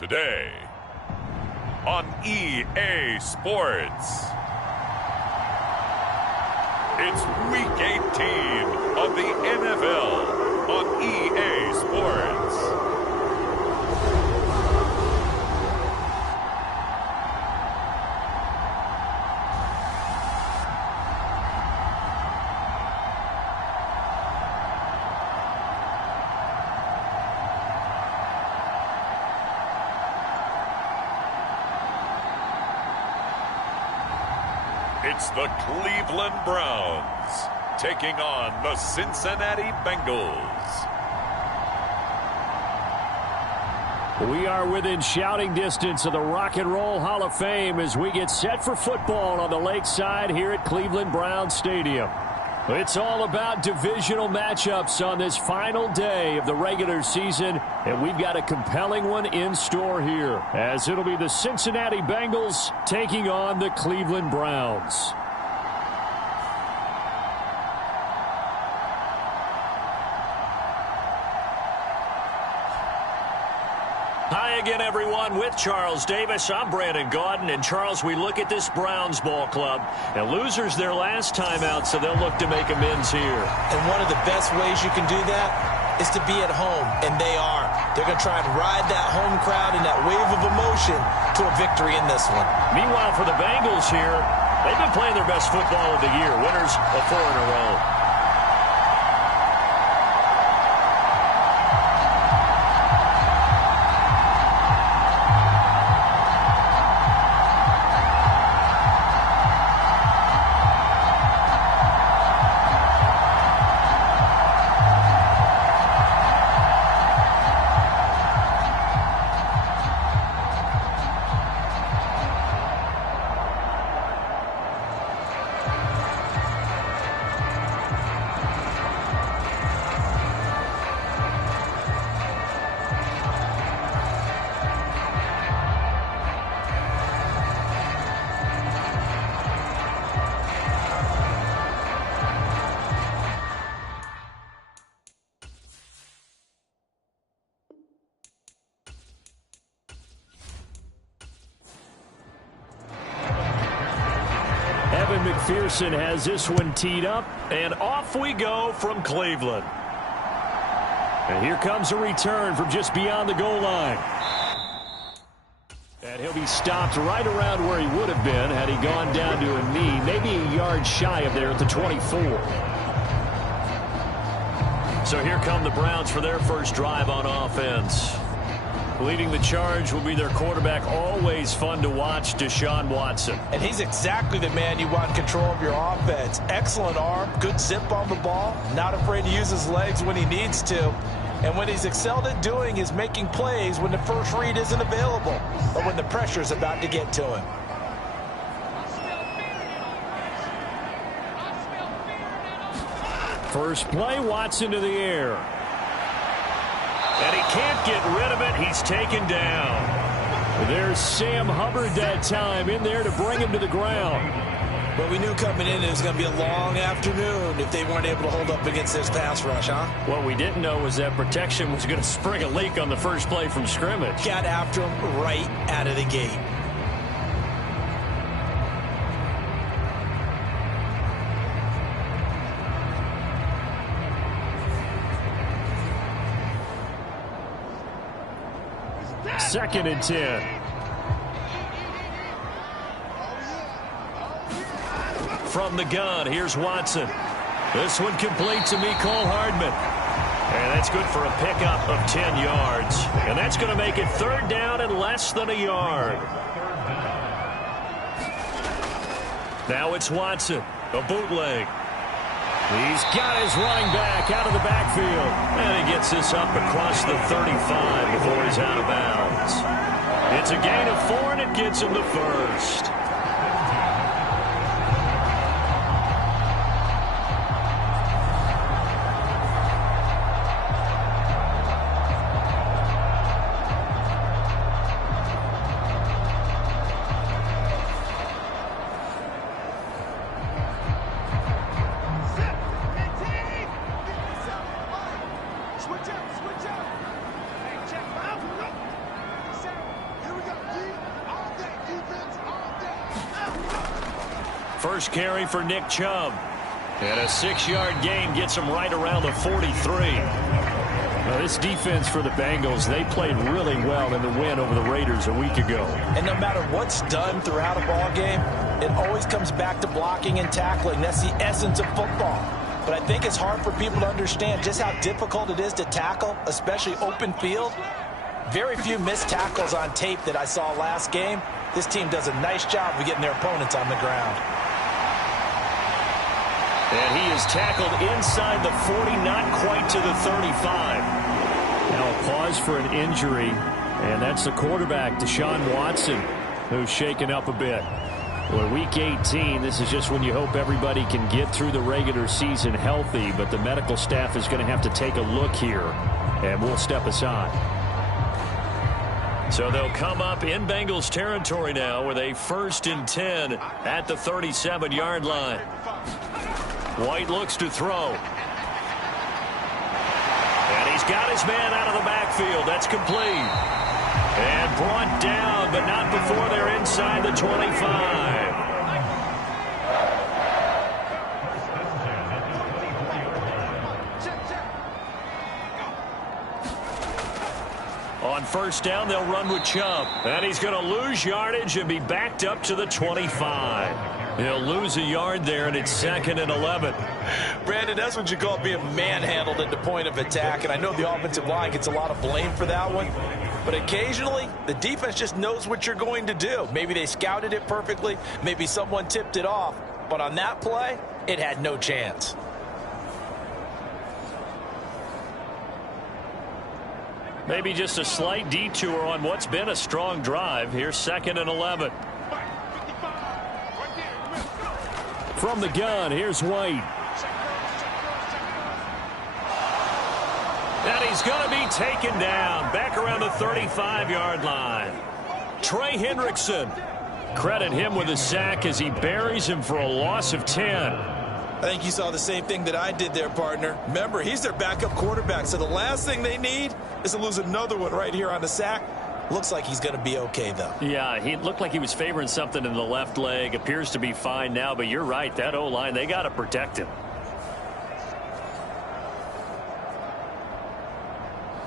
Today on EA Sports. It's Week 18 of the NFL on EA Sports. It's the Cleveland Browns taking on the Cincinnati Bengals. We are within shouting distance of the Rock and Roll Hall of Fame as we get set for football on the lakeside here at Cleveland Browns Stadium. It's all about divisional matchups on this final day of the regular season, and we've got a compelling one in store here, as it'll be the Cincinnati Bengals taking on the Cleveland Browns. Hi again, everyone. With Charles Davis, I'm Brandon Gaudin. And, Charles, we look at this Browns ball club. And losers their last time out, so they'll look to make amends here. And one of the best ways you can do that is to be at home, and they are. They're going to try and ride that home crowd and that wave of emotion to a victory in this one. Meanwhile, for the Bengals here, they've been playing their best football of the year. Winners of 4 in a row. McPherson has this one teed up, and off we go from Cleveland. And here comes a return from just beyond the goal line. And he'll be stopped right around where he would have been had he gone down to a knee, maybe a yard shy of there at the 24. So here come the Browns for their first drive on offense. Leading the charge will be their quarterback, always fun to watch, Deshaun Watson. And he's exactly the man you want control of your offense. Excellent arm, good zip on the ball, not afraid to use his legs when he needs to. And what he's excelled at doing is making plays when the first read isn't available or when the pressure's about to get to him. First play, Watson to the air. And he can't get rid of it. He's taken down. There's Sam Hubbard that time in there to bring him to the ground. But we knew coming in it was going to be a long afternoon if they weren't able to hold up against this pass rush, huh? What we didn't know was that protection was going to spring a leak on the first play from scrimmage. Got after him right out of the gate. Second and 10. From the gun, here's Watson. This one complete to Mecole Hardman. And that's good for a pickup of 10 yards. And that's going to make it third down and less than a yard. Now it's Watson, a bootleg. He's got his running back out of the backfield. And he gets this up across the 35 before he's out of bounds. It's a gain of 4, and it gets him the first. First carry for Nick Chubb. And a 6-yard gain gets him right around the 43. Now, this defense for the Bengals, they played really well in the win over the Raiders a week ago. And no matter what's done throughout a ball game, it always comes back to blocking and tackling. That's the essence of football. But I think it's hard for people to understand just how difficult it is to tackle, especially open field. Very few missed tackles on tape that I saw last game. This team does a nice job of getting their opponents on the ground. And he is tackled inside the 40, not quite to the 35. Now a pause for an injury, and that's the quarterback, Deshaun Watson, who's shaken up a bit. Well, week 18, this is just when you hope everybody can get through the regular season healthy, but the medical staff is going to have to take a look here, and we'll step aside. So they'll come up in Bengals territory now with a 1st and 10 at the 37-yard line. White looks to throw. And he's got his man out of the backfield. That's complete. And brought down, but not before they're inside the 25. On 1st down, they'll run with Chubb. And he's going to lose yardage and be backed up to the 25. He'll lose a yard there, and it's 2nd and 11. Brandon, that's what you call being manhandled at the point of attack. And I know the offensive line gets a lot of blame for that one. But occasionally, the defense just knows what you're going to do. Maybe they scouted it perfectly. Maybe someone tipped it off. But on that play, it had no chance. Maybe just a slight detour on what's been a strong drive. Here's 2nd and 11. From the gun, here's White. And he's going to be taken down back around the 35-yard line. Trey Hendrickson. Credit him with a sack as he buries him for a loss of 10. I think you saw the same thing that I did there, partner. Remember, he's their backup quarterback, so the last thing they need is to lose another one right here on the sack. Looks like he's going to be okay, though. Yeah, he looked like he was favoring something in the left leg. Appears to be fine now, but you're right. That O-line, they got to protect him.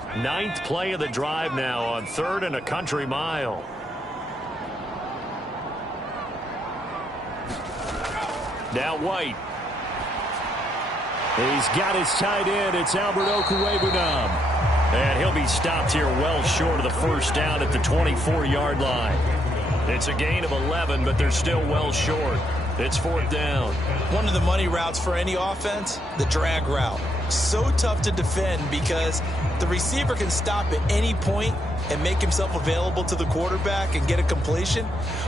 9th play of the drive now on 3rd and a country mile. Now White. He's got his tight end. It's Albert Okwuegbunam. And he'll be stopped here well short of the 1st down at the 24-yard line. It's a gain of 11, but they're still well short. It's 4th down. One of the money routes for any offense, the drag route. So tough to defend because the receiver can stop at any point and make himself available to the quarterback and get a completion.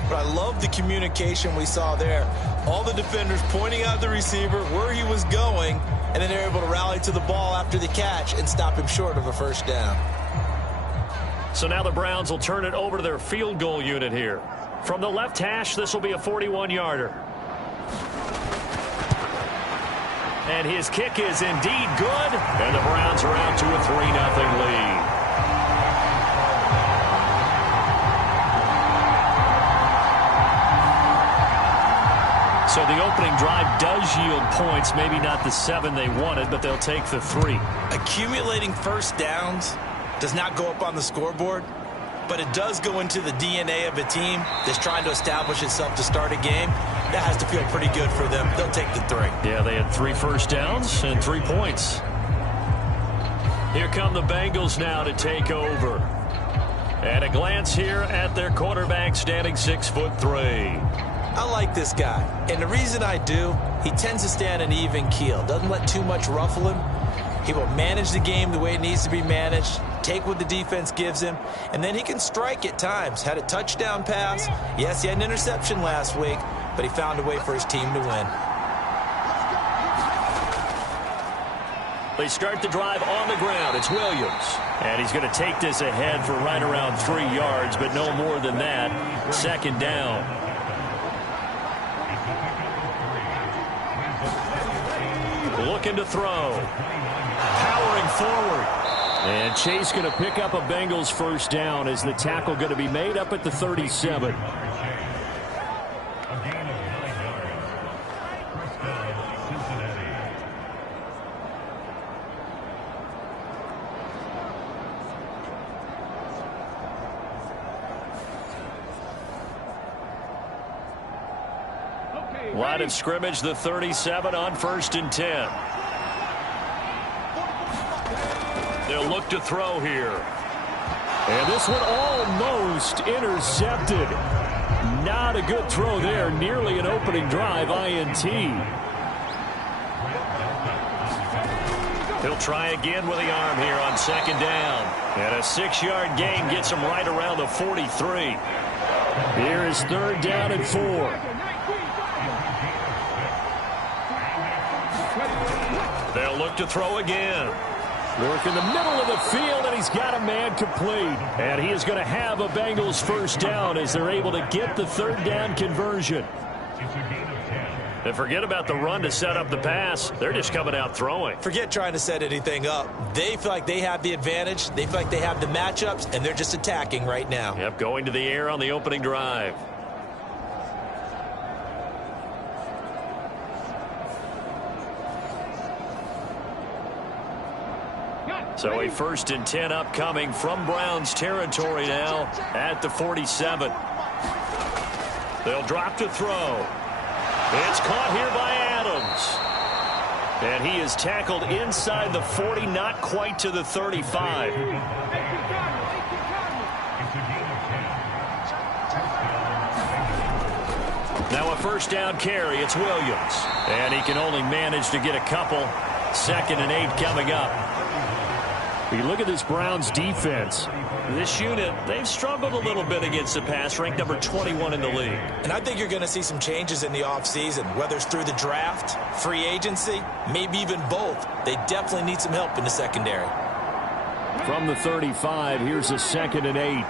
But I love the communication we saw there. All the defenders pointing out the receiver, where he was going, and then they're able to rally to the ball after the catch and stop him short of a 1st down. So now the Browns will turn it over to their field goal unit here. From the left hash, this will be a 41-yarder. And his kick is indeed good. And the Browns are out to a 3-0 lead. So the opening drive does yield points, maybe not the 7 they wanted, but they'll take the 3. Accumulating 1st downs does not go up on the scoreboard, but it does go into the DNA of a team that's trying to establish itself to start a game. That has to feel pretty good for them. They'll take the 3. Yeah, they had 3 first downs and 3 points. Here come the Bengals now to take over. And a glance here at their quarterback standing 6'3". I like this guy, and the reason I do, he tends to stay on an even keel, doesn't let too much ruffle him. He will manage the game the way it needs to be managed, take what the defense gives him, and then he can strike at times. Had a touchdown pass. Yes, he had an interception last week, but he found a way for his team to win. They start the drive on the ground. It's Williams. And he's going to take this ahead for right around 3 yards, but no more than that. 2nd down. Looking to throw. Powering forward. And Chase going to pick up a Bengals 1st down as the tackle going to be made up at the 37. Line of scrimmage, the 37 on 1st and 10. They'll look to throw here. And this one almost intercepted. Not a good throw there. Nearly an opening drive INT. He'll try again with the arm here on 2nd down. And a 6-yard gain gets him right around the 43. Here is 3rd down and 4. They'll look to throw again. Work in the middle of the field, and he's got a man complete. And he is going to have a Bengals 1st down as they're able to get the 3rd down conversion. And forget about the run to set up the pass. They're just coming out throwing. Forget trying to set anything up. They feel like they have the advantage. They feel like they have the matchups, and they're just attacking right now. Yep, going to the air on the opening drive. So a 1st and 10 upcoming from Browns territory now at the 47. They'll drop to throw. It's caught here by Adams. And he is tackled inside the 40, not quite to the 35. Now a 1st down carry. It's Williams. And he can only manage to get a couple. 2nd and 8 coming up. You look at this Browns defense. This unit, they've struggled a little bit against the pass, ranked number 21 in the league. And I think you're going to see some changes in the offseason, whether it's through the draft, free agency, maybe even both. They definitely need some help in the secondary. From the 35, here's a 2nd and 8.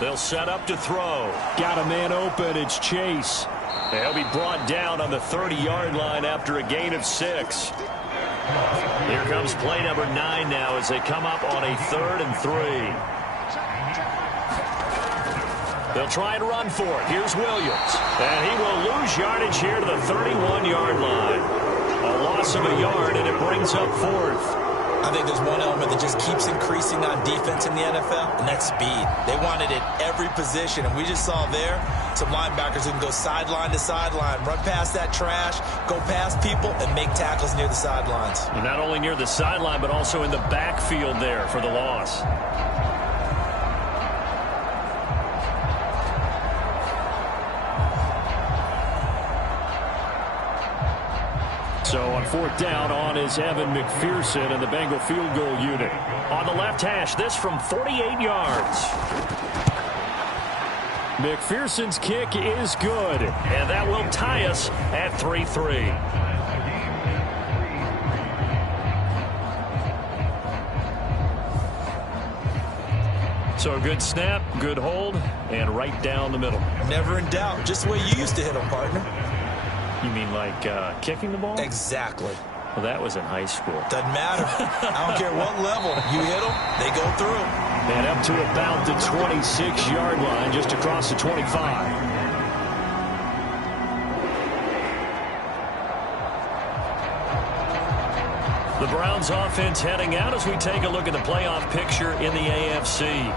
They'll set up to throw. Got a man open. It's Chase. They'll be brought down on the 30-yard line after a gain of 6. Here comes play number 9 now as they come up on a 3rd and 3. They'll try and run for it. Here's Williams. And he will lose yardage here to the 31-yard line. A loss of a yard, and it brings up 4th. I think there's one element that just keeps increasing on defense in the NFL, and that's speed. They want it at every position, and we just saw there some linebackers who can go sideline to sideline, run past that trash, go past people, and make tackles near the sidelines. And not only near the sideline, but also in the backfield there for the loss. So on 4th down, on is Evan McPherson and the Bengal field goal unit. On the left hash, this from 48 yards. McPherson's kick is good, and that will tie us at 3-3. So a good snap, good hold, and right down the middle. Never in doubt. Just the way you used to hit them, partner. You mean like kicking the ball? Exactly. Well, that was in high school. Doesn't matter. I don't care what level. You hit them, they go through. And up to about the 26-yard line, just across the 25. The Browns offense heading out as we take a look at the playoff picture in the AFC.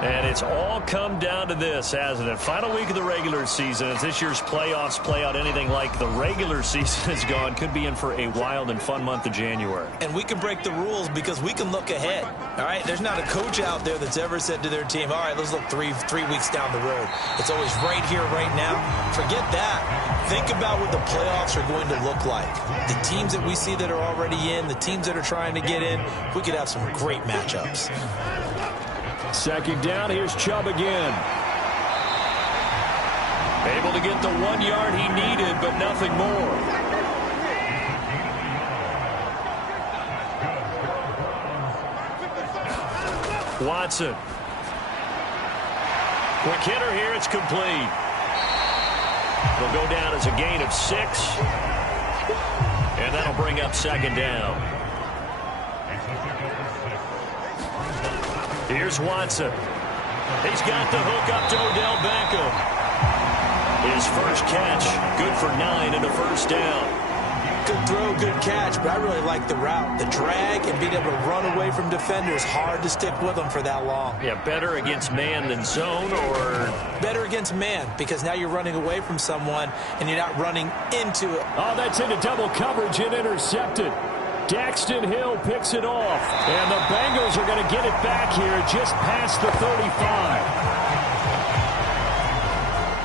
And it's all come down to this, hasn't it? Final week of the regular season. As this year's playoffs play out anything like the regular season has gone, could be in for a wild and fun month of January. And we can break the rules because we can look ahead. All right, there's not a coach out there that's ever said to their team, all right, let's look three weeks down the road. It's always right here, right now. Forget that. Think about what the playoffs are going to look like. The teams that we see that are already in, the teams that are trying to get in, we could have some great matchups. 2nd down, here's Chubb again. Able to get the 1 yard he needed, but nothing more. Watson. Quick hitter here, it's complete. Will go down as a gain of 6. And that'll bring up 2nd down. Here's Watson. He's got the hook up to Odell Beckham. His first catch, good for 9 and a 1st down. good throw, good catch, but I really like the route. The drag and being able to run away from defenders, hard to stick with them for that long. Yeah, better against man than zone, or? Better against man, because now you're running away from someone and you're not running into it. Oh, that's into double coverage and intercepted. Daxton Hill picks it off, and the Bengals are going to get it back here just past the 35.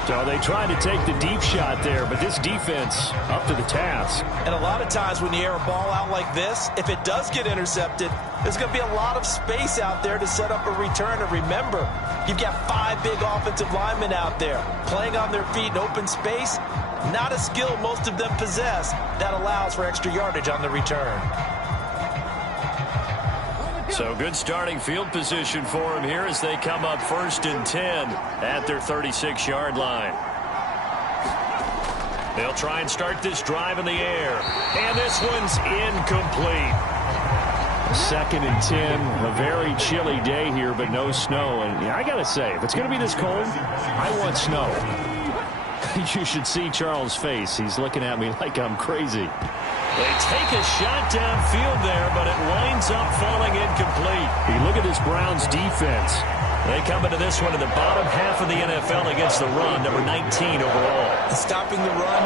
So they tried to take the deep shot there, but this defense up to the task. And a lot of times when you air a ball out like this, if it does get intercepted, there's going to be a lot of space out there to set up a return. And remember, you've got 5 big offensive linemen out there playing on their feet in open space. Not a skill most of them possess that allows for extra yardage on the return. So good starting field position for them here as they come up 1st and 10 at their 36-yard line. They'll try and start this drive in the air. And this one's incomplete. 2nd and 10, a very chilly day here, but no snow. And I got to say, if it's going to be this cold, I want snow. You should see Charles' face. He's looking at me like I'm crazy. They take a shot downfield there, but it winds up falling incomplete. You look at this Browns defense. They come into this one in the bottom half of the NFL against the run, number 19 overall. And stopping the run,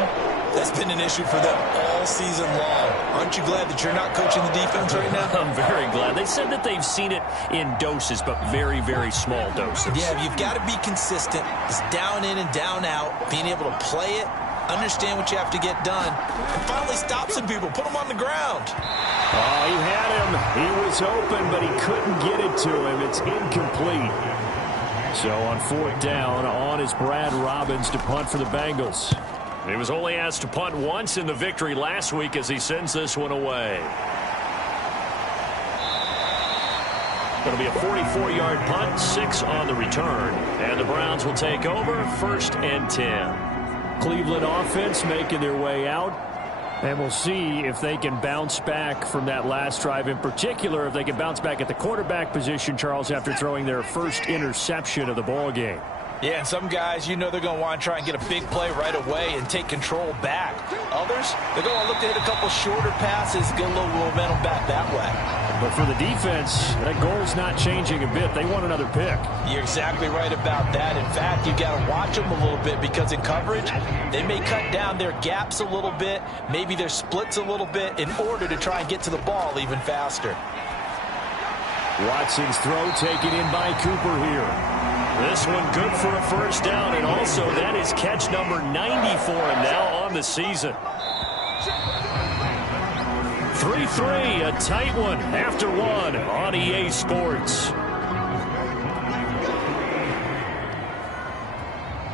that's been an issue for them all season long. Aren't you glad that you're not coaching the defense right now? I'm very glad. They said that they've seen it in doses, but very, very small doses. Yeah, you've got to be consistent. It's down in and down out, being able to play it, understand what you have to get done, and finally stop some people, put them on the ground. Oh, he had him. He was open, but he couldn't get it to him. It's incomplete. So on 4th down, on is Brad Robbins to punt for the Bengals. He was only asked to punt once in the victory last week as he sends this one away. It'll be a 44-yard punt, 6 on the return. And the Browns will take over 1st and 10. Cleveland offense making their way out. And we'll see if they can bounce back from that last drive. In particular, if they can bounce back at the quarterback position, Charles, after throwing their first interception of the ball game. Yeah, and some guys, you know they're going to want to try and get a big play right away and take control back. Others, they're going to look to hit a couple shorter passes, get a little momentum back that way. But for the defense, that goal's not changing a bit. They want another pick. You're exactly right about that. In fact, you've got to watch them a little bit because in coverage, they may cut down their gaps a little bit, maybe their splits a little bit in order to try and get to the ball even faster. Watson's throw taken in by Cooper here. This one good for a 1st down, and also that is catch number 90 for him now on the season. 3-3, a tight one after one on EA Sports.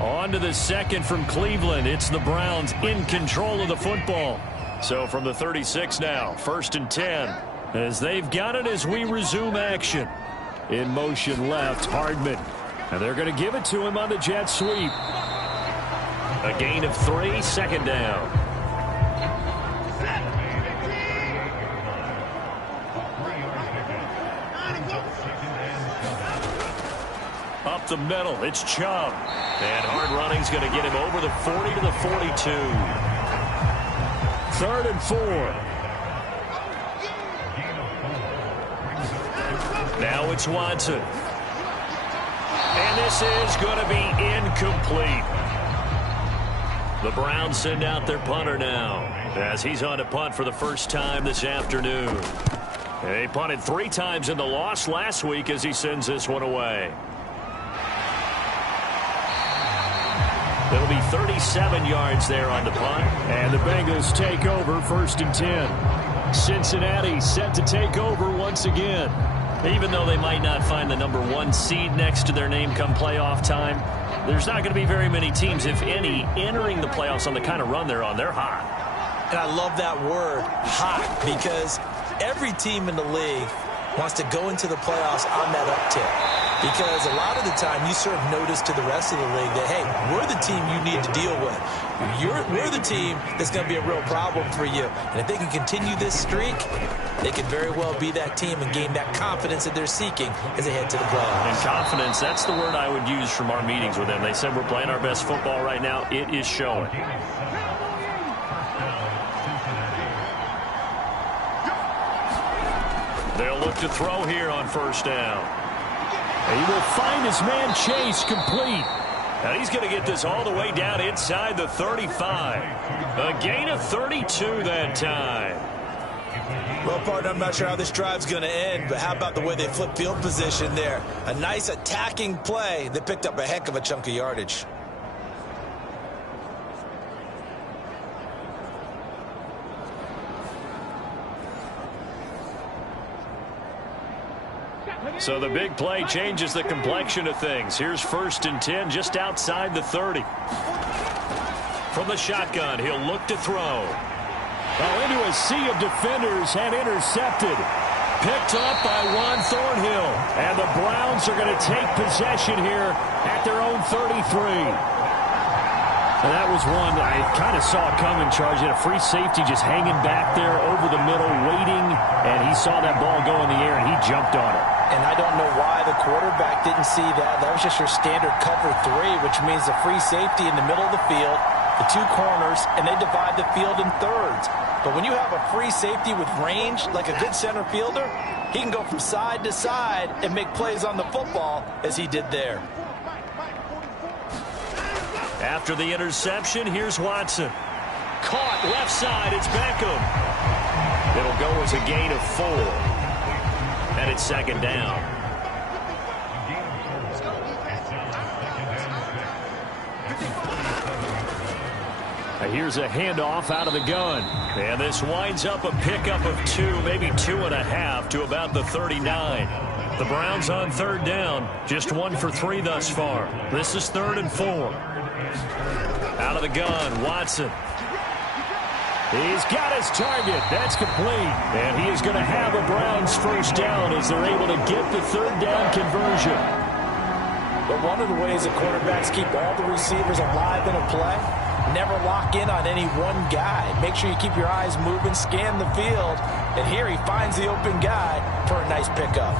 On to the 2nd from Cleveland. It's the Browns in control of the football. So from the 36 now, 1st and 10. As they've got it as we resume action. In motion left, Hardman. And they're going to give it to him on the jet sweep. A gain of 3, 2nd down. Up the middle, it's Chubb. And hard running's going to get him over the 40 to the 42. 3rd and 4. Now it's Watson. And this is going to be incomplete. The Browns send out their punter now as he's on to punt for the first time this afternoon. They punted 3 times in the loss last week as he sends this one away. It'll be 37 yards there on the punt. And the Bengals take over 1st and 10. Cincinnati set to take over once again. Even though they might not find the number 1 seed next to their name come playoff time, there's not going to be very many teams, if any, entering the playoffs on the kind of run they're on. They're hot. And I love that word, hot, because every team in the league wants to go into the playoffs on that uptick. Because a lot of the time you serve notice to the rest of the league that, hey, we're the team you need to deal with. We're the team that's going to be a real problem for you. And if they can continue this streak, they could very well be that team and gain that confidence that they're seeking as they head to the playoffs. And confidence, that's the word I would use from our meetings with them. They said we're playing our best football right now. It is showing. They'll look to throw here on first down. He will find his man Chase complete. And he's going to get this all the way down inside the 35. A gain of 32 that time. Well, partner, I'm not sure how this drive's going to end, but how about the way they flip field position there? A nice attacking play. They picked up a heck of a chunk of yardage. So the big play changes the complexion of things. Here's 1st and 10 just outside the 30. From the shotgun, he'll look to throw. Oh, into a sea of defenders and intercepted. Picked up by Juan Thornhill. And the Browns are going to take possession here at their own 33. And that was one that I kind of saw coming, Charge. He had a free safety just hanging back there over the middle, waiting, and he saw that ball go in the air, and he jumped on it. And I don't know why the quarterback didn't see that. That was just your standard cover 3, which means a free safety in the middle of the field, the 2 corners, and they divide the field in thirds. But when you have a free safety with range, like a good center fielder, he can go from side to side and make plays on the football as he did there. After the interception, here's Watson. Caught left side, it's Beckham. It'll go as a gain of 4. And it's 2nd down. Here's a handoff out of the gun. And this winds up a pickup of 2, maybe 2.5 to about the 39. The Browns on 3rd down, just 1 for 3 thus far. This is 3rd and 4. Out of the gun, Watson. He's got his target. That's complete. And he is going to have a Browns 1st down as they're able to get the 3rd down conversion. But one of the ways that quarterbacks keep all the receivers alive in a play, never lock in on any one guy. Make sure you keep your eyes moving, scan the field. And here he finds the open guy for a nice pickup.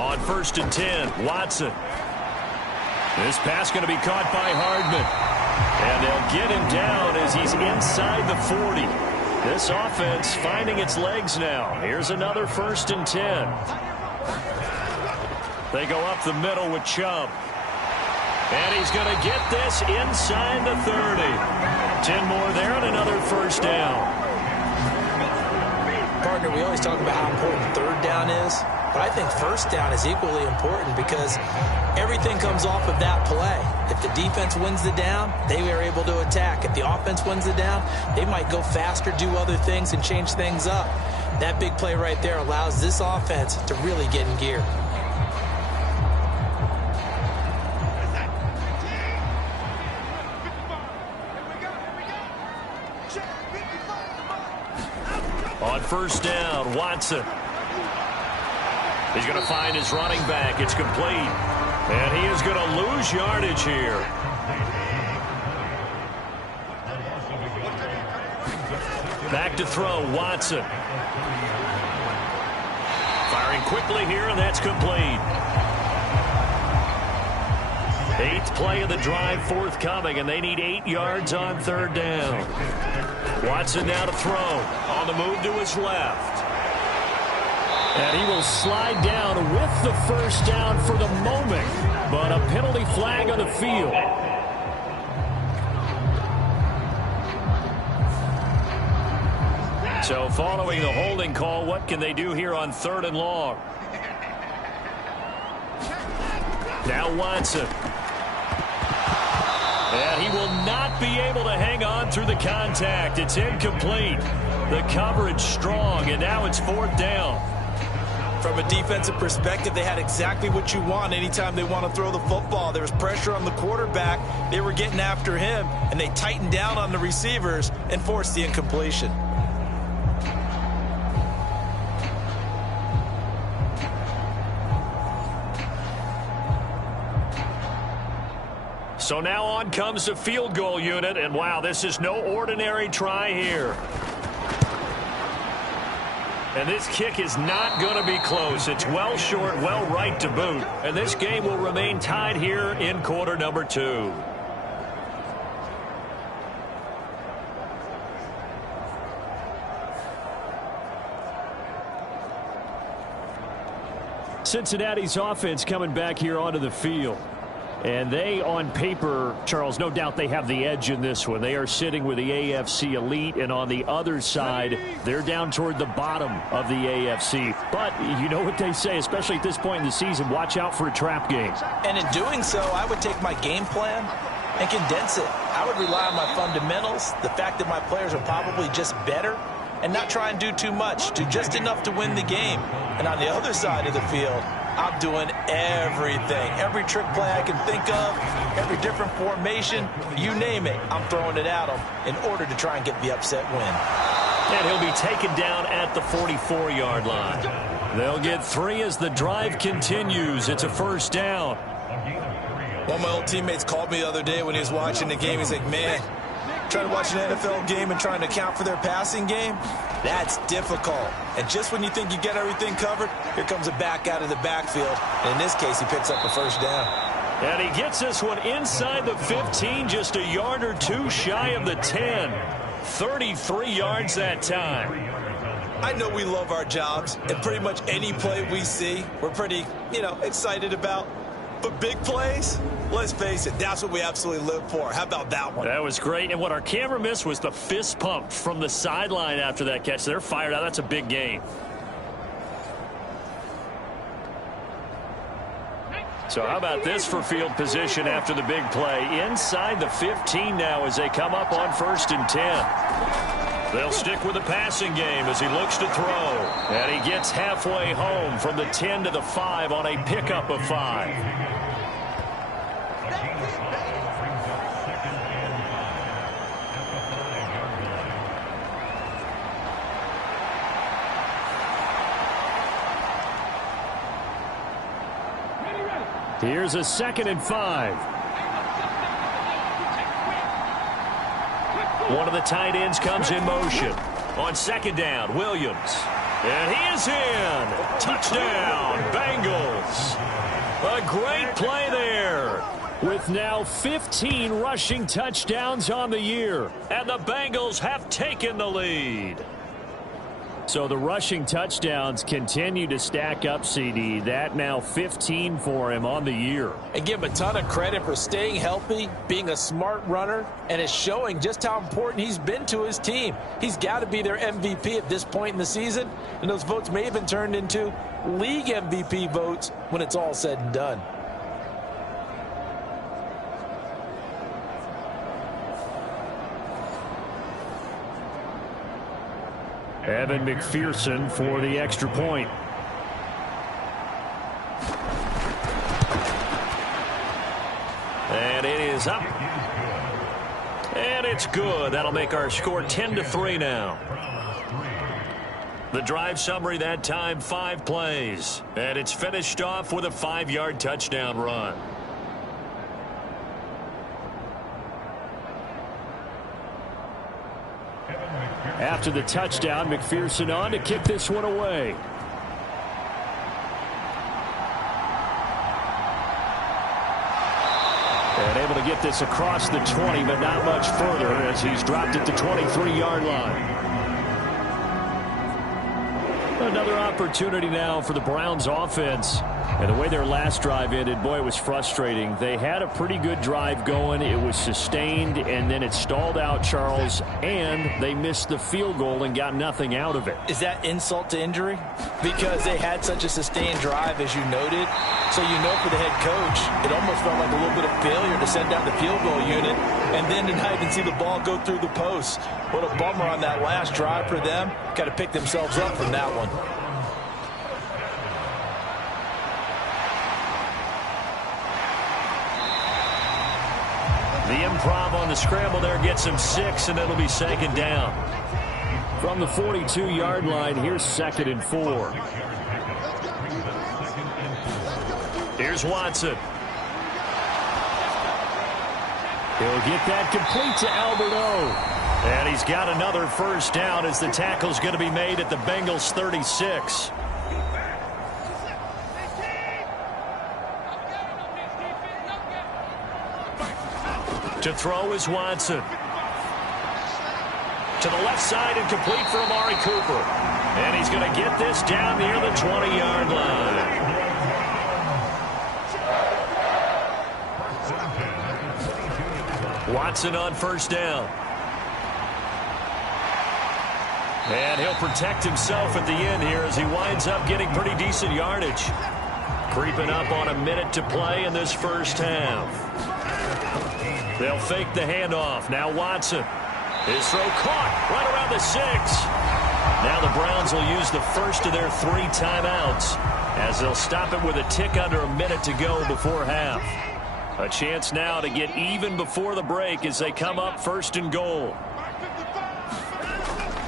On 1st and 10, Watson. This pass going to be caught by Hardman. And they'll get him down as he's inside the 40. This offense finding its legs now. Here's another 1st and 10. They go up the middle with Chubb. And he's going to get this inside the 30. 10 more there and another 1st down. Partner, we always talk about how important 3rd down is. But I think 1st down is equally important because everything comes off of that play. If the defense wins the down, they are able to attack. If the offense wins the down, they might go faster, do other things, and change things up. That big play right there allows this offense to really get in gear. On 1st down, Watson. He's going to find his running back. It's complete. And he is going to lose yardage here. Back to throw, Watson. Firing quickly here, and that's complete. 8th play of the drive forthcoming, and they need 8 yards on 3rd down. Watson now to throw. On the move to his left. And he will slide down with the 1st down for the moment. But a penalty flag on the field. So following the holding call, what can they do here on 3rd and long? Now Watson. And he will not be able to hang on through the contact. It's incomplete. The coverage strong, and now it's 4th down. From a defensive perspective, they had exactly what you want anytime they want to throw the football. There was pressure on the quarterback. They were getting after him, and they tightened down on the receivers and forced the incompletion. So now on comes the field goal unit, and wow, this is no ordinary try here. And this kick is not going to be close. It's well short, well right to boot. And this game will remain tied here in quarter number 2. Cincinnati's offense coming back here onto the field. And they, on paper, Charles, no doubt they have the edge in this one. They are sitting with the AFC elite, and on the other side, they're down toward the bottom of the AFC. But you know what they say, especially at this point in the season, watch out for a trap game. And in doing so, I would take my game plan and condense it. I would rely on my fundamentals, the fact that my players are probably just better, and not try and do too much, do just enough to win the game. And on the other side of the field, I'm doing everything. Every trick play I can think of, every different formation, you name it, I'm throwing it at them in order to try and get the upset win. And he'll be taken down at the 44-yard line. They'll get 3 as the drive continues. It's a first down. One of my old teammates called me the other day when he was watching the game. He's like, man, trying to watch an NFL game and trying to account for their passing game, that's difficult. And just when you think you get everything covered, here comes a back out of the backfield. And in this case, he picks up a first down. And he gets this one inside the 15, just a yard or 2 shy of the 10. 33 yards that time. I know we love our jobs, and pretty much any play we see, we're pretty, excited about. But big plays, let's face it, that's what we absolutely live for. How about that one? That was great. And what our camera missed was the fist pump from the sideline after that catch. They're fired out. That's a big game. So how about this for field position after the big play? Inside the 15 now as they come up on 1st and 10. They'll stick with the passing game as he looks to throw. And he gets halfway home from the 10 to the 5 on a pickup of 5. Here's a 2nd and 5. One of the tight ends comes in motion. On 2nd down, Williams. And he is in. Touchdown, Bengals. A great play there. With now 15 rushing touchdowns on the year. And the Bengals have taken the lead. So the rushing touchdowns continue to stack up, CD. That now 15 for him on the year. And give him a ton of credit for staying healthy, being a smart runner, and it's showing just how important he's been to his team. He's got to be their MVP at this point in the season, and those votes may have been turned into league MVP votes when it's all said and done. Evan McPherson for the extra point. And it is up. And it's good. That'll make our score 10-3 now. The drive summary that time, 5 plays. And it's finished off with a 5-yard touchdown run. After the touchdown, McPherson on to kick this one away. And able to get this across the 20, but not much further as he's dropped at the 23-yard line. Another opportunity now for the Browns offense. And the way their last drive ended, boy, it was frustrating. They had a pretty good drive going. It was sustained, and then it stalled out, Charles, and they missed the field goal and got nothing out of it. Is that insult to injury? Because they had such a sustained drive, as you noted. So you know for the head coach, it almost felt like a little bit of failure to send down the field goal unit and then to not even see the ball go through the post. What a bummer on that last drive for them. Got to pick themselves up from that one. The improv on the scramble there gets him 6, and it'll be 2nd down. From the 42-yard line, here's 2nd and 4. Here's Watson. He'll get that complete to Albert O. And he's got another first down as the tackle's going to be made at the Bengals 36. To throw is Watson. To the left side and complete for Amari Cooper. And he's going to get this down near the 20-yard line. Watson on first down. And he'll protect himself at the end here as he winds up getting pretty decent yardage. Creeping up on a minute to play in this first half. They'll fake the handoff. Now Watson. His throw caught right around the 6. Now the Browns will use the first of their 3 timeouts as they'll stop it with a tick under a minute to go before half. A chance now to get even before the break as they come up first and goal.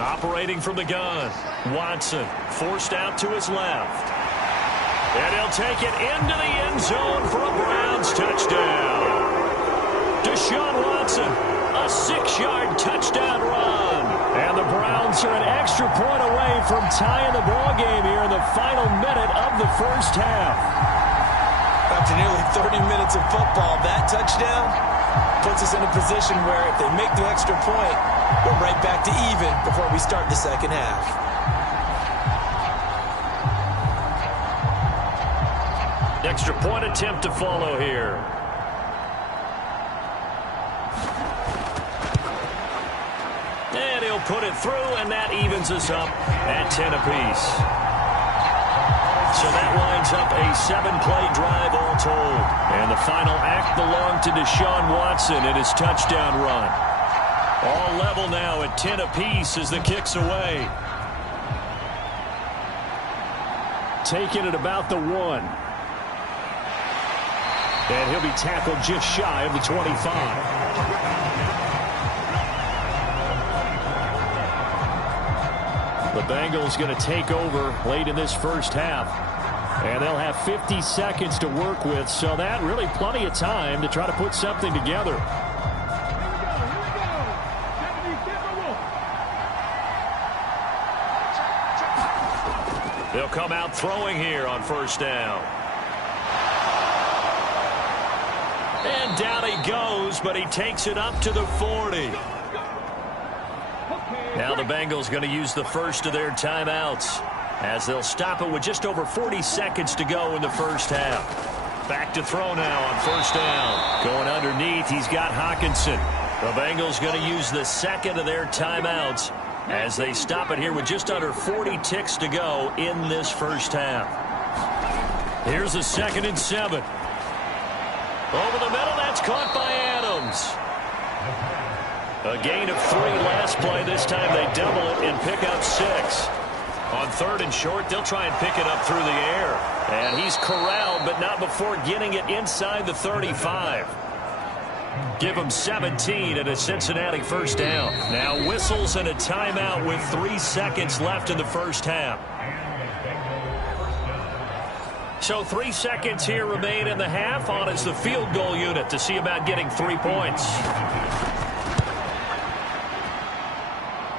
Operating from the gun, Watson forced out to his left. And he'll take it into the end zone for a Browns touchdown. Deshaun Watson, a 6-yard touchdown run. And the Browns are an extra point away from tying the ball game here in the final minute of the first half. After nearly 30 minutes of football, that touchdown puts us in a position where if they make the extra point, we're right back to even before we start the second half. Extra point attempt to follow here. And he'll put it through, and that evens us up at 10 apiece. So that winds up a 7-play drive all told. And the final act belonged to Deshaun Watson in his touchdown run. All level now at 10 apiece as the kick's away. Taking it about the 1. And he'll be tackled just shy of the 25. The Bengals going to take over late in this first half. And they'll have 50 seconds to work with, so that really plenty of time to try to put something together. They'll come out throwing here on first down. And down he goes, but he takes it up to the 40. Now the Bengals going to use the first of their timeouts as they'll stop it with just over 40 seconds to go in the first half. Back to throw now on first down. Going underneath, he's got Hockenson. The Bengals going to use the second of their timeouts as they stop it here with just under 40 ticks to go in this first half. Here's a 2nd and 7. Over the middle, that's caught by Adams. A gain of 3 last play. This time they double it and pick up 6. On 3rd and short, they'll try and pick it up through the air. And he's corralled, but not before getting it inside the 35. Give him 17 and a Cincinnati first down. Now whistles and a timeout with 3 seconds left in the first half. So 3 seconds here remain in the half. On is the field goal unit to see about getting 3 points.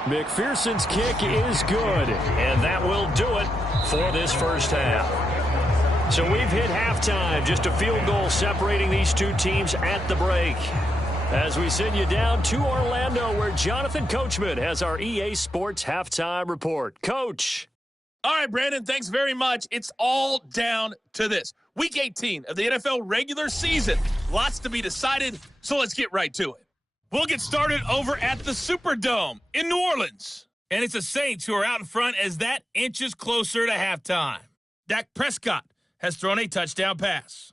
McPherson's kick is good. And that will do it for this first half. So we've hit halftime. Just a field goal separating these two teams at the break. As we send you down to Orlando, where Jonathan Coachman has our EA Sports halftime report. Coach. All right, Brandon, thanks very much. It's all down to this. Week 18 of the NFL regular season. Lots to be decided, so let's get right to it. We'll get started over at the Superdome in New Orleans. And it's the Saints who are out in front as that inches closer to halftime. Dak Prescott has thrown a touchdown pass.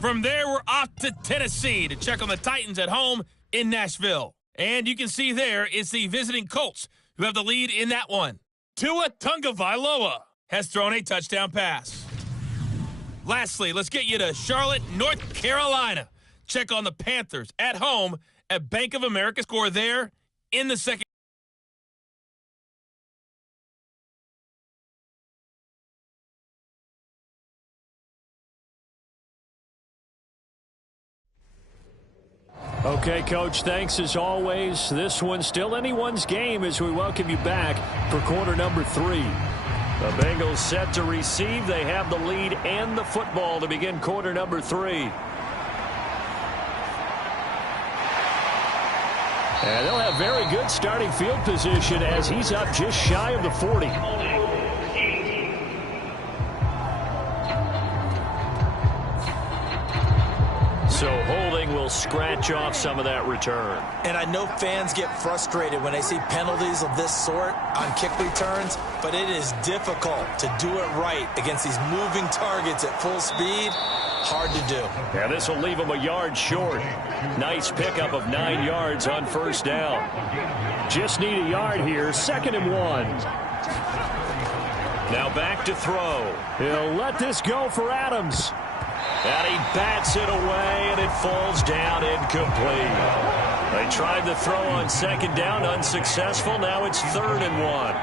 From there, we're off to Tennessee to check on the Titans at home in Nashville. And you can see there it's the visiting Colts who have the lead in that one. Tua Tagovailoa has thrown a touchdown pass. Lastly, let's get you to Charlotte, North Carolina. Check on the Panthers at home at Bank of America. Score there in the second. Okay, Coach, thanks as always. This one's still anyone's game as we welcome you back for quarter number 3. The Bengals set to receive. They have the lead and the football to begin quarter number 3. And they'll have very good starting field position as he's up just shy of the 40. So holding will scratch off some of that return. And I know fans get frustrated when they see penalties of this sort on kick returns, but it is difficult to do it right against these moving targets at full speed. Hard to do. Yeah, this will leave him a yard short. Nice pickup of 9 yards on first down. Just need a yard here. 2nd and 1. Now back to throw. He'll let this go for Adams. And he bats it away, and it falls down incomplete. They tried the throw on 2nd down, unsuccessful. Now it's 3rd and 1.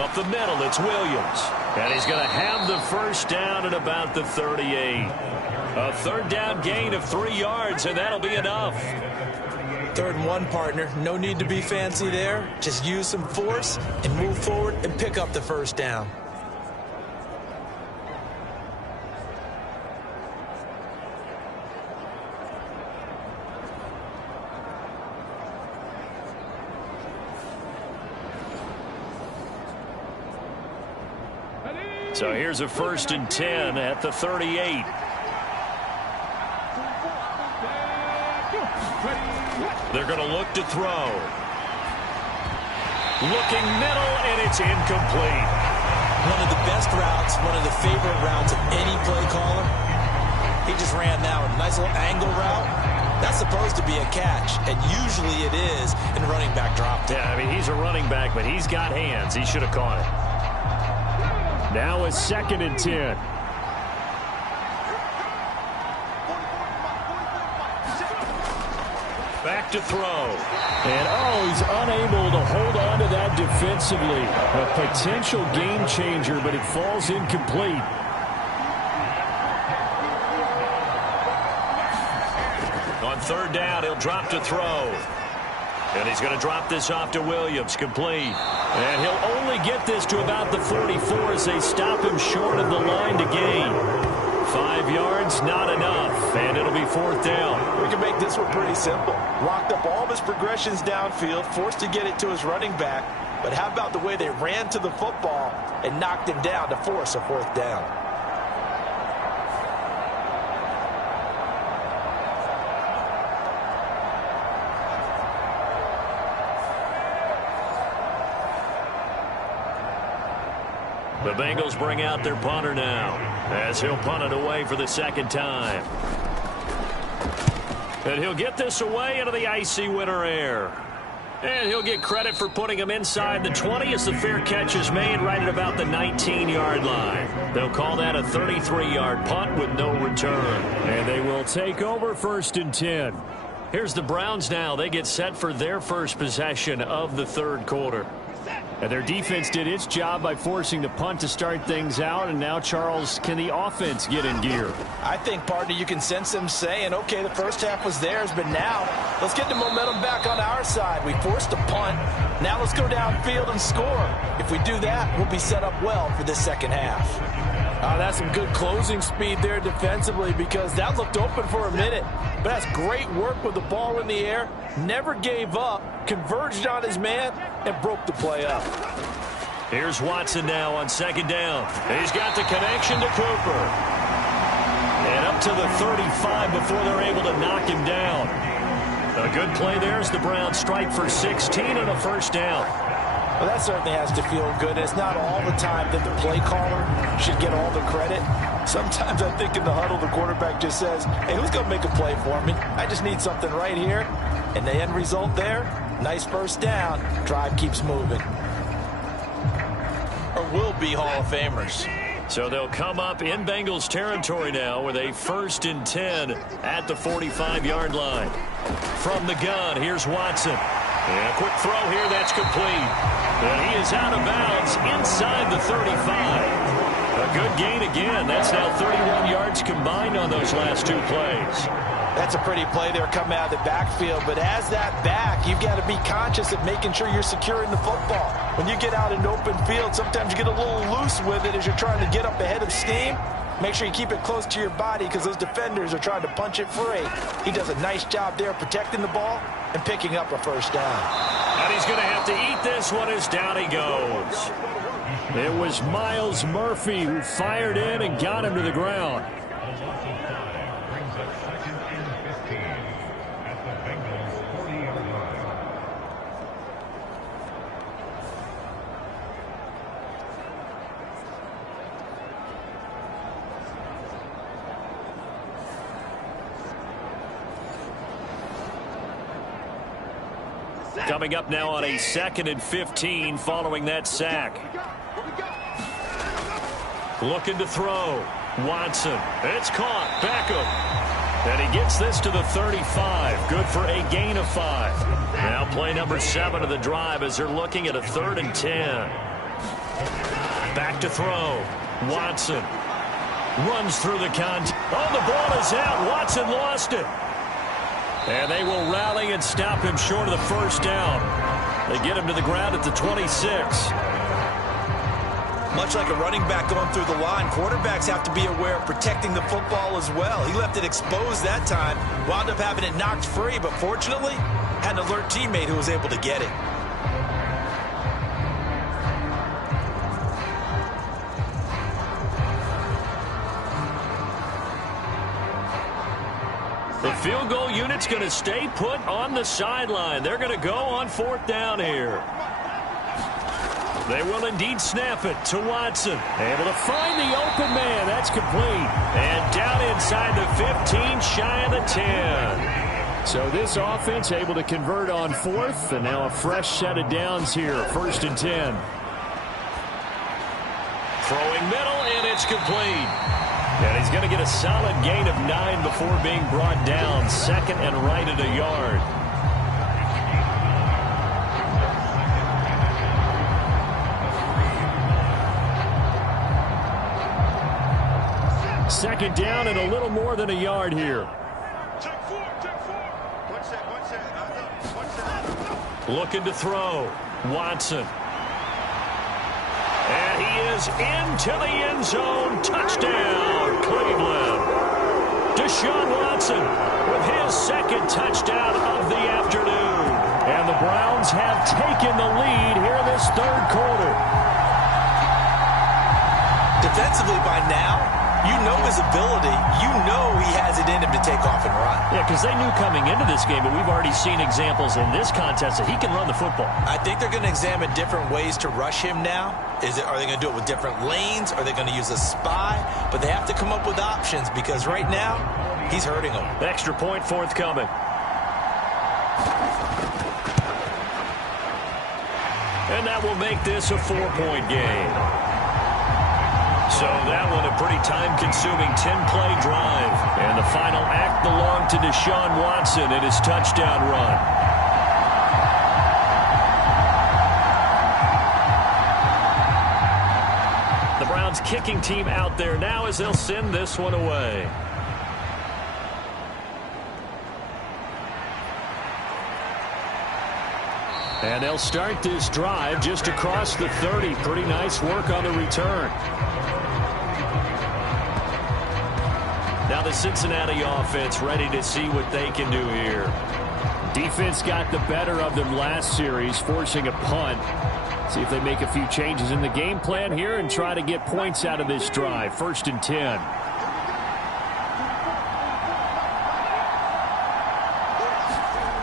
Up the middle, it's Williams. And he's going to have the first down at about the 38. A 3rd down gain of 3 yards, and that'll be enough. 3rd and 1, partner. No need to be fancy there. Just use some force and move forward and pick up the first down. So here's a 1st and 10 at the 38. They're going to look to throw. Looking middle, and it's incomplete. One of the best routes, one of the favorite routes of any play caller. He just ran that one. Nice little angle route. That's supposed to be a catch, and usually it is, and the running back dropped it. Yeah, I mean, he's a running back, but he's got hands. He should have caught it. Now a 2nd and 10. Back to throw. And, he's unable to hold on to that defensively. A potential game changer, but it falls incomplete. On 3rd down, he'll drop to throw. And he's going to drop this off to Williams, complete. And he'll only get this to about the 44 as they stop him short of the line to gain. 5 yards, not enough, and it'll be 4th down. We can make this one pretty simple. Locked up all of his progressions downfield, forced to get it to his running back. But how about the way they ran to the football and knocked him down to force a 4th down? The Bengals bring out their punter now as he'll punt it away for the 2nd time. And he'll get this away into the icy winter air. And he'll get credit for putting him inside the 20 as the fair catch is made right at about the 19-yard line. They'll call that a 33-yard punt with no return. And they will take over 1st and 10. Here's the Browns now. They get set for their first possession of the 3rd quarter. And their defense did its job by forcing the punt to start things out. And now, Charles, can the offense get in gear? I think, partner, you can sense them saying, okay, the first half was theirs, but now let's get the momentum back on our side. We forced a punt. Now let's go downfield and score. If we do that, we'll be set up well for this 2nd half. That's some good closing speed there defensively because that looked open for a minute. But that's great work with the ball in the air. Never gave up, converged on his man, and broke the play up. Here's Watson now on 2nd down. He's got the connection to Cooper. And up to the 35 before they're able to knock him down. A good play there as the Browns strike for 16 and a 1st down. Well, that certainly has to feel good. It's not all the time that the play caller should get all the credit. Sometimes I think in the huddle, the quarterback just says, hey, who's going to make a play for me? I just need something right here. And the end result there, nice 1st down. Drive keeps moving. Or will be Hall of Famers. So they'll come up in Bengals territory now with a 1st and 10 at the 45-yard line. From the gun, here's Watson. And a quick throw here, that's complete. And he is out of bounds inside the 35. A good gain again. That's now 31 yards combined on those last 2 plays. That's a pretty play there coming out of the backfield, but as that back, you've got to be conscious of making sure you're securing the football. When you get out in open field, sometimes you get a little loose with it as you're trying to get up ahead of steam. Make sure you keep it close to your body because those defenders are trying to punch it free. He does a nice job there protecting the ball and picking up a first down. And he's going to have to eat this one as down he goes. It was Miles Murphy who fired in and got him to the ground. Coming up now on a 2nd and 15 following that sack. Looking to throw. Watson. It's caught. Beckham. And he gets this to the 35. Good for a gain of 5. Now play number 7 of the drive as they're looking at a 3rd and 10. Back to throw. Watson. Runs through the contact. Oh, the ball is out. Watson lost it. And they will rally and stop him short of the first down. They get him to the ground at the 26. Much like a running back going through the line, quarterbacks have to be aware of protecting the football as well. He left it exposed that time, wound up having it knocked free, but fortunately, had an alert teammate who was able to get it. The field goal unit's going to stay put on the sideline. They're going to go on 4th down here. They will indeed snap it to Watson. Able to find the open man. That's complete. And down inside the 15, shy of the 10. So this offense able to convert on 4th, and now a fresh set of downs here. 1st and 10. Throwing middle, and it's complete. And he's going to get a solid gain of 9 before being brought down. 2nd and right at a yard. Second down and a little more than a yard here. Looking to throw. Watson. And he is into the end zone. Touchdown, Cleveland. Deshaun Watson with his 2nd touchdown of the afternoon. And the Browns have taken the lead here in this 3rd quarter. Defensively by now, you know his ability. You know he has it in him to take off and run. Yeah, because they knew coming into this game, but we've already seen examples in this contest that he can run the football. I think they're going to examine different ways to rush him now. Are they going to do it with different lanes? Are they going to use a spy? But they have to come up with options because right now, he's hurting them. Extra point forthcoming. And that will make this a 4-point game. So that one a pretty time-consuming 10-play drive. And the final act belonged to Deshaun Watson in his touchdown run. The Browns kicking team out there now as they'll send this one away. And they'll start this drive just across the 30. Pretty nice work on the return. Now the Cincinnati offense ready to see what they can do here. Defense got the better of them last series, forcing a punt. See if they make a few changes in the game plan here and try to get points out of this drive. 1st and 10.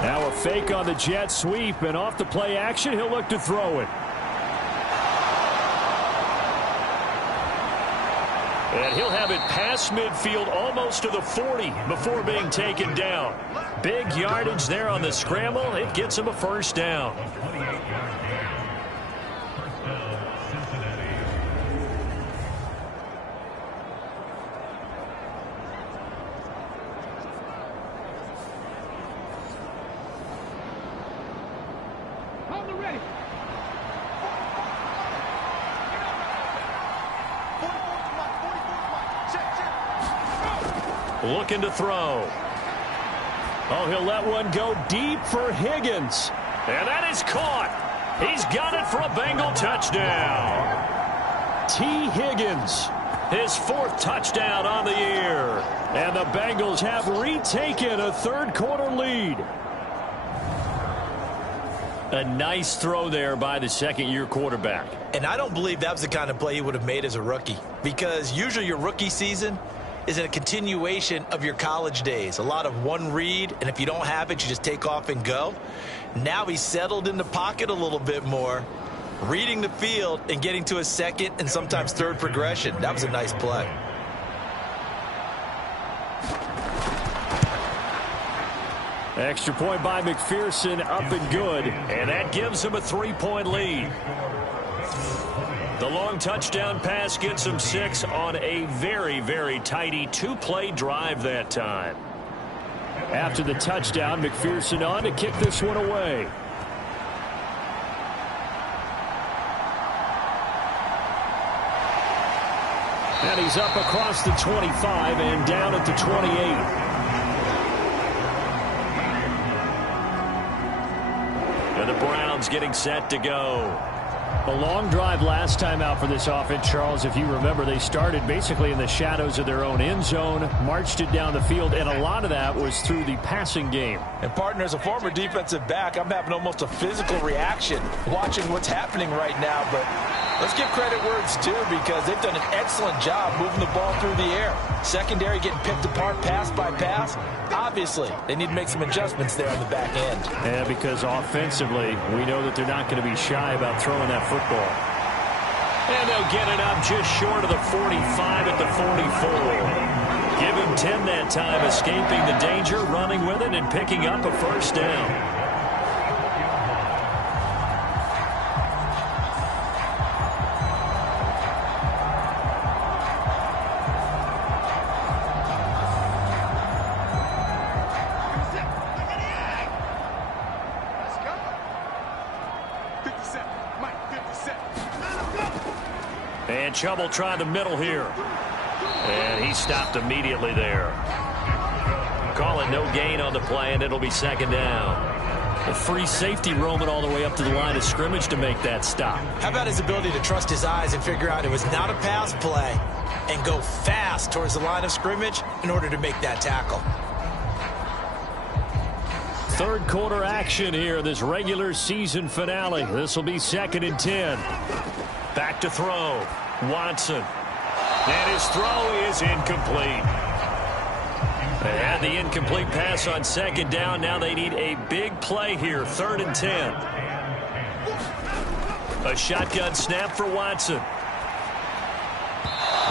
Now a fake on the jet sweep, and off the play action, he'll look to throw it. And he'll have it past midfield almost to the 40 before being taken down. Big yardage there on the scramble. It gets him a first down. looking to throw. Oh, he'll let one go deep for Higgins. And that is caught. He's got it for a Bengal touchdown. T. Higgins, his 4th touchdown on the year. And the Bengals have retaken a third-quarter lead. A nice throw there by the second-year quarterback. And I don't believe that was the kind of play he would have made as a rookie, because usually your rookie season is a continuation of your college days. A lot of one read, and if you don't have it, you just take off and go. Now he's settled in the pocket a little bit more, reading the field and getting to his second and sometimes third progression. That was a nice play. Extra point by McPherson, up and good. And that gives him a 3-point lead. The long touchdown pass gets him 6 on a very, very tidy 2-play drive that time. After the touchdown, McPherson on to kick this one away. And he's up across the 25 and down at the 28. And the Browns getting set to go. A long drive last time out for this offense, Charles. If you remember, they started basically in the shadows of their own end zone, marched it down the field, and a lot of that was through the passing game. And, partner, as a former defensive back, I'm having almost a physical reaction watching what's happening right now. But let's give credit where it's due, because they've done an excellent job moving the ball through the air. Secondary getting picked apart pass by pass. Obviously, they need to make some adjustments there on the back end. Yeah, because offensively, we know that they're not going to be shy about throwing that football. And they'll get it up just short of the 45 at the 44. Give him 10 that time, escaping the danger, running with it, and picking up a first down. And Trouble trying the middle here. And he stopped immediately there. Call it no gain on the play, and it'll be second down. A free safety roaming all the way up to the line of scrimmage to make that stop. How about his ability to trust his eyes and figure out it was not a pass play and go fast towards the line of scrimmage in order to make that tackle. Third quarter action here, this regular season finale. This will be 2nd and 10. Back to throw. Watson. And his throw is incomplete. They had the incomplete pass on second down. Now they need a big play here. 3rd and 10. A shotgun snap for Watson.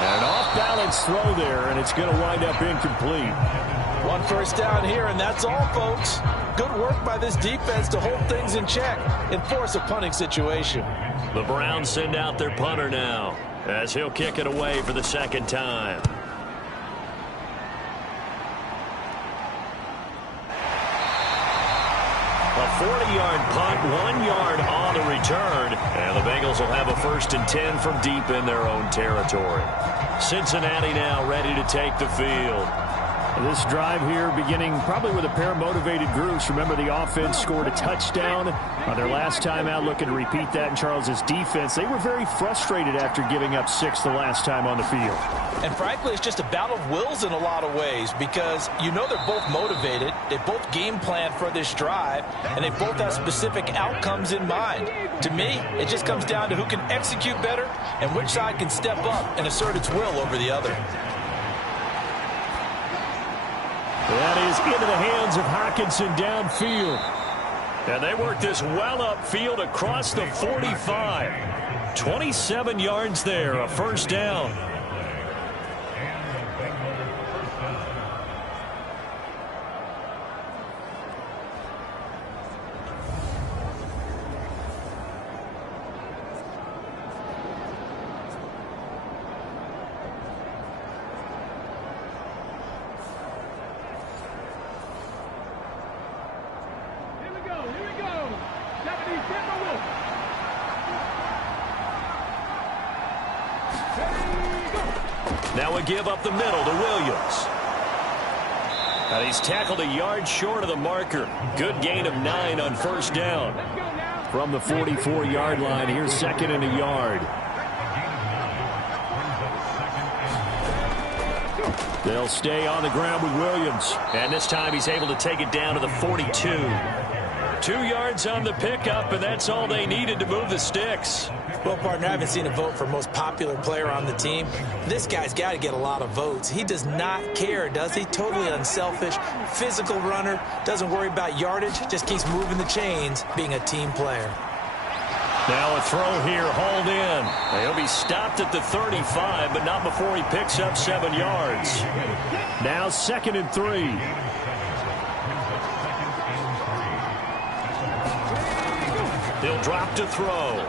An off-balance throw there, and it's going to wind up incomplete. 1 first down here, and that's all, folks. Good work by this defense to hold things in check and force a punting situation. The Browns send out their punter now, as he'll kick it away for the second time. A 40-yard punt, 1 yard on the return, and the Bengals will have a 1st and 10 from deep in their own territory. Cincinnati now ready to take the field. This drive here beginning probably with a pair of motivated groups. Remember, the offense scored a touchdown on their last time out, looking to repeat that in Charles's defense. They were very frustrated after giving up 6 the last time on the field. And frankly, it's just a battle of wills in a lot of ways, because you know they're both motivated. They both game plan for this drive, and they both have specific outcomes in mind. To me, it just comes down to who can execute better and which side can step up and assert its will over the other. That is into the hands of Hockenson downfield. And they work this well upfield across the 45. 27 yards there, a first down. Now we give up the middle to Williams. And he's tackled a yard short of the marker. Good gain of 9 on first down. From the 44-yard line, here's second and a yard. They'll stay on the ground with Williams. And this time he's able to take it down to the 42. 2 yards on the pickup, and that's all they needed to move the sticks. Well, partner, I haven't seen a vote for most popular player on the team. This guy's got to get a lot of votes. He does not care, does he? Totally unselfish, physical runner, doesn't worry about yardage, just keeps moving the chains, being a team player. Now a throw here, hauled in. He'll be stopped at the 35, but not before he picks up 7 yards. Now 2nd and 3. He'll drop to throw.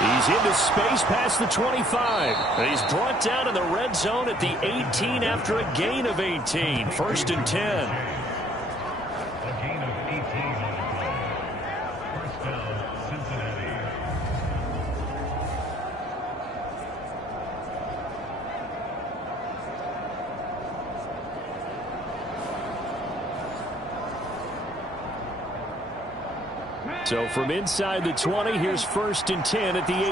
He's into space past the 25. He's brought down in the red zone at the 18 after a gain of 18. 1st and 10. So from inside the 20, here's 1st and 10 at the 18.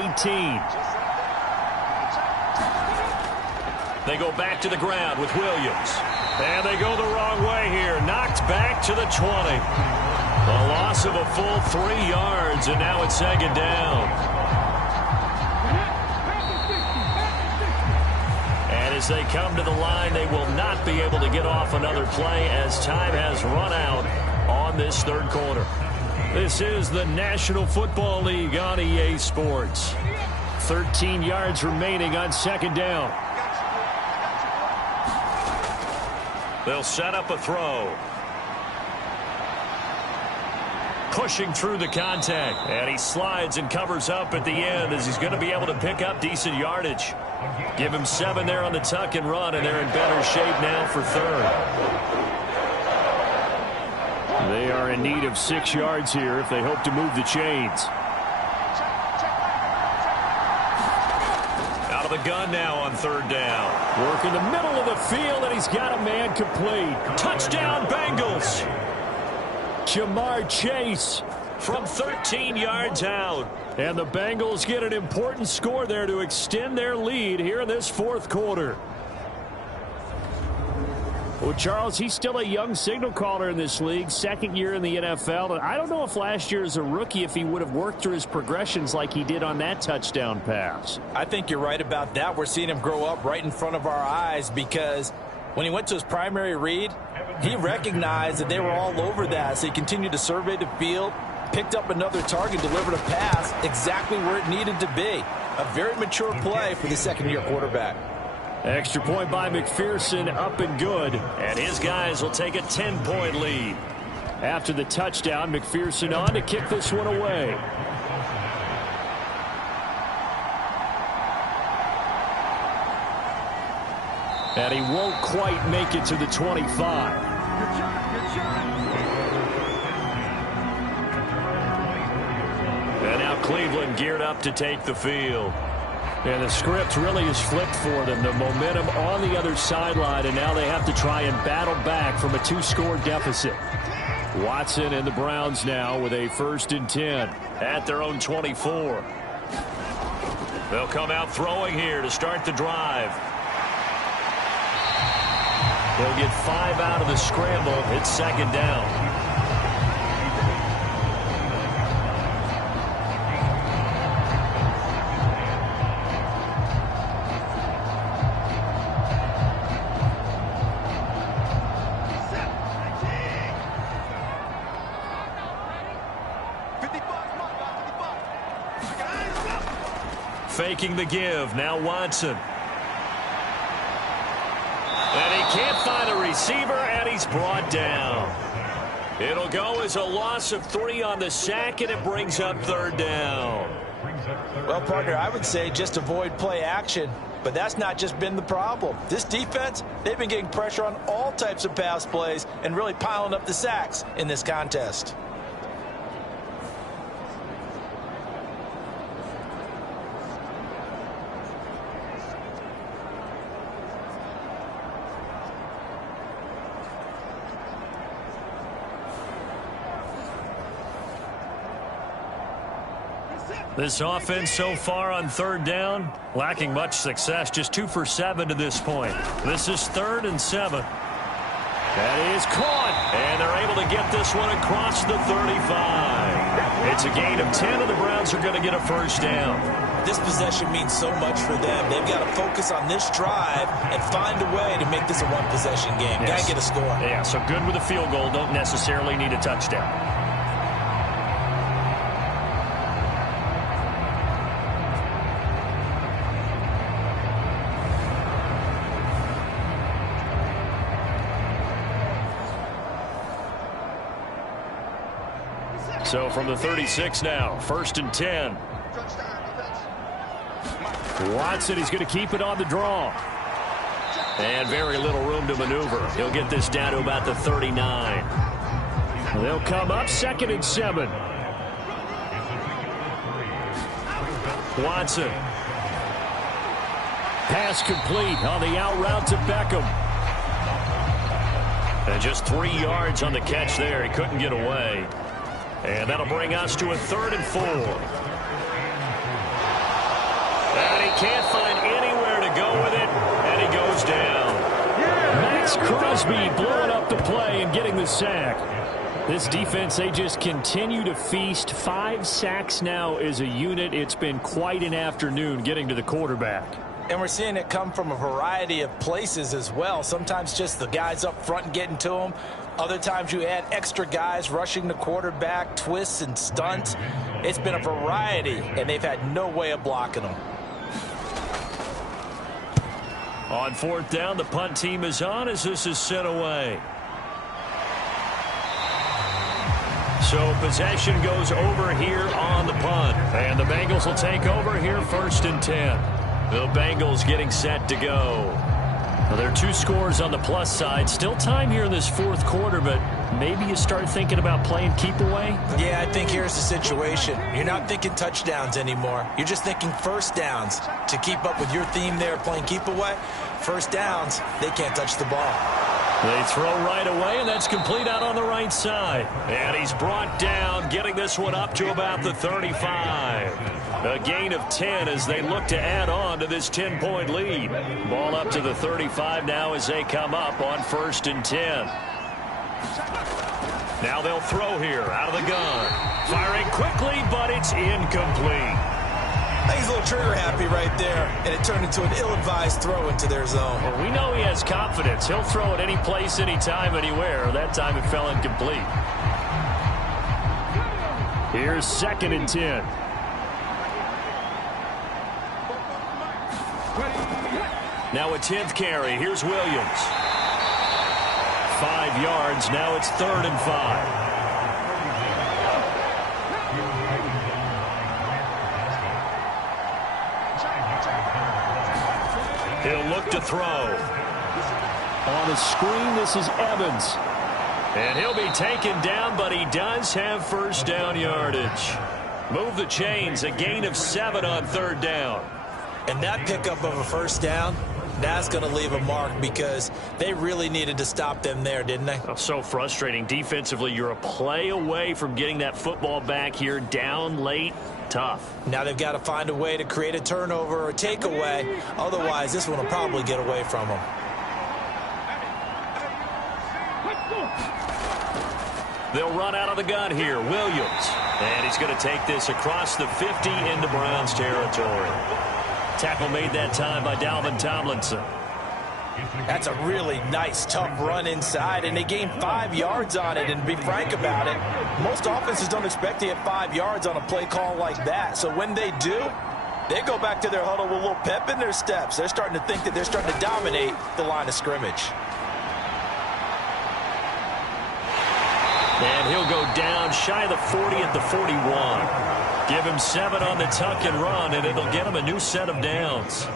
They go back to the ground with Williams. And they go the wrong way here. Knocked back to the 20. A loss of a full 3 yards, and now it's 2nd down. And as they come to the line, they will not be able to get off another play as time has run out on this 3rd quarter. This is the National Football League on EA Sports. 13 yards remaining on 2nd down. They'll set up a throw. Pushing through the contact. And he slides and covers up at the end as he's going to be able to pick up decent yardage. Give him 7 there on the tuck and run, and they're in better shape now for 3rd. They are in need of 6 yards here if they hope to move the chains. Out of the gun now on 3rd down. Work in the middle of the field, and he's got a man complete. Touchdown, Bengals. Jamar Chase from 13 yards out. And the Bengals get an important score there to extend their lead here in this 4th quarter. Well, Charles, he's still a young signal caller in this league, 2nd year in the NFL. And I don't know if last year as a rookie if he would have worked through his progressions like he did on that touchdown pass. I think you're right about that. We're seeing him grow up right in front of our eyes because when he went to his primary read, he recognized that they were all over that. So he continued to survey the field, picked up another target, delivered a pass exactly where it needed to be. A very mature play for the 2nd-year quarterback. Extra point by McPherson, up and good. And his guys will take a 10-point lead. After the touchdown, McPherson on to kick this one away. And he won't quite make it to the 25. And now Cleveland geared up to take the field. And the script really is flipped for them. The momentum on the other sideline, and now they have to try and battle back from a 2-score deficit. Watson and the Browns now with a 1st and 10. At their own 24. They'll come out throwing here to start the drive. They'll get 5 out of the scramble. It's 2nd down. Faking the give. Now Watson. And he can't find a receiver, and he's brought down. It'll go as a loss of 3 on the sack, and it brings up 3rd down. Well, partner, I would say just avoid play action, but that's not just been the problem. This defense, they've been getting pressure on all types of pass plays and really piling up the sacks in this contest. This offense so far on third down, lacking much success, just 2 for 7 to this point. This is 3rd and 7. That is caught, and they're able to get this one across the 35. It's a gain of 10, and the Browns are going to get a first down. This possession means so much for them. They've got to focus on this drive and find a way to make this a one-possession game. Yes. Got to get a score. Yeah, so good with a field goal. Don't necessarily need a touchdown. So from the 36 now, 1st and 10. Watson, he's going to keep it on the draw. And very little room to maneuver. He'll get this down to about the 39. They'll come up 2nd and 7. Watson. Pass complete on the out route to Beckham. And just 3 yards on the catch there. He couldn't get away. And that'll bring us to a 3rd and 4. And he can't find anywhere to go with it, and he goes down. Max Crosby blowing up the play and getting the sack. This defense, they just continue to feast. 5 sacks now as a unit. It's been quite an afternoon getting to the quarterback. And we're seeing it come from a variety of places as well. Sometimes just the guys up front getting to them. Other times you add extra guys rushing the quarterback, twists and stunts. It's been a variety, and they've had no way of blocking them. On 4th down, the punt team is on as this is sent away. So possession goes over here on the punt. And the Bengals will take over here 1st and 10. The Bengals getting set to go. Well, there are 2 scores on the plus side. Still time here in this 4th quarter, but maybe you start thinking about playing keep away? Yeah, I think here's the situation. You're not thinking touchdowns anymore. You're just thinking first downs. To keep up with your theme there, playing keep away, first downs, they can't touch the ball. They throw right away, and that's complete out on the right side. And he's brought down, getting this one up to about the 35. A gain of 10 as they look to add on to this 10-point lead. Ball up to the 35 now as they come up on 1st and 10. Now they'll throw here out of the gun. Firing quickly, but it's incomplete. I think he's a little trigger happy right there, and it turned into an ill-advised throw into their zone. Well, we know he has confidence. He'll throw it any place, anytime, anywhere. That time it fell incomplete. Here's 2nd and 10. Now a 10th carry. Here's Williams. 5 yards. Now it's 3rd and 5. He'll look to throw. On the screen, this is Evans. And he'll be taken down, but he does have first down yardage. Move the chains. A gain of 7 on 3rd down. And that pickup of a first down, that's going to leave a mark because they really needed to stop them there, didn't they? Oh, so frustrating. Defensively, you're a play away from getting that football back here down late. Tough. Now they've got to find a way to create a turnover or a takeaway. Otherwise, this one will probably get away from them. They'll run out of the gun here. Williams. And he's going to take this across the 50 into Browns territory. Tackle made that time by Dalvin Tomlinson. That's a really nice, tough run inside, and they gained 5 yards on it. And to be frank about it, most offenses don't expect to get 5 yards on a play call like that. So when they do, they go back to their huddle with a little pep in their steps. They're starting to think that they're starting to dominate the line of scrimmage. And he'll go down shy of the 40 at the 41. Give him 7 on the tuck and run, and it'll get him a new set of downs.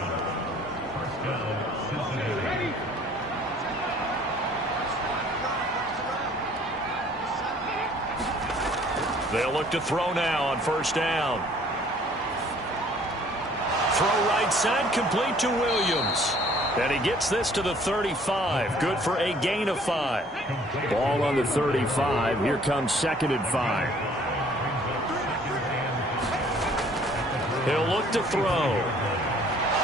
They'll look to throw now on first down. Throw right side, complete to Williams. And he gets this to the 35. Good for a gain of 5. Ball on the 35. Here comes 2nd and 5. He'll look to throw.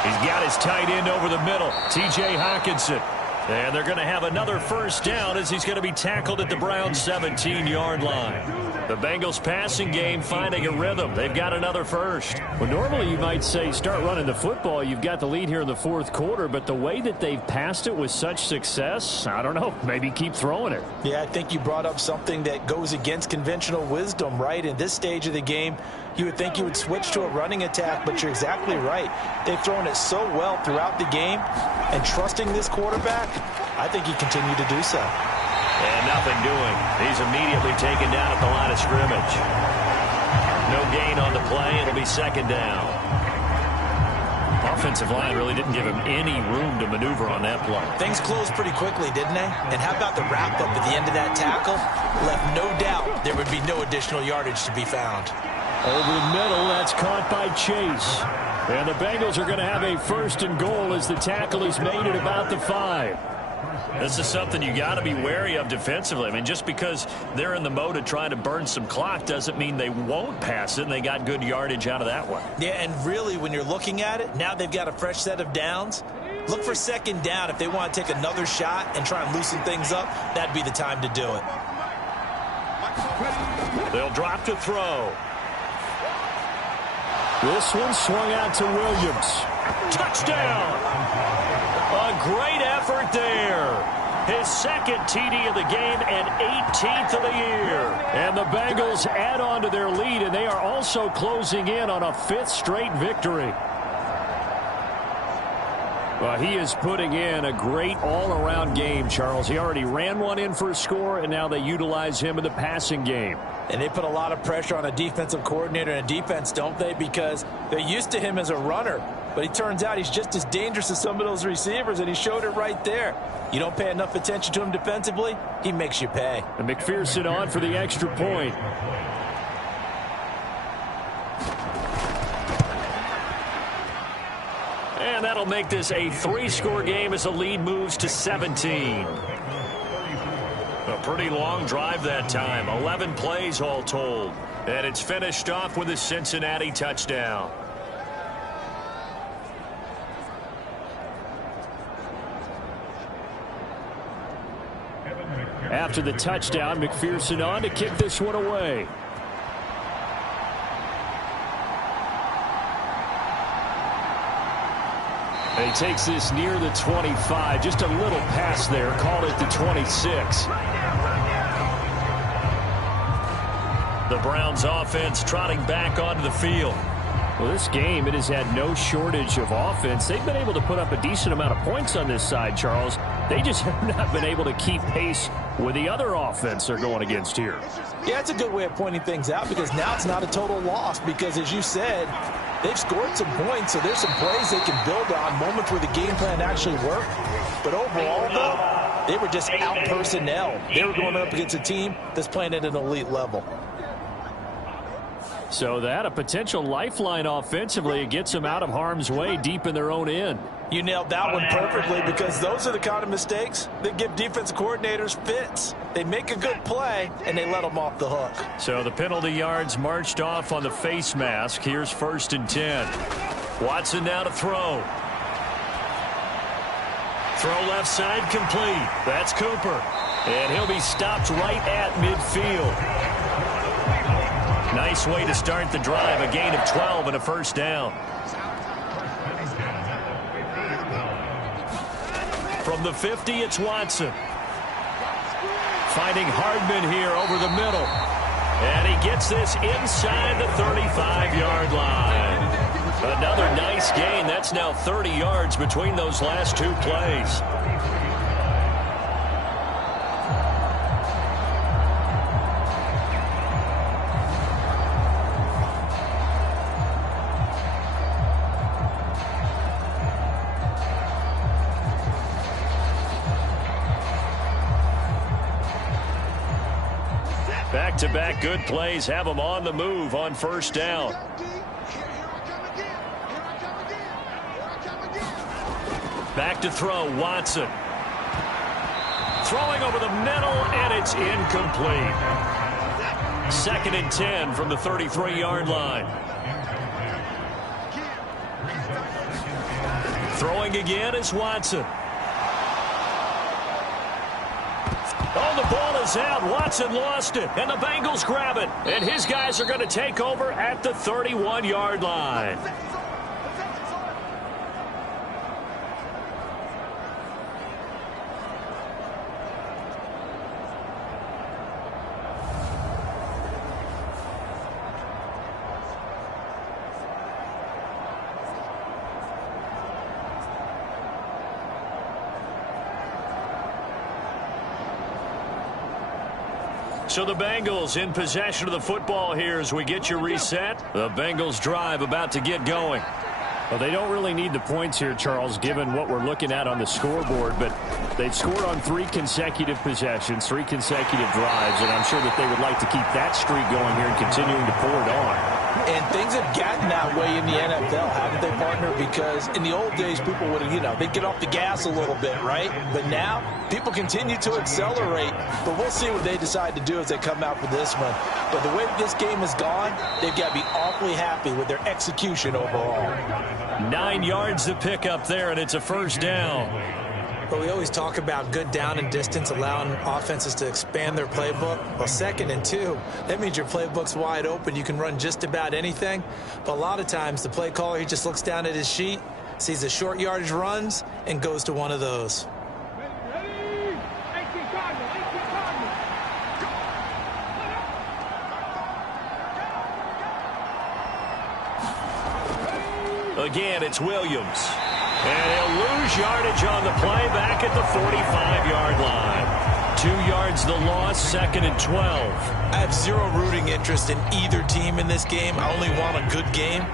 He's got his tight end over the middle, T.J. Hockenson. And they're going to have another first down as he's going to be tackled at the Browns' 17-yard line. The Bengals passing game finding a rhythm. They've got another first. Well, normally you might say start running the football. You've got the lead here in the fourth quarter, but the way that they've passed it with such success, I don't know, maybe keep throwing it. Yeah, I think you brought up something that goes against conventional wisdom, right? In this stage of the game, you would think you would switch to a running attack, but you're exactly right. They've thrown it so well throughout the game, and trusting this quarterback, I think he continued to do so. And nothing doing. He's immediately taken down at the line of scrimmage. No gain on the play. It'll be second down. Offensive line really didn't give him any room to maneuver on that play. Things closed pretty quickly, didn't they? And how about the wrap-up at the end of that tackle? Left no doubt there would be no additional yardage to be found. Over the middle, that's caught by Chase. And the Bengals are going to have a first and goal as the tackle is made at about the 5. This is something you got to be wary of defensively. I mean, just because they're in the mode of trying to burn some clock doesn't mean they won't pass it, and they got good yardage out of that one. Yeah, and really, when you're looking at it, now they've got a fresh set of downs. Look for second down. If they want to take another shot and try and loosen things up, that'd be the time to do it. They'll drop to throw. This one swung out to Williams. Touchdown! A great effort there. His second TD of the game and 18th of the year. And the Bengals add on to their lead, and they are also closing in on a 5th straight victory. Well, he is putting in a great all-around game, Charles. He already ran one in for a score, and now they utilize him in the passing game. And they put a lot of pressure on a defensive coordinator and a defense, don't they? Because they're used to him as a runner. But it turns out he's just as dangerous as some of those receivers, and he showed it right there. You don't pay enough attention to him defensively, he makes you pay. And McPherson on for the extra point. And that'll make this a 3-score game as the lead moves to 17. A pretty long drive that time. 11 plays all told. And it's finished off with a Cincinnati touchdown. After the touchdown, McPherson on to kick this one away. He takes this near the 25. Just a little pass there. Called it the 26. The Browns offense trotting back onto the field. Well, this game, it has had no shortage of offense. They've been able to put up a decent amount of points on this side, Charles. They just have not been able to keep pace with the other offense they're going against here. Yeah, it's a good way of pointing things out because now it's not a total loss because, as you said, they've scored some points, so there's some plays they can build on, moments where the game plan actually worked. But overall, though, they were just out personnel. They were going up against a team that's playing at an elite level. So that, a potential lifeline offensively, it gets them out of harm's way deep in their own end. You nailed that one perfectly because those are the kind of mistakes that give defensive coordinators fits. They make a good play, and they let them off the hook. So the penalty yards marched off on the face mask. Here's 1st and 10. Watson now to throw. Throw left side complete. That's Cooper. And he'll be stopped right at midfield. Nice way to start the drive. A gain of 12 and a first down. From the 50, it's Watson. Finding Hardman here over the middle. And he gets this inside the 35-yard line. Another nice gain. That's now 30 yards between those last 2 plays. Back-to-back good plays have them on the move on first down. Back to throw, Watson. Throwing over the middle, and it's incomplete. 2nd and 10 from the 33-yard line. Throwing again is Watson. Oh, the ball is out. Watson lost it, and the Bengals grab it. And his guys are going to take over at the 31-yard line. So the Bengals in possession of the football here as we get you reset. The Bengals drive about to get going. Well, they don't really need the points here, Charles, given what we're looking at on the scoreboard, but they've scored on 3 consecutive possessions, 3 consecutive drives, and I'm sure that they would like to keep that streak going here and continuing to pour it on. And things have gotten that way in the NFL, haven't they, partner? Because in the old days, people would have, they'd get off the gas a little bit, right? But now, people continue to accelerate. But we'll see what they decide to do as they come out for this one. But the way this game has gone, they've got to be awfully happy with their execution overall. 9 yards to pick up there, and it's a first down. But we always talk about good down and distance, allowing offenses to expand their playbook. Well, 2nd and 2, that means your playbook's wide open. You can run just about anything. But a lot of times, the play caller, he just looks down at his sheet, sees the short yardage runs, and goes to one of those. Again, it's Williams. And he'll lose yardage on the play back at the 45-yard line. 2 yards the loss, 2nd and 12. I have zero rooting interest in either team in this game. I only want a good game.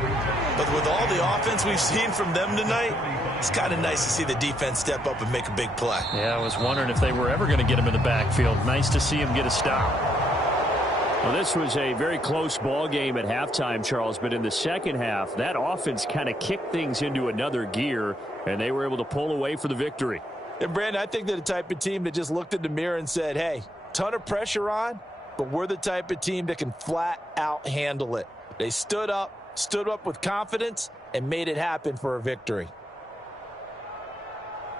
But with all the offense we've seen from them tonight, it's kind of nice to see the defense step up and make a big play. Yeah, I was wondering if they were ever going to get him in the backfield. Nice to see him get a stop. Well, this was a very close ball game at halftime, Charles, but in the second half, that offense kind of kicked things into another gear, and they were able to pull away for the victory. And, Brandon, I think they're the type of team that just looked in the mirror and said, hey, ton of pressure on, but we're the type of team that can flat out handle it. They stood up with confidence, and made it happen for a victory.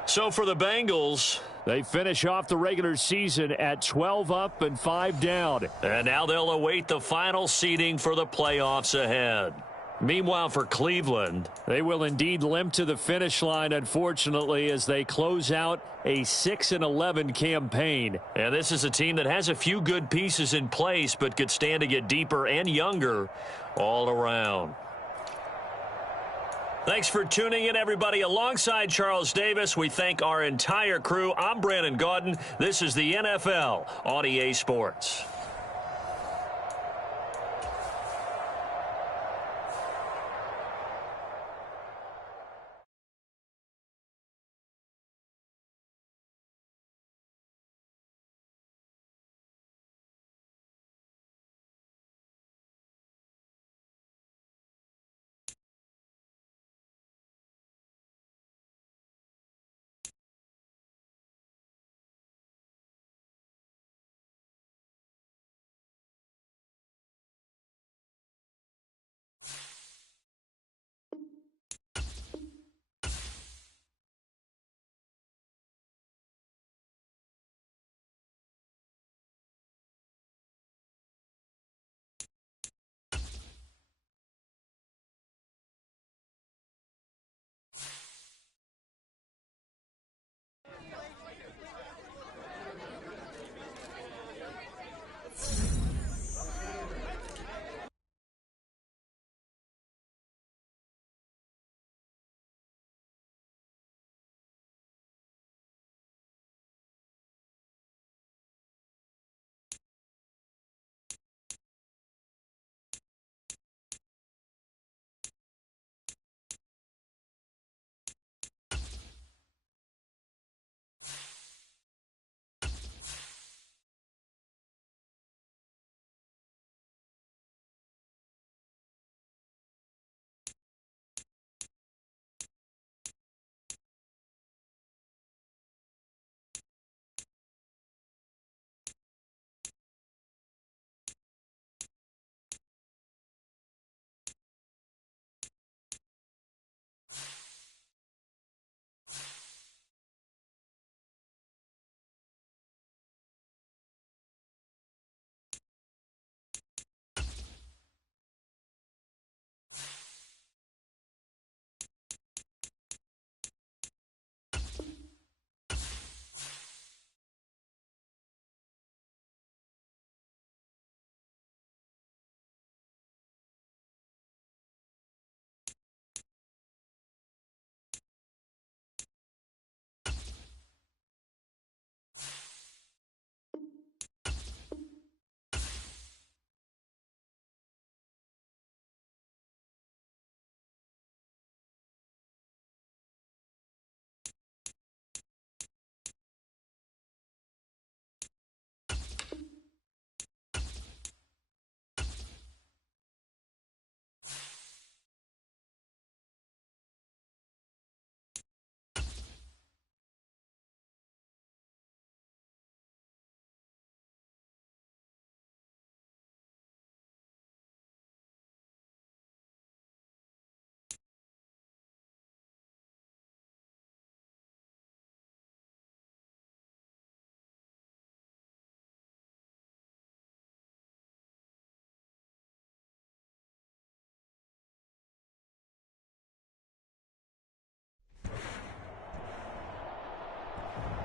So for the Bengals, they finish off the regular season at 12 up and 5 down. And now they'll await the final seeding for the playoffs ahead. Meanwhile, for Cleveland, they will indeed limp to the finish line, unfortunately, as they close out a 6-11 campaign. And this is a team that has a few good pieces in place, but could stand to get deeper and younger all around. Thanks for tuning in, everybody. Alongside Charles Davis, we thank our entire crew. I'm Brandon Gaudin. This is the NFL on EA Sports.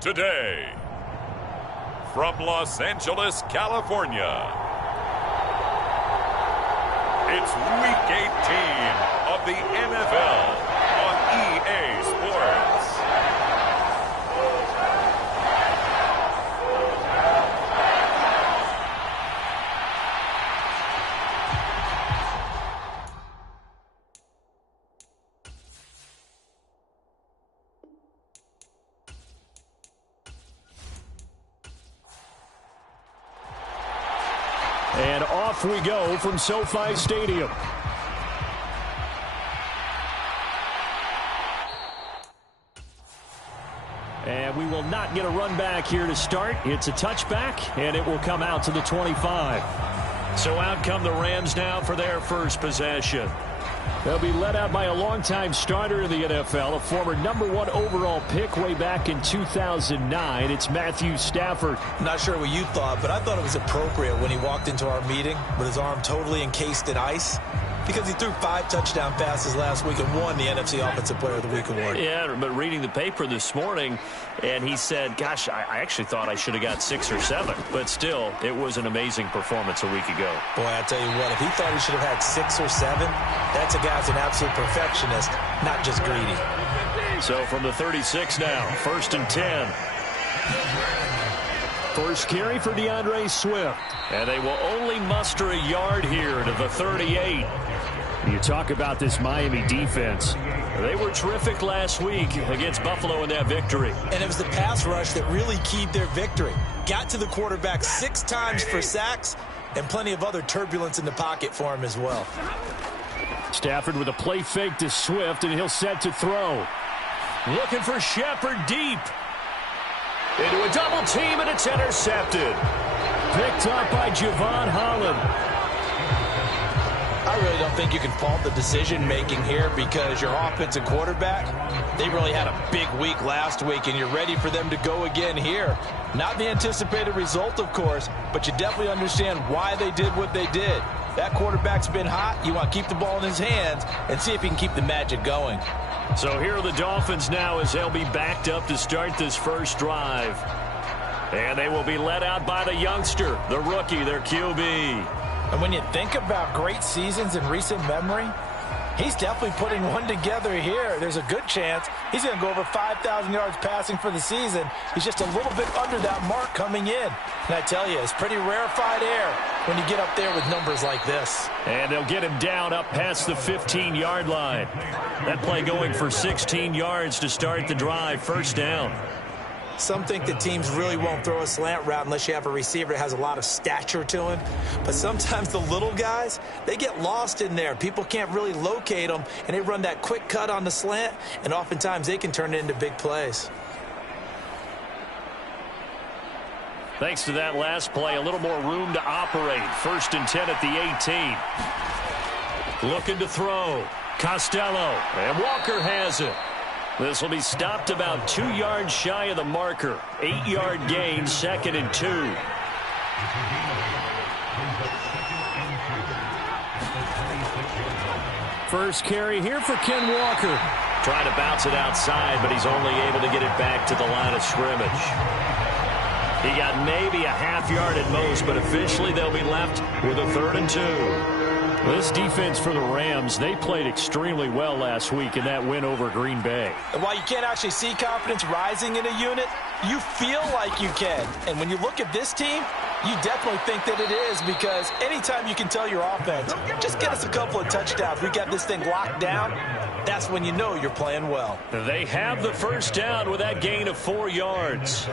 today. From Los Angeles, California, it's Week 18 of the NFL on EA Sports. And off we go from SoFi Stadium. And we will not get a run back here to start. It's a touchback, and it will come out to the 25. So out come the Rams now for their first possession. They'll be led out by a longtime starter in the NFL, a former #1 overall pick way back in 2009. It's Matthew Stafford. I'm not sure what you thought, but I thought it was appropriate when he walked into our meeting with his arm totally encased in ice, because he threw 5 touchdown passes last week and won the NFC Offensive Player of the Week award. Yeah, but reading the paper this morning, and he said, gosh, I actually thought I should have got 6 or 7. But still, it was an amazing performance a week ago. Boy, I tell you what, if he thought he should have had 6 or 7, that's a guy's an absolute perfectionist, not just greedy. So from the 36 now, 1st and 10. First carry for DeAndre Swift. And they will only muster a yard here to the 38. You talk about this Miami defense. They were terrific last week against Buffalo in that victory. And it was the pass rush that really keyed their victory. Got to the quarterback 6 times for sacks, and plenty of other turbulence in the pocket for him as well. Stafford with a play fake to Swift, and he'll set to throw. Looking for Shepard deep. Into a double team, and it's intercepted. Picked up by Javon Holland. I really don't think you can fault the decision-making here, because your offensive quarterback, they really had a big week last week, and you're ready for them to go again here. Not the anticipated result, of course, but you definitely understand why they did what they did. That quarterback's been hot. You want to keep the ball in his hands and see if he can keep the magic going. So here are the Dolphins now as they'll be backed up to start this first drive. And they will be led out by the youngster, the rookie, their QB. And when you think about great seasons in recent memory, he's definitely putting one together here. There's a good chance he's going to go over 5,000 yards passing for the season. He's just a little bit under that mark coming in. And I tell you, it's pretty rarefied air when you get up there with numbers like this. And they'll get him down up past the 15-yard line. That play going for 16 yards to start the drive, first down. Some think that teams really won't throw a slant route unless you have a receiver that has a lot of stature to him. But sometimes the little guys, they get lost in there. People can't really locate them, and they run that quick cut on the slant, and oftentimes they can turn it into big plays. Thanks to that last play, a little more room to operate. 1st and 10 at the 18. Looking to throw. Costello, and Walker has it. This will be stopped about 2 yards shy of the marker. 8-yard gain, 2nd and 2. First carry here for Ken Walker. Trying to bounce it outside, but he's only able to get it back to the line of scrimmage. He got maybe a half yard at most, but officially they'll be left with a 3rd and 2. This defense for the Rams, they played extremely well last week in that win over Green Bay. And while you can't actually see confidence rising in a unit, you feel like you can. And when you look at this team, you definitely think that it is, because anytime you can tell your offense, just get us a couple of touchdowns, we got this thing locked down, that's when you know you're playing well. They have the first down with that gain of 4 yards.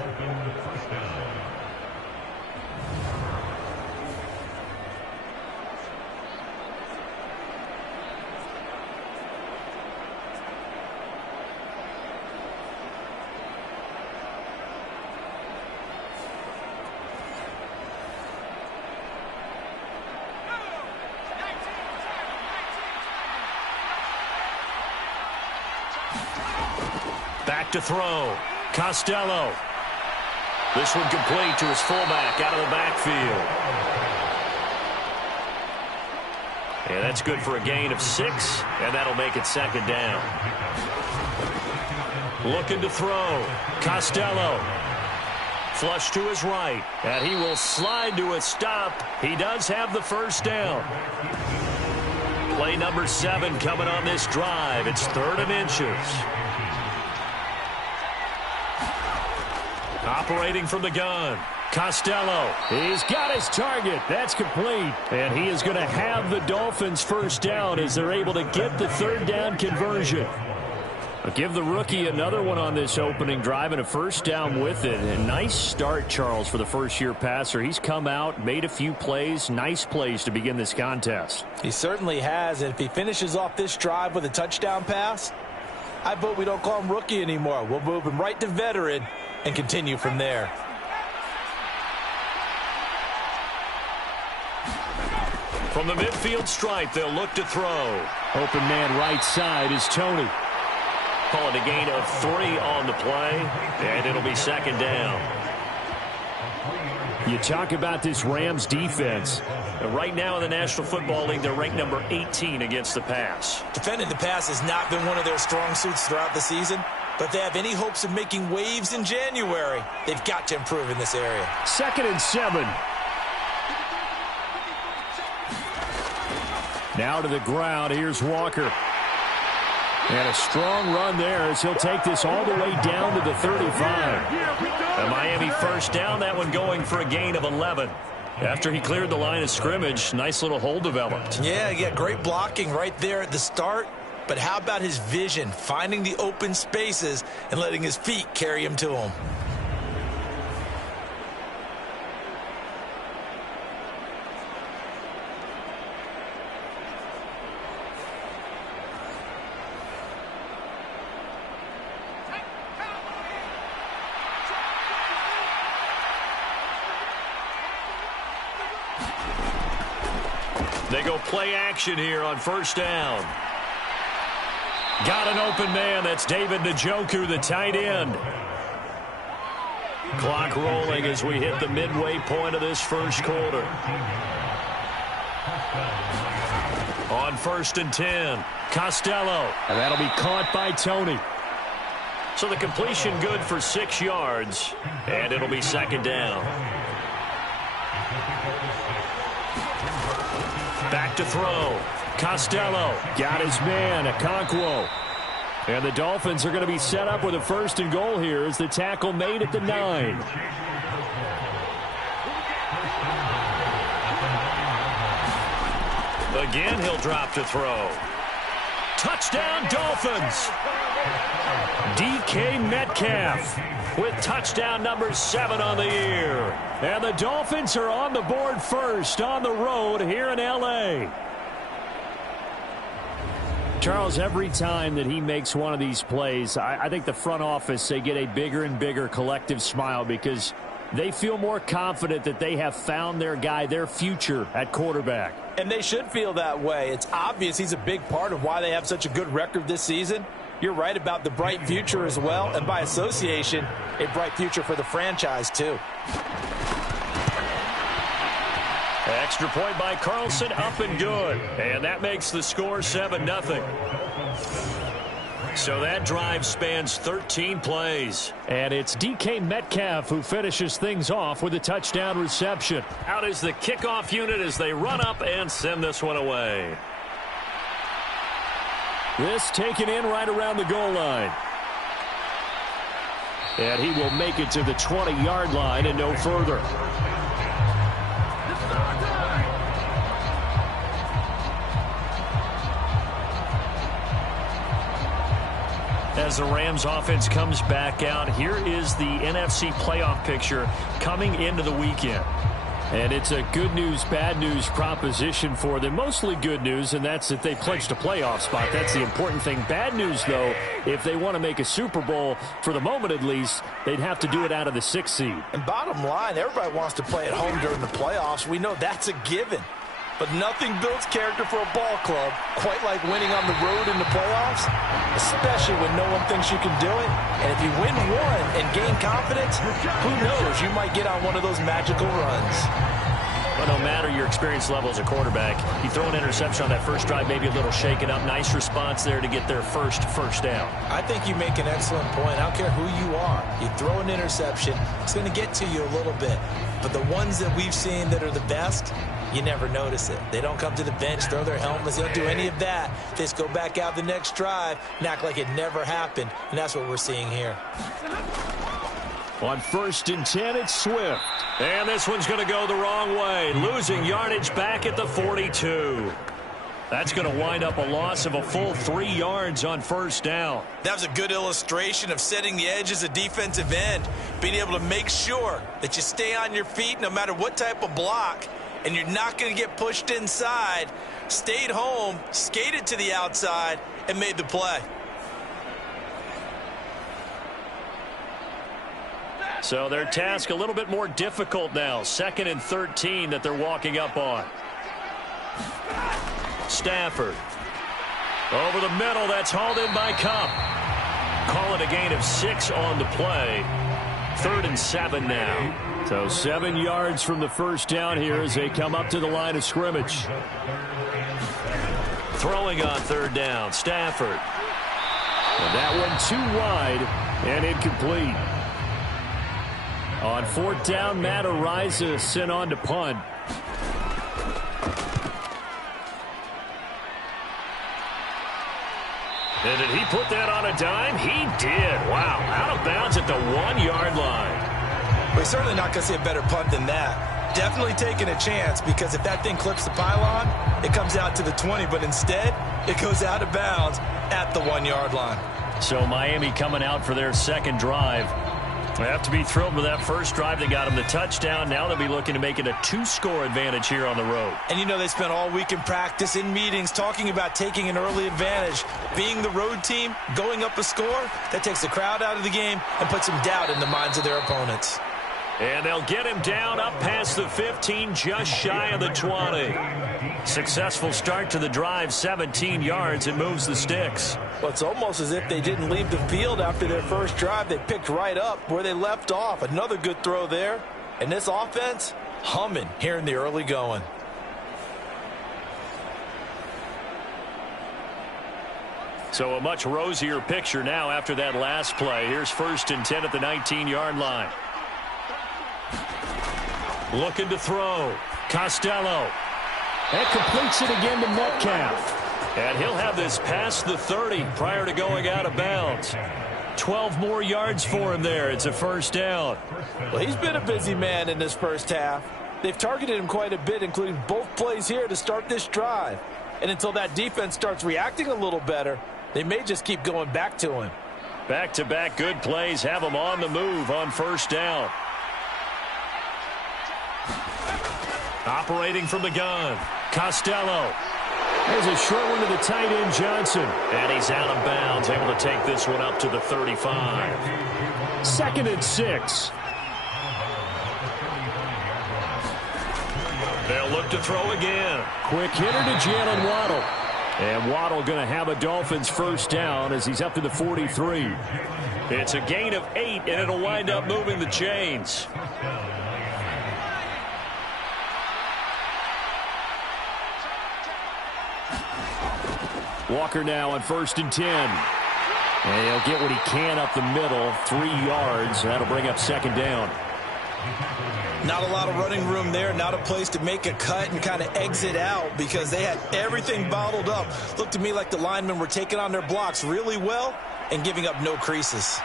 Back to throw. Costello. This one complete to his fullback out of the backfield. And that's good for a gain of 6, and that'll make it 2nd down. Looking to throw. Costello. Flush to his right. And he will slide to a stop. He does have the first down. Play number 7 coming on this drive. It's 3rd and inches. Operating from the gun. Costello. He's got his target. That's complete. And he is going to have the Dolphins' first down as they're able to get the 3rd down conversion. I'll give the rookie another one on this opening drive and a first down with it. A nice start, Charles, for the first-year passer. He's come out, made a few plays, nice plays to begin this contest. He certainly has, and if he finishes off this drive with a touchdown pass, I vote we don't call him rookie anymore. We'll move him right to veteran and continue from there. From the midfield stripe, they'll look to throw. Open man right side is Tony. Call it a gain of 3 on the play, and it'll be 2nd down. You talk about this Rams defense. Right now in the National Football League, they're ranked number 18 against the pass. Defending the pass has not been one of their strong suits throughout the season, but if they have any hopes of making waves in January, they've got to improve in this area. 2nd and 7. Now to the ground. Here's Walker. And a strong run there as he'll take this all the way down to the 35. A Miami first down, that one going for a gain of 11. After he cleared the line of scrimmage, nice little hole developed. Yeah, great blocking right there at the start. But how about his vision, finding the open spaces and letting his feet carry him to them? They go play action here on first down. Got an open man. That's David Njoku, the tight end. Clock rolling as we hit the midway point of this first quarter. On 1st and 10, Costello. And that'll be caught by Tony. So the completion good for 6 yards, and it'll be 2nd down. Back to throw. Costello. Got his man, Okonkwo. And the Dolphins are going to be set up with a 1st and goal here as the tackle made at the 9. Again, he'll drop to throw. Touchdown, Dolphins. DK Metcalf with touchdown number 7 on the year. And the Dolphins are on the board first on the road here in L.A. Charles, every time that he makes one of these plays, I think the front office, they get a bigger and bigger collective smile because they feel more confident that they have found their guy, their future at quarterback. And they should feel that way. It's obvious he's a big part of why they have such a good record this season. You're right about the bright future as well, and by association, a bright future for the franchise too. Extra point by Carlson, up and good. And that makes the score 7-0. So that drive spans 13 plays. And it's DK Metcalf who finishes things off with a touchdown reception. Out is the kickoff unit as they run up and send this one away. This taken in right around the goal line. And he will make it to the 20-yard line and no further. As the Rams offense comes back out, here is the NFC playoff picture coming into the weekend. And it's a good news, bad news proposition for them. Mostly good news, and that's that they clinched a playoff spot. That's the important thing. Bad news, though, if they want to make a Super Bowl, for the moment at least, they'd have to do it out of the 6th seed. And bottom line, everybody wants to play at home during the playoffs. We know that's a given. But nothing builds character for a ball club quite like winning on the road in the playoffs, especially when no one thinks you can do it. And if you win one and gain confidence, who knows, you might get on one of those magical runs. know, no matter your experience level as a quarterback, you throw an interception on that first drive, maybe a little shaken up. Nice response there to get their first down. I think you make an excellent point. I don't care who you are. You throw an interception, it's going to get to you a little bit. But the ones that we've seen that are the best, you never notice it. They don't come to the bench, throw their helmets. They don't do any of that. They just go back out the next drive and act like it never happened. And that's what we're seeing here. On 1st and 10, it's Swift. And this one's going to go the wrong way. Losing yardage back at the 42. That's going to wind up a loss of a full 3 yards on 1st down. That was a good illustration of setting the edge as a defensive end, being able to make sure that you stay on your feet no matter what type of block, and you're not going to get pushed inside. Stayed home, skated to the outside, and made the play. So their task a little bit more difficult now. 2nd and 13 that they're walking up on. Stafford. Over the middle, that's hauled in by Cup. Call it a gain of 6 on the play. 3rd and 7 now. So 7 yards from the first down here as they come up to the line of scrimmage. Throwing on 3rd down, Stafford. And that one too wide and incomplete. On 4th down, Matt Ariza sent on to punt. And did he put that on a dime? He did. Wow. Out of bounds at the 1-yard line. We're certainly not going to see a better punt than that. Definitely taking a chance, because if that thing clips the pylon, it comes out to the 20, but instead it goes out of bounds at the 1-yard line. So Miami coming out for their 2nd drive. They have to be thrilled with that first drive. They got them the touchdown. Now they'll be looking to make it a 2-score advantage here on the road. And you know, they spent all week in practice, in meetings, talking about taking an early advantage. Being the road team, going up a score, that takes the crowd out of the game and puts some doubt in the minds of their opponents. And they'll get him down up past the 15, just shy of the 20. Successful start to the drive, 17 yards, and moves the sticks. Well, it's almost as if they didn't leave the field after their first drive. They picked right up where they left off. Another good throw there. And this offense, humming here in the early going. So a much rosier picture now after that last play. Here's 1st and 10 at the 19-yard line. Looking to throw. Costello. That completes it again to Metcalf. And he'll have this past the 30 prior to going out of bounds. 12 more yards for him there. It's a 1st down. Well, he's been a busy man in this first half. They've targeted him quite a bit, including both plays here to start this drive. And until that defense starts reacting a little better, they may just keep going back to him. Back-to-back good plays have him on the move on 1st down. Operating from the gun, Costello. There's a short one to the tight end, Johnson. And he's out of bounds, able to take this one up to the 35. 2nd and 6. They'll look to throw again. Quick hitter to Jalen Waddle. And Waddle going to have a Dolphins 1st down as he's up to the 43. It's a gain of 8, and it'll wind up moving the chains. Walker now on 1st and 10. And he'll get what he can up the middle, 3 yards. That'll bring up 2nd down. Not a lot of running room there, not a place to make a cut and kind of exit out because they had everything bottled up. Looked to me like the linemen were taking on their blocks really well and giving up no creases.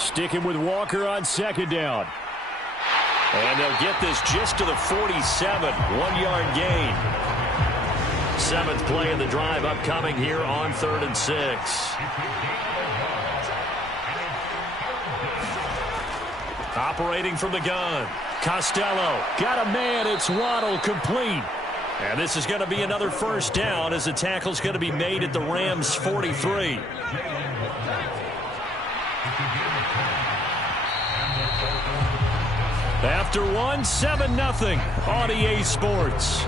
Sticking with Walker on 2nd down. And they'll get this just to the 47, 1-yard gain. 7th play of the drive upcoming here on 3rd and 6. Operating from the gun, Costello. Got a man, it's Waddle, complete. And this is going to be another 1st down as the tackle's going to be made at the Rams' 43. After one, 7-0 on EA Sports.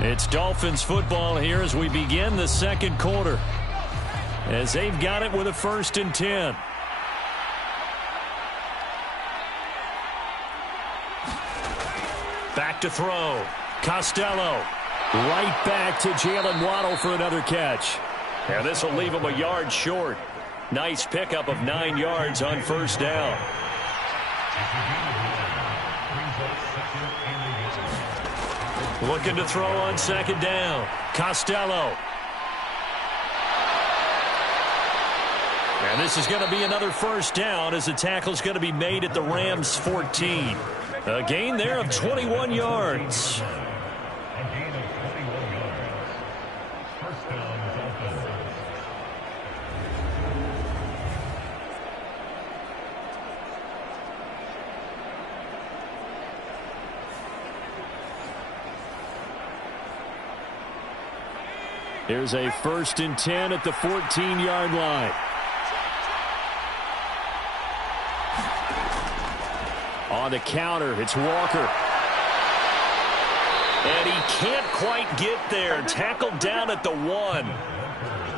It's Dolphins football here as we begin the 2nd quarter. as they've got it with a 1st and 10. Back to throw. Costello. Right back to Jalen Waddle for another catch. And this will leave him a yard short. Nice pickup of 9 yards on 1st down. Looking to throw on 2nd down. Costello. And this is going to be another 1st down as the tackle is going to be made at the Rams' 14. A gain there of 21 yards. Here's a 1st and 10 at the 14-yard line. On the counter, it's Walker. And he can't quite get there. Tackled down at the 1.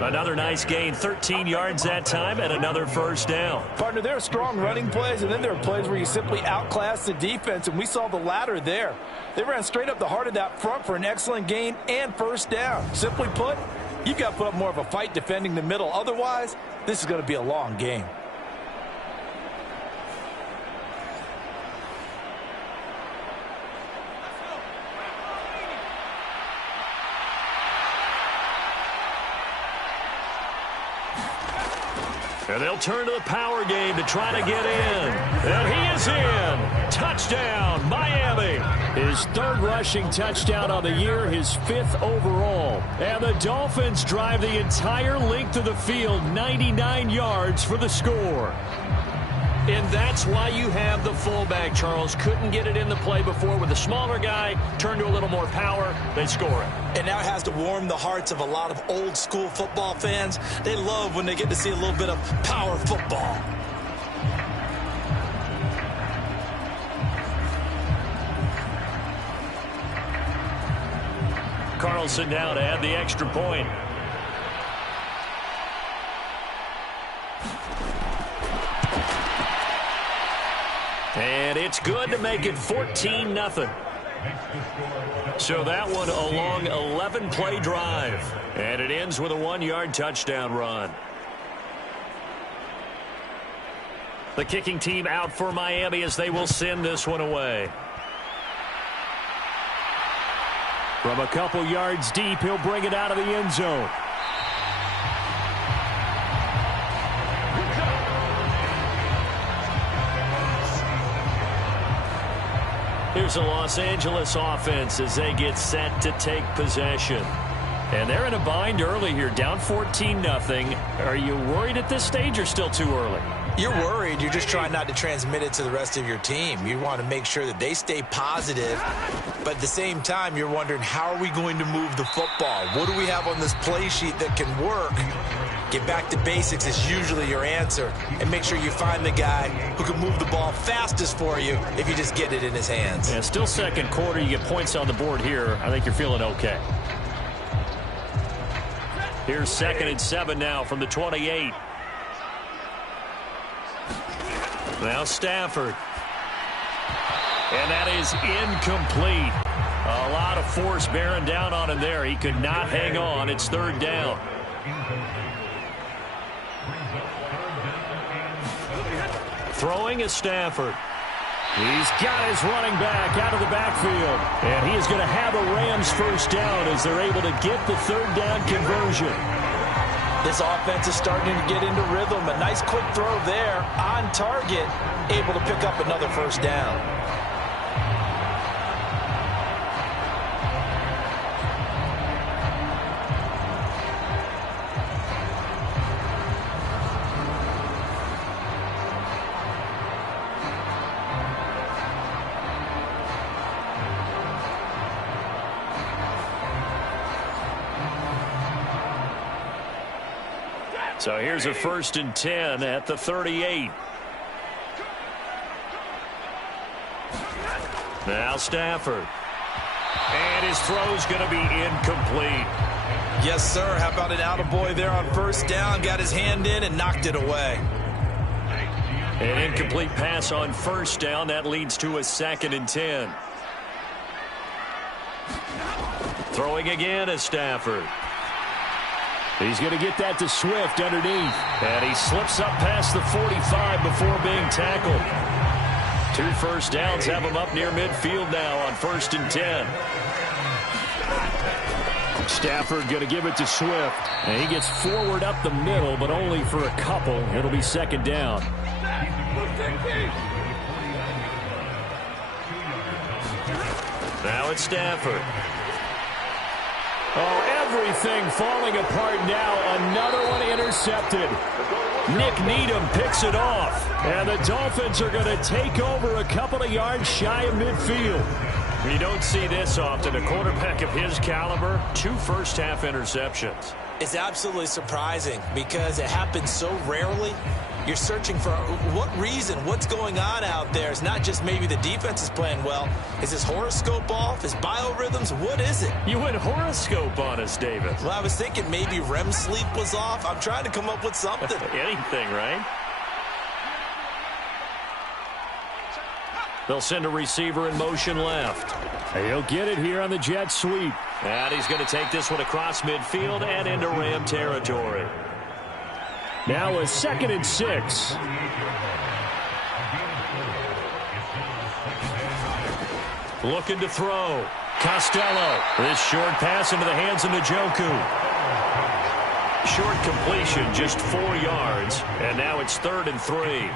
Another nice gain, 13 yards that time, and another 1st down. Partner, there are strong running plays, and then there are plays where you simply outclass the defense, and we saw the latter there. They ran straight up the heart of that front for an excellent gain and 1st down. Simply put, you've got to put up more of a fight defending the middle. Otherwise, this is going to be a long game. And they'll turn to the power game to try to get in. And he is in. Touchdown, Miami. His 3rd rushing touchdown on the year, his 5th overall. And the Dolphins drive the entire length of the field, 99 yards for the score. And that's why you have the fullback, Charles. Couldn't get it in the play before with the smaller guy. Turned to a little more power. They score it. And now it has to warm the hearts of a lot of old-school football fans. They love when they get to see a little bit of power football. Carlson now to add the extra point. And it's good to make it 14-0. So that one a long 11-play drive. And it ends with a 1-yard touchdown run. The kicking team out for Miami as they will send this one away. From a couple yards deep, he'll bring it out of the end zone. Here's the Los Angeles offense as they get set to take possession. And they're in a bind early here, down 14-0. Are you worried at this stage or still too early? You're worried. You're just trying not to transmit it to the rest of your team. You want to make sure that they stay positive. But at the same time, you're wondering, how are we going to move the football? What do we have on this play sheet that can work? Get back to basics is usually your answer. And make sure you find the guy who can move the ball fastest for you if you just get it in his hands. Yeah, still 2nd quarter. You get points on the board here. I think you're feeling okay. Here's 2nd and 7 now from the 28. Now Stafford. And that is incomplete. A lot of force bearing down on him there. He could not hang on. It's 3rd down. Throwing is Stafford. He's got his running back out of the backfield. And he is going to have a Rams 1st down as they're able to get the 3rd down conversion. This offense is starting to get into rhythm. A nice quick throw there on target, able to pick up another 1st down. So here's a 1st and 10 at the 38. Now Stafford. And his throw's going to be incomplete. Yes, sir. How about an attaboy there on first down? Got his hand in and knocked it away. An incomplete pass on first down. That leads to a 2nd and 10. Throwing again is Stafford. He's going to get that to Swift underneath. And he slips up past the 45 before being tackled. 2 first downs have him up near midfield now on 1st and 10. Stafford going to give it to Swift. And he gets forward up the middle, but only for a couple. It'll be 2nd down. Now it's Stafford. Oh, everything falling apart now. Another one intercepted. Nick Needham picks it off. And the Dolphins are going to take over a couple of yards shy of midfield. You don't see this often. A quarterback of his caliber, 2 first-half interceptions. It's absolutely surprising because it happens so rarely. You're searching for what reason, what's going on out there. It's not just maybe the defense is playing well. Is his horoscope off? His biorhythms? What is it? You went horoscope on us, David. Well, I was thinking maybe REM sleep was off. I'm trying to come up with something. Anything, right? They'll send a receiver in motion left. He'll get it here on the jet sweep. And he's going to take this one across midfield and into Ram territory. Now a 2nd and 6. Looking to throw. Costello. This short pass into the hands of Njoku. Short completion, just 4 yards. And now it's 3rd and 3.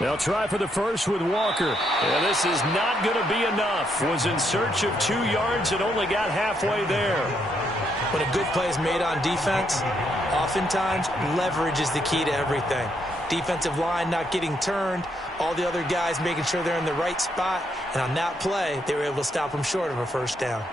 They'll try for the first with Walker. And this is not going to be enough. Was in search of 2 yards and only got halfway there. When a good play is made on defense, oftentimes leverage is the key to everything. Defensive line not getting turned, all the other guys making sure they're in the right spot, and on that play, they were able to stop them short of a first down.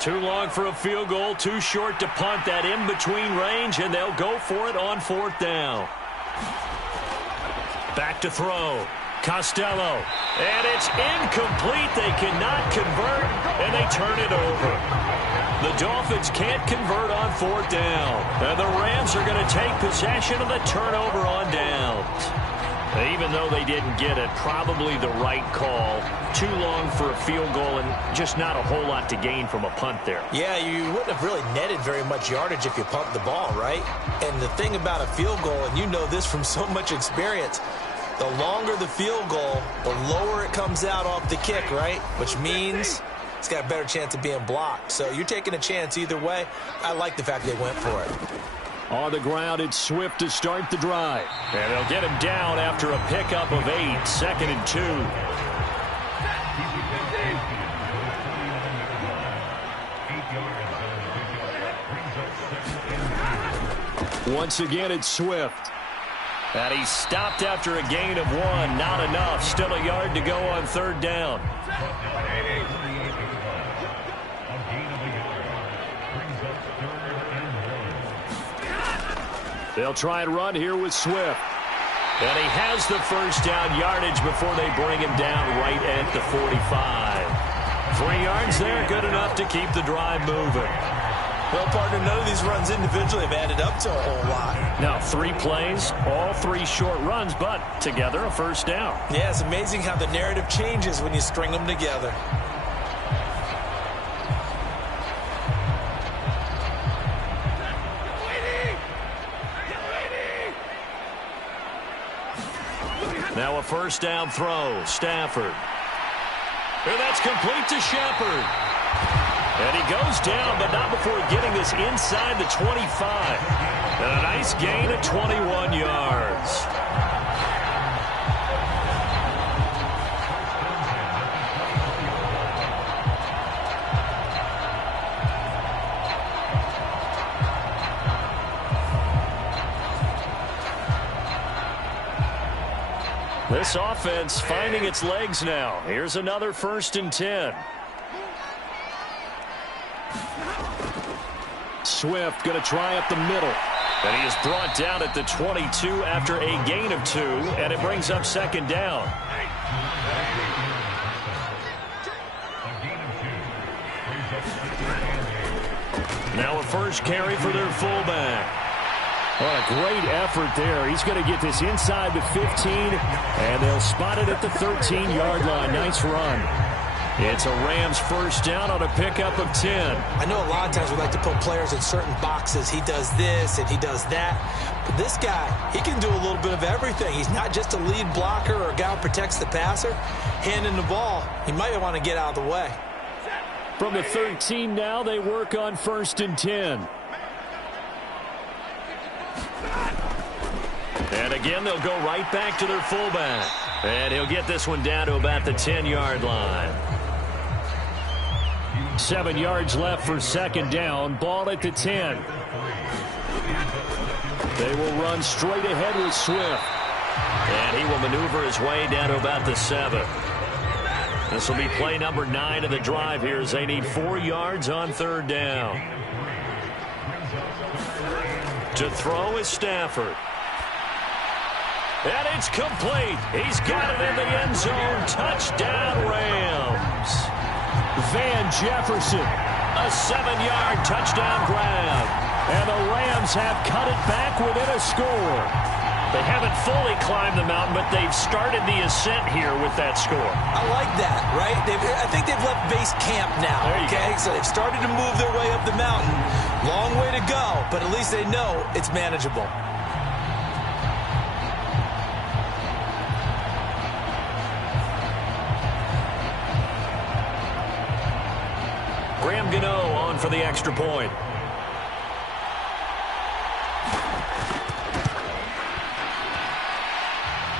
Too long for a field goal, too short to punt. That in-between range, and they'll go for it on 4th down. Back to throw. Costello. And it's incomplete. They cannot convert, and they turn it over. The Dolphins can't convert on 4th down. And the Rams are going to take possession of the turnover on downs. Even though they didn't get it, probably the right call. Too long for a field goal and just not a whole lot to gain from a punt there. Yeah, you wouldn't have really netted very much yardage if you pumped the ball, right? And the thing about a field goal, and you know this from so much experience, the longer the field goal, the lower it comes out off the kick, right? Which means it's got a better chance of being blocked. So you're taking a chance either way. I like the fact they went for it. On the ground, it's Swift to start the drive. And they'll get him down after a pickup of 8, 2nd and 2. Once again, it's Swift. And he stopped after a gain of 1. Not enough. Still a yard to go on 3rd down. They'll try and run here with Swift. And he has the first down yardage before they bring him down right at the 45. 3 yards there, good enough to keep the drive moving. Well, partner, none of these runs individually have added up to a whole lot. Now, 3 plays, all 3 short runs, but together a first down. Yeah, it's amazing how the narrative changes when you string them together. Now a first down throw, Stafford. And that's complete to Shepard. And he goes down, but not before getting this inside the 25. And a nice gain of 21 yards. This offense finding its legs now. Here's another 1st and 10. Swift going to try up the middle. And he is brought down at the 22 after a gain of 2, and it brings up second down. Now a first carry for their fullback. What a great effort there. He's going to get this inside the 15, and they'll spot it at the 13-yard line. Nice run. It's a Rams first down on a pickup of 10. I know a lot of times we like to put players in certain boxes. He does this and he does that. But this guy, he can do a little bit of everything. He's not just a lead blocker or a guy who protects the passer. Handing the ball, he might want to get out of the way. From the 13 now, they work on 1st and 10. And again, they'll go right back to their fullback. And he'll get this one down to about the 10-yard line. 7 yards left for second down. Ball at the 10. They will run straight ahead with Swift. And he will maneuver his way down to about the 7. This will be play number 9 of the drive here as they need 4 yards on third down. To throw is Stafford. And it's complete. He's got it in the end zone. Touchdown, Rams. Van Jefferson. A 7-yard touchdown grab. And the Rams have cut it back within a score. They haven't fully climbed the mountain, but they've started the ascent here with that score. I like that, right? I think they've left base camp now, okay? So they've started to move their way up the mountain. Long way to go, but at least they know it's manageable. Graham Gano on for the extra point.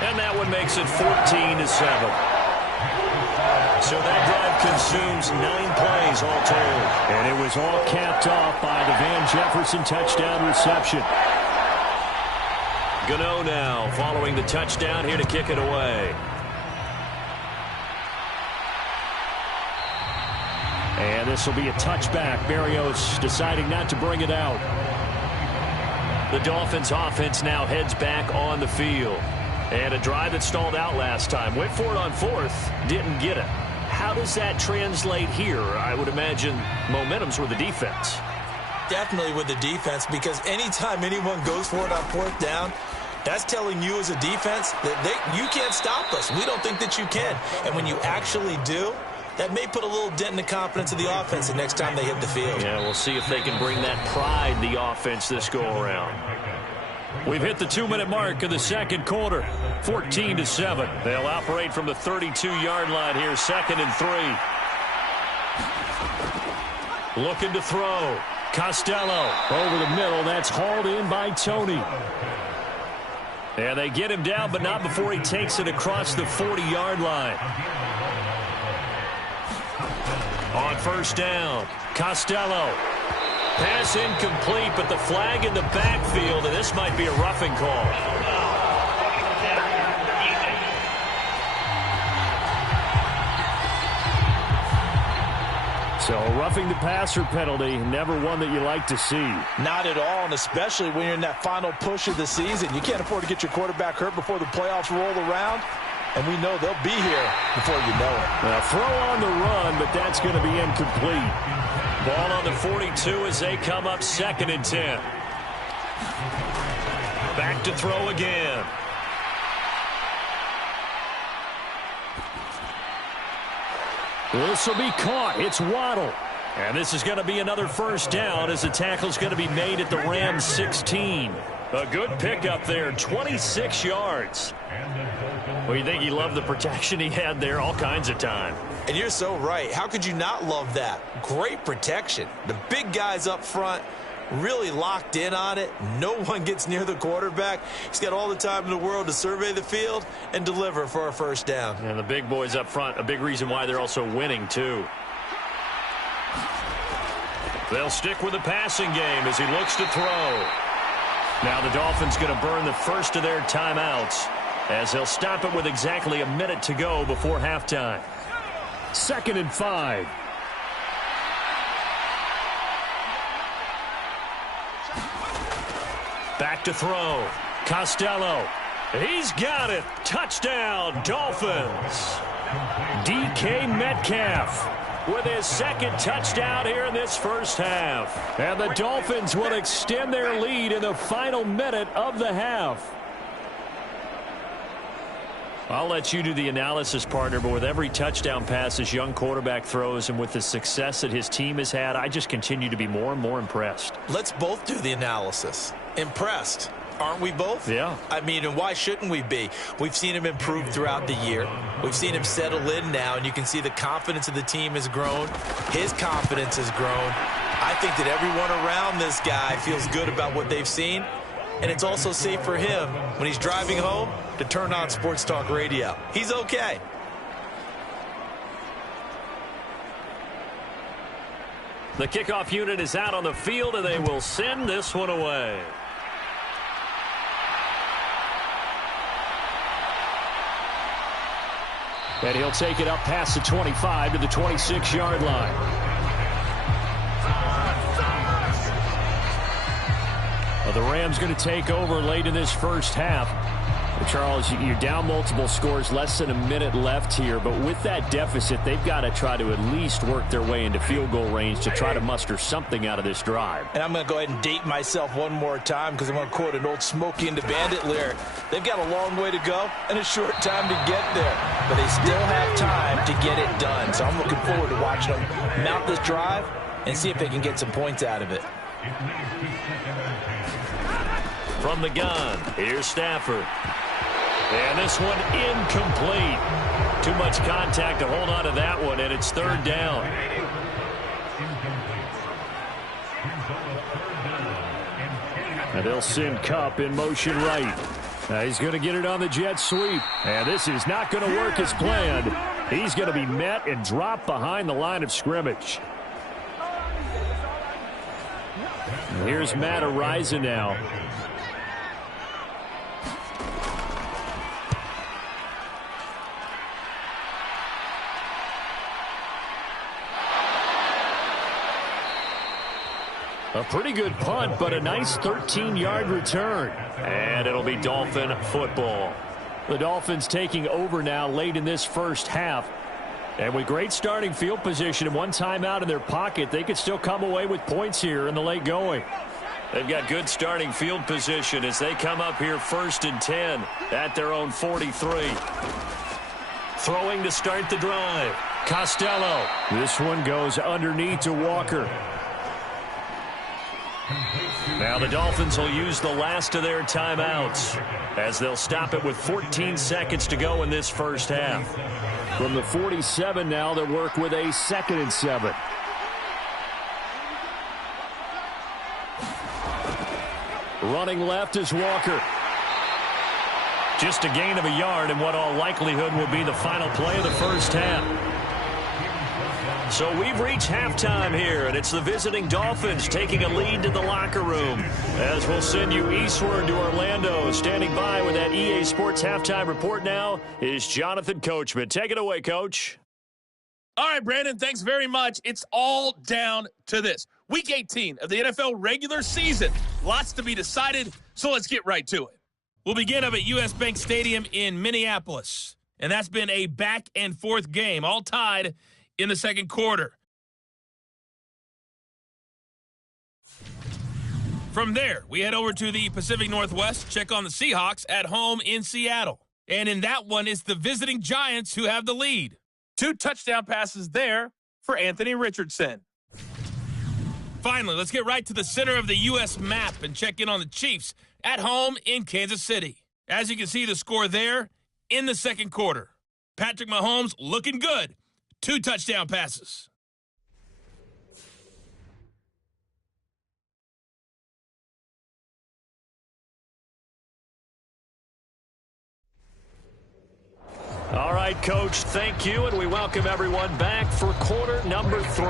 And that one makes it 14-7. So that drive consumes 9 plays all told. And it was all capped off by the Van Jefferson touchdown reception. Gano now following the touchdown here to kick it away. And this will be a touchback. Berrios deciding not to bring it out. The Dolphins offense now heads back on the field. And a drive that stalled out last time. Went for it on 4th, didn't get it. How does that translate here? I would imagine momentum's with the defense. Definitely with the defense, because anytime anyone goes for it on 4th down, that's telling you as a defense that you can't stop us. We don't think that you can. And when you actually do, that may put a little dent in the confidence of the offense the next time they hit the field. Yeah, we'll see if they can bring that pride, the offense, this go-around. We've hit the 2-minute mark of the second quarter. 14-7. They'll operate from the 32-yard line here, 2nd and 3. Looking to throw. Costello over the middle. That's hauled in by Tony. And they get him down, but not before he takes it across the 40-yard line. On first down, Costello. Pass incomplete, but the flag in the backfield, and this might be a roughing call. So a roughing the passer penalty, never one that you like to see. Not at all, and especially when you're in that final push of the season. You can't afford to get your quarterback hurt before the playoffs roll around. And we know they'll be here before you know it. Now throw on the run, but that's going to be incomplete. Ball on the 42 as they come up 2nd and 10. Back to throw again. This will be caught. It's Waddle. And this is going to be another first down as the tackle's going to be made at the Rams 16. A good pickup there, 26 yards. Well, you think he loved the protection he had there all kinds of time. And you're so right. How could you not love that? Great protection. The big guys up front really locked in on it. No one gets near the quarterback. He's got all the time in the world to survey the field and deliver for a first down. And the big boys up front, a big reason why they're also winning, too. They'll stick with the passing game as he looks to throw. Now the Dolphins going to burn the first of their timeouts as they'll stop it with exactly a minute to go before halftime. 2nd and 5. Back to throw. Costello. He's got it. Touchdown, Dolphins. DK Metcalf with his second touchdown here in this first half. And the Dolphins will extend their lead in the final minute of the half. I'll let you do the analysis, partner, but with every touchdown pass this young quarterback throws and with the success that his team has had, I just continue to be more and more impressed. Let's both do the analysis. Impressed. Aren't we both? Yeah. I mean, and why shouldn't we be? We've seen him improve throughout the year. We've seen him settle in now, and you can see the confidence of the team has grown. His confidence has grown. I think that everyone around this guy feels good about what they've seen, and it's also safe for him when he's driving home to turn on Sports Talk Radio. He's okay. The kickoff unit is out on the field, and they will send this one away. And he'll take it up past the 25 to the 26-yard line. Well, the Rams going to take over late in this first half. Charles, you're down multiple scores, less than a minute left here, but with that deficit, they've got to try to at least work their way into field goal range to try to muster something out of this drive. And I'm going to go ahead and date myself one more time because I'm going to quote an old Smokey and the Bandit lyric. They've got a long way to go and a short time to get there, but they still have time to get it done. So I'm looking forward to watching them mount this drive and see if they can get some points out of it. From the gun, here's Stafford. And this one incomplete. Too much contact to hold on to that one, and it's third down. And they'll send Kupp in motion right. He's going to get it on the jet sweep. And this is not going to work as planned. He's going to be met and dropped behind the line of scrimmage. And here's Matt Araiza now. A pretty good punt, but a nice 13-yard return. And it'll be Dolphin football. The Dolphins taking over now late in this first half. And with great starting field position and one timeout in their pocket, they could still come away with points here in the late going. They've got good starting field position as they come up here 1st and 10 at their own 43. Throwing to start the drive. Costello. This one goes underneath to Walker. Now the Dolphins will use the last of their timeouts as they'll stop it with 14 seconds to go in this first half. From the 47 now, they'll work with a 2nd and 7. Running left is Walker. Just a gain of a yard in what all likelihood will be the final play of the first half. So we've reached halftime here, and it's the visiting Dolphins taking a lead to the locker room. As we'll send you eastward to Orlando. Standing by with that EA Sports halftime report now is Jonathan Coachman. Take it away, Coach. All right, Brandon, thanks very much. It's all down to this. Week 18 of the NFL regular season. Lots to be decided, so let's get right to it. We'll begin up at U.S. Bank Stadium in Minneapolis, and that's been a back-and-forth game, all tied in the second quarter. From there, we head over to the Pacific Northwest, check on the Seahawks at home in Seattle. And in that one, it's the visiting Giants who have the lead. 2 touchdown passes there for Anthony Richardson. Finally, let's get right to the center of the U.S. map and check in on the Chiefs at home in Kansas City. As you can see, the score there in the second quarter. Patrick Mahomes looking good. 2 touchdown passes. All right, Coach, thank you, and we welcome everyone back for quarter number 3.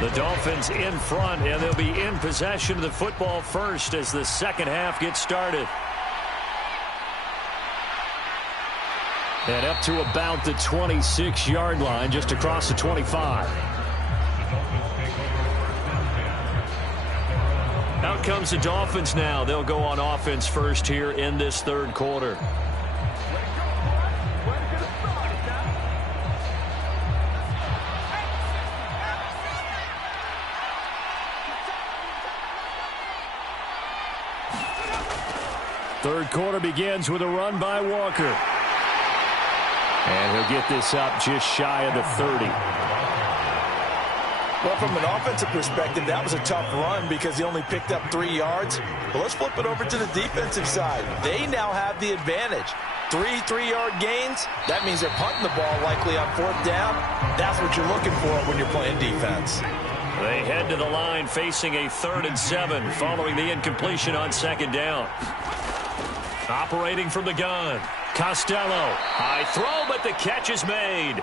The Dolphins in front, and they'll be in possession of the football first as the second half gets started. And up to about the 26-yard line, just across the 25. Out comes the Dolphins now. They'll go on offense first here in this third quarter. Third quarter begins with a run by Walker. And he'll get this up just shy of the 30. Well, from an offensive perspective, that was a tough run because he only picked up 3 yards. But let's flip it over to the defensive side. They now have the advantage. 3 3-yard gains, that means they're punting the ball likely on 4th down. That's what you're looking for when you're playing defense. They head to the line facing a 3rd and 7 following the incompletion on 2nd down. Operating from the gun, Costello. High throw, but the catch is made.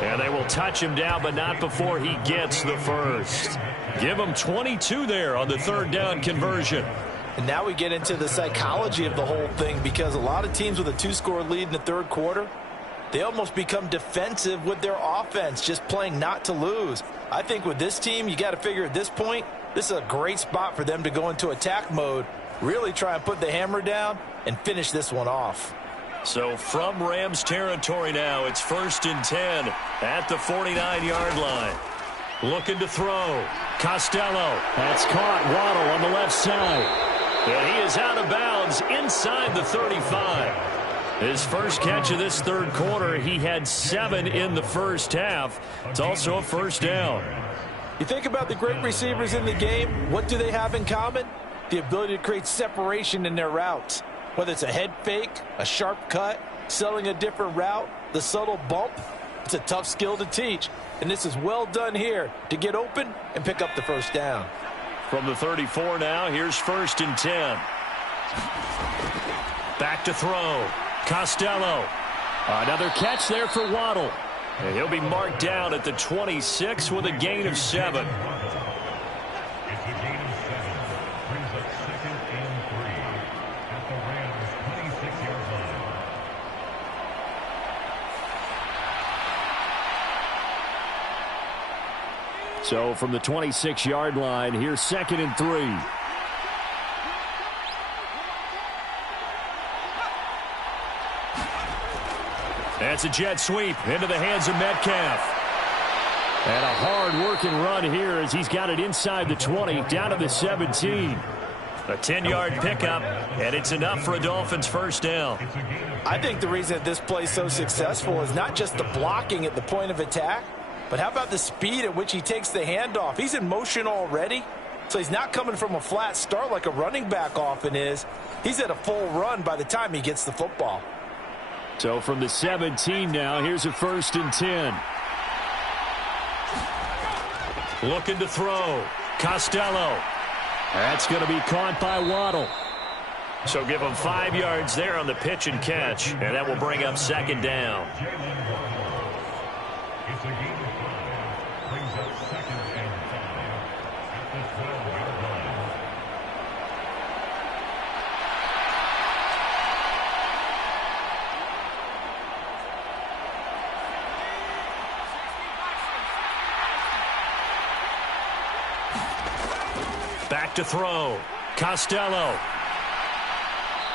And they will touch him down, but not before he gets the first. Give him 22 there on the 3rd down conversion. And now we get into the psychology of the whole thing, because a lot of teams with a 2-score lead in the 3rd quarter, they almost become defensive with their offense, just playing not to lose. I think with this team, you got to figure at this point, this is a great spot for them to go into attack mode, really try and put the hammer down and finish this one off. So from Rams territory now, it's 1st and 10 at the 49-yard line. Looking to throw. Costello. That's caught. Waddle on the left side. And he is out of bounds inside the 35. His first catch of this 3rd quarter, he had 7 in the first half. It's also a 1st down. You think about the great receivers in the game, what do they have in common? The ability to create separation in their routes. Whether it's a head fake, a sharp cut, selling a different route, the subtle bump, it's a tough skill to teach. And this is well done here to get open and pick up the 1st down. From the 34 now, here's 1st and 10. Back to throw. Costello. Another catch there for Waddle. And he'll be marked down at the 26 with a gain of 7. So from the 26-yard line, here's 2nd and 3. That's a jet sweep into the hands of Metcalf. And a hard-working run here as he's got it inside the 20, down to the 17. A 10-yard pickup, and it's enough for a Dolphins 1st down. I think the reason that this play is so successful is not just the blocking at the point of attack, but how about the speed at which he takes the handoff? He's in motion already, so he's not coming from a flat start like a running back often is. He's at a full run by the time he gets the football. So from the 17 now, here's a 1st and 10. Looking to throw. Costello. That's going to be caught by Waddle. So give him 5 yards there on the pitch and catch, and that will bring up 2nd down. Back to throw. Costello.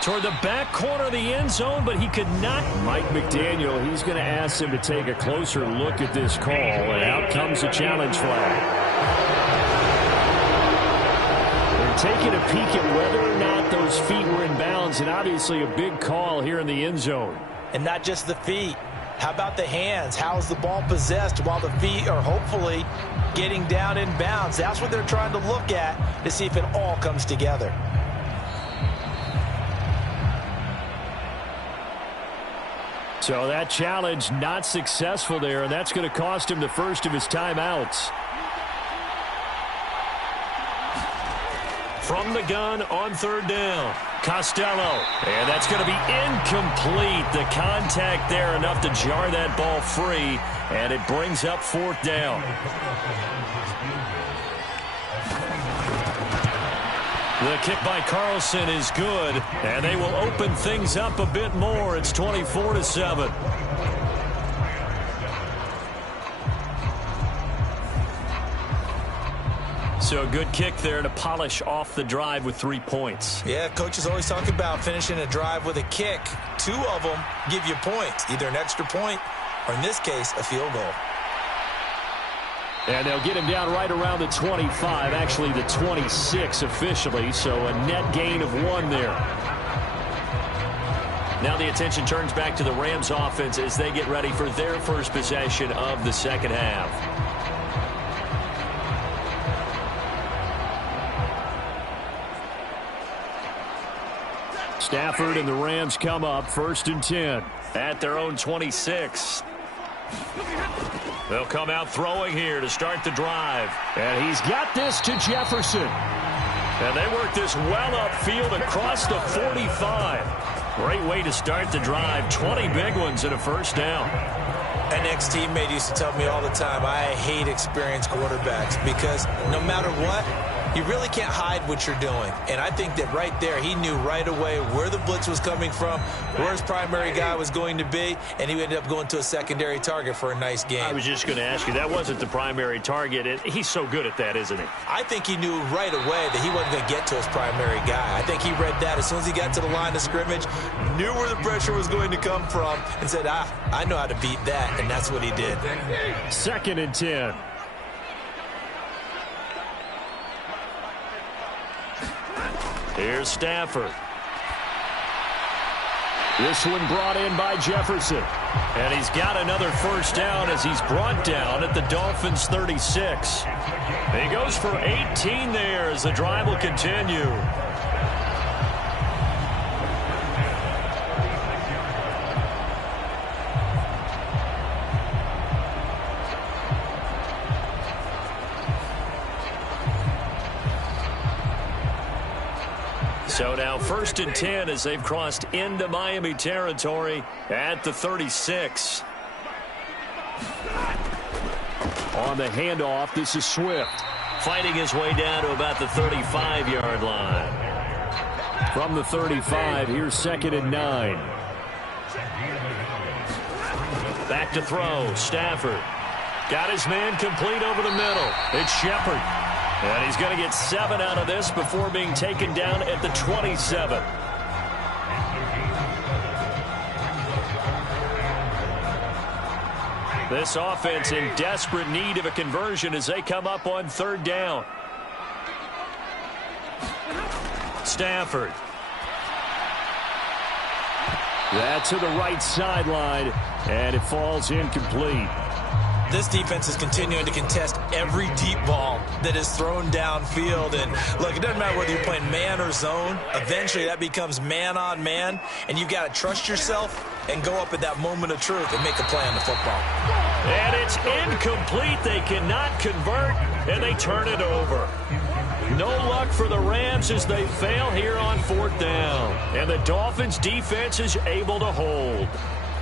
Toward the back corner of the end zone, but he could not. Mike McDaniel, he's going to ask him to take a closer look at this call, and out comes the challenge flag. They're taking a peek at whether or not those feet were in bounds, and obviously a big call here in the end zone. And not just the feet. How about the hands? How is the ball possessed while the feet are hopefully getting down in bounds? That's what they're trying to look at to see if it all comes together. So that challenge not successful there, and that's going to cost him the first of his timeouts. From the gun on 3rd down. Costello. And that's going to be incomplete. The contact there enough to jar that ball free, and it brings up 4th down. The kick by Carlson is good, and they will open things up a bit more. It's 24-7. So a good kick there to polish off the drive with 3 points. Yeah, coaches always talk about finishing a drive with a kick. 2 of them give you points, either an extra point or, in this case, a field goal. And they'll get him down right around the 25, actually the 26 officially, so a net gain of 1 there. Now the attention turns back to the Rams offense as they get ready for their first possession of the second half. Stafford and the Rams come up 1st and 10. At their own 26. They'll come out throwing here to start the drive. And he's got this to Jefferson. And they work this well upfield across the 45. Great way to start the drive. 20 big ones and a first down. An ex-teammate used to tell me all the time, I hate experienced quarterbacks because no matter what, you really can't hide what you're doing. And I think that right there, he knew right away where the blitz was coming from, where his primary guy was going to be, and he ended up going to a secondary target for a nice game. I was just going to ask you, that wasn't the primary target. He's so good at that, isn't he? I think he knew right away that he wasn't going to get to his primary guy. I think he read that as soon as he got to the line of scrimmage, knew where the pressure was going to come from, and said, I know how to beat that, and that's what he did. 2nd and 10. Here's Stafford. This one brought in by Jefferson. And he's got another first down as he's brought down at the Dolphins' 36. He goes for 18 there as the drive will continue. So now 1st and 10 as they've crossed into Miami territory at the 36. On the handoff, this is Swift. Fighting his way down to about the 35-yard line. From the 35, here's 2nd and 9. Back to throw, Stafford. Got his man complete over the middle. It's Shepard. And he's going to get 7 out of this before being taken down at the 27. This offense in desperate need of a conversion as they come up on 3rd down. Stafford. That to the right sideline, and it falls incomplete. This defense is continuing to contest every deep ball that is thrown downfield. And, look, it doesn't matter whether you're playing man or zone. Eventually, that becomes man-on-man, and you've got to trust yourself and go up at that moment of truth and make a play on the football. And it's incomplete. They cannot convert, and they turn it over. No luck for the Rams as they fail here on 4th down. And the Dolphins' defense is able to hold.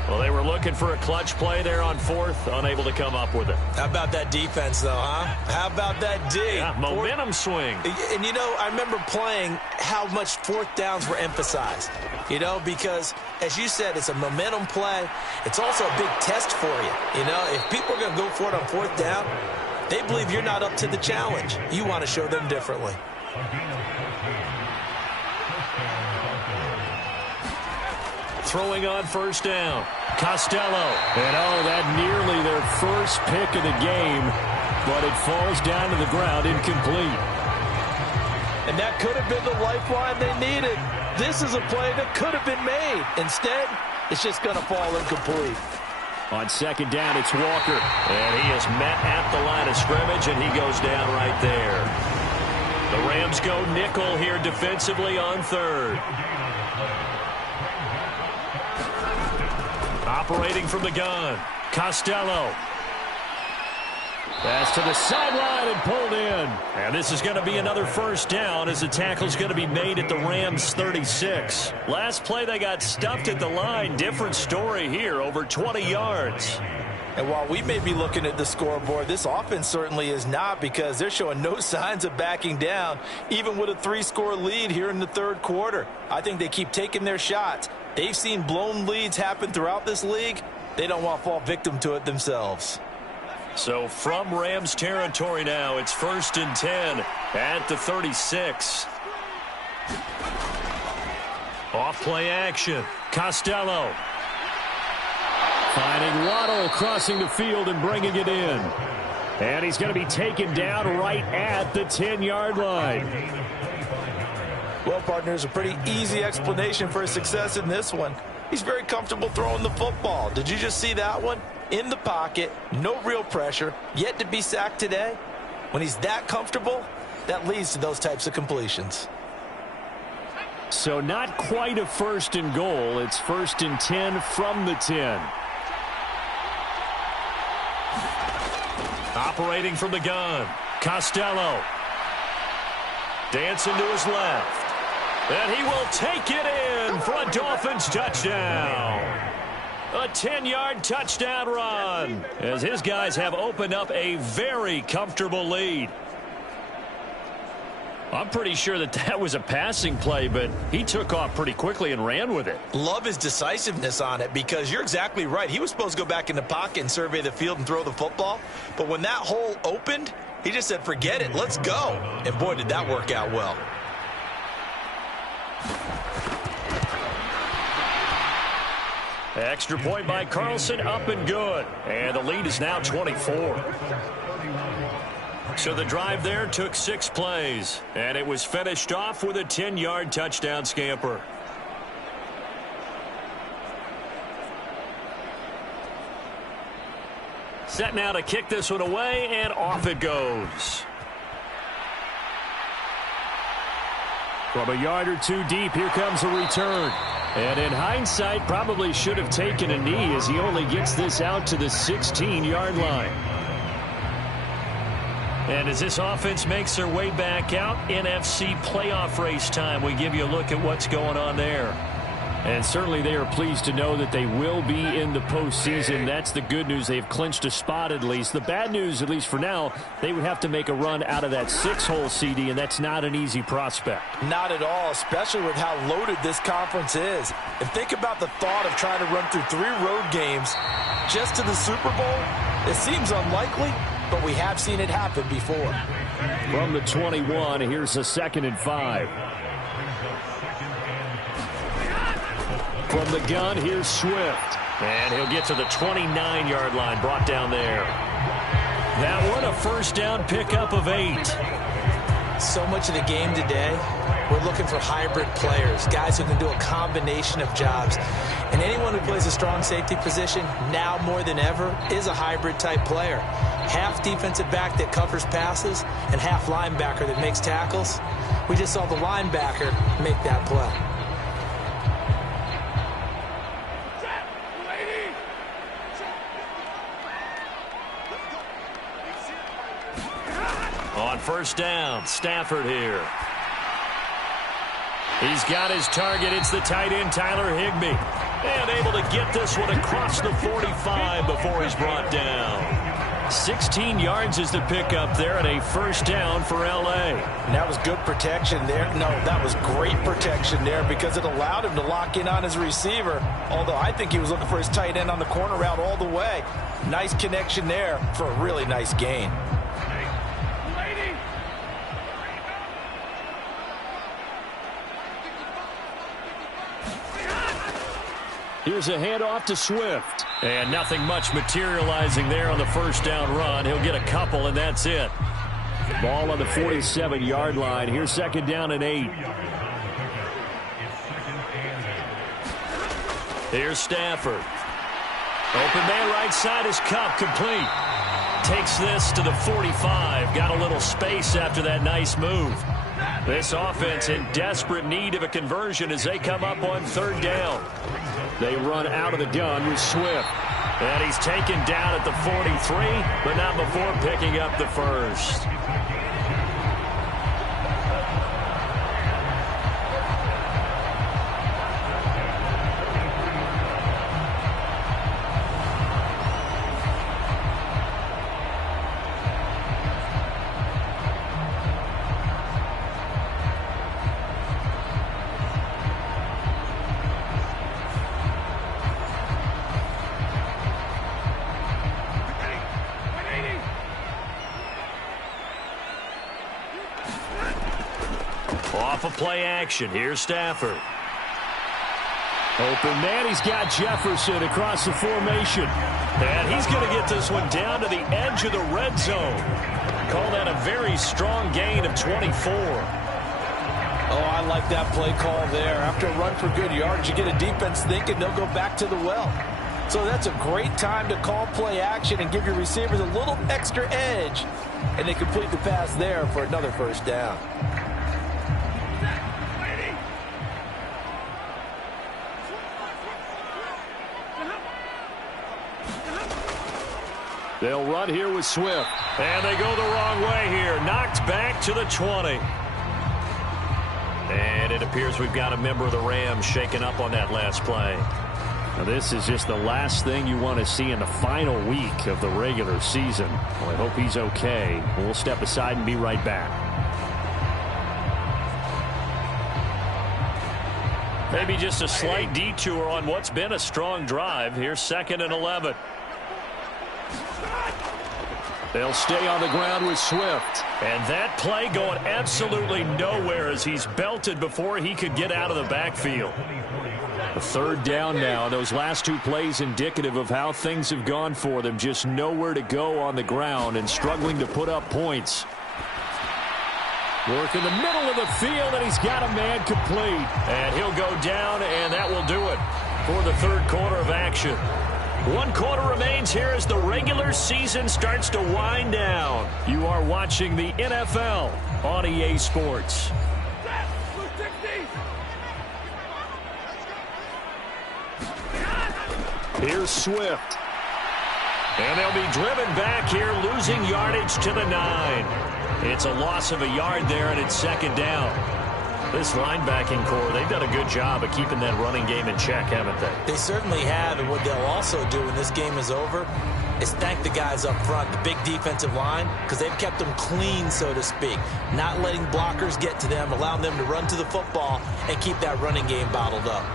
Well, they were looking for a clutch play there on 4th, unable to come up with it. How about that defense, though, huh? How about that D? Yeah, momentum swing. And, you know, I remember playing how much 4th downs were emphasized, you know, because, as you said, it's a momentum play. It's also a big test for you. You know, if people are going to go for it on 4th down, they believe you're not up to the challenge. You want to show them differently. Throwing on 1st down. Costello. And, that nearly their first pick of the game, but it falls down to the ground incomplete. And that could have been the lifeline they needed. This is a play that could have been made. Instead, it's just going to fall incomplete. On 2nd down, it's Walker. And he is met at the line of scrimmage, and he goes down right there. The Rams go nickel here defensively on 3rd. Operating from the gun, Costello. Pass to the sideline and pulled in. And this is going to be another first down as the tackle's going to be made at the Rams' 36. Last play they got stuffed at the line. Different story here, over 20 yards. And while we may be looking at the scoreboard, this offense certainly is not, because they're showing no signs of backing down, even with a 3-score lead here in the 3rd quarter. I think they keep taking their shots. They've seen blown leads happen throughout this league. They don't want to fall victim to it themselves. So from Rams territory now, it's 1st and 10 at the 36. Off play action. Costello. Finding Waddle crossing the field and bringing it in. And he's going to be taken down right at the 10-yard line. Well, partners, a pretty easy explanation for his success in this one. He's very comfortable throwing the football. Did you just see that one? In the pocket, no real pressure, yet to be sacked today. When he's that comfortable, that leads to those types of completions. So not quite a 1st and goal. It's 1st and 10 from the 10. Operating from the gun, Costello. Dancing to his left. And he will take it in for a Dolphins touchdown. A 10-yard touchdown run as his guys have opened up a very comfortable lead. I'm pretty sure that was a passing play, but he took off pretty quickly and ran with it. Love his decisiveness on it because you're exactly right. He was supposed to go back in the pocket and survey the field and throw the football. But when that hole opened, he just said, forget it, let's go. And boy, did that work out well. Extra point by Carlson, up and good. And the lead is now 24. So the drive there took 6 plays, and it was finished off with a 10-yard touchdown scamper. Set now to kick this one away, and off it goes. From a yard or two deep, here comes a return. And in hindsight, probably should have taken a knee as he only gets this out to the 16-yard line. And as this offense makes their way back out, NFC playoff race time, we give you a look at what's going on there. And certainly they are pleased to know that they will be in the postseason. That's the good news. They've clinched a spot at least. The bad news, at least for now, they would have to make a run out of that 6-hole CD, and that's not an easy prospect. Not at all, especially with how loaded this conference is. And think about the thought of trying to run through 3 road games just to the Super Bowl. It seems unlikely, but we have seen it happen before. From the 21, here's a 2nd and 5. From the gun, here's Swift. And he'll get to the 29-yard line, brought down there. That one, a first down pickup of 8. So much of the game today, we're looking for hybrid players, guys who can do a combination of jobs. And anyone who plays a strong safety position, now more than ever, is a hybrid-type player. Half defensive back that covers passes and half linebacker that makes tackles. We just saw the linebacker make that play. On first down, Stafford here. He's got his target. It's the tight end, Tyler Higbee. And able to get this one across the 45 before he's brought down. 16 yards is the pickup there and a first down for L.A. And that was good protection there. No, that was great protection there because it allowed him to lock in on his receiver. Although I think he was looking for his tight end on the corner route all the way. Nice connection there for a really nice gain. Here's a handoff to Swift. And nothing much materializing there on the first down run. He'll get a couple, and that's it. Ball on the 47-yard line. Here's 2nd down and 8. Here's Stafford. Open man right side is Cup, complete. Takes this to the 45. Got a little space after that nice move. This offense in desperate need of a conversion as they come up on 3rd down. They run out of the gun with Swift. And he's taken down at the 43, but not before picking up the first. Off of play action, here's Stafford. Open man, he's got Jefferson across the formation. And he's going to get this one down to the edge of the red zone. Call that a very strong gain of 24. Oh, I like that play call there. After a run for good yards, you get a defense thinking they'll go back to the well. So that's a great time to call play action and give your receivers a little extra edge. And they complete the pass there for another first down. They'll run here with Swift. And they go the wrong way here. Knocked back to the 20. And it appears we've got a member of the Rams shaken up on that last play. Now, this is just the last thing you want to see in the final week of the regular season. Well, I hope he's okay. We'll step aside and be right back. Maybe just a slight detour on what's been a strong drive. Here's 2nd and 11. They'll stay on the ground with Swift. And that play going absolutely nowhere as he's belted before he could get out of the backfield. A 3rd down now. Those last 2 plays indicative of how things have gone for them. Just nowhere to go on the ground and struggling to put up points. Work in the middle of the field, and he's got a man complete. And he'll go down, and that will do it for the 3rd quarter of action. 1 quarter remains here as the regular season starts to wind down. You are watching the NFL on EA Sports. Here's Swift. And they'll be driven back here, losing yardage to the 9. It's a loss of a yard there, and it's 2nd down. This linebacking core, they've done a good job of keeping that running game in check, haven't they? They certainly have, and what they'll also do when this game is over is thank the guys up front, the big defensive line, because they've kept them clean, so to speak, not letting blockers get to them, allowing them to run to the football and keep that running game bottled up.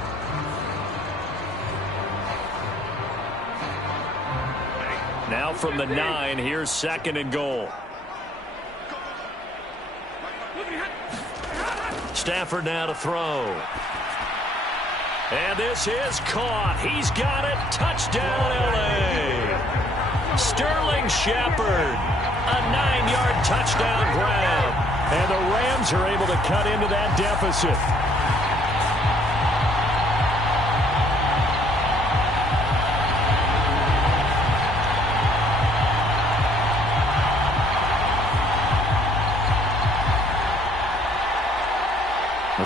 Now from the 9, here's 2nd and goal. Stafford now to throw. And this is caught. He's got it. Touchdown, L.A. Sterling Shepard. A 9-yard touchdown grab. And the Rams are able to cut into that deficit.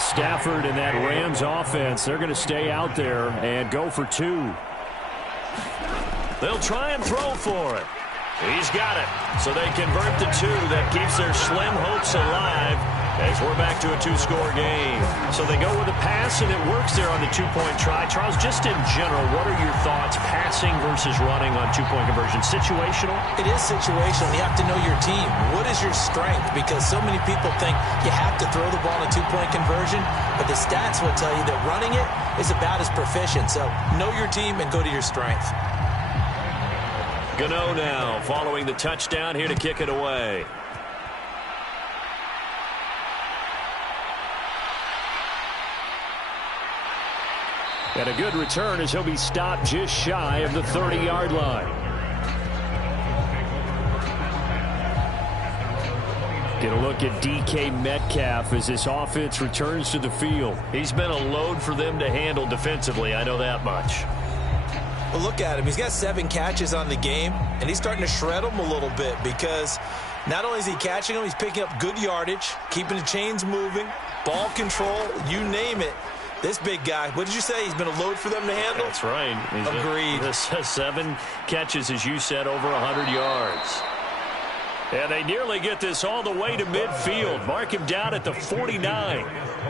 Stafford and that Rams offense, they're going to stay out there and go for 2. They'll try and throw for it. He's got it. So they convert the 2. That keeps their slim hopes alive as we're back to a 2-score game. So they go with a pass, and it works there on the 2-point try. Charles, just in general, what are your thoughts passing versus running on 2-point conversion? Situational? It is situational. You have to know your team. What is your strength? Because so many people think you have to throw the ball in a 2-point conversion, but the stats will tell you that running it is about as proficient. So know your team and go to your strength. Gano now following the touchdown here to kick it away. And a good return as he'll be stopped just shy of the 30-yard line. Get a look at DK Metcalf as this offense returns to the field. He's been a load for them to handle defensively, I know that much. Well, look at him. He's got 7 catches on the game, and he's starting to shred them a little bit because not only is he catching them, he's picking up good yardage, keeping the chains moving, ball control, you name it. This big guy, what did you say? He's been a load for them to handle? That's right. Agreed. 7 catches, as you said, over 100 yards. And they nearly get this all the way to midfield. Mark him down at the 49.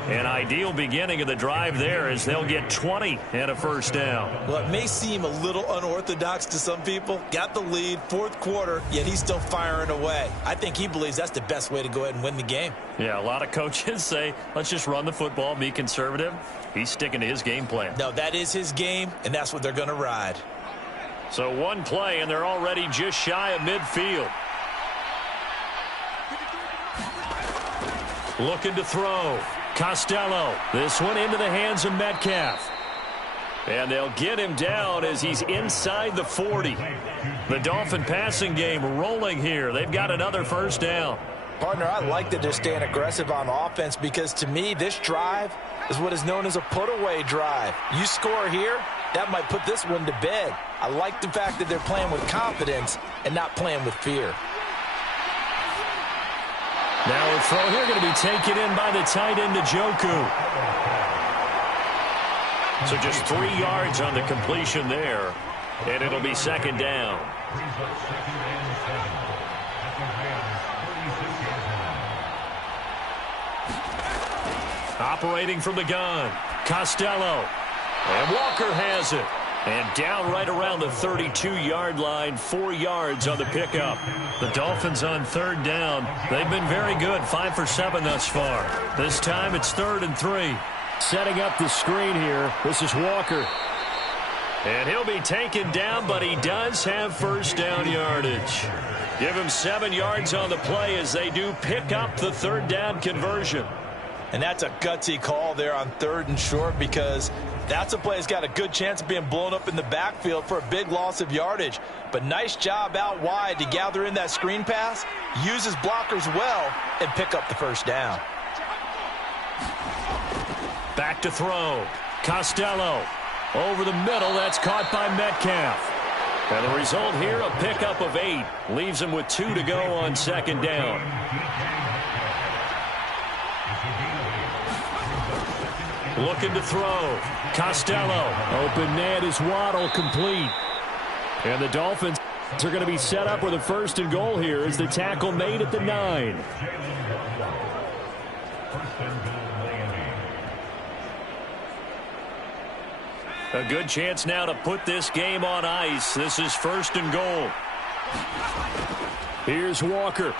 An ideal beginning of the drive there as they'll get 20 and a first down. Well, it may seem a little unorthodox to some people. Got the lead, 4th quarter, yet he's still firing away. I think he believes that's the best way to go ahead and win the game. Yeah, a lot of coaches say, let's just run the football, be conservative. He's sticking to his game plan. No, that is his game, and that's what they're going to ride. So 1 play, and they're already just shy of midfield. Looking to throw. Costello. This one into the hands of Metcalf. And they'll get him down as he's inside the 40. The Dolphin passing game rolling here. They've got another first down. Partner, I like that they're staying aggressive on offense because to me, this drive is what is known as a put-away drive. You score here, that might put this one to bed. I like the fact that they're playing with confidence and not playing with fear. Now a throw here going to be taken in by the tight end, Njoku. So just 3 yards on the completion there, and it'll be second down. Operating from the gun, Costello. And Walker has it. And down right around the 32-yard line, 4 yards on the pickup. The Dolphins on third down. They've been very good, 5 for 7 thus far. This time it's 3rd and 3. Setting up the screen here. This is Walker. And he'll be taken down, but he does have first down yardage. Give him 7 yards on the play as they do pick up the third down conversion. And that's a gutsy call there on 3rd and short because that's a play that's got a good chance of being blown up in the backfield for a big loss of yardage. But nice job out wide to gather in that screen pass, use his blockers well, and pick up the first down. Back to throw. Costello. Over the middle. That's caught by Metcalf. And the result here, a pickup of 8. Leaves him with 2 to go on second down. Looking to throw. Costello. Open man is Waddle, complete. And the Dolphins are going to be set up with a 1st and goal here as the tackle made at the 9. A good chance now to put this game on ice. This is 1st and goal. Here's Walker.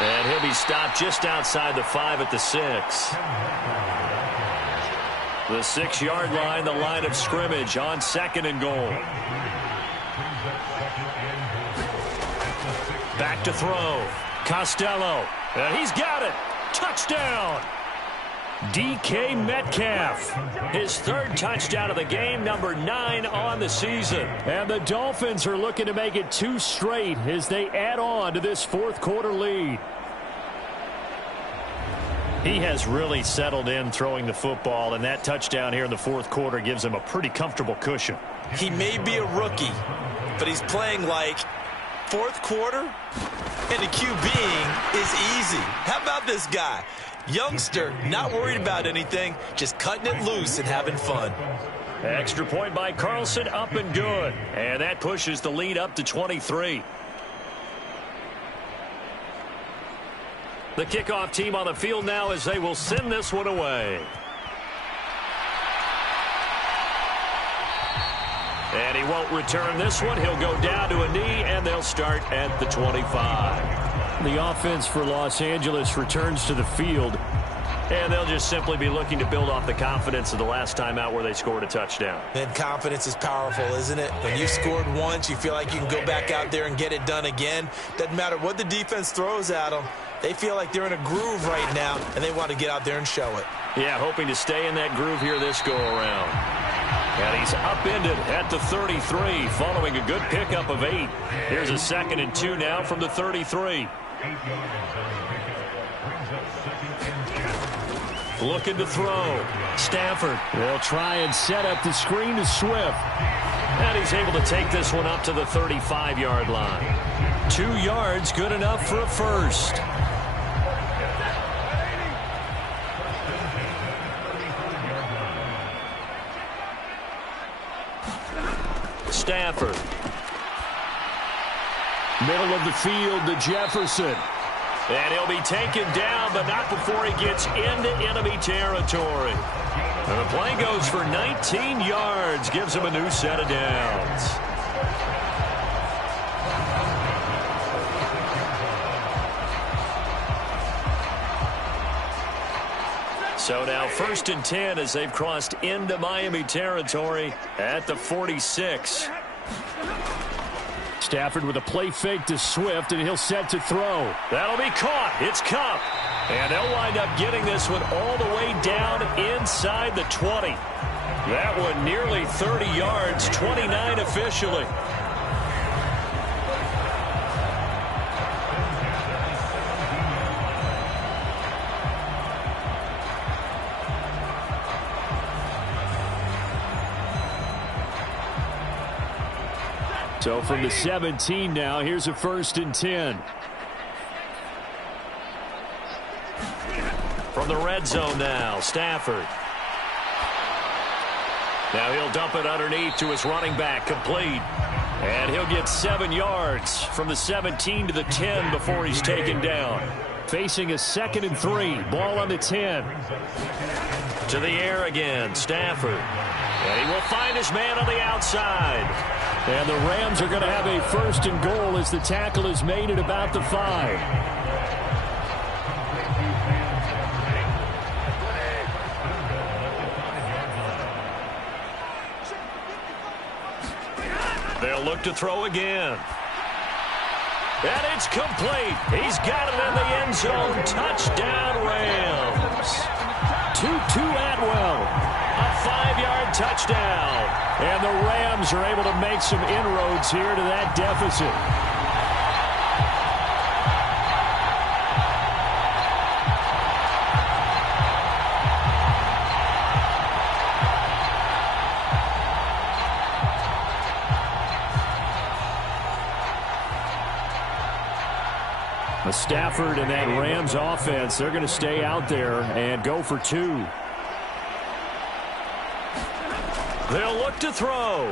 And he'll be stopped just outside the 5 at the 6. The 6-yard line, the line of scrimmage on 2nd and goal. Back to throw. Costello. And he's got it. Touchdown. DK Metcalf, his 3rd touchdown of the game, number 9 on the season. And the Dolphins are looking to make it 2 straight as they add on to this 4th quarter lead. He has really settled in throwing the football, and that touchdown here in the 4th quarter gives him a pretty comfortable cushion. He may be a rookie, but he's playing like 4th quarter, and the QBing is easy. How about this guy? Youngster, not worried about anything, just cutting it loose and having fun. Extra point by Carlson, up and good. And that pushes the lead up to 23. The kickoff team on the field now as they will send this one away. And he won't return this one. He'll go down to a knee, and they'll start at the 25. The offense for Los Angeles returns to the field. And they'll just simply be looking to build off the confidence of the last time out where they scored a touchdown. And confidence is powerful, isn't it? When you scored once, you feel like you can go back out there and get it done again. Doesn't matter what the defense throws at them. They feel like they're in a groove right now, and they want to get out there and show it. Yeah, hoping to stay in that groove here this go-around. And he's upended at the 33 following a good pickup of 8. Here's a 2nd and 2 now from the 33. Looking to throw. Stafford. They'll try and set up the screen to Swift. And he's able to take this one up to the 35-yard line. 2 yards, good enough for a first. Stafford. Middle of the field to Jefferson. And he'll be taken down, but not before he gets into enemy territory. And the play goes for 19 yards, gives him a new set of downs. So now 1st and 10 as they've crossed into Miami territory at the 46. Stafford with a play fake to Swift, and he'll set to throw. That'll be caught. It's Kupp. And they'll wind up getting this one all the way down inside the 20. That one nearly 30 yards, 29 officially. So from the 17 now, here's a 1st and 10. From the red zone now, Stafford. Now he'll dump it underneath to his running back, complete. And he'll get 7 yards from the 17 to the 10 before he's taken down. Facing a 2nd and 3, ball on the 10. To the air again, Stafford. And he will find his man on the outside. And the Rams are going to have a 1st and goal as the tackle is made at about the 5. They'll look to throw again. And it's complete. He's got it in the end zone. Touchdown, Rams. Tutu Atwell. A 5-yard touchdown. And the Rams are able to make some inroads here to that deficit. Stafford and that Rams offense, they're going to stay out there and go for 2. They'll look to throw.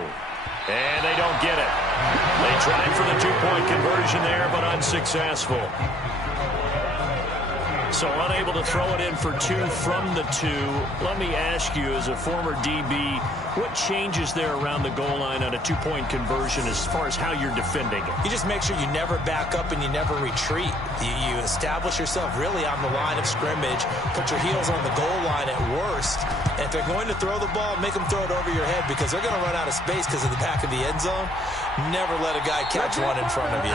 And they don't get it. They tried for the 2-point conversion there, but unsuccessful. So unable to throw it in for 2 from the 2. Let me ask you, as a former DB, what changes there around the goal line on a 2-point conversion as far as how you're defending it? You just make sure you never back up and you never retreat. You establish yourself really on the line of scrimmage, put your heels on the goal line at worst, and if they're going to throw the ball, make them throw it over your head because they're going to run out of space because of the back of the end zone. Never let a guy catch one in front of you.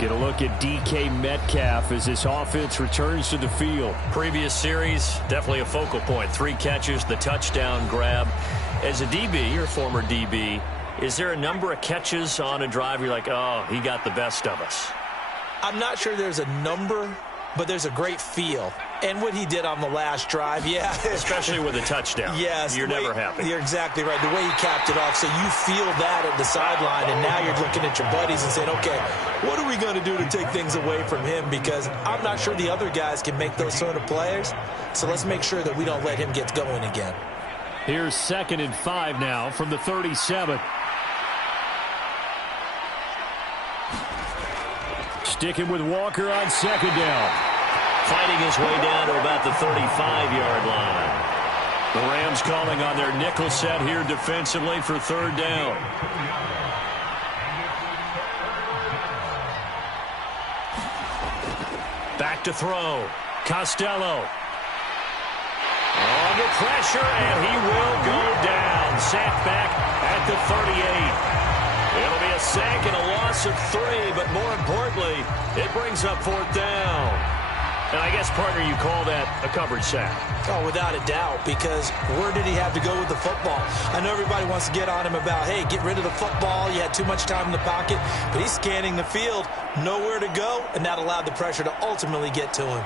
Get a look at DK Metcalf as this offense returns to the field. Previous series, definitely a focal point. 3 catches, the touchdown grab. As a DB, or former DB, is there a number of catches on a drive you're like, oh, he got the best of us? I'm not sure there's a number, but there's a great feel. And what he did on the last drive, yeah. Especially with a touchdown. Yes. You're never happy. You're exactly right. The way he capped it off. So you feel that at the sideline, and now you're looking at your buddies and saying, okay, what are we going to do to take things away from him? Because I'm not sure the other guys can make those sort of players. So let's make sure that we don't let him get going again. Here's 2nd and 5 now from the 37. Sticking with Walker on 2nd down. Fighting his way down to about the 35-yard line. The Rams calling on their nickel set here defensively for 3rd down. Back to throw. Costello. Under pressure, and he will go down. Sacked back at the 38. It'll be a sack and a loss of 3, but more importantly, it brings up 4th down. And I guess, partner, you call that a covered sack. Oh, without a doubt, because where did he have to go with the football? I know everybody wants to get on him about, hey, get rid of the football. You had too much time in the pocket. But he's scanning the field, nowhere to go, and that allowed the pressure to ultimately get to him.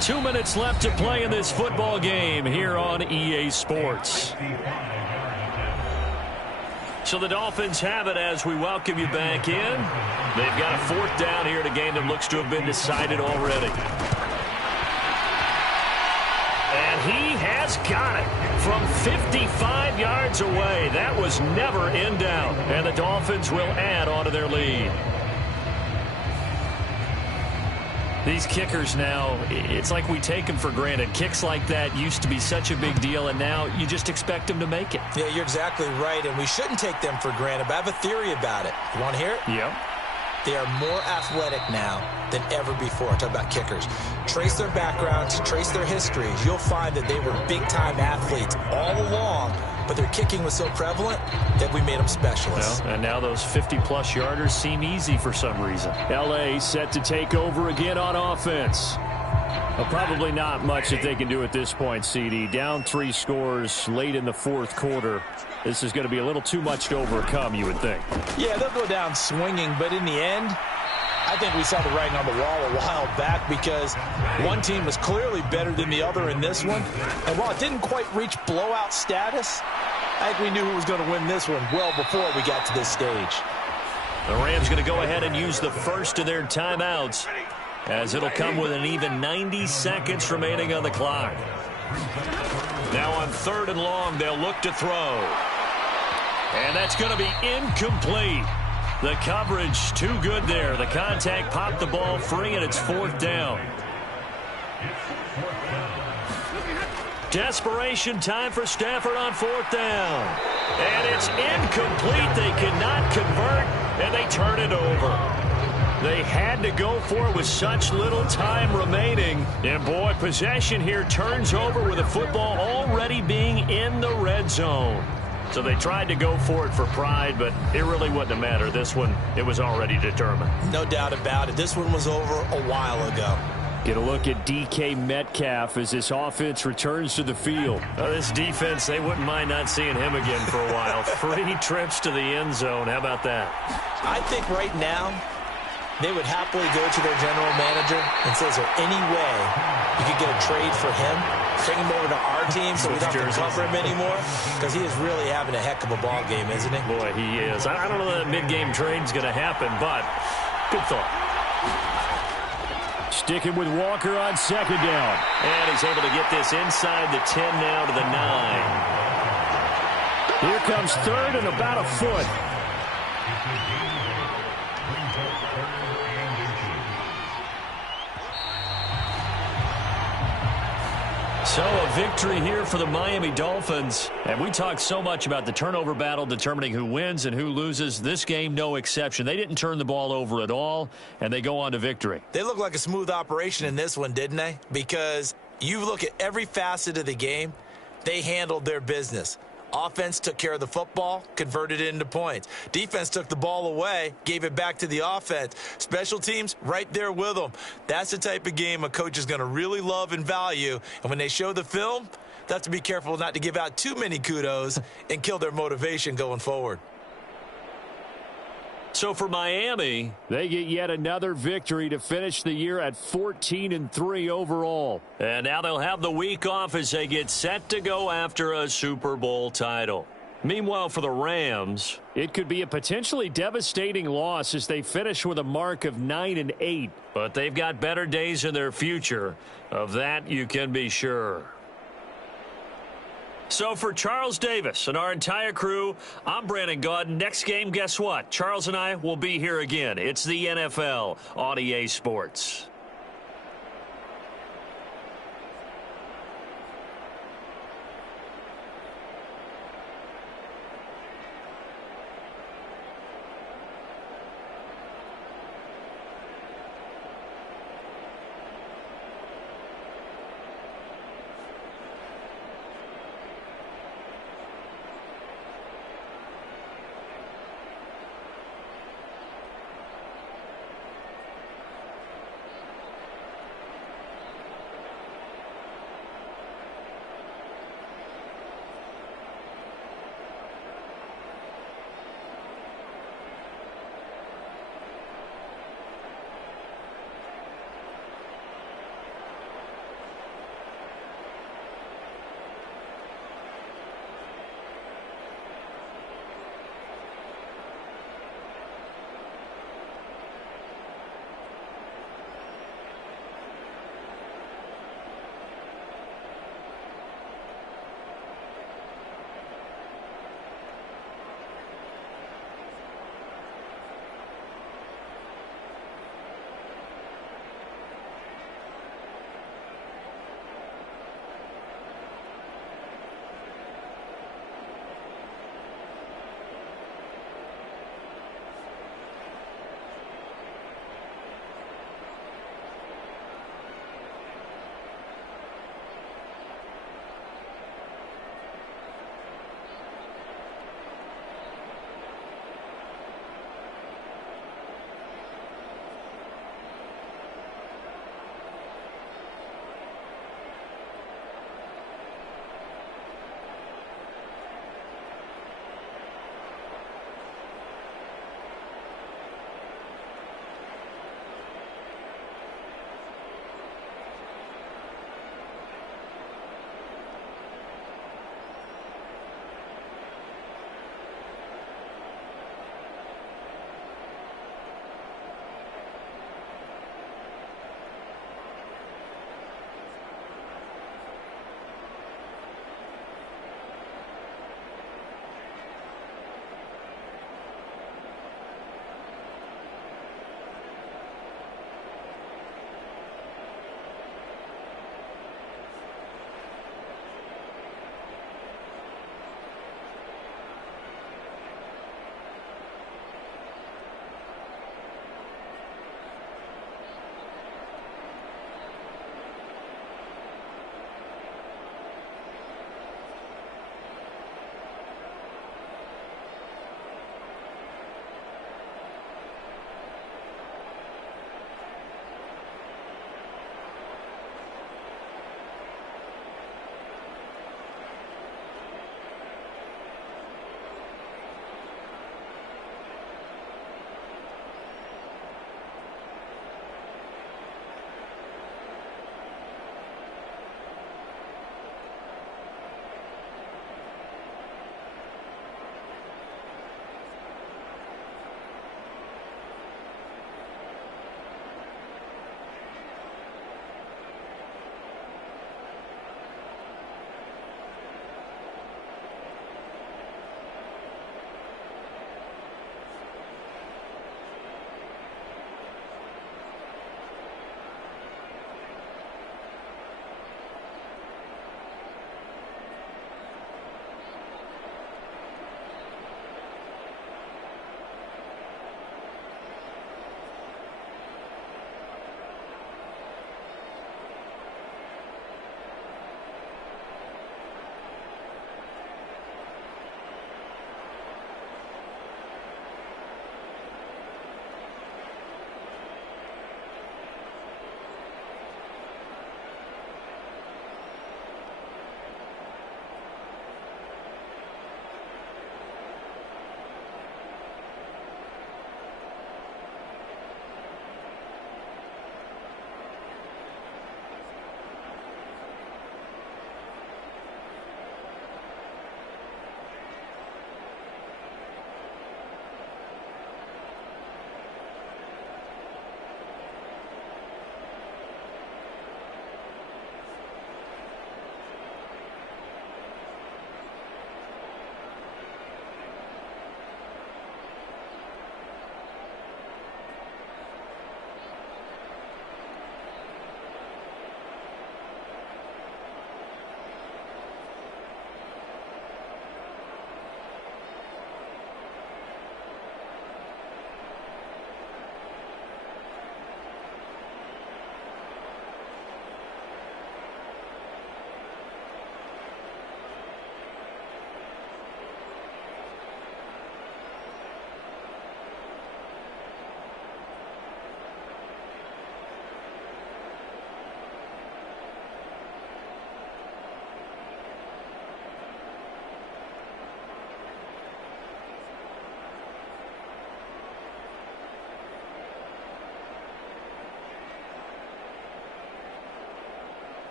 Two minutes left to play in this football game here on EA Sports. So the Dolphins have it as we welcome you back in. They've got a 4th down here in a game that looks to have been decided already. And he has got it from 55 yards away. That was never in doubt. And the Dolphins will add on to their lead. These kickers now, it's like we take them for granted. Kicks like that used to be such a big deal, and now you just expect them to make it. Yeah, you're exactly right, and we shouldn't take them for granted, but I have a theory about it. You want to hear it? Yep. They are more athletic now than ever before. I'm talking about kickers. Trace their backgrounds, trace their histories. You'll find that they were big-time athletes all along, but their kicking was so prevalent that we made them specialists. Well, and now those 50-plus yarders seem easy for some reason. L.A. set to take over again on offense. Well, probably not much that they can do at this point, CD. Down 3 scores late in the fourth quarter. This is going to be a little too much to overcome, you would think. Yeah, they'll go down swinging, but in the end, I think we saw the writing on the wall a while back because one team was clearly better than the other in this one. And while it didn't quite reach blowout status, I think we knew who was going to win this one well before we got to this stage. The Rams going to go ahead and use the first of their timeouts, as it'll come with an even 90 seconds remaining on the clock. Now on 3rd and long, they'll look to throw. And that's going to be incomplete. The coverage too good there. The contact popped the ball free, and it's 4th down. Desperation time for Stafford on 4th down. And it's incomplete. They cannot convert, and they turn it over. They had to go for it with such little time remaining. And, boy, possession here turns over with the football already being in the red zone. So they tried to go for it for pride, but it really wouldn't have mattered. This one, it was already determined. No doubt about it. This one was over a while ago. Get a look at DK Metcalf as this offense returns to the field. This defense, they wouldn't mind not seeing him again for a while. 3 trips to the end zone. How about that? I think right now they would happily go to their general manager and say, is there any way you could get a trade for him? Bring him over to our team so we don't have to cover him anymore? Because he is really having a heck of a ball game, isn't he? Boy, he is. I don't know that mid-game trade is going to happen, but good thought. Sticking with Walker on 2nd down. And he's able to get this inside the 10 now to the 9. Here comes 3rd and about a foot. So a victory here for the Miami Dolphins. And we talked so much about the turnover battle determining who wins and who loses. This game, no exception. They didn't turn the ball over at all, and they go on to victory. They look like a smooth operation in this one, didn't they? Because you look at every facet of the game, they handled their business. Offense took care of the football, converted it into points. Defense took the ball away, gave it back to the offense. Special teams, right there with them. That's the type of game a coach is going to really love and value. And when they show the film, they have to be careful not to give out too many kudos and kill their motivation going forward. So for Miami, they get yet another victory to finish the year at 14-3 overall. And now they'll have the week off as they get set to go after a Super Bowl title. Meanwhile, for the Rams, it could be a potentially devastating loss as they finish with a mark of 9-8. But they've got better days in their future. Of that, you can be sure. So for Charles Davis and our entire crew, I'm Brandon Gaudin. Next game, guess what? Charles and I will be here again. It's the NFL on EA Sports.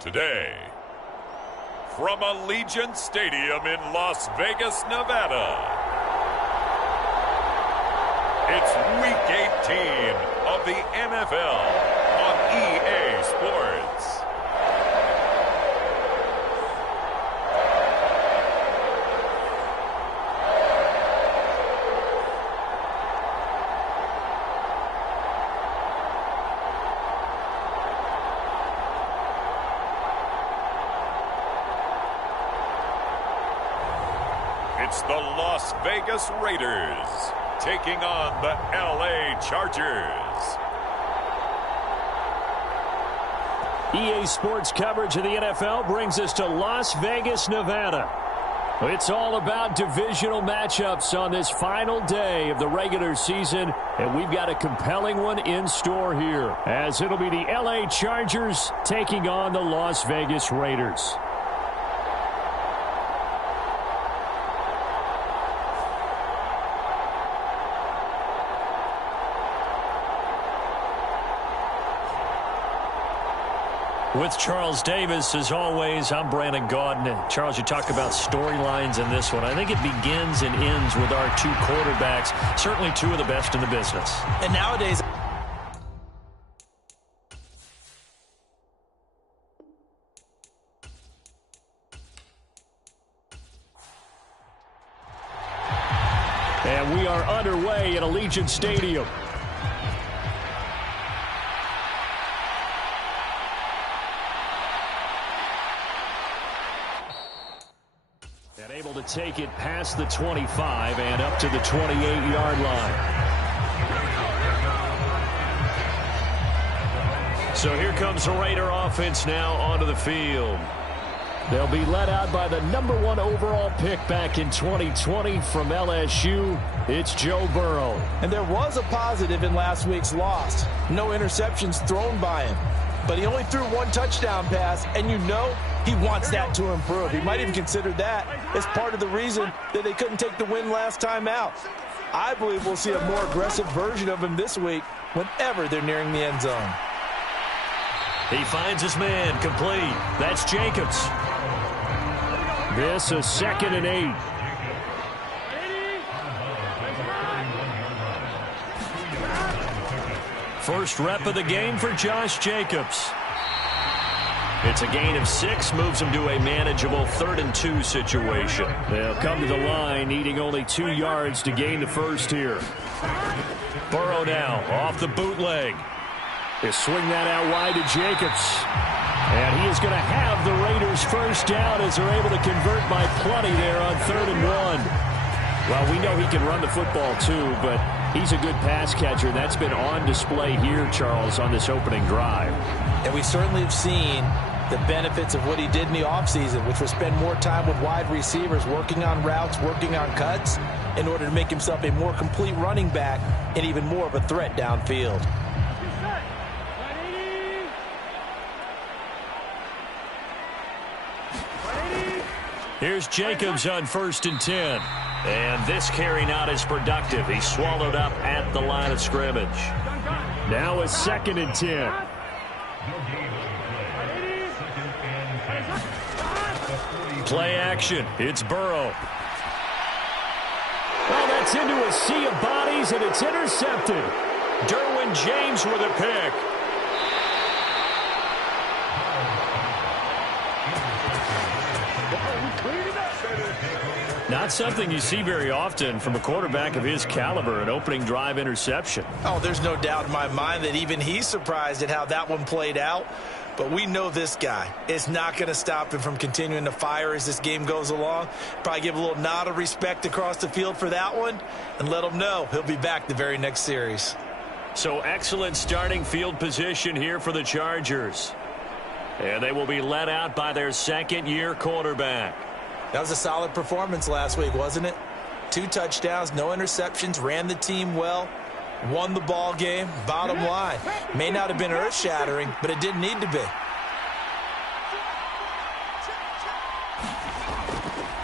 Today, from Allegiant Stadium in Las Vegas, Nevada, it's Week 18 of the NFL on EA Sports. It's the Las Vegas Raiders taking on the LA Chargers. EA Sports coverage of the NFL brings us to Las Vegas, Nevada. It's all about divisional matchups on this final day of the regular season, and we've got a compelling one in store here, as it'll be the LA Chargers taking on the Las Vegas Raiders. With Charles Davis, as always, I'm Brandon Gaudin. Charles, you talk about storylines in this one. I think it begins and ends with our two quarterbacks, certainly two of the best in the business. And nowadays, and we are underway at Allegiant Stadium. And able to take it past the 25 and up to the 28-yard line. So here comes the Raider offense now onto the field. They'll be led out by the #1 overall pick back in 2020 from LSU. It's Joe Burrow. And there was a positive in last week's loss. No interceptions thrown by him. But he only threw one touchdown pass, and you know he wants that to improve. He might even consider that as part of the reason that they couldn't take the win last time out. I believe we'll see a more aggressive version of him this week whenever they're nearing the end zone. He finds his man complete. That's Jacobs. This is 2nd and 8. First rep of the game for Josh Jacobs. It's a gain of 6, moves him to a manageable 3rd and 2 situation. They'll come to the line, needing only 2 yards to gain the first here. Burrow now off the bootleg. They swing that out wide to Jacobs. And he is going to have the Raiders first down as they're able to convert by plenty there on 3rd and 1. Well, we know he can run the football too, but he's a good pass catcher. And that's been on display here, Charles, on this opening drive. and we certainly have seen the benefits of what he did in the offseason, which was spend more time with wide receivers, working on routes, working on cuts, in order to make himself a more complete running back and even more of a threat downfield. Here's Jacobs on 1st and 10. And this carry not as productive. He's swallowed up at the line of scrimmage. Now it's 2nd and 10. Play action. It's Burrow. Well, that's into a sea of bodies, and it's intercepted. Derwin James with a pick. Not something you see very often from a quarterback of his caliber, an opening drive interception. Oh, there's no doubt in my mind that even he's surprised at how that one played out. But we know this guy. It's not going to stop him from continuing to fire as this game goes along. Probably give a little nod of respect across the field for that one and let him know he'll be back the very next series. So excellent starting field position here for the Chargers. And they will be led out by their second-year quarterback. That was a solid performance last week, wasn't it? 2 touchdowns, no interceptions, ran the team well, won the ball game. Bottom line, may not have been earth-shattering, but it didn't need to be.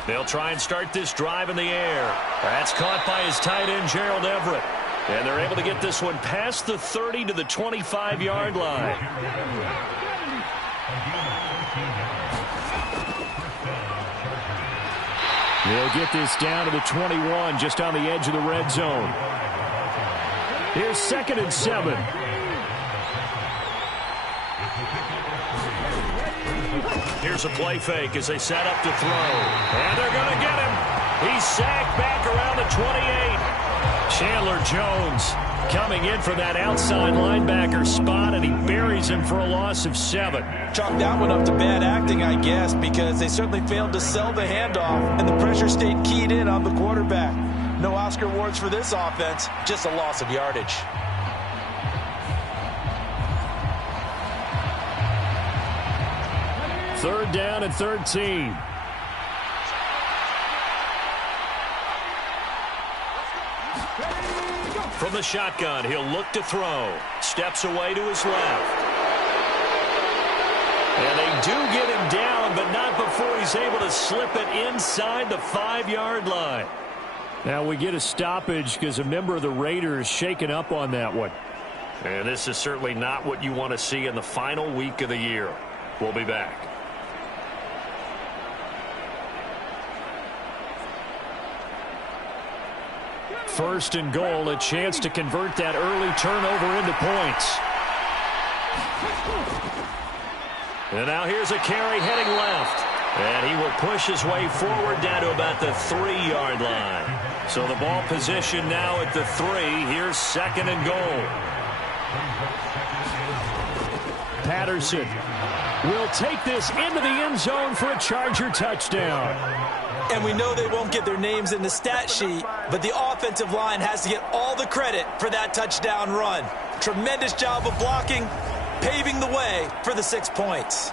They'll try and start this drive in the air. That's caught by his tight end, Gerald Everett. And they're able to get this one past the 30 to the 25-yard line. They'll get this down to the 21, just on the edge of the red zone. Here's 2nd and 7. Here's a play fake as they set up to throw. And they're going to get him. He's sacked back around the 28. Chandler Jones coming in for that outside linebacker spot, and he buries him for a loss of 7. Chalk that one up to bad acting, I guess, because they certainly failed to sell the handoff, and the pressure stayed keyed in on the quarterback. No Oscar awards for this offense, just a loss of yardage. Third down and 13. From the shotgun, he'll look to throw. Steps away to his left. And they do get him down, but not before he's able to slip it inside the 5-yard line. Now we get a stoppage because a member of the Raiders shaken up on that one. And this is certainly not what you want to see in the final week of the year. We'll be back. First and goal, a chance to convert that early turnover into points. And now here's a carry heading left. And he will push his way forward down to about the 3-yard line. So the ball position now at the 3. Here's 2nd and goal. Patterson will take this into the end zone for a Charger touchdown. And we know they won't get their names in the stat sheet, but the offensive line has to get all the credit for that touchdown run. Tremendous job of blocking, paving the way for the 6 points.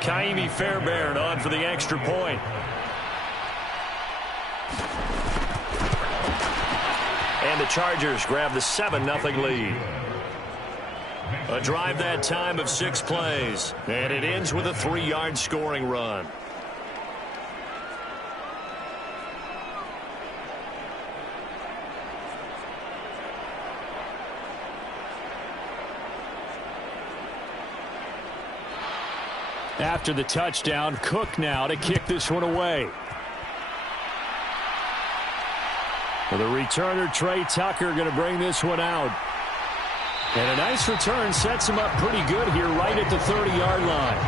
Kaimi Fairbairn on for the extra point. And the Chargers grab the 7-0 lead. A drive that time of 6 plays. And it ends with a 3-yard scoring run. After the touchdown, Cook now to kick this one away. Well, the returner, Trey Tucker, going to bring this one out. And a nice return sets him up pretty good here right at the 30-yard line.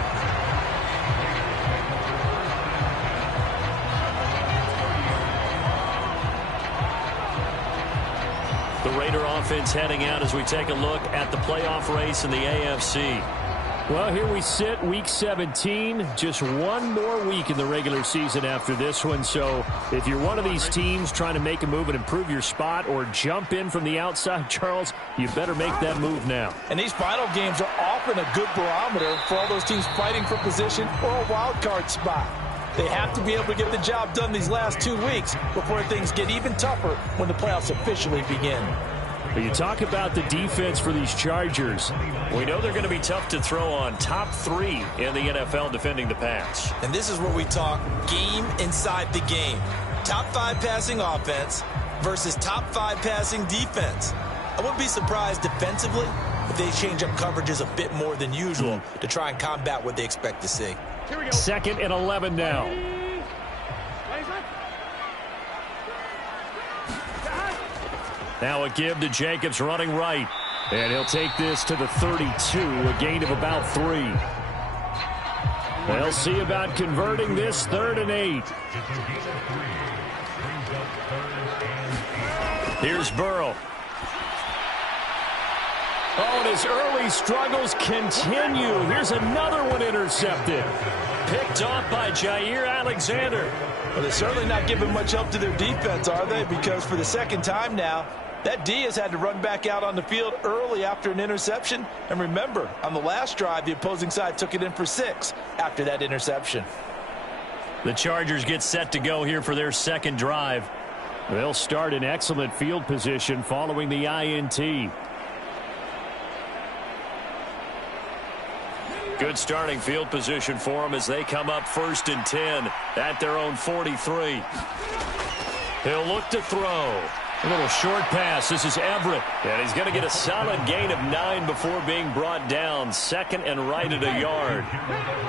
The Raider offense heading out as we take a look at the playoff race in the AFC. Well, here we sit, Week 17, just one more week in the regular season after this one. So if you're one of these teams trying to make a move and improve your spot or jump in from the outside, Charles, you better make that move now. And these final games are often a good barometer for all those teams fighting for position or a wild card spot. They have to be able to get the job done these last 2 weeks before things get even tougher when the playoffs officially begin. You talk about the defense for these Chargers. We know they're going to be tough to throw on. Top 3 in the NFL defending the pass. And this is where we talk game inside the game. Top 5 passing offense versus top 5 passing defense. I wouldn't be surprised defensively if they change up coverages a bit more than usual to try and combat what they expect to see. 2nd and 11 now. Now a give to Jacobs running right. And he'll take this to the 32, a gain of about 3. They'll see about converting this 3rd and 8. Here's Burrow. Oh, and his early struggles continue. Here's another one intercepted. Picked off by Jair Alexander. Well, they're certainly not giving much help to their defense, are they? Because for the second time now, that D has had to run back out on the field early after an interception. And remember, on the last drive, the opposing side took it in for 6 after that interception. The Chargers get set to go here for their second drive. They'll start in excellent field position following the INT. Good starting field position for them as they come up 1st and 10 at their own 43. He'll look to throw. A little short pass. This is Everett. And he's going to get a solid gain of 9 before being brought down. 2nd and right at a yard.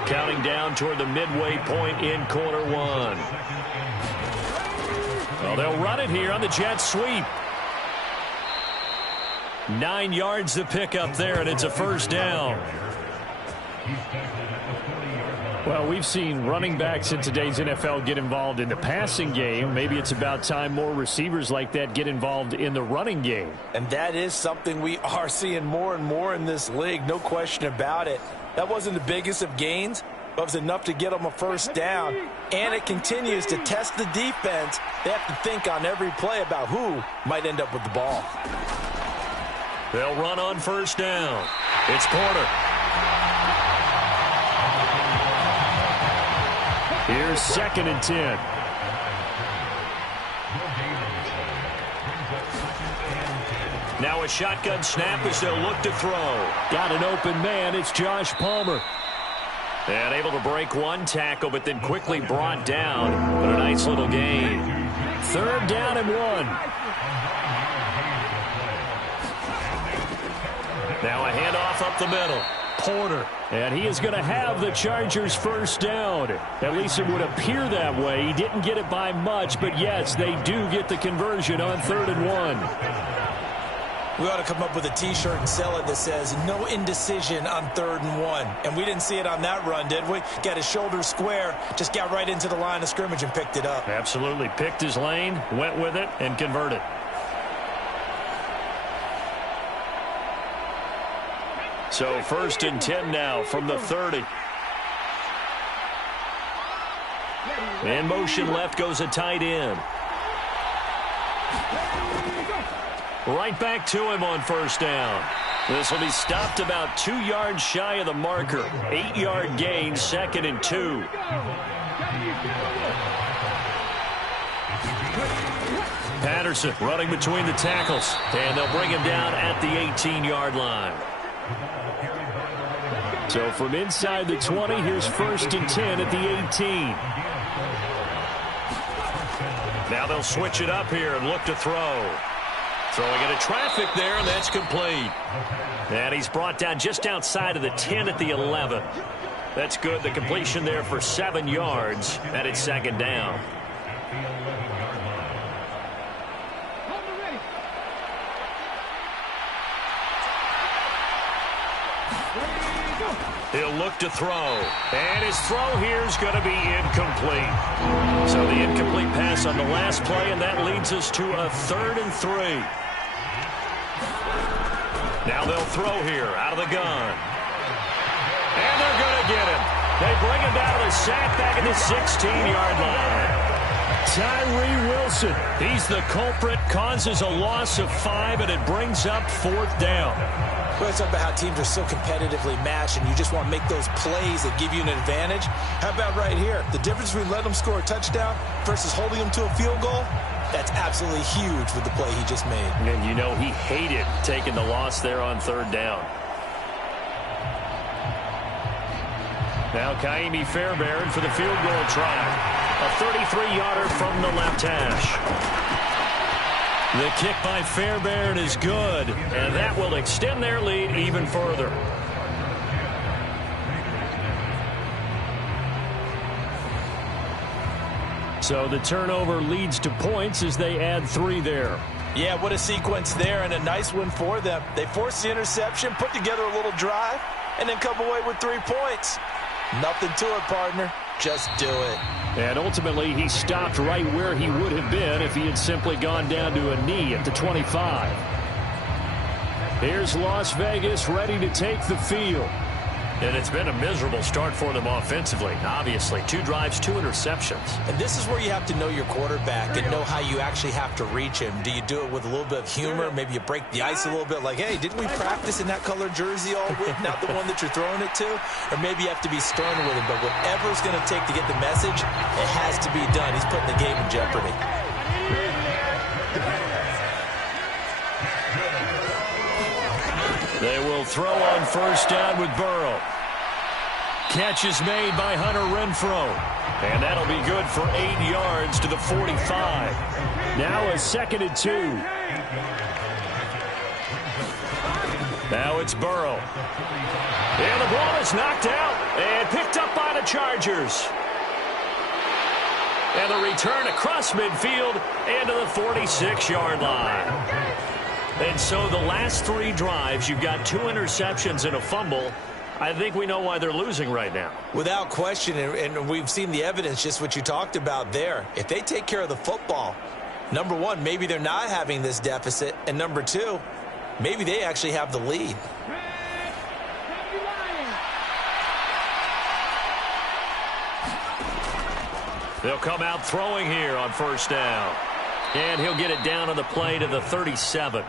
Counting down toward the midway point in quarter 1. Well, they'll run it here on the jet sweep. 9 yards to pick up there, and it's a 1st down. Well, we've seen running backs in today's NFL get involved in the passing game. Maybe it's about time more receivers like that get involved in the running game. And that is something we are seeing more and more in this league, no question about it. That wasn't the biggest of gains, but it was enough to get them a 1st down. And it continues to test the defense. They have to think on every play about who might end up with the ball. They'll run on 1st down. It's Porter. Here's 2nd and 10. Now a shotgun snap as they'll look to throw. Got an open man. It's Josh Palmer. And able to break one tackle, but then quickly brought down. But a nice little gain. 3rd down and 1. Now a handoff up the middle. Porter. And he is going to have the Chargers 1st down. At least it would appear that way. He didn't get it by much, but yes, they do get the conversion on 3rd and 1. We ought to come up with a T-shirt and sell it that says, no indecision on 3rd and 1. And we didn't see it on that run, did we? Got his shoulders square, just got right into the line of scrimmage and picked it up. Absolutely. Picked his lane, went with it, and converted. So 1st and 10 now from the 30. In motion left goes a tight end. Right back to him on 1st down. This will be stopped about 2 yards shy of the marker. 8-yard gain, 2nd and 2. Patterson running between the tackles. And they'll bring him down at the 18-yard line. So from inside the 20, here's 1st and 10 at the 18. Now they'll switch it up here and look to throw. Throwing into traffic there, and that's complete. And he's brought down just outside of the 10 at the 11. That's good. The completion there for 7 yards, and it's 2nd down. He'll look to throw. And his throw here is going to be incomplete. So the incomplete pass on the last play, and that leads us to a 3rd and 3. Now they'll throw here out of the gun. And they're going to get him. They bring him down to the sack back at the 16-yard line. Tyree Wilson. He's the culprit, causes a loss of 5, and it brings up 4th down. We're talking about how teams are so competitively matched, and you just want to make those plays that give you an advantage. How about right here? The difference between letting them score a touchdown versus holding them to a field goal, that's absolutely huge with the play he just made. And you know he hated taking the loss there on 3rd down. Now Kaimi Fairbairn for the field goal try. A 33-yarder from the left hash. The kick by Fairbairn is good, and that will extend their lead even further. So the turnover leads to points as they add 3 there. Yeah, what a sequence there, and a nice one for them. They forced the interception, put together a little drive, and then come away with 3 points. Nothing to it, partner. Just do it. And ultimately, he stopped right where he would have been if he had simply gone down to a knee at the 25. Here's Las Vegas ready to take the field. And it's been a miserable start for them offensively. Obviously, 2 drives, 2 interceptions. And this is where you have to know your quarterback and know how you actually have to reach him. Do you do it with a little bit of humor? Maybe you break the ice a little bit like, hey, didn't we practice in that color jersey all week, not the one that you're throwing it to? Or maybe you have to be stern with him. But whatever it's going to take to get the message, it has to be done. He's putting the game in jeopardy. They will throw on 1st down with Burrow. Catch is made by Hunter Renfrow. And that'll be good for 8 yards to the 45. Now a 2nd and 2. Now it's Burrow. And the ball is knocked out and picked up by the Chargers. And the return across midfield and to the 46-yard line. And so the last 3 drives, you've got 2 interceptions and a fumble. I think we know why they're losing right now. Without question, and we've seen the evidence, just what you talked about there. If they take care of the football, number one, maybe they're not having this deficit. And number two, maybe they actually have the lead. They'll come out throwing here on 1st down. And he'll get it down on the play to the 37.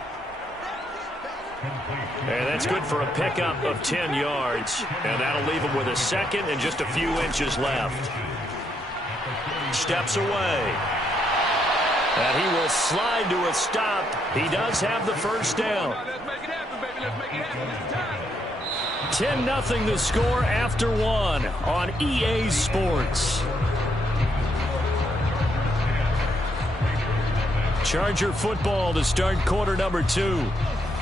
And that's good for a pickup of 10 yards. And that'll leave him with a 2nd and just a few inches left. Steps away. And he will slide to a stop. He does have the 1st down. 10-0 the score after 1 on EA Sports. Charger football to start quarter number 2.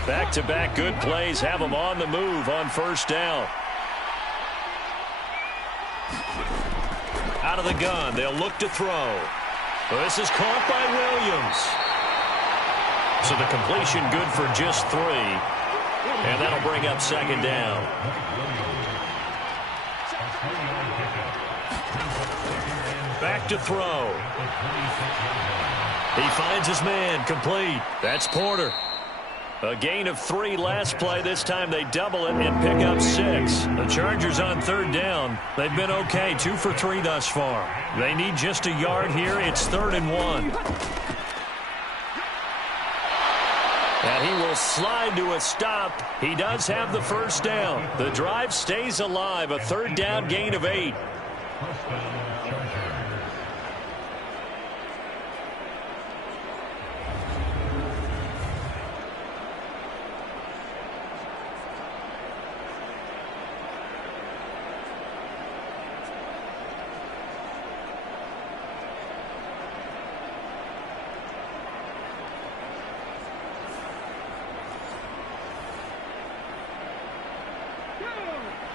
Back-to-back good plays have them on the move on 1st down. Out of the gun, they'll look to throw. This is caught by Williams. So the completion good for just 3. And that'll bring up 2nd down. Back to throw. He finds his man, complete. That's Porter. A gain of 3 last play. This time they double it and pick up 6. The Chargers on 3rd down. They've been okay, 2 for 3 thus far. They need just a yard here. It's 3rd and 1. And he will slide to a stop. He does have the 1st down. The drive stays alive. A 3rd down gain of 8.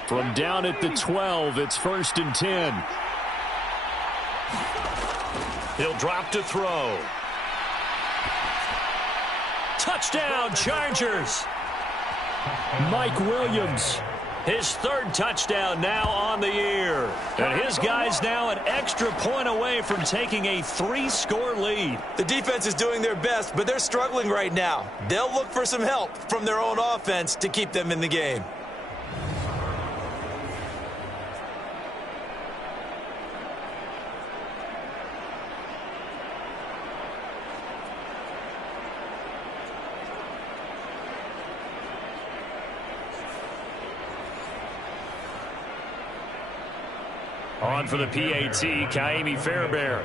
From down at the 12, it's 1st and 10. He'll drop to throw. Touchdown, Chargers. Mike Williams. His 3rd touchdown now on the year. And his guys now an extra point away from taking a 3-score lead. The defense is doing their best, but they're struggling right now. They'll look for some help from their own offense to keep them in the game. On for the PAT, Kaimi Fairbairn.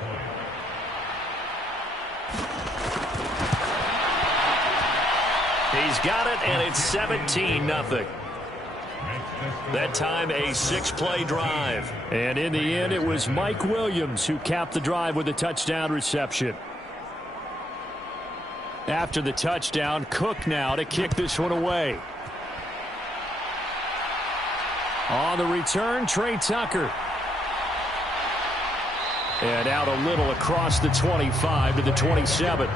He's got it, and it's 17-0. That time, a 6-play drive. And in the end, it was Mike Williams who capped the drive with a touchdown reception. After the touchdown, Cook now to kick this one away. On the return, Trey Tucker. And out a little across the 25 to the 27.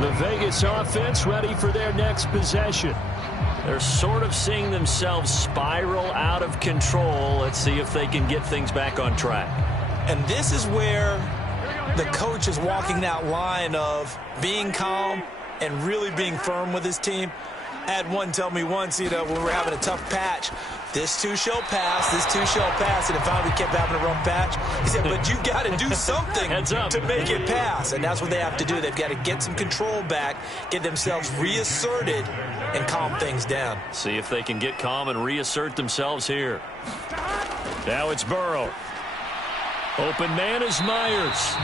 The Vegas offense ready for their next possession. They're sort of seeing themselves spiral out of control. Let's see if they can get things back on track. And this is where the coach is walking that line of being calm and really being firm with his team. I had one tell me once, when we were having a tough patch, this too shall pass, this too shall pass, and it finally kept having a rough patch. He said, but you got to do something to make it pass, and that's what they have to do. They've got to get some control back, get themselves reasserted, and calm things down. See if they can get calm and reassert themselves here. Now it's Burrow. Open man is Myers.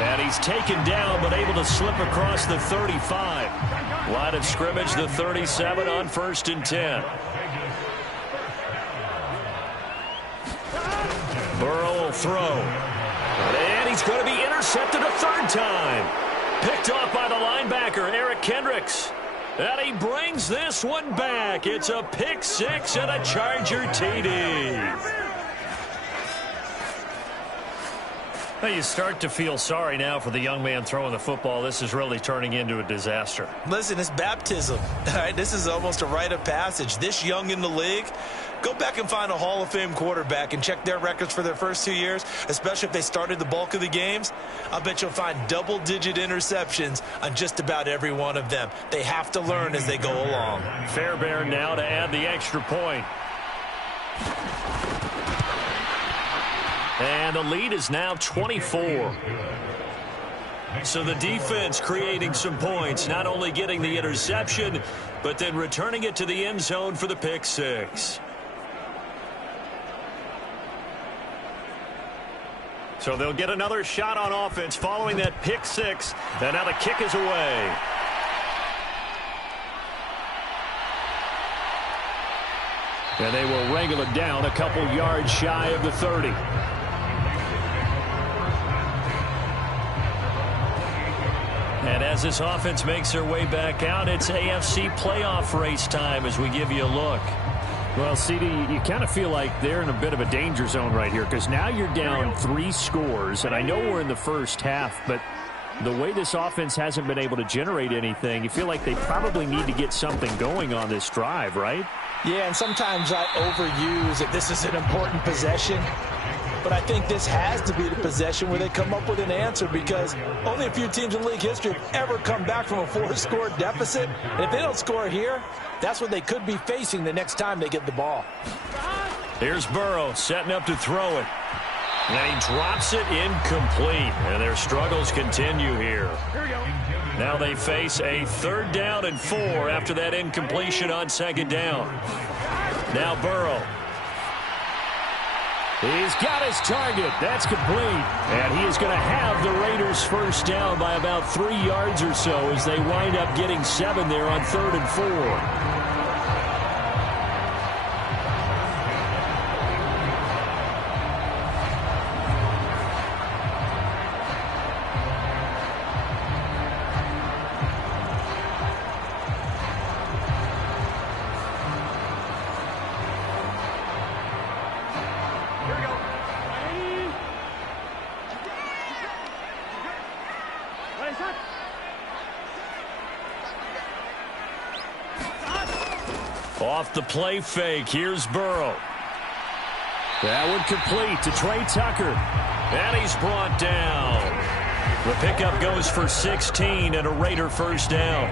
And he's taken down, but able to slip across the 35. Line of scrimmage, the 37 on 1st and 10. Burrow will throw. And he's going to be intercepted a third time. Picked off by the linebacker, Eric Kendricks. And he brings this one back. It's a pick six and a Charger TD. Well, you start to feel sorry now for the young man throwing the football. This is really turning into a disaster. Listen, it's baptism. All right, this is almost a rite of passage. This young in the league, go back and find a Hall of Fame quarterback and check their records for their first 2 years, especially if they started the bulk of the games. I bet you'll find double-digit interceptions on just about every one of them. They have to learn as they go along. Fairbairn now to add the extra point. And the lead is now 24. So the defense creating some points, not only getting the interception, but then returning it to the end zone for the pick six. So they'll get another shot on offense following that pick six. And now the kick is away. And they will wrangle it down a couple yards shy of the 30. And as this offense makes their way back out, it's AFC playoff race time as we give you a look. Well, CD, you kind of feel like they're in a bit of a danger zone right here because now you're down 3 scores, and I know we're in the first half, but the way this offense hasn't been able to generate anything, you feel like they probably need to get something going on this drive, right? Yeah, and sometimes I overuse it. This is an important possession. But I think this has to be the possession where they come up with an answer because only a few teams in league history have ever come back from a 4-score deficit. And if they don't score here, that's what they could be facing the next time they get the ball. Here's Burrow setting up to throw it. And he drops it incomplete. And their struggles continue here. Now they face a 3rd down and 4 after that incompletion on 2nd down. Now Burrow. He's got his target. That's complete. And he is going to have the Raiders first down by about 3 yards or so as they wind up getting 7 there on 3rd and 4. Off the play fake, here's Burrow. That one complete to Trey Tucker. And he's brought down. The pickup goes for 16 and a Raider first down.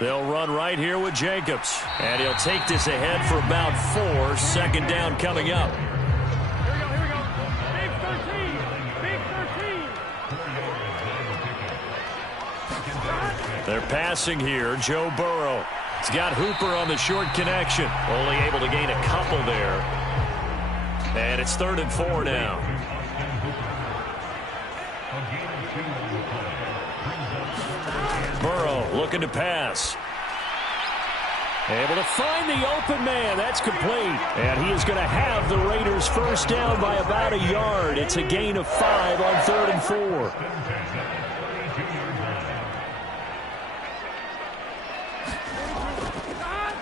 They'll run right here with Jacobs. And he'll take this ahead for about 4. 2nd down coming up. Here we go. Big 13. Big 13. They're passing here. Joe Burrow. He's got Hooper on the short connection. Only able to gain a couple there. And it's 3rd and 4 now. Burrow looking to pass. Able to find the open man. That's complete. And he is going to have the Raiders first down by about a yard. It's a gain of 5 on 3rd and 4.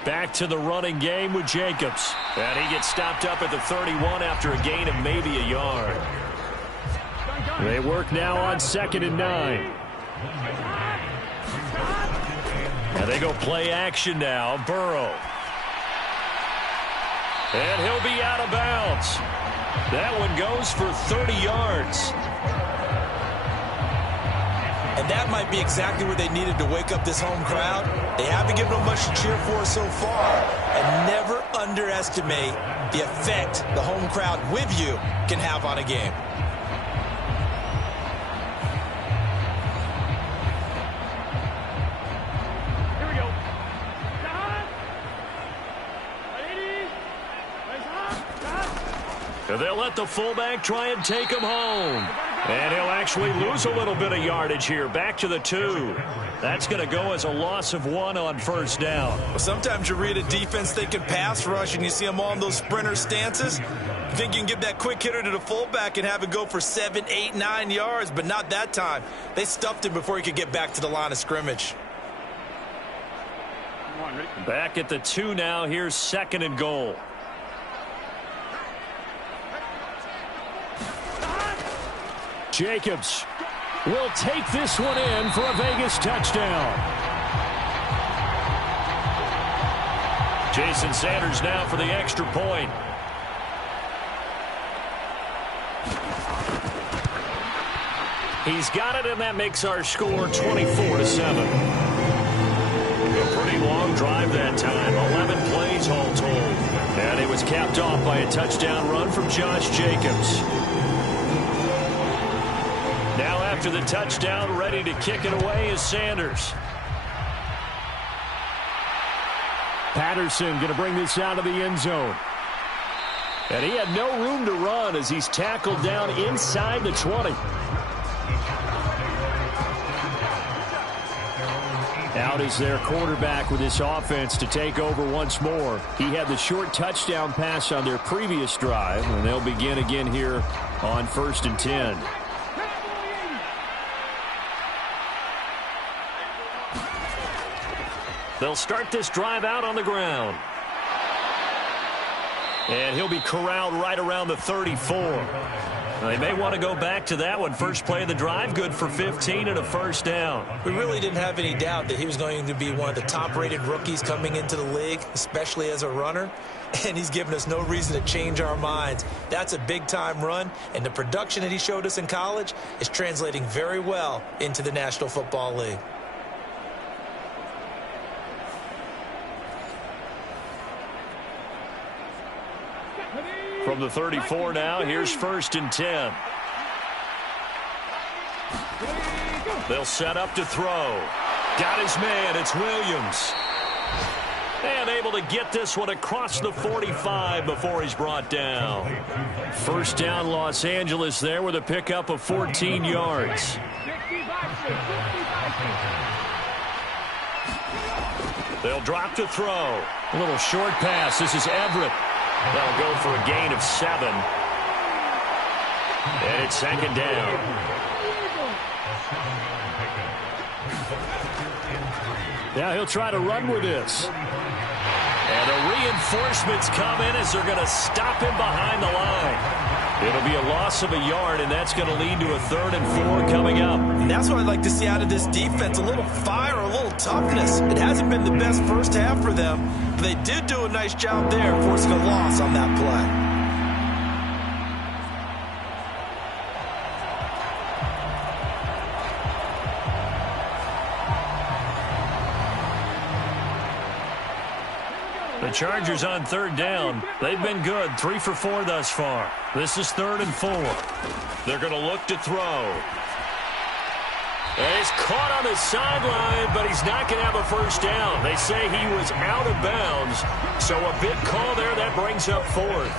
Back to the running game with Jacobs. And he gets stopped up at the 31 after a gain of maybe a yard. They work now on 2nd and 9. And they go play action now. Burrow. And he'll be out of bounds. That one goes for 30 yards. And that might be exactly what they needed to wake up this home crowd. They haven't given them much to cheer for so far, And never underestimate the effect the home crowd with you can have on a game. Here we go. Down. Ladies. Raise up. Down. They'll let the fullback try and take him home. And he'll actually lose a little bit of yardage here. Back to the 2. That's going to go as a loss of 1 on first down. Well, sometimes you read a defense thinking pass rush and you see them all in those sprinter stances. You think you can give that quick hitter to the fullback and have it go for 7, 8, 9 yards, but not that time. They stuffed him before he could get back to the line of scrimmage. Back at the 2 now. Here's 2nd and goal. Jacobs will take this one in for a Vegas touchdown. Jason Sanders now for the extra point. He's got it, and that makes our score 24-7. A pretty long drive that time. 11 plays all told. And it was capped off by a touchdown run from Josh Jacobs. Now after the touchdown, ready to kick it away is Sanders. Patterson going to bring this out of the end zone. And he had no room to run as he's tackled down inside the 20. Out is their quarterback with this offense to take over once more. He had the short touchdown pass on their previous drive, and they'll begin again here on 1st and 10. They'll start this drive out on the ground. And he'll be corralled right around the 34. They may want to go back to that one. First play of the drive, good for 15 and a first down. We really didn't have any doubt that he was going to be one of the top-rated rookies coming into the league, especially as a runner. And he's given us no reason to change our minds. That's a big-time run, and the production that he showed us in college is translating very well into the National Football League. From the 34 now, here's 1st and 10. They'll set up to throw. Got his man. It's Williams. And able to get this one across the 45 before he's brought down. First down, Los Angeles there with a pickup of 14 yards. They'll drop to throw. A little short pass. This is Everett. They'll go for a gain of 7. And it's 2nd down. Now he'll try to run with this. And the reinforcements come in as they're going to stop him behind the line. It'll be a loss of a yard, and that's going to lead to a 3rd and 4 coming up. And that's what I'd like to see out of this defense, a little fire, a little toughness. It hasn't been the best first half for them, but they did do a nice job there forcing a loss on that play. The Chargers on 3rd down. They've been good. 3 for 4 thus far. This is 3rd and 4. They're going to look to throw. And he's caught on the sideline, but he's not going to have a first down. They say he was out of bounds. So a big call there. That brings up 4th.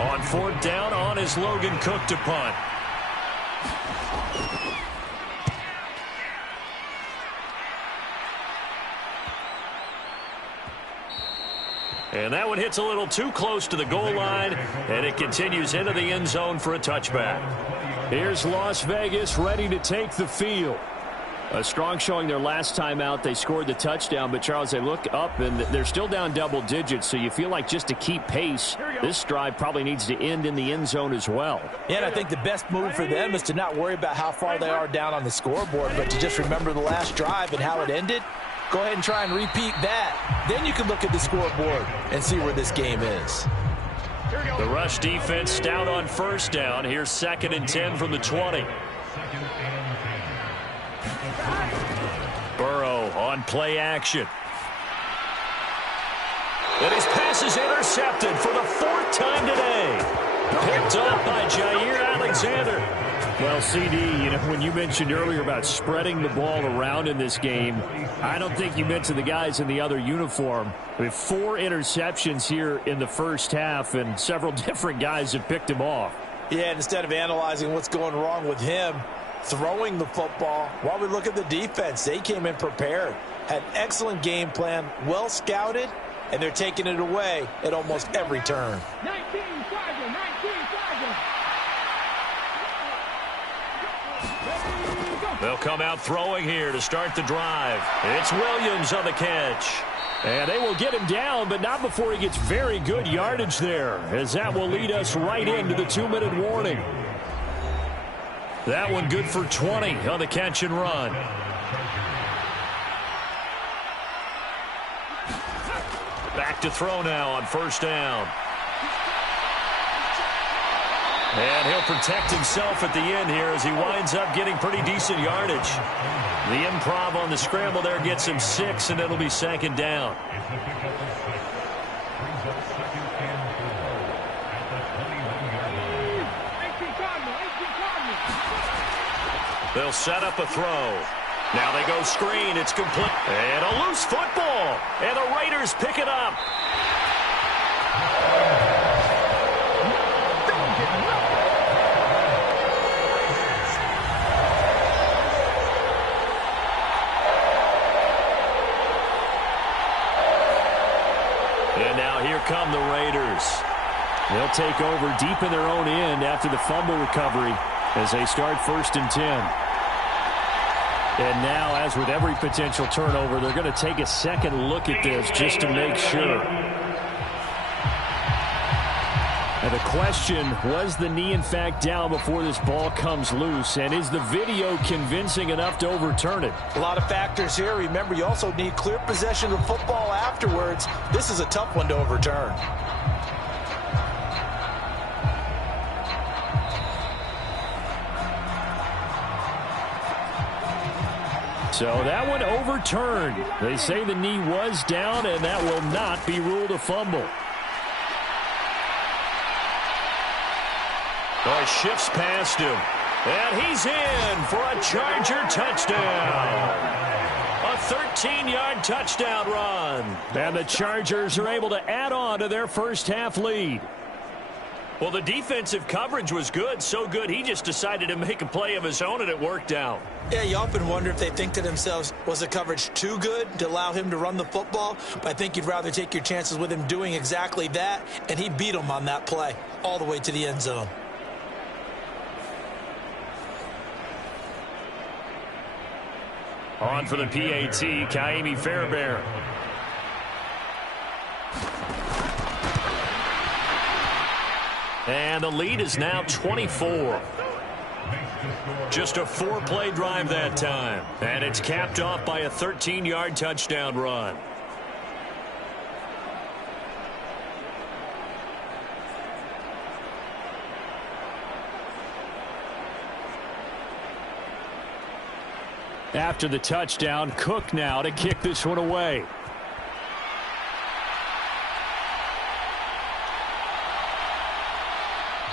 On 4th down, on is Logan Cook to punt. And that one hits a little too close to the goal line, and it continues into the end zone for a touchback. Here's Las Vegas ready to take the field. A strong showing their last time out. They scored the touchdown, but, Charles, they look up, and they're still down double digits, so you feel like just to keep pace, this drive probably needs to end in the end zone as well. Yeah, and I think the best move for them is to not worry about how far they are down on the scoreboard, but to just remember the last drive and how it ended. Go ahead and try and repeat that. Then you can look at the scoreboard and see where this game is. The rush defense stout on first down. Here's 2nd and 10 from the 20. Burrow on play action. And his pass is intercepted for the 4th time today. Picked up by Jair Alexander. Well, CD, when you mentioned earlier about spreading the ball around in this game, I don't think you mentioned the guys in the other uniform. We have 4 interceptions here in the first half, and several different guys have picked him off. Yeah, instead of analyzing what's going wrong with him, throwing the football, while we look at the defense, they came in prepared, had an excellent game plan, well scouted, and they're taking it away at almost every turn. 19 They'll come out throwing here to start the drive. It's Williams on the catch. And they will get him down, but not before he gets very good yardage there, as that will lead us right into the 2-minute warning. That one good for 20 on the catch and run. Back to throw now on 1st down. And he'll protect himself at the end here as he winds up getting pretty decent yardage. The improv on the scramble there gets him 6, and it'll be 2nd down. They'll set up a throw. Now they go screen. It's complete. And a loose football. And the Raiders pick it up. And now here come the Raiders. They'll take over deep in their own end after the fumble recovery as they start 1st and 10. And now, as with every potential turnover, they're going to take a second look at this just to make sure. And the question, was the knee in fact down before this ball comes loose? And is the video convincing enough to overturn it? A lot of factors here. Remember, you also need clear possession of the football afterwards. This is a tough one to overturn. So that one overturned. They say the knee was down, and that will not be ruled a fumble. Oh, he shifts past him. And he's in for a Charger touchdown. A 13-yard touchdown run. And the Chargers are able to add on to their first half lead. Well, the defensive coverage was good, so good he just decided to make a play of his own, and it worked out. Yeah, you often wonder if they think to themselves, was the coverage too good to allow him to run the football? But I think you'd rather take your chances with him doing exactly that, and he beat him on that play all the way to the end zone. On for the PAT, Kaimi Fairbairn. And the lead is now 24. Just a 4-play drive that time. And it's capped off by a 13-yard touchdown run. After the touchdown, Cook now to kick this one away.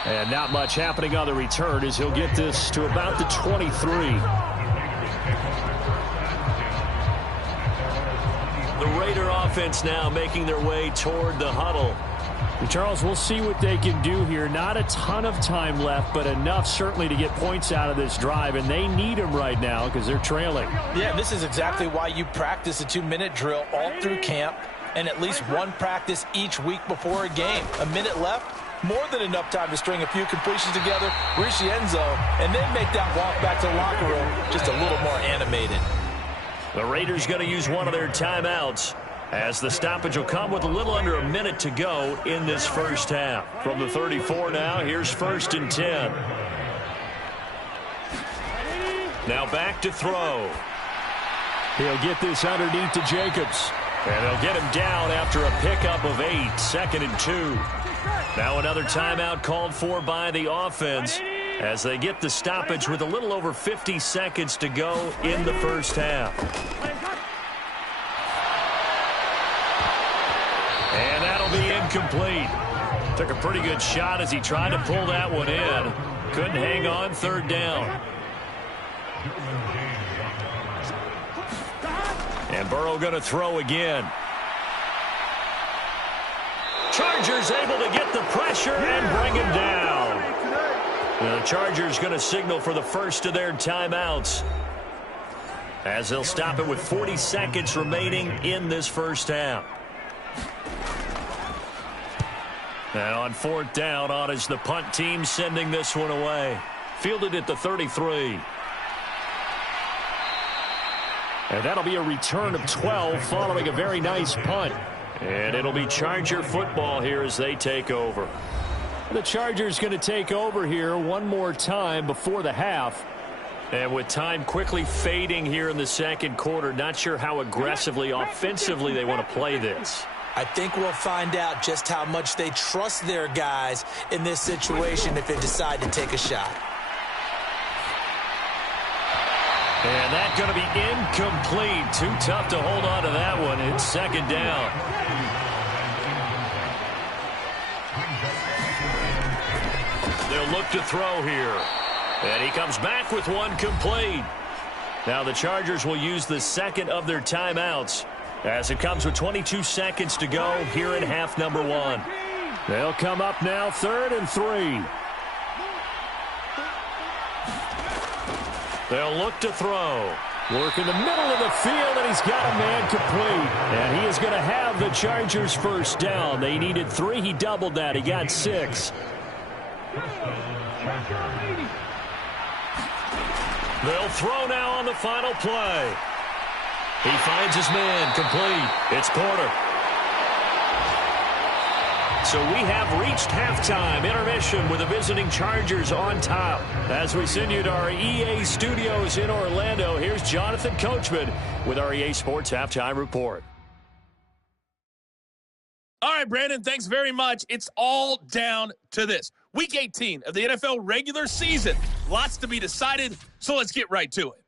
And not much happening on the return as he'll get this to about the 23. The Raider offense now making their way toward the huddle. And Charles, we'll see what they can do here. Not a ton of time left, but enough certainly to get points out of this drive, and they need them right now because they're trailing. Yeah, this is exactly why you practice a 2-minute drill all through camp and at least one practice each week before a game. A minute left, more than enough time to string a few completions together, reach the end zone, and then make that walk back to the locker room just a little more animated. The Raiders going to use one of their timeouts as the stoppage will come with a little under a minute to go in this first half. From the 34 now, here's 1st and 10. Now back to throw. He'll get this underneath to Jacobs. And they'll get him down after a pickup of 8, 2nd and 2. Now another timeout called for by the offense as they get the stoppage with a little over 50 seconds to go in the first half. And incomplete. Took a pretty good shot as he tried to pull that one in. Couldn't hang on third down. And Burrow going to throw again. Chargers able to get the pressure and bring him down. The Chargers going to signal for the first of their timeouts, as they'll stop it with 40 seconds remaining in this first half. And on fourth down, on is the punt team sending this one away. Fielded at the 33. And that'll be a return of 12 following a very nice punt. And it'll be Charger football here as they take over. The Chargers going to take over here one more time before the half. And with time quickly fading here in the second quarter, not sure how aggressively, offensively they want to play this. I think we'll find out just how much they trust their guys in this situation if they decide to take a shot. And that's going to be incomplete. Too tough to hold on to that one. It's second down. They'll look to throw here. And he comes back with one complete. Now the Chargers will use the second of their timeouts, as it comes with 22 seconds to go here in half number one. They'll come up now, 3rd and 3. They'll look to throw. Work in the middle of the field, and he's got a man complete. And he is going to have the Chargers first down. They needed 3. He doubled that. He got 6. They'll throw now on the final play. He finds his man complete. It's Porter. So we have reached halftime intermission with the visiting Chargers on top. As we send you to our EA studios in Orlando, here's Jonathan Coachman with our EA Sports Halftime Report. All right, Brandon, thanks very much. It's all down to this. Week 18 of the NFL regular season. Lots to be decided, so let's get right to it.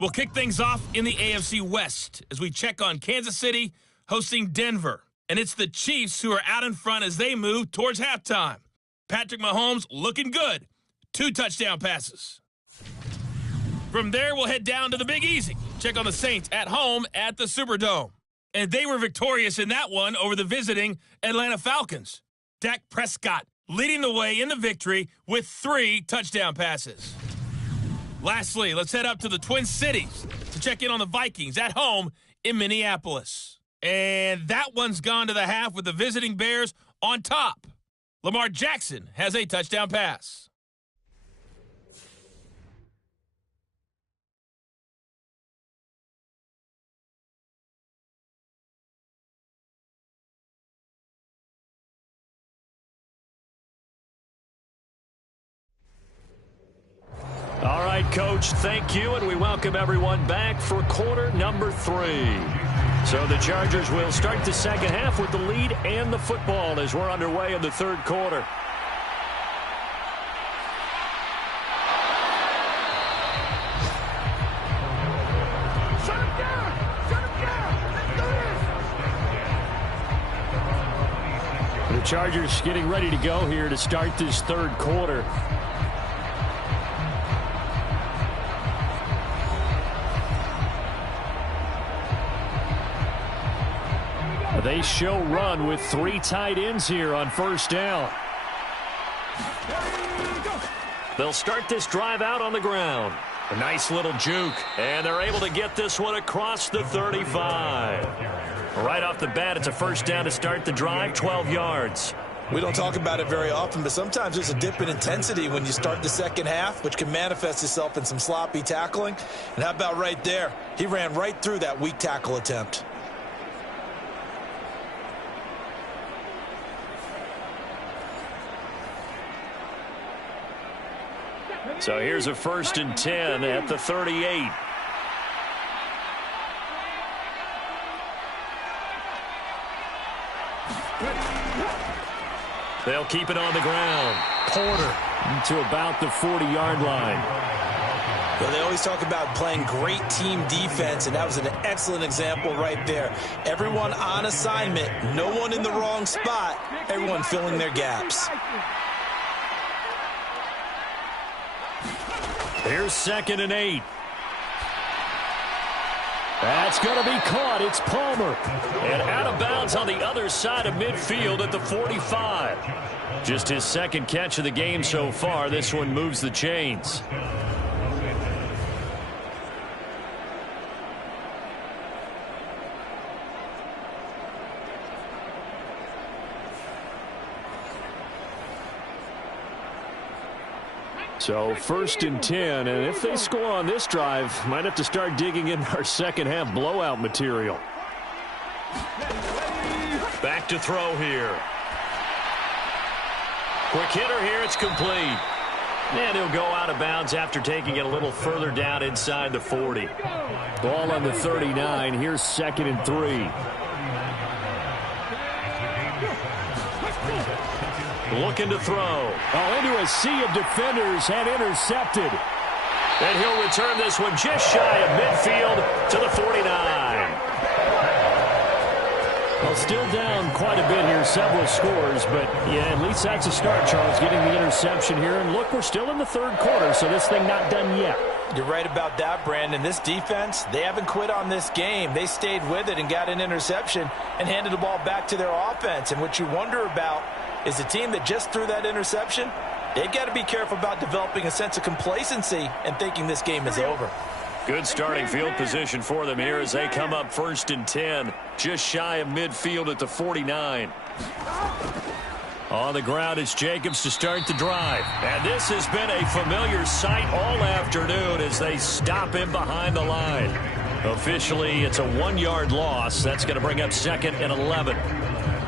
We'll kick things off in the AFC West as we check on Kansas City hosting Denver. And it's the Chiefs who are out in front as they move towards halftime. Patrick Mahomes looking good. 2 touchdown passes. From there, we'll head down to the Big Easy. Check on the Saints at home at the Superdome. And they were victorious in that one over the visiting Atlanta Falcons. Dak Prescott leading the way in the victory with 3 touchdown passes. Lastly, let's head up to the Twin Cities to check in on the Vikings at home in Minneapolis. And that one's gone to the half with the visiting Bears on top. Lamar Jackson has a touchdown pass. All right, Coach, thank you, and we welcome everyone back for quarter number 3. So the Chargers will start the second half with the lead and the football as we're underway in the third quarter. Shut him down! Shut him down! Let's do this! The Chargers getting ready to go here to start this third quarter. They show run with 3 tight ends here on first down. They'll start this drive out on the ground. A nice little juke. And they're able to get this one across the 35. Right off the bat, it's a first down to start the drive, 12 yards. We don't talk about it very often, but sometimes there's a dip in intensity when you start the second half, which can manifest itself in some sloppy tackling. And how about right there? He ran right through that weak tackle attempt. So here's a 1st and 10 at the 38. They'll keep it on the ground. Porter to about the 40-yard line. Well, they always talk about playing great team defense, and that was an excellent example right there. Everyone on assignment, no one in the wrong spot, everyone filling their gaps. Here's 2nd and 8. That's going to be caught. It's Palmer. And out of bounds on the other side of midfield at the 45. Just his 2nd catch of the game so far. This one moves the chains. So 1st and 10, and if they score on this drive, might have to start digging in our second half blowout material. Back to throw here. Quick hitter here, it's complete. And he'll go out of bounds after taking it a little further down inside the 40. Ball on the 39, here's 2nd and 3. Looking to throw. Oh, into a sea of defenders and intercepted. And he'll return this one just shy of midfield to the 49. Well, still down quite a bit here, several scores, but yeah, at least that's a start, Charles, getting the interception here. And look, we're still in the 3rd quarter, so this thing not done yet. You're right about that, Brandon. This defense, they haven't quit on this game. They stayed with it and got an interception and handed the ball back to their offense. And what you wonder about is the team that just threw that interception, they've got to be careful about developing a sense of complacency and thinking this game is over. Good starting field position for them here as they come up 1st and 10, just shy of midfield at the 49. On the ground, it's Jacobs to start the drive. And this has been a familiar sight all afternoon as they stop him behind the line. Officially, it's a 1-yard loss. That's going to bring up 2nd and 11.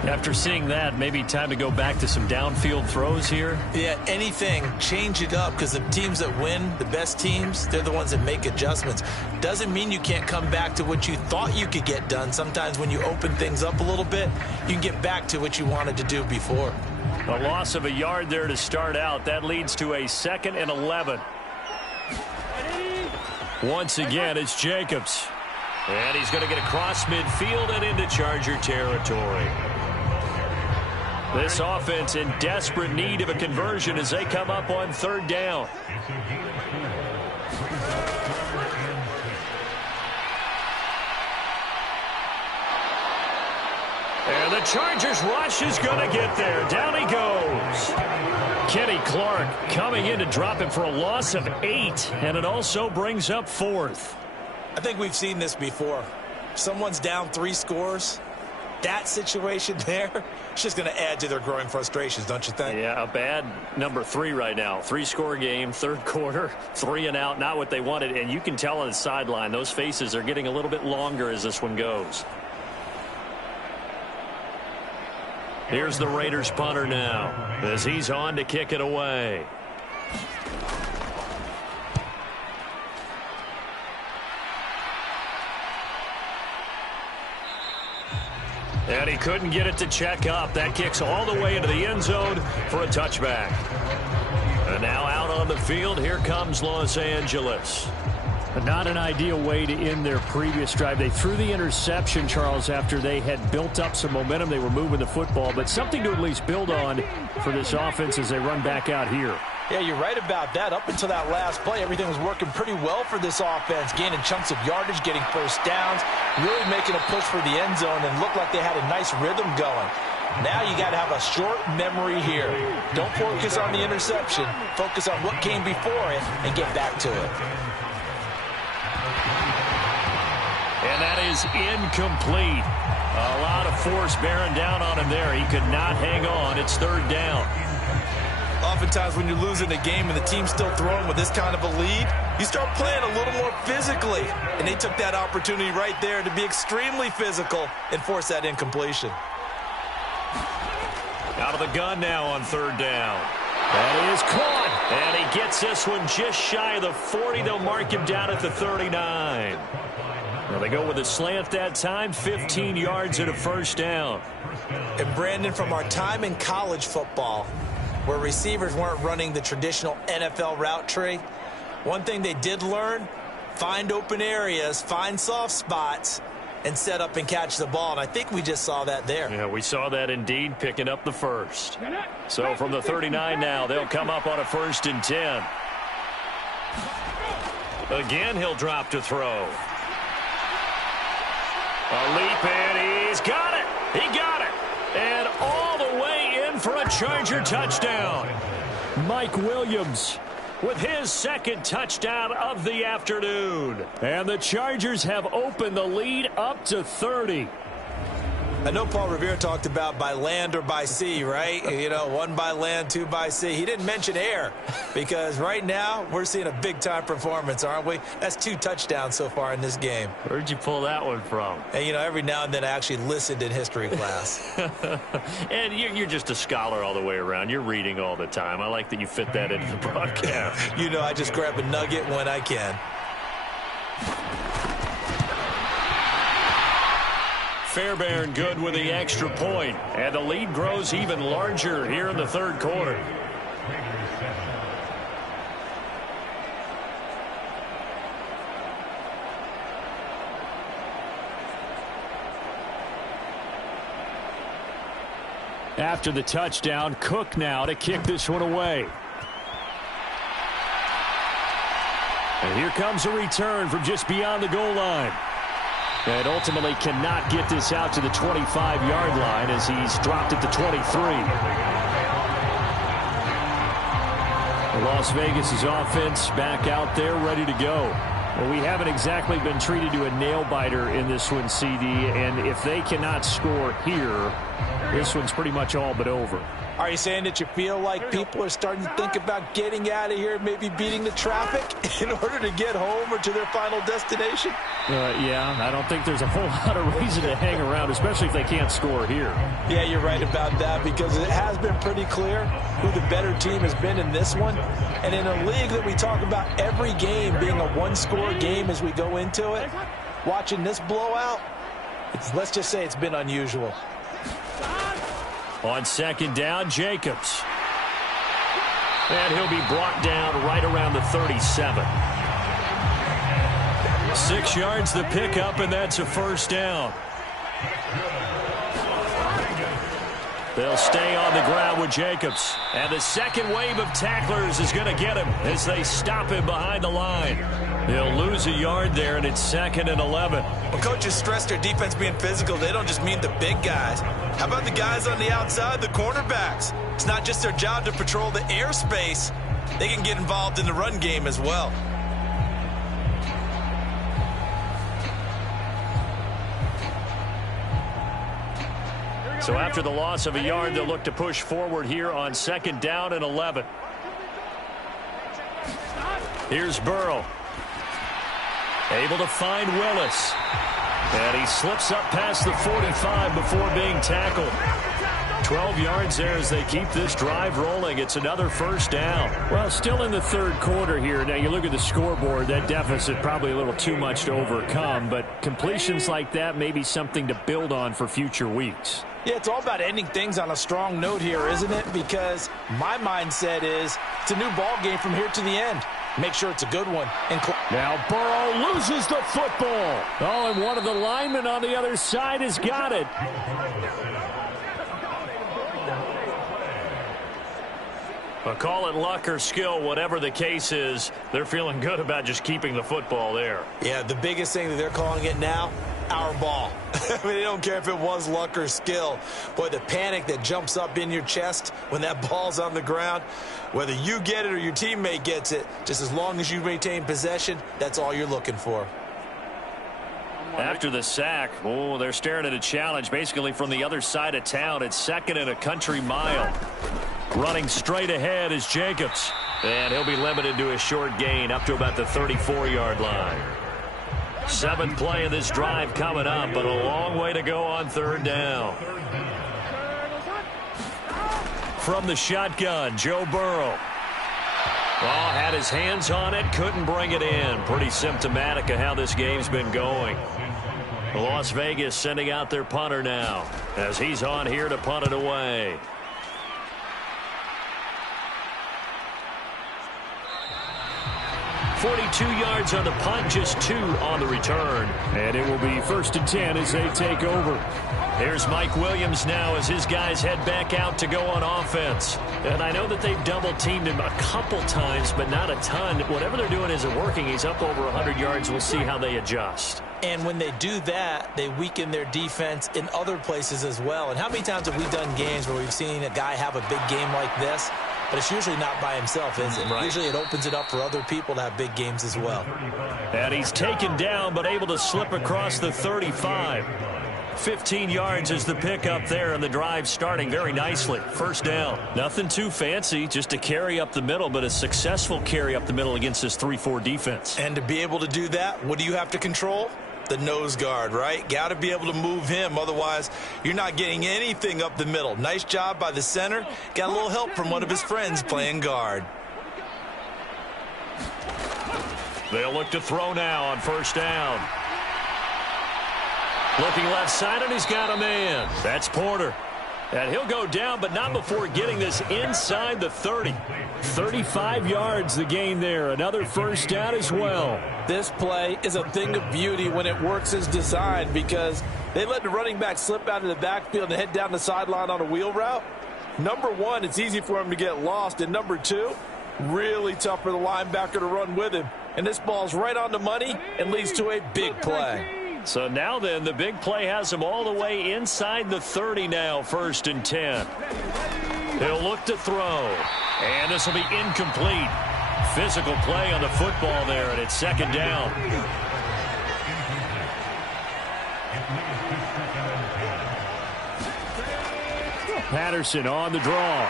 After seeing that, maybe time to go back to some downfield throws here. Yeah, anything. Change it up because the teams that win, the best teams, they're the ones that make adjustments. Doesn't mean you can't come back to what you thought you could get done. Sometimes when you open things up a little bit, you can get back to what you wanted to do before. A loss of a yard there to start out. That leads to a 2nd and 11. Once again, it's Jacobs. And he's going to get across midfield and into Charger territory. This offense in desperate need of a conversion as they come up on 3rd down. And the Chargers rush is going to get there. Down he goes. Kenny Clark coming in to drop him for a loss of 8, and it also brings up 4th. I think we've seen this before. Someone's down 3 scores. That situation there, it's just going to add to their growing frustrations, don't you think? Yeah, a bad number 3 right now. 3-score game, 3rd quarter, 3 and out, not what they wanted. And you can tell on the sideline, those faces are getting a little bit longer as this one goes. Here's the Raiders punter now as he's on to kick it away. And he couldn't get it to check up. That kicks all the way into the end zone for a touchback. And now out on the field, here comes Los Angeles. Not an ideal way to end their previous drive. They threw the interception, Charles, after they had built up some momentum. They were moving the football, but something to at least build on for this offense as they run back out here. Yeah, you're right about that. Up until that last play, everything was working pretty well for this offense, gaining chunks of yardage, getting first downs, really making a push for the end zone, and looked like they had a nice rhythm going. Now you got to have a short memory here. Don't focus on the interception. Focus on what came before it and get back to it. And that is incomplete. A lot of force bearing down on him there. He could not hang on. It's 3rd down. Oftentimes when you're losing a game and the team's still throwing with this kind of a lead, you start playing a little more physically. And they took that opportunity right there to be extremely physical and force that incompletion. Out of the gun now on 3rd down. That is caught. And he gets this one just shy of the 40. They'll mark him down at the 39. Well, they go with a slant that time, 15 yards and a 1st down. And Brandon, from our time in college football, where receivers weren't running the traditional NFL route tree, One thing they did learn, find open areas, find soft spots, and set up and catch the ball. And I think we just saw that there. Yeah, we saw that indeed, picking up the first. So from the 39 now, they'll come up on a 1st and 10. Again, he'll drop to throw. A leap, and he's got it. He got it. And all the way in for a Charger touchdown. Mike Williams with his 2nd touchdown of the afternoon. And the Chargers have opened the lead up to 30. I know Paul Revere talked about by land or by sea, right? You know, 1 by land, 2 by sea. He didn't mention air because right now we're seeing a big-time performance, aren't we? That's 2 touchdowns so far in this game. Where'd you pull that one from? And, you know, every now and then I actually listened in history class. And you're just a scholar all the way around. You're reading all the time. I like that you fit that into the broadcast. You know, I just grab a nugget when I can. Fairbairn good with the extra point, and the lead grows even larger here in the 3rd quarter. After the touchdown, Cook now to kick this one away. And here comes a return from just beyond the goal line. And ultimately cannot get this out to the 25-yard line as he's dropped at the 23. Las Vegas' offense back out there ready to go. Well, we haven't exactly been treated to a nail-biter in this one, CD, and if they cannot score here, this one's pretty much all but over. Are you saying that you feel like people are starting to think about getting out of here, maybe beating the traffic in order to get home or to their final destination? Yeah, I don't think there's a whole lot of reason to hang around, especially if they can't score here. Yeah, you're right about that because it has been pretty clear who the better team has been in this one. And in a league that we talk about every game being a one-score game as we go into it, watching this blowout, let's just say it's been unusual. On 2nd down, Jacobs. And he'll be brought down right around the 37. 6 yards the pickup, and that's a 1st down. They'll stay on the ground with Jacobs. And the second wave of tacklers is going to get him as they stop him behind the line. They'll lose a yard there, and it's 2nd and 11. When coaches stress their defense being physical, they don't just mean the big guys. How about the guys on the outside, the cornerbacks? It's not just their job to patrol the airspace. They can get involved in the run game as well. So after the loss of a yard, they'll look to push forward here on 2nd down and 11. Here's Burrow. Able to find Willis. And he slips up past the 45 before being tackled. 12 yards there as they keep this drive rolling. It's another 1st down. Well, still in the 3rd quarter here. Now, you look at the scoreboard, that deficit probably a little too much to overcome. But completions like that may be something to build on for future weeks. Yeah, it's all about ending things on a strong note here, isn't it? Because my mindset is it's a new ball game from here to the end. Make sure it's a good one. Now Burrow loses the football. Oh, and one of the linemen on the other side has got it. But call it luck or skill, whatever the case is, they're feeling good about just keeping the football there. Yeah, the biggest thing that they're calling it now, our ball. I mean, they don't care if it was luck or skill. Boy, the panic that jumps up in your chest when that ball's on the ground, whether you get it or your teammate gets it, just as long as you maintain possession, that's all you're looking for. After the sack, oh, they're staring at a challenge basically from the other side of town. It's 2nd and a country mile. Running straight ahead is Jacobs. And he'll be limited to a short gain up to about the 34-yard line. 7th play of this drive coming up, but a long way to go on 3rd down. From the shotgun, Joe Burrow. Oh, had his hands on it, couldn't bring it in. Pretty symptomatic of how this game's been going. Las Vegas sending out their punter now as he's on here to punt it away. 42 yards on the punt, just 2 on the return. And it will be 1st and 10 as they take over. Here's Mike Williams now as his guys head back out to go on offense. And I know that they've double-teamed him a couple times, but not a ton. Whatever they're doing isn't working. He's up over 100 yards. We'll see how they adjust. And when they do that, they weaken their defense in other places as well. And how many times have we done games where we've seen a guy have a big game like this? But it's usually not by himself, is it? Right. Usually it opens it up for other people to have big games as well. And he's taken down, but able to slip across the 35. 15 yards is the pickup there, and the drive starting very nicely. 1st down. Nothing too fancy, just a carry up the middle, but a successful carry up the middle against this 3-4 defense. And to be able to do that, what do you have to control? The nose guard, right? Got to be able to move him. Otherwise, you're not getting anything up the middle. Nice job by the center. Got a little help from one of his friends playing guard. They'll look to throw now on 1st down. Looking left side, and he's got a man. That's Porter. And he'll go down, but not before getting this inside the 30. 35 yards the gain there. Another 1st down as well. This play is a thing of beauty when it works as designed, because they let the running back slip out of the backfield and head down the sideline on a wheel route. Number one, it's easy for him to get lost. And number two, really tough for the linebacker to run with him. And this ball's right on the money and leads to a big play. So now then, the big play has him all the way inside the 30 now, 1st and 10. He'll look to throw. And this will be incomplete. Physical play on the football there, and it's 2nd down. Patterson on the draw.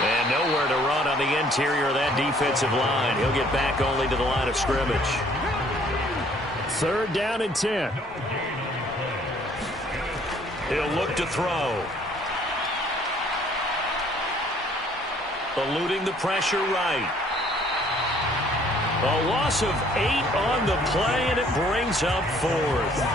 And nowhere to run on the interior of that defensive line. He'll get back only to the line of scrimmage. 3rd down and 10. He'll look to throw. Eluding the pressure right. A loss of 8 on the play, and it brings up 4th.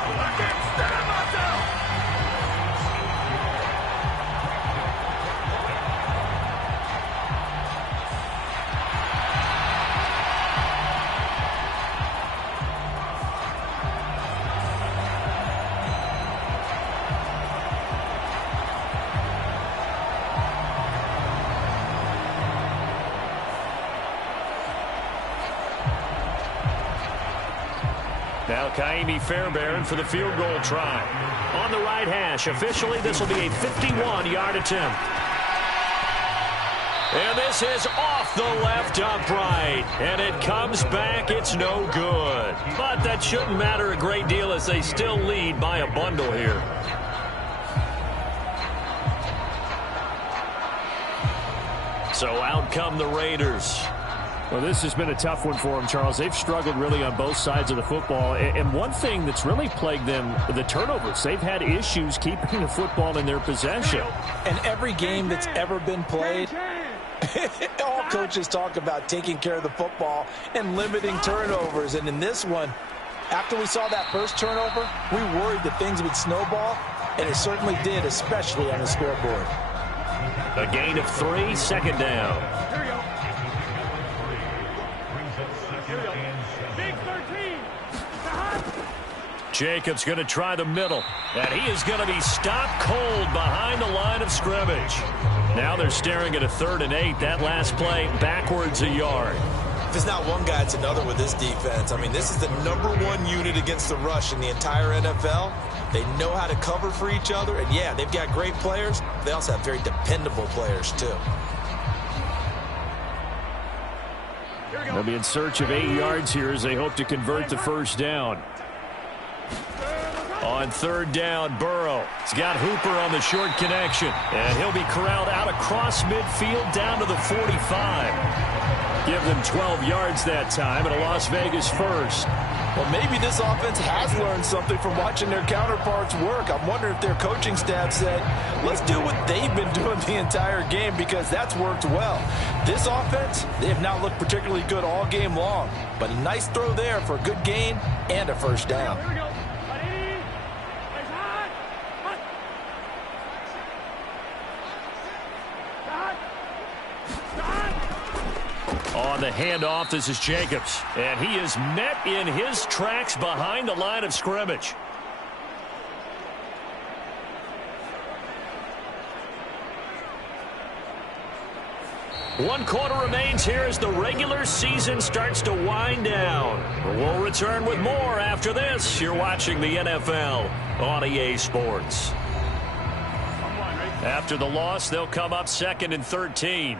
Now Kaimi Fairbairn for the field goal try. On the right hash, officially this will be a 51-yard attempt. And this is off the left upright. And it comes back, it's no good. But that shouldn't matter a great deal as they still lead by a bundle here. So out come the Raiders. Well, this has been a tough one for them, Charles. They've struggled really on both sides of the football. And one thing that's really plagued them, the turnovers. They've had issues keeping the football in their possession. And every game that's ever been played, all coaches talk about taking care of the football and limiting turnovers. And in this one, after we saw that first turnover, we worried that things would snowball, and it certainly did, especially on the scoreboard. A gain of 3, 2nd down. Jacobs going to try the middle, and he is going to be stopped cold behind the line of scrimmage. Now they're staring at a 3rd and 8. That last play backwards a yard. If it's not one guy, it's another with this defense. I mean, this is the #1 unit against the rush in the entire NFL. They know how to cover for each other, and yeah, they've got great players. They also have very dependable players, too. They'll be in search of 8 yards here as they hope to convert the 1st down. On 3rd down, Burrow. He's got Hooper on the short connection. And he'll be corralled out across midfield down to the 45. Give them 12 yards that time and a Las Vegas 1st. Well, maybe this offense has learned something from watching their counterparts work. I'm wondering if their coaching staff said, let's do what they've been doing the entire game, because that's worked well. This offense, they have not looked particularly good all game long. But a nice throw there for a good gain and a 1st down. On On the handoff, this is Jacobs. And he is met in his tracks behind the line of scrimmage. One quarter remains here as the regular season starts to wind down. We'll return with more after this. You're watching the NFL on EA Sports. After the loss, they'll come up 2nd and 13.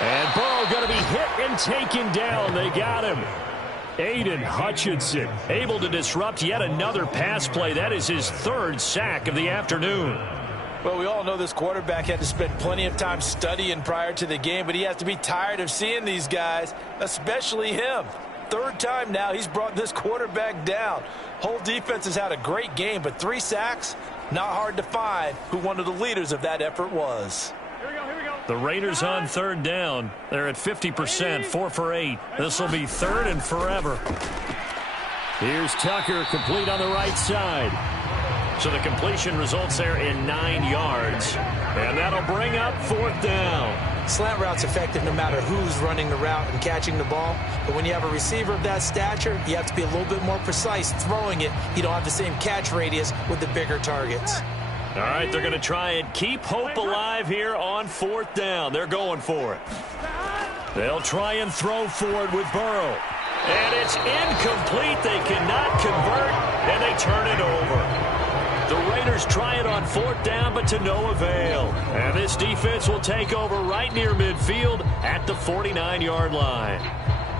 And Burrow going to be hit and taken down. They got him. Aiden Hutchinson able to disrupt yet another pass play. That is his 3rd sack of the afternoon. Well, we all know this quarterback had to spend plenty of time studying prior to the game, but he has to be tired of seeing these guys, especially him. 3rd time now he's brought this quarterback down. Whole defense has had a great game, but 3 sacks, not hard to find who one of the leaders of that effort was. The Raiders on 3rd down. They're at 50%, 4 for 8. This will be 3rd and forever. Here's Tucker, complete on the right side. So the completion results there in 9 yards. And that'll bring up 4th down. Slant route's effective no matter who's running the route and catching the ball. But when you have a receiver of that stature, you have to be a little bit more precise throwing it. You don't have the same catch radius with the bigger targets. All right, they're going to try and keep hope alive here on 4th down. They're going for it. They'll try and throw for it with Burrow. And it's incomplete. They cannot convert, and they turn it over. The Raiders try it on 4th down, but to no avail. And this defense will take over right near midfield at the 49-yard line.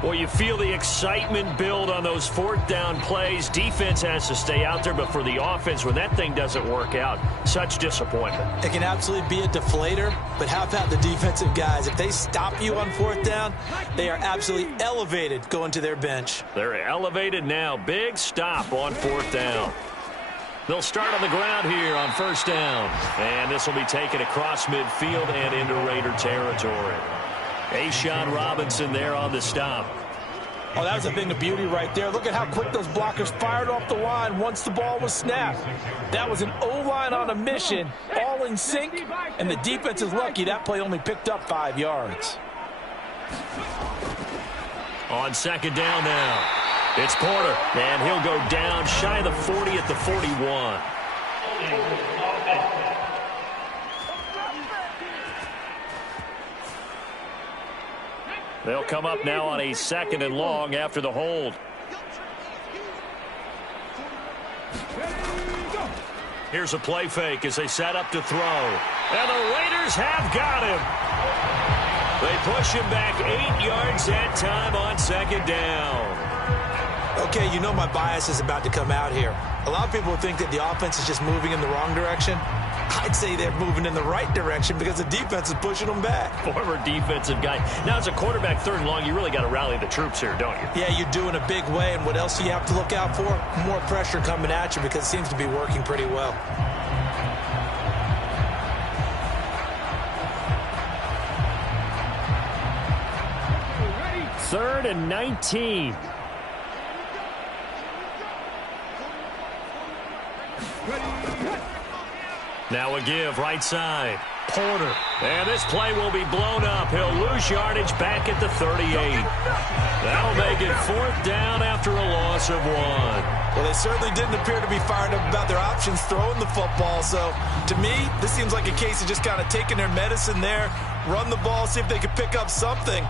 Well, you feel the excitement build on those 4th down plays. Defense has to stay out there, but for the offense, when that thing doesn't work out, such disappointment. It can absolutely be a deflator, but how about the defensive guys? If they stop you on 4th down, they are absolutely elevated going to their bench. They're elevated now. Big stop on 4th down. They'll start on the ground here on 1st down. And this will be taken across midfield and into Raider territory. A'Shawn Robinson there on the stop. Oh, that was a thing of beauty right there. Look at how quick those blockers fired off the line once the ball was snapped. That was an O-line on a mission, all in sync, and the defense is lucky that play only picked up 5 yards. On 2nd down now, it's Porter, and he'll go down shy of the 40 at the 41. They'll come up now on a 2nd and long after the hold. Here's a play fake as they set up to throw. And the Raiders have got him. They push him back 8 yards that time on 2nd down. Okay, you know my bias is about to come out here. A lot of people think that the offense is just moving in the wrong direction. I'd say they're moving in the right direction because the defense is pushing them back. Former defensive guy. Now, as a quarterback 3rd and long, you really got to rally the troops here, don't you? Yeah, you do in a big way. And what else do you have to look out for? More pressure coming at you because it seems to be working pretty well. Third and 19. Now a give, right side. Porter. And this play will be blown up. He'll lose yardage back at the 38. That'll make it 4th down after a loss of 1. Well, they certainly didn't appear to be fired up about their options throwing the football. So, to me, this seems like a case of just kind of taking their medicine there, run the ball, see if they could pick up something.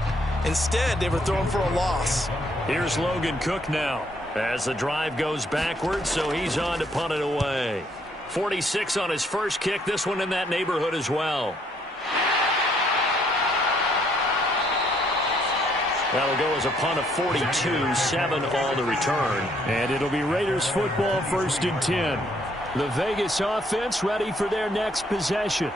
Instead, they were throwing for a loss. Here's Logan Cook now as the drive goes backwards, so he's on to punt it away. 46 on his first kick, this one in that neighborhood as well. That'll go as a punt of 42, 7 on the return. And it'll be Raiders football 1st and 10. The Vegas offense ready for their next possession.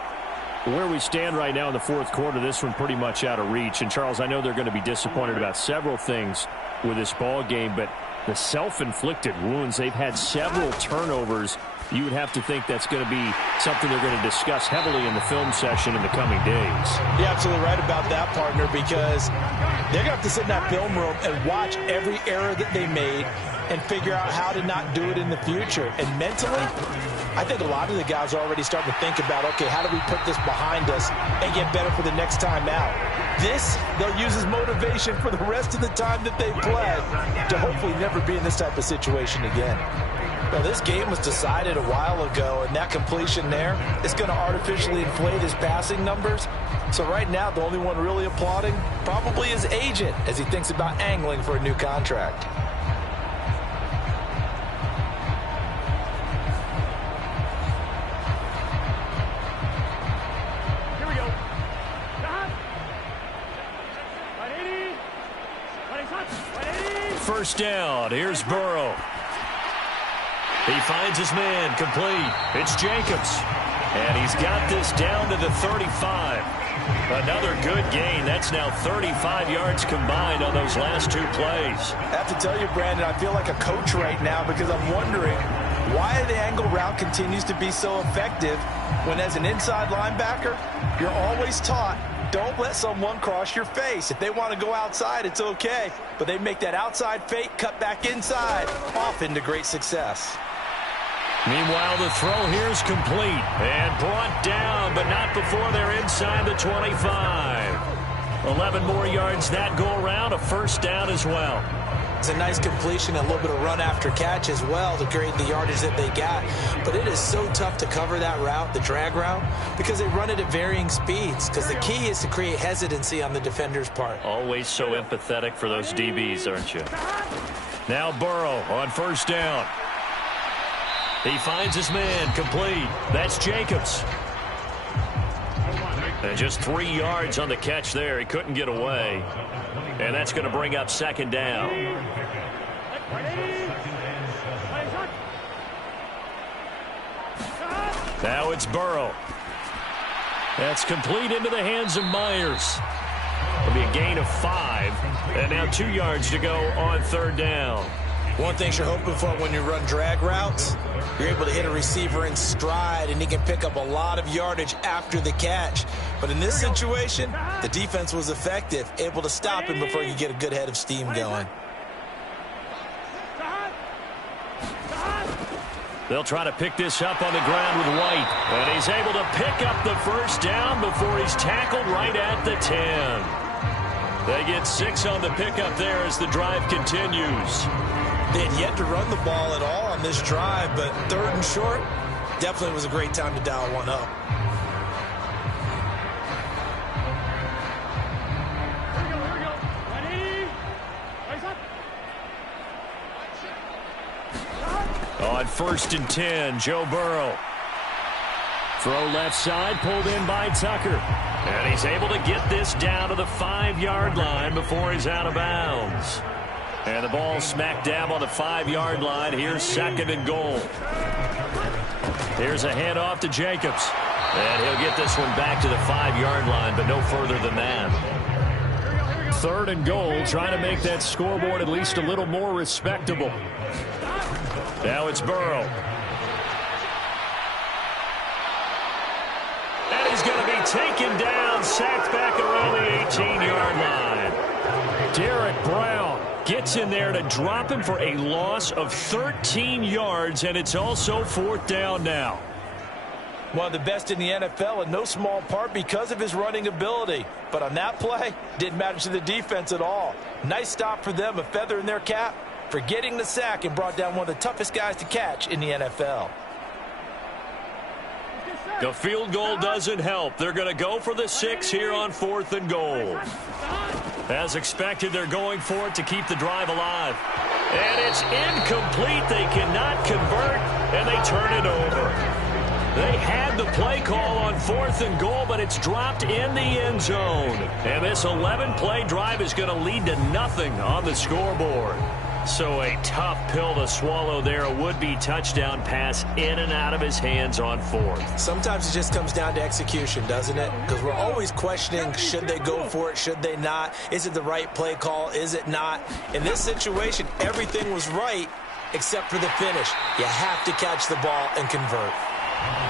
Where we stand right now in the 4th quarter, this one pretty much out of reach. And, Charles, I know they're going to be disappointed about several things with this ball game, but the self-inflicted wounds, they've had several turnovers. You would have to think that's going to be something they're going to discuss heavily in the film session in the coming days. You're absolutely right about that, partner, because they're going to have to sit in that film room and watch every error that they made and figure out how to not do it in the future. And mentally, I think a lot of the guys are already starting to think about, okay, how do we put this behind us and get better for the next time out? This, they'll use as motivation for the rest of the time that they play to hopefully never be in this type of situation again. Well, this game was decided a while ago, and that completion there is going to artificially inflate his passing numbers. So right now, the only one really applauding probably his agent as he thinks about angling for a new contract. Here we go. Stop. 180. 180. First down. Here's Burrow. He finds his man complete. It's Jacobs. And he's got this down to the 35. Another good gain. That's now 35 yards combined on those last two plays. I have to tell you, Brandon, I feel like a coach right now because I'm wondering why the angle route continues to be so effective when as an inside linebacker, you're always taught, don't let someone cross your face. If they want to go outside, it's okay. But they make that outside fake, cut back inside, often to great success. Meanwhile, the throw here is complete and brought down, but not before they're inside the 25. 11 more yards that go around, a first down as well. It's a nice completion, a little bit of run after catch as well to create the yardage that they got. But it is so tough to cover that route, the drag route, because they run it at varying speeds. Because the key is to create hesitancy on the defender's part. Always so empathetic for those DBs, aren't you? Now Burrow on first down. He finds his man complete. That's Jacobs. And just 3 yards on the catch there. He couldn't get away. And that's going to bring up second down. Now it's Burrow. That's complete into the hands of Myers. It'll be a gain of 5. And now 2 yards to go on third down. One thing you're hoping for when you run drag routes, you're able to hit a receiver in stride, and he can pick up a lot of yardage after the catch. But in this situation, the defense was effective, able to stop him before you get a good head of steam going. They'll try to pick this up on the ground with White. And he's able to pick up the first down before he's tackled right at the 10. They get 6 on the pickup there as the drive continues. They had yet to run the ball at all on this drive, but third and short definitely was a great time to dial one up. Here we go. Ready? Raise up. On first and 10, Joe Burrow. Throw left side, pulled in by Tucker. And he's able to get this down to the 5-yard line before he's out of bounds. And the ball smack dab on the 5-yard line. Here's second and goal. Here's a handoff to Jacobs. And he'll get this one back to the 5-yard line, but no further than that. Third and goal, trying to make that scoreboard at least a little more respectable. Now it's Burrow. And he's going to be taken down, sacked back around the 18-yard line. Derek Brown gets in there to drop him for a loss of 13 yards, and it's also fourth down now. One of the best in the NFL, in no small part because of his running ability. But on that play, didn't matter to the defense at all. Nice stop for them, a feather in their cap for getting the sack and brought down one of the toughest guys to catch in the NFL. The field goal doesn't help. They're going to go for the 6 here on fourth and goal. As expected, they're going for it to keep the drive alive. And it's incomplete. They cannot convert, and they turn it over. They had the play call on fourth and goal, but it's dropped in the end zone. And this 11-play drive is going to lead to nothing on the scoreboard. So a tough pill to swallow there. A would-be touchdown pass in and out of his hands on fourth. Sometimes it just comes down to execution, doesn't it? Because we're always questioning, should they go for it, should they not? Is it the right play call, is it not? In this situation, everything was right except for the finish. You have to catch the ball and convert.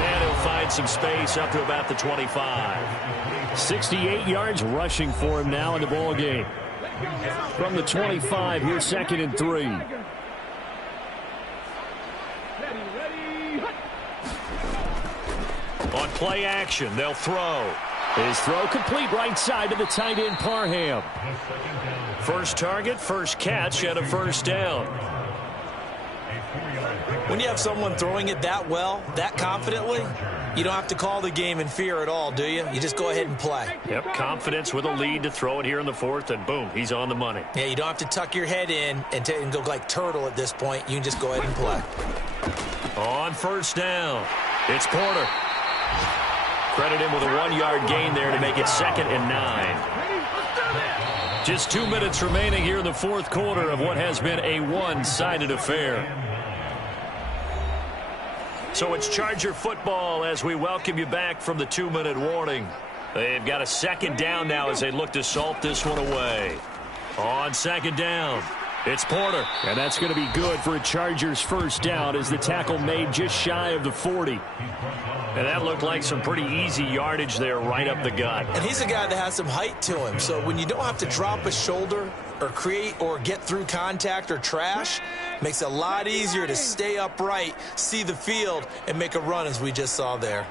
And he'll find some space up to about the 25. 68 yards rushing for him now in the ball game. From the 25, here's second and 3. On play action, they'll throw. His throw complete right side to the tight end Parham. First target, first catch, and a first down. When you have someone throwing it that well, that confidently, you don't have to call the game in fear at all, do you? You just go ahead and play. Yep, confidence with a lead to throw it here in the fourth, and boom, he's on the money. Yeah, you don't have to tuck your head in and go like turtle at this point. You can just go ahead and play. On first down, it's Porter. Credit him with a 1-yard gain there to make it 2nd and 9. Just 2 minutes remaining here in the fourth quarter of what has been a one-sided affair. So it's Charger football as we welcome you back from the 2-minute warning. They've got a 2nd down now as they look to salt this one away. On 2nd down, it's Porter. And that's going to be good for a Chargers first down as the tackle made just shy of the 40. And that looked like some pretty easy yardage there right up the gut. And he's a guy that has some height to him. So when you don't have to drop a shoulder or create or get through contact or trash, makes it a lot easier to stay upright, see the field, and make a run as we just saw there.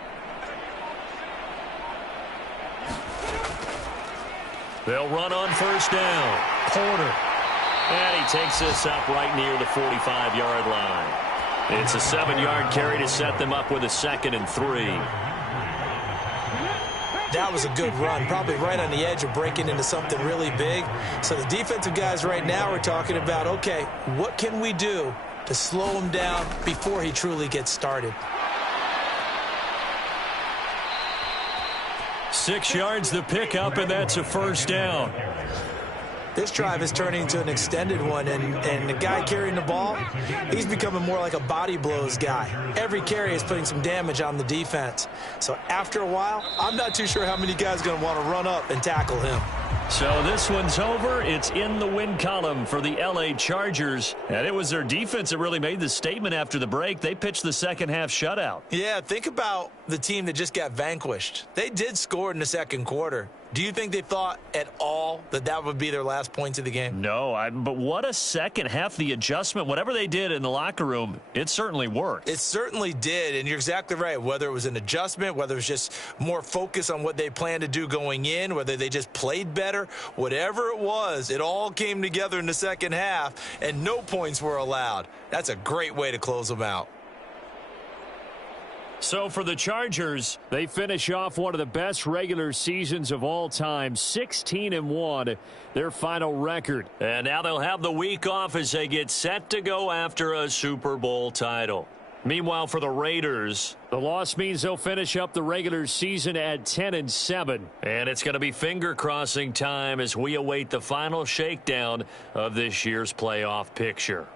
They'll run on first down. Porter. And he takes this up right near the 45-yard line. It's a 7-yard carry to set them up with a 2nd and 3. That was a good run, probably right on the edge of breaking into something really big. So the defensive guys right now are talking about, okay, what can we do to slow him down before he truly gets started? 6 yards the pickup, and that's a first down. This drive is turning into an extended one, and the guy carrying the ball, he's becoming more like a body blows guy. Every carry is putting some damage on the defense. So after a while, I'm not too sure how many guys are going to want to run up and tackle him. So this one's over. It's in the win column for the L.A. Chargers. And it was their defense that really made the statement after the break. They pitched the second-half shutout. Yeah, think about the team that just got vanquished. They did score in the second quarter. Do you think they thought at all that that would be their last points of the game? No, but what a second half. The adjustment, whatever they did in the locker room, it certainly worked. It certainly did, and you're exactly right. Whether it was an adjustment, whether it was just more focus on what they planned to do going in, whether they just played better, whatever it was, it all came together in the second half, and no points were allowed. That's a great way to close them out. So for the Chargers, they finish off one of the best regular seasons of all time, 16-1, their final record. And now they'll have the week off as they get set to go after a Super Bowl title. Meanwhile, for the Raiders, the loss means they'll finish up the regular season at 10-7. And it's going to be finger-crossing time as we await the final shakedown of this year's playoff picture.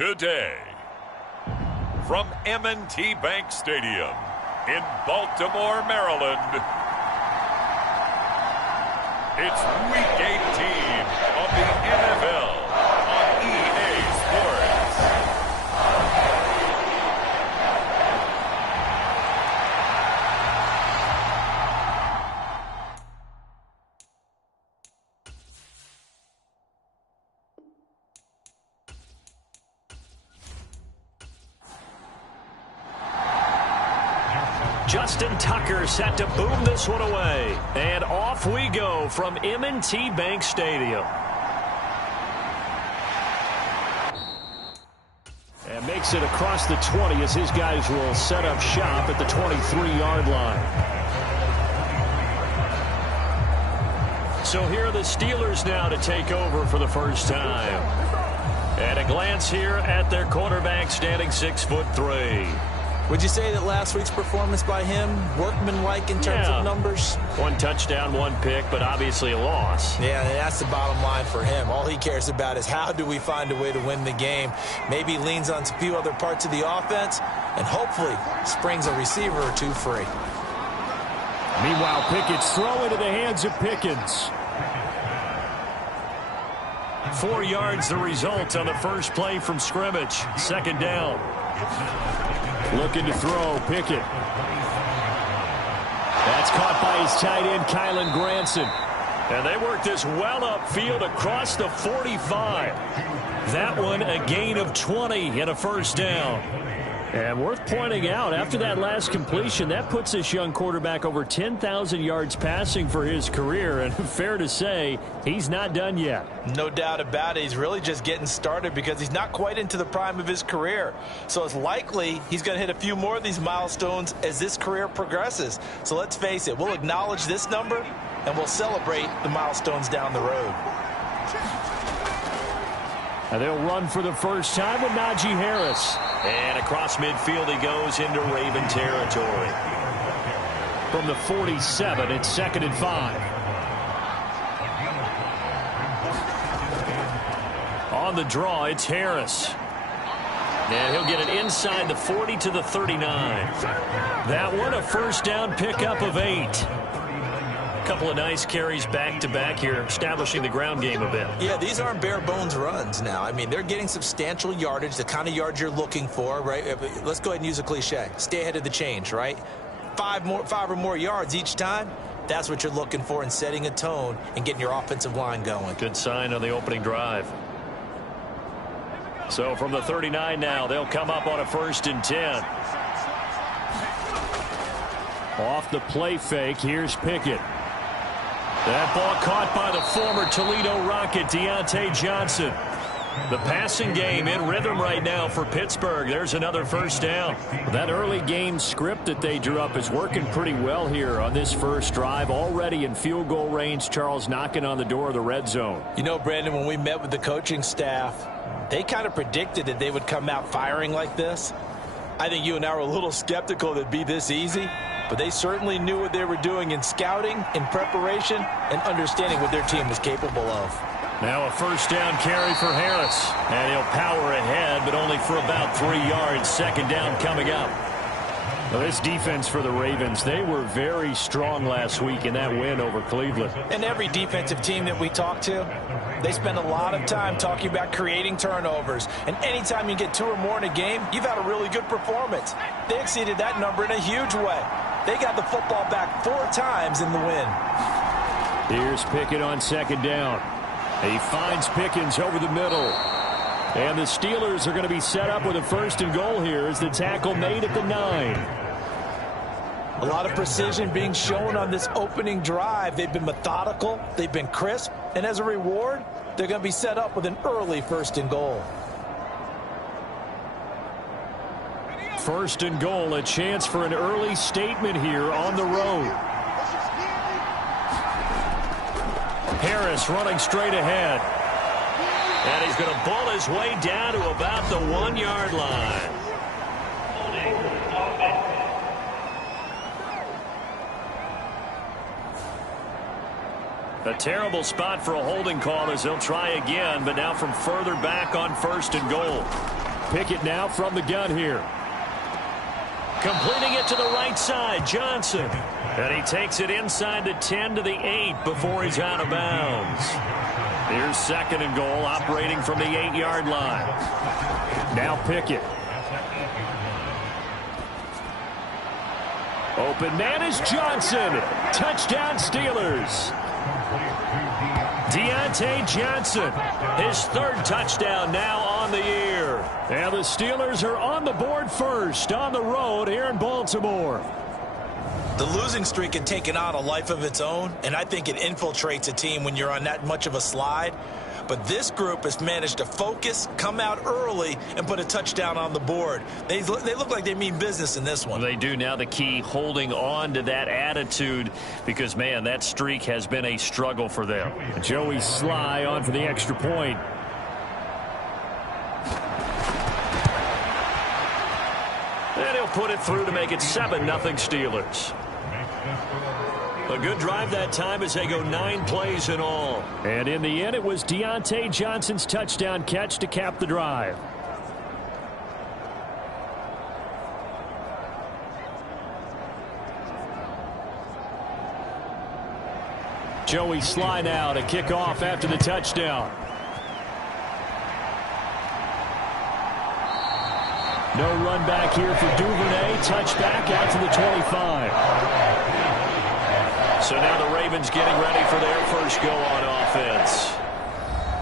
today. From M&T Bank Stadium in Baltimore, Maryland, it's Week 18 of the NFL on EA Sports. Justin Tucker set to boom this one away. And off we go from M&T Bank Stadium. And makes it across the 20 as his guys will set up shop at the 23-yard line. So here are the Steelers now to take over for the first time. And a glance here at their quarterback standing 6'3". Would you say that last week's performance by him, workmanlike in terms of numbers? 1 touchdown, 1 pick, but obviously a loss. Yeah, and that's the bottom line for him. All he cares about is how do we find a way to win the game. Maybe leans on a few other parts of the offense, and hopefully springs a receiver or two free. Meanwhile, Pickett's throw into the hands of Pickens. 4 yards the result on the first play from scrimmage. 2nd down. Looking to throw, Pickett. That's caught by his tight end, Kylen Granson. And they work this well upfield across the 45. That one a gain of 20 and a first down. And worth pointing out, after that last completion, that puts this young quarterback over 10,000 yards passing for his career. And fair to say, he's not done yet. No doubt about it. He's really just getting started because he's not quite into the prime of his career. So it's likely he's going to hit a few more of these milestones as this career progresses. So let's face it, we'll acknowledge this number and we'll celebrate the milestones down the road. And they'll run for the first time with Najee Harris. And across midfield he goes into Raven territory. From the 47, it's 2nd and 5. On the draw, it's Harris. And he'll get it inside the 40 to the 39. That one a first down pickup of 8. Couple of nice carries back-to-back here, establishing the ground game a bit. Yeah, these aren't bare-bones runs now. I mean, they're getting substantial yardage, the kind of yards you're looking for, right? Let's go ahead and use a cliche. Stay ahead of the change, right? 5 or more yards each time. That's what you're looking for in setting a tone and getting your offensive line going. Good sign on the opening drive. So from the 39 now, they'll come up on a 1st and 10. Off the play fake, here's Pickett. That ball caught by the former Toledo Rocket, Deontay Johnson. The passing game in rhythm right now for Pittsburgh. There's another first down. That early game script that they drew up is working pretty well here on this first drive. Already in field goal range, Charles knocking on the door of the red zone. You know, Brandon, when we met with the coaching staff, they kind of predicted that they would come out firing like this. I think you and I were a little skeptical that it'd be this easy. But they certainly knew what they were doing in scouting, in preparation, and understanding what their team was capable of. Now a first down carry for Harris. And he'll power ahead, but only for about 3 yards. 2nd down coming up. Well, this defense for the Ravens, they were very strong last week in that win over Cleveland. And every defensive team that we talk to, they spend a lot of time talking about creating turnovers. And anytime you get 2 or more in a game, you've had a really good performance. They exceeded that number in a huge way. They got the football back 4 times in the win. Here's Pickett on 2nd down. He finds Pickens over the middle. And the Steelers are going to be set up with a 1st and goal here as the tackle made at the 9. A lot of precision being shown on this opening drive. They've been methodical. They've been crisp. And as a reward, they're going to be set up with an early 1st and goal. 1st and goal, a chance for an early statement here on the road. Harris running straight ahead. And he's going to bull his way down to about the 1-yard line. A terrible spot for a holding call as they'll try again, but now from further back on 1st and goal. Pickett now from the gun here. Completing it to the right side, Johnson. And he takes it inside the 10 to the 8 before he's out of bounds. Here's 2nd and goal, operating from the 8-yard line. Now Pickett. Open man is Johnson. Touchdown Steelers. Deontay Johnson, his 3rd touchdown now on the year. And the Steelers are on the board first on the road here in Baltimore. The losing streak had taken on a life of its own, and I think it infiltrates a team when you're on that much of a slide. But this group has managed to focus, come out early, and put a touchdown on the board. They look like they mean business in this one. They do. Now the key, holding on to that attitude, because, man, that streak has been a struggle for them. Joey Sly on for the extra point. And he'll put it through to make it 7-0 Steelers. A good drive that time as they go 9 plays in all. And in the end, it was Deontay Johnson's touchdown catch to cap the drive. Joey Sly now to kick off after the touchdown. No run back here for Duvernay. Touchback out to the 25. So now the Ravens getting ready for their first go on offense.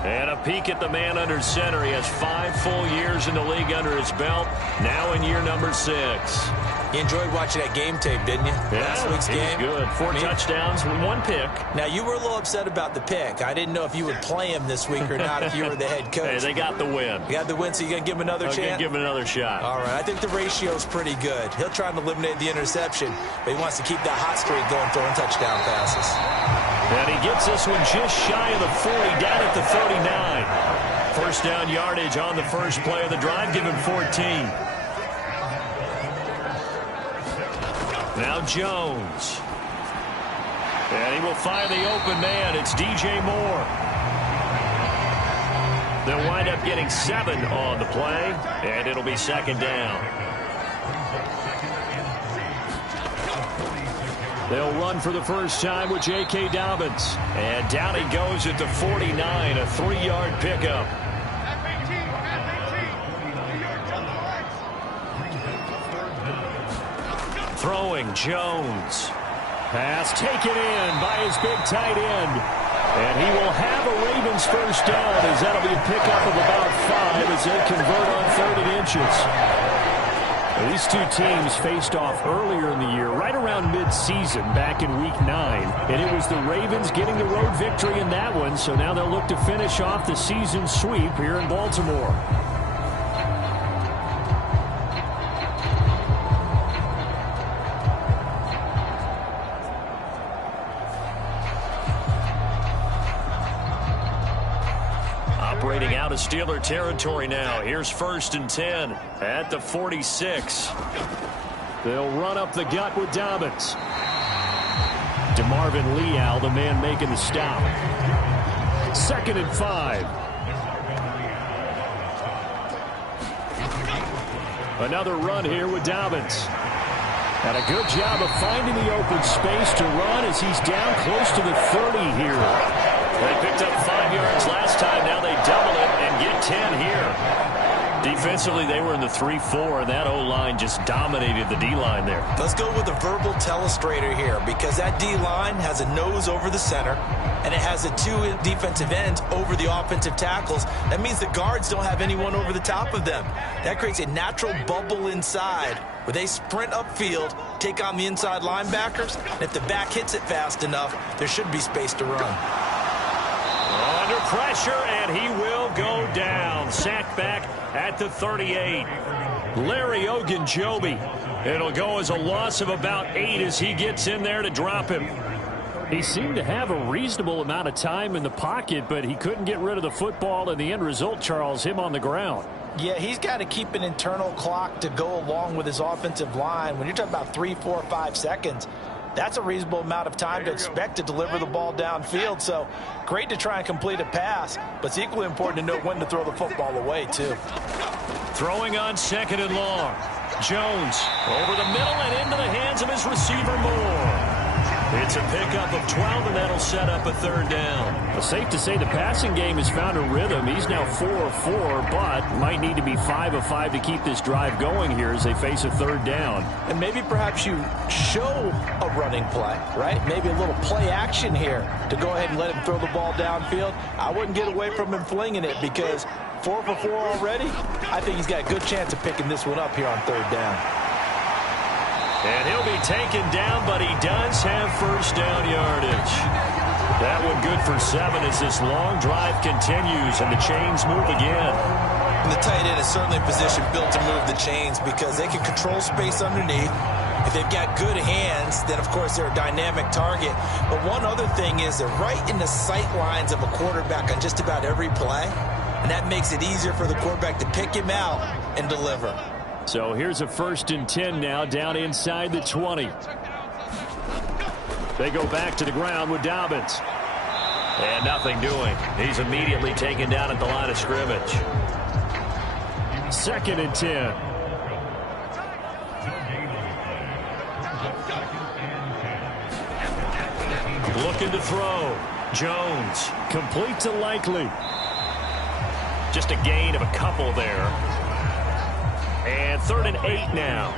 And a peek at the man under center. He has 5 full years in the league under his belt. Now in year number 6. You enjoyed watching that game tape, didn't you? Yeah, Last week's game. Good. 4 touchdowns and 1 pick. Now, you were a little upset about the pick. I didn't know if you would play him this week or not if you were the head coach. Hey, they got the win. You got the win, so you're going to give him another chance? I'm going to give him another shot. All right. I think the ratio's pretty good. He'll try to eliminate the interception, but he wants to keep that hot streak going, throwing touchdown passes. And he gets this one just shy of the 40, down at the 39. First down yardage on the first play of the drive, give him 14. Now Jones. And he will find the open man. It's DJ Moore. They'll wind up getting 7 on the play, and it'll be 2nd down. They'll run for the first time with J.K. Dobbins. And down he goes at the 49, a 3-yard pickup. Throwing Jones. Pass taken in by his big tight end. And he will have a Ravens first down as that'll be a pickup of about 5 as they convert on 3rd and inches. These two teams faced off earlier in the year, right around mid-season, back in Week 9. And it was the Ravens getting the road victory in that one, so now they'll look to finish off the season sweep here in Baltimore. Operating out of Steeler territory now. Here's 1st and 10 at the 46. They'll run up the gut with Dobbins. DeMarvin Leal, the man making the stop. 2nd and 5. Another run here with Dobbins. And a good job of finding the open space to run as he's down close to the 30 here. They picked up 5 yards last time. Now they double it and get 10 here. Defensively, they were in the 3-4, and that O-line just dominated the D-line there. Let's go with a verbal telestrator here, because that D-line has a nose over the center, and it has the 2 defensive ends over the offensive tackles. That means the guards don't have anyone over the top of them. That creates a natural bubble inside where they sprint upfield, take on the inside linebackers, and if the back hits it fast enough, there should be space to run. Under pressure, and he will go down. Sacked back at the 38. Larry Ogunjobi. It'll go as a loss of about 8 as he gets in there to drop him. He seemed to have a reasonable amount of time in the pocket, but he couldn't get rid of the football, and the end result, Charles, him on the ground. Yeah, he's got to keep an internal clock to go along with his offensive line. When you're talking about 3, 4, 5 seconds, that's a reasonable amount of time to expect to deliver the ball downfield. So great to try and complete a pass, but it's equally important to know when to throw the football away, too. Throwing on 2nd and long. Jones over the middle and into the hands of his receiver Moore. It's a pickup of 12, and that'll set up a 3rd down. Well, safe to say the passing game has found a rhythm. He's now 4 of 4, but might need to be 5 of 5 to keep this drive going here as they face a 3rd down. And maybe perhaps you show a running play, right? Maybe a little play action here to go ahead and let him throw the ball downfield. I wouldn't get away from him flinging it because 4 for 4 already. I think he's got a good chance of picking this one up here on 3rd down. And he'll be taken down, but he does have 1st down yardage. That one good for 7 as this long drive continues and the chains move again. And the tight end is certainly a position built to move the chains because they can control space underneath. If they've got good hands, then of course they're a dynamic target. But one other thing is they're right in the sight lines of a quarterback on just about every play. And that makes it easier for the quarterback to pick him out and deliver. So here's a 1st and 10 now down inside the 20. They go back to the ground with Dobbins. And nothing doing. He's immediately taken down at the line of scrimmage. 2nd and 10. Looking to throw. Jones. Complete to Likely. Just a gain of a couple there. And 3rd and 8 now.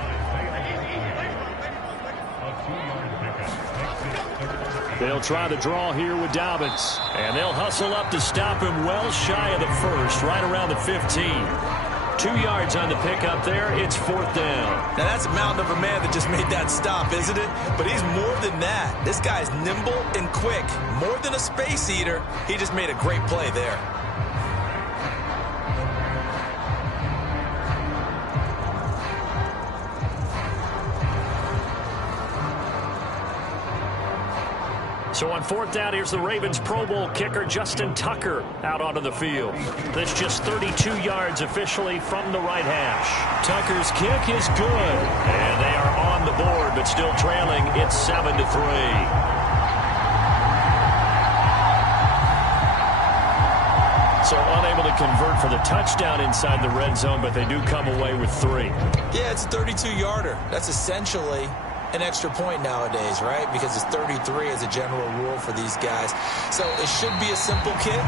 They'll try the draw here with Dobbins. And they'll hustle up to stop him well shy of the 1st, right around the 15. 2 yards on the pickup there. It's 4th down. Now that's a mountain of a man that just made that stop, isn't it? But he's more than that. This guy's nimble and quick. More than a space eater. He just made a great play there. So on 4th down, here's the Ravens Pro Bowl kicker Justin Tucker out onto the field. That's just 32 yards officially from the right hash. Tucker's kick is good. And they are on the board, but still trailing. It's 7-3. So unable to convert for the touchdown inside the red zone, but they do come away with 3. Yeah, it's a 32-yarder. That's essentially an extra point nowadays, right? Because it's 33 as a general rule for these guys. So it should be a simple kick.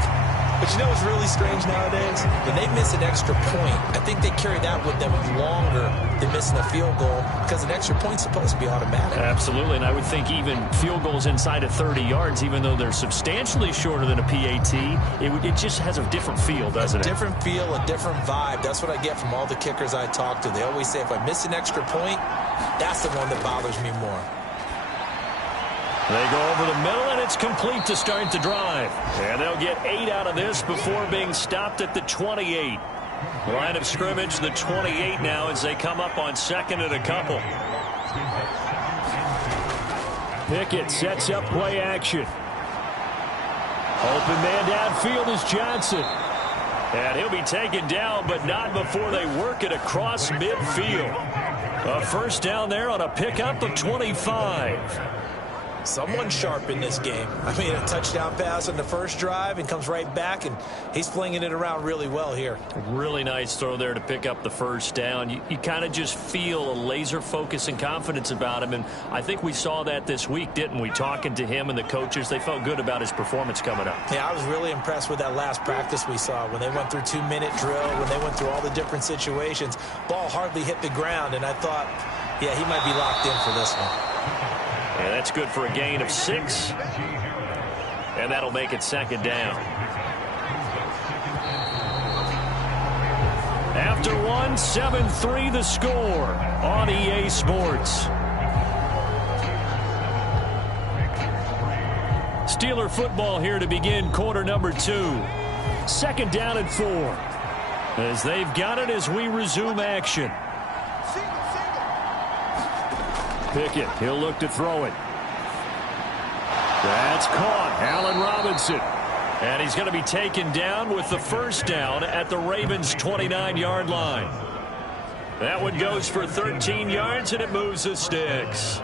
But you know what's really strange nowadays? When they miss an extra point, I think they carry that with them longer than missing a field goal because an extra point's supposed to be automatic. Absolutely, and I would think even field goals inside of 30 yards, even though they're substantially shorter than a PAT, it just has a different feel, doesn't it? A different feel, a different vibe. That's what I get from all the kickers I talk to. They always say if I miss an extra point, that's the one that bothers me more. They go over the middle, and it's complete to start the drive. And they'll get 8 out of this before being stopped at the 28. Line of scrimmage, the 28 now as they come up on 2nd and a couple. Pickett sets up play action. Open man downfield is Johnson. And he'll be taken down, but not before they work it across midfield. A 1st down there on a pickup of 25. Someone sharp in this game. I mean, a touchdown pass on the first drive and comes right back, and he's flinging it around really well here. Really nice throw there to pick up the 1st down. You kind of just feel a laser focus and confidence about him, and I think we saw that this week, didn't we? Talking to him and the coaches, they felt good about his performance coming up. Yeah, I was really impressed with that last practice we saw when they went through 2-minute drill, when they went through all the different situations. Ball hardly hit the ground, and I thought, yeah, he might be locked in for this one. And that's good for a gain of 6. And that'll make it 2nd down. After 1, 7-3 the score on EA Sports. Steeler football here to begin quarter number 2. 2nd down and 4. As they've got it as we resume action. Pickett, he'll look to throw it. That's caught. Allen Robinson. And he's going to be taken down with the 1st down at the Ravens' 29-yard line. That one goes for 13 yards, and it moves the sticks.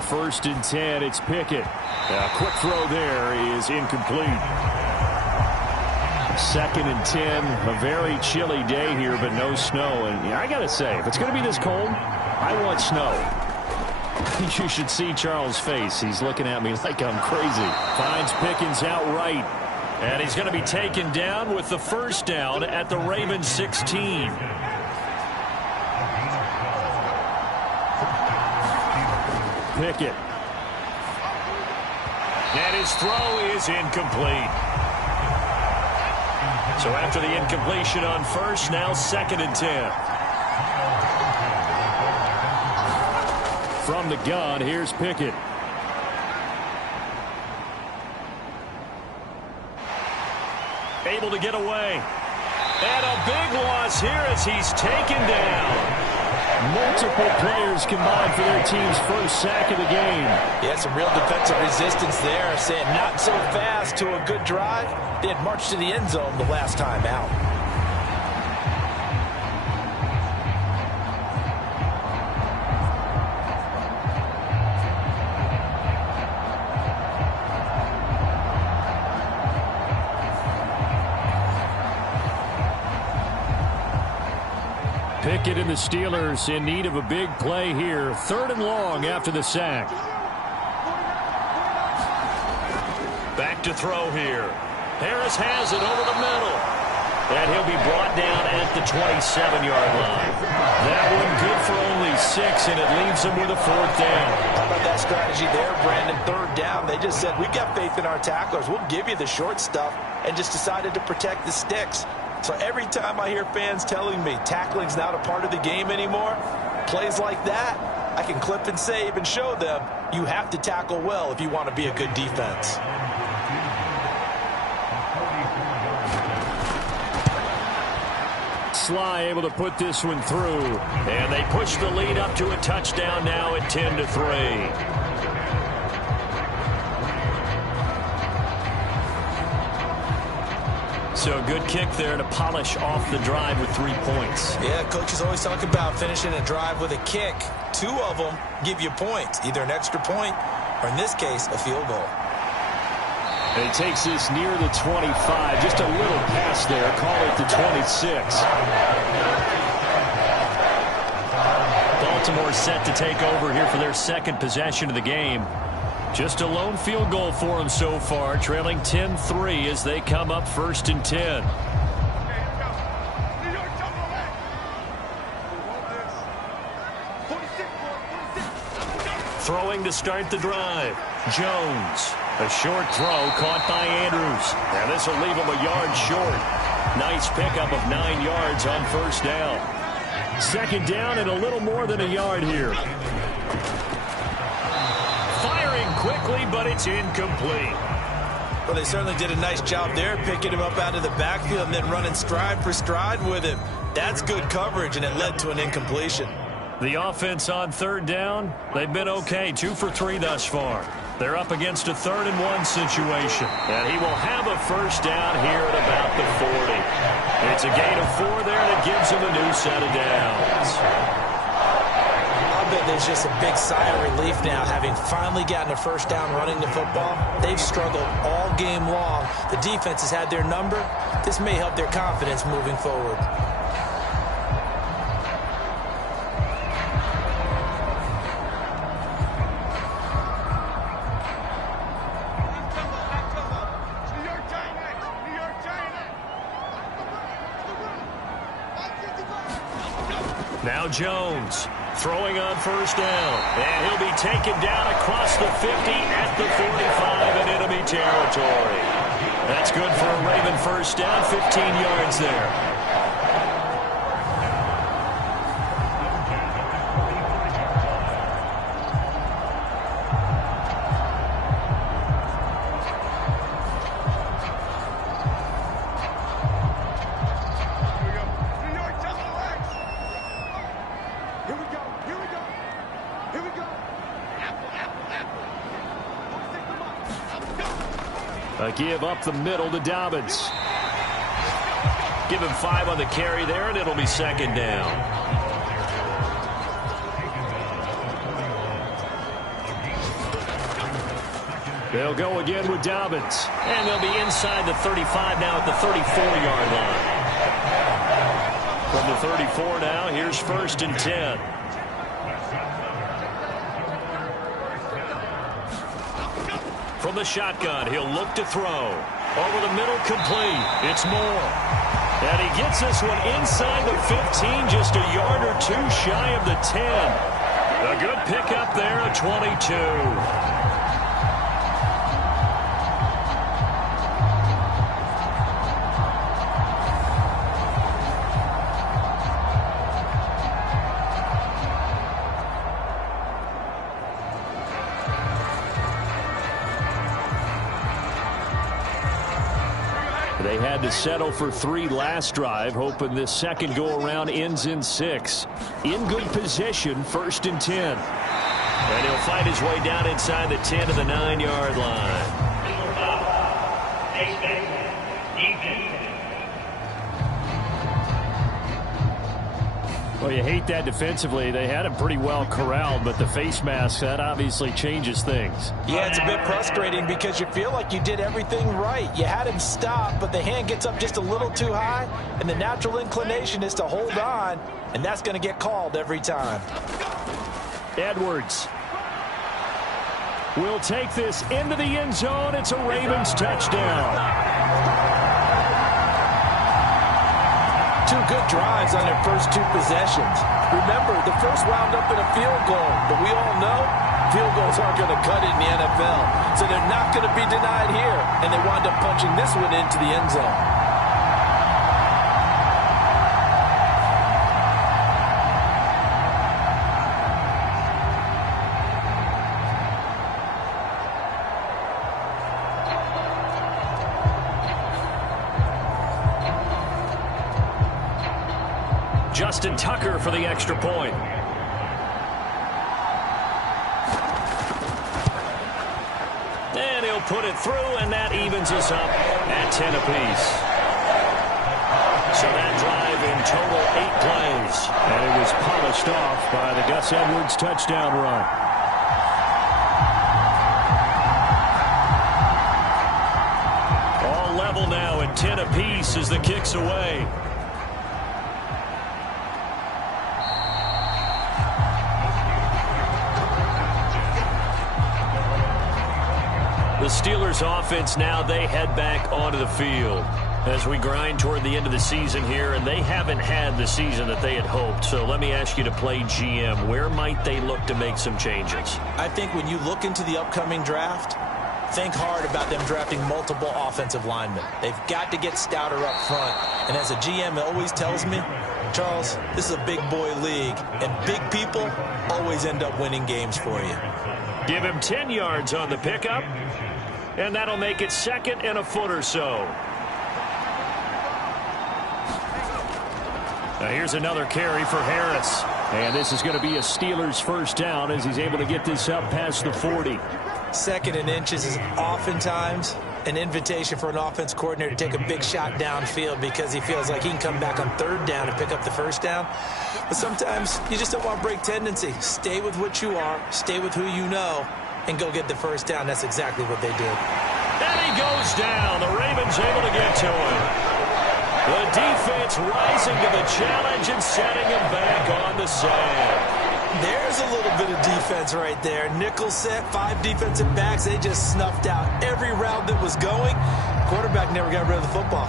On 1st and 10, it's Pickett. A quick throw there is incomplete. 2nd and 10, a very chilly day here, but no snow. And I got to say, if it's going to be this cold, I want snow. You should see Charles' face. He's looking at me like I'm crazy. Finds Pickens outright. And he's going to be taken down with the first down at the Ravens 16. Pickett. And his throw is incomplete. So after the incompletion on first, now 2nd and 10. From the gun, here's Pickett. Able to get away. And a big loss here as he's taken down. Multiple players combined for their team's first sack of the game. Yeah, some real defensive resistance there, saying not so fast to a good drive. They had marched to the end zone the last time out. Pickett and the Steelers in need of a big play here. 3rd and long after the sack. Back to throw here. Harris has it over the middle. And he'll be brought down at the 27-yard line. That one good for only 6, and it leaves him with a 4th down. How about that strategy there, Brandon? 3rd down. They just said, we got faith in our tacklers. We'll give you the short stuff, and just decided to protect the sticks. So every time I hear fans telling me tackling's not a part of the game anymore, plays like that, I can clip and save and show them you have to tackle well if you want to be a good defense. Sly able to put this one through. And they push the lead up to a touchdown now at 10-3. So a good kick there to polish off the drive with 3 points. Yeah, coaches always talk about finishing a drive with a kick. 2 of them give you points, either an extra point or, in this case, a field goal. And he takes this near the 25. Just a little pass there. Call it the 26. Baltimore set to take over here for their 2nd possession of the game. Just a lone field goal for them so far, trailing 10-3 as they come up 1st and 10. Throwing to start the drive. Jones. A short throw caught by Andrews. And this will leave him a yard short. Nice pickup of 9 yards on 1st down. 2nd down and a little more than a yard here. Quickly, but it's incomplete. Well, they certainly did a nice job there, picking him up out of the backfield and then running stride for stride with him. That's good coverage, and it led to an incompletion. The offense on 3rd down, they've been okay, 2 for 3 thus far. They're up against a 3rd and 1 situation. And he will have a 1st down here at about the 40. It's a gain of 4 there that gives him a new set of downs. There's just a big sigh of relief now, having finally gotten a 1st down running the football. They've struggled all game long. The defense has had their number. This may help their confidence moving forward. Now Jones. Throwing on 1st down. And he'll be taken down across the 50 at the 45 in enemy territory. That's good for a Raven 1st down, 15 yards there. A give up the middle to Dobbins. Give him 5 on the carry there, and it'll be 2nd down. They'll go again with Dobbins. And they'll be inside the 35 now at the 34-yard line. From the 34 now, here's 1st and 10. From the shotgun, he'll look to throw. Over the middle, complete. It's Moore. And he gets this one inside the 15, just a yard or two shy of the 10. A good pickup there, a 22. They had to settle for 3 last drive, hoping this second go-around ends in 6. In good position, 1st and 10. And he'll fight his way down inside the 10 to the 9-yard line. Well, you hate that defensively. They had him pretty well corralled, but the face mask, that obviously changes things. Yeah, it's a bit frustrating because you feel like you did everything right. You had him stop, but the hand gets up just a little too high, and the natural inclination is to hold on, and that's going to get called every time. Edwards will take this into the end zone. It's a Ravens touchdown. 2 good drives on their first 2 possessions. Remember, the first wound up in a field goal, but we all know field goals aren't going to cut it in the NFL. So they're not going to be denied here, and they wound up punching this one into the end zone. Justin Tucker for the extra point. And he'll put it through, and that evens us up at 10 apiece. So that drive in total 8 plays. And it was polished off by the Gus Edwards touchdown run. All level now at 10 apiece as the kick's away. The Steelers offense now, they head back onto the field as we grind toward the end of the season here, and they haven't had the season that they had hoped. So let me ask you to play GM. Where might they look to make some changes? I think when you look into the upcoming draft, think hard about them drafting multiple offensive linemen. They've got to get stouter up front. And as a GM, it always tells me, Charles, this is a big boy league, and big people always end up winning games for you. Give him 10 yards on the pickup, and that'll make it 2nd and a foot or so. Now here's another carry for Harris. And this is going to be a Steelers first down as he's able to get this up past the 40. 2nd and inches is oftentimes an invitation for an offense coordinator to take a big shot downfield because he feels like he can come back on 3rd down and pick up the first down. But sometimes you just don't want to break tendency. Stay with what you are, stay with who you know, and go get the first down. That's exactly what they did. And he goes down. The Ravens able to get to him. The defense rising to the challenge and setting him back on the sand. There's a little bit of defense right there. Nickel set, 5 defensive backs. They just snuffed out every route that was going. Quarterback never got rid of the football.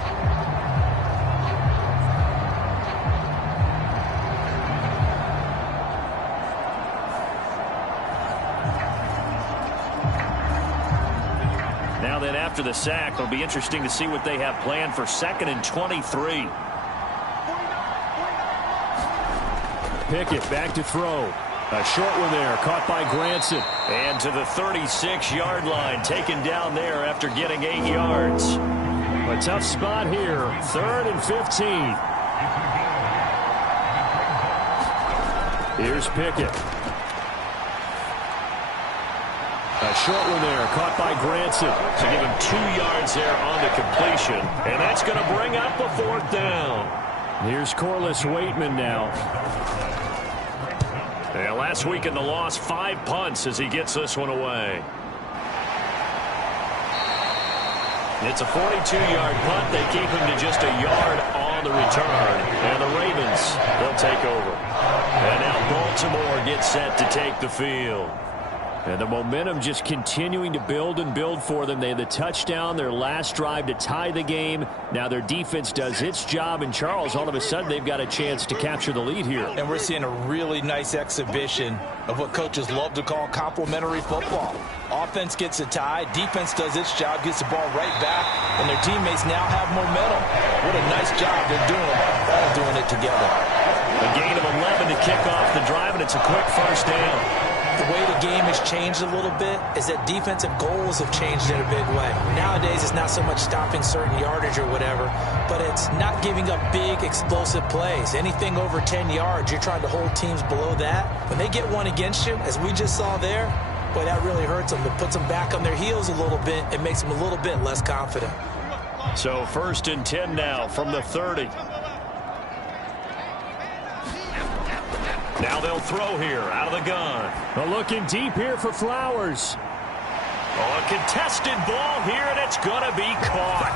Now then, after the sack, it'll be interesting to see what they have planned for 2nd and 23. Pickett back to throw. A short one there, caught by Granson. And to the 36-yard line, taken down there after getting 8 yards. A tough spot here, 3rd and 15. Here's Pickett. A short one there, caught by Granson. To give him 2 yards there on the completion. And that's going to bring up a 4th down. Here's Corliss Waitman now. Yeah, last week in the loss, 5 punts as he gets this one away. It's a 42-yard punt. They keep him to just a yard on the return. And the Ravens, they'll take over. And now Baltimore gets set to take the field. And the momentum just continuing to build and build for them. They had the touchdown, their last drive to tie the game. Now their defense does its job. And, Charles, all of a sudden they've got a chance to capture the lead here. And we're seeing a really nice exhibition of what coaches love to call complementary football. Offense gets a tie. Defense does its job, gets the ball right back. And their teammates now have momentum. What a nice job they're doing, all doing it together. A gain of 11 to kick off the drive, and it's a quick first down. The way the game has changed a little bit is that defensive goals have changed in a big way. Nowadays, it's not so much stopping certain yardage or whatever, but it's not giving up big, explosive plays. Anything over 10 yards, you're trying to hold teams below that. When they get one against you, as we just saw there, boy, that really hurts them. It puts them back on their heels a little bit. It makes them a little bit less confident. So 1st and 10 now from the 30. Now they'll throw here out of the gun. Looking deep here for Flowers. A contested ball here, and it's going to be caught.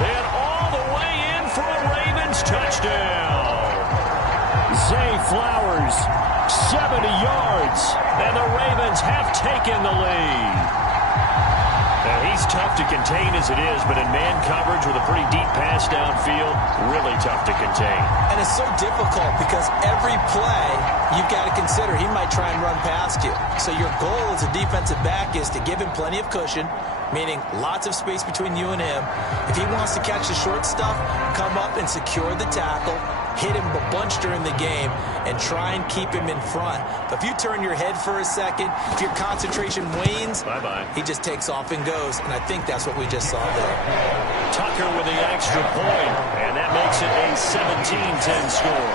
And all the way in for a Ravens touchdown. Zay Flowers, 70 yards. And the Ravens have taken the lead. And he's tough to contain as it is, but in man coverage with a pretty deep pass downfield, really tough to contain. And it's so difficult because every play you've got to consider he might try and run past you. So your goal as a defensive back is to give him plenty of cushion, meaning lots of space between you and him. If he wants to catch the short stuff, come up and secure the tackle, hit him a bunch during the game, and try and keep him in front. But if you turn your head for a second, if your concentration wanes, he just takes off and goes. And I think that's what we just saw there. Tucker with the extra point, and that makes it a 17-10 score.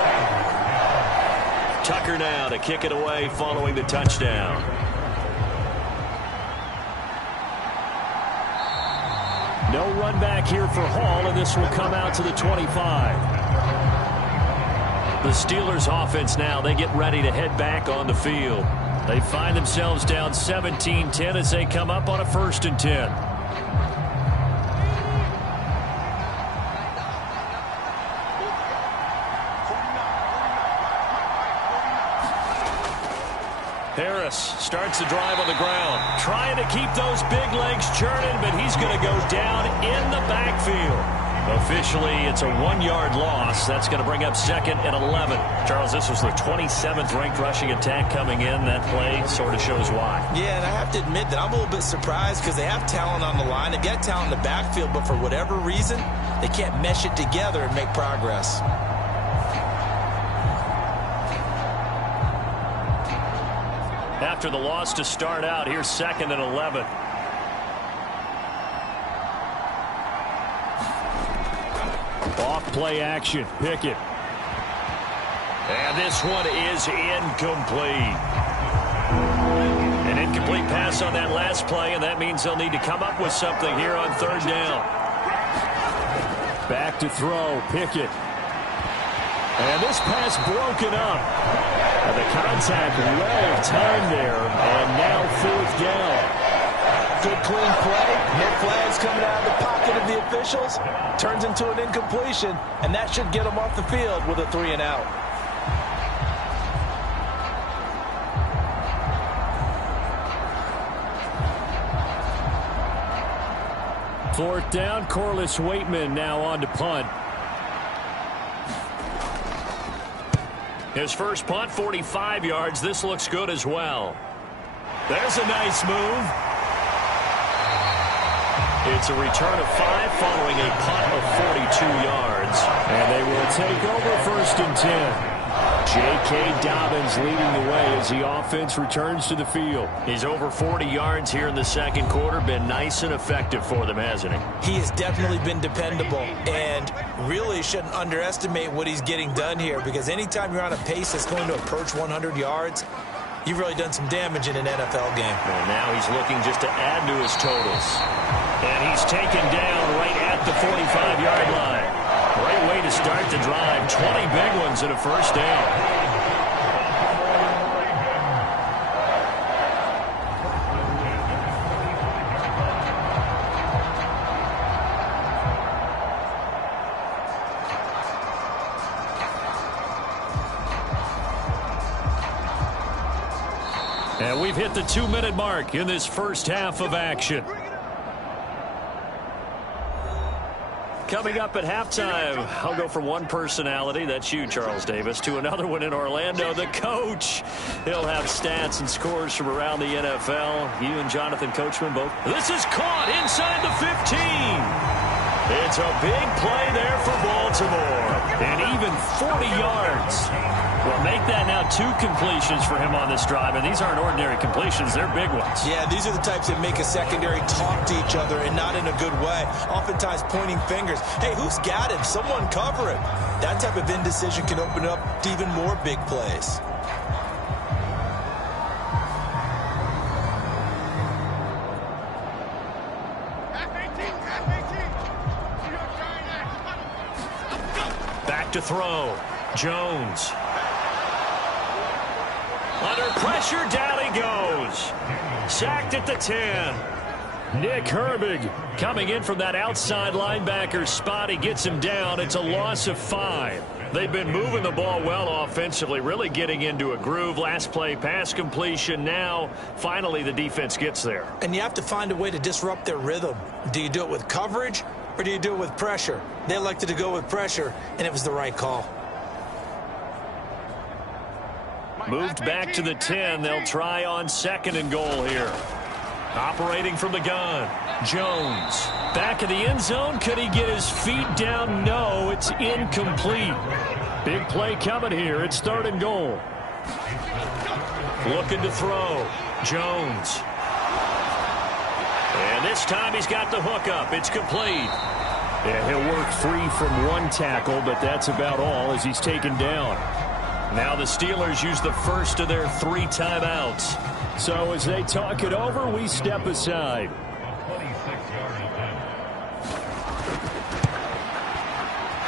Tucker now to kick it away following the touchdown. No run back here for Hall, and this will come out to the 25. The Steelers offense now, they get ready to head back on the field. They find themselves down 17-10 as they come up on a 1st and 10. Harris starts the drive on the ground, trying to keep those big legs churning, but he's going to go down in the backfield. Officially, it's a 1-yard loss. That's going to bring up 2nd and 11. Charles, this was the 27th ranked rushing attack coming in. That play sort of shows why. Yeah, and I have to admit that I'm a little bit surprised because they have talent on the line. They've got talent in the backfield, but for whatever reason, they can't mesh it together and make progress. After the loss to start out, here's 2nd and 11. Off play action. Pickett. And this one is incomplete. An incomplete pass on that last play, and that means they'll need to come up with something here on 3rd down. Back to throw. Pickett. And this pass broken up. And the contact well timed there. And now 4th down. Good clean play. No flags coming out of the pocket of the officials. Turns into an incompletion, and that should get them off the field with a 3 and out. Fourth down, Corliss Waitman now on to punt. His first punt, 45 yards. This looks good as well. There's a nice move. It's a return of 5 following a punt of 42 yards. And they will take over 1st and 10. J.K. Dobbins leading the way as the offense returns to the field. He's over 40 yards here in the 2nd quarter. Been nice and effective for them, hasn't he? He has definitely been dependable, and really shouldn't underestimate what he's getting done here, because anytime you're on a pace that's going to approach 100 yards, you've really done some damage in an NFL game. And now he's looking just to add to his totals. And he's taken down right at the 45-yard line. Great way to start the drive. 20 big ones and a 1st down. And we've hit the 2-minute mark in this first half of action. Coming up at halftime, I'll go from one personality, that's you, Charles Davis, to another one in Orlando, the coach. He'll have stats and scores from around the NFL. You and Jonathan Coachman both. This is caught inside the 15. It's a big play there for Baltimore. And even 40 yards. Well, make that now 2 completions for him on this drive. And these aren't ordinary completions. They're big ones. Yeah, these are the types that make a secondary talk to each other and not in a good way. Oftentimes pointing fingers. Hey, who's got him? Someone cover him. That type of indecision can open up to even more big plays. Back to throw. Jones. Under pressure, down he goes. Sacked at the 10. Nick Herbig coming in from that outside linebacker spot. He gets him down. It's a loss of 5. They've been moving the ball well offensively, really getting into a groove. Last play, pass completion. Now, finally, the defense gets there. And you have to find a way to disrupt their rhythm. Do you do it with coverage or do you do it with pressure? They elected to go with pressure, and it was the right call. Moved back to the 10. They'll try on 2nd and goal here. Operating from the gun. Jones. Back in the end zone. Could he get his feet down? No, it's incomplete. Big play coming here. It's 3rd and goal. Looking to throw. Jones. And this time he's got the hook up. It's complete. And he'll work free from one tackle, but that's about all as he's taken down. Now the Steelers use the first of their 3 timeouts. So as they talk it over, we step aside.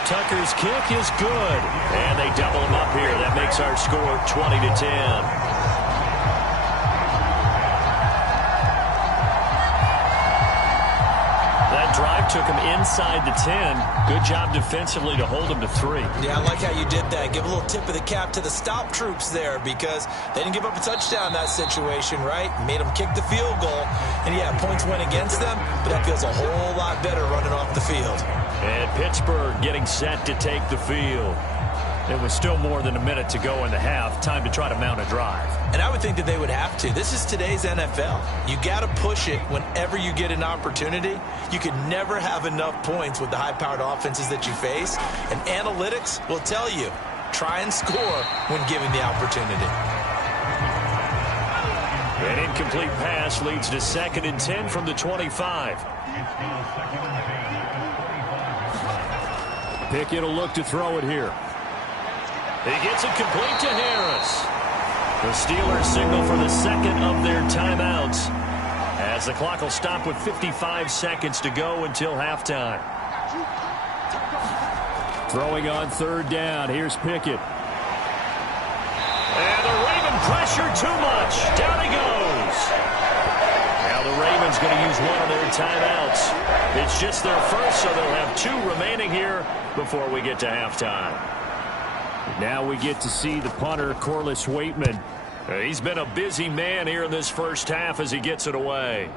Tucker's kick is good. And they double him up here. That makes our score 20-10. Drive took him inside the 10. Good job defensively to hold him to 3. Yeah, I like how you did that. Give a little tip of the cap to the stop troops there because they didn't give up a touchdown in that situation, right? Made them kick the field goal. And, yeah, points went against them, but that feels a whole lot better running off the field. And Pittsburgh getting set to take the field. It was still more than a minute to go in the half. Time to try to mount a drive. And I would think that they would have to. This is today's NFL. You got to push it whenever you get an opportunity. You can never have enough points with the high-powered offenses that you face. And analytics will tell you, try and score when given the opportunity. An incomplete pass leads to 2nd and 10 from the 25. Pickett will look to throw it here. He gets it complete to Harris. The Steelers signal for the 2nd of their timeouts as the clock will stop with 55 seconds to go until halftime. Throwing on 3rd down. Here's Pickett. And the Raven pressure too much. Down he goes. Now the Ravens going to use one of their timeouts. It's just their first, so they'll have 2 remaining here before we get to halftime. Now we get to see the punter, Corliss Waitman. He's been a busy man here in this first half as he gets it away.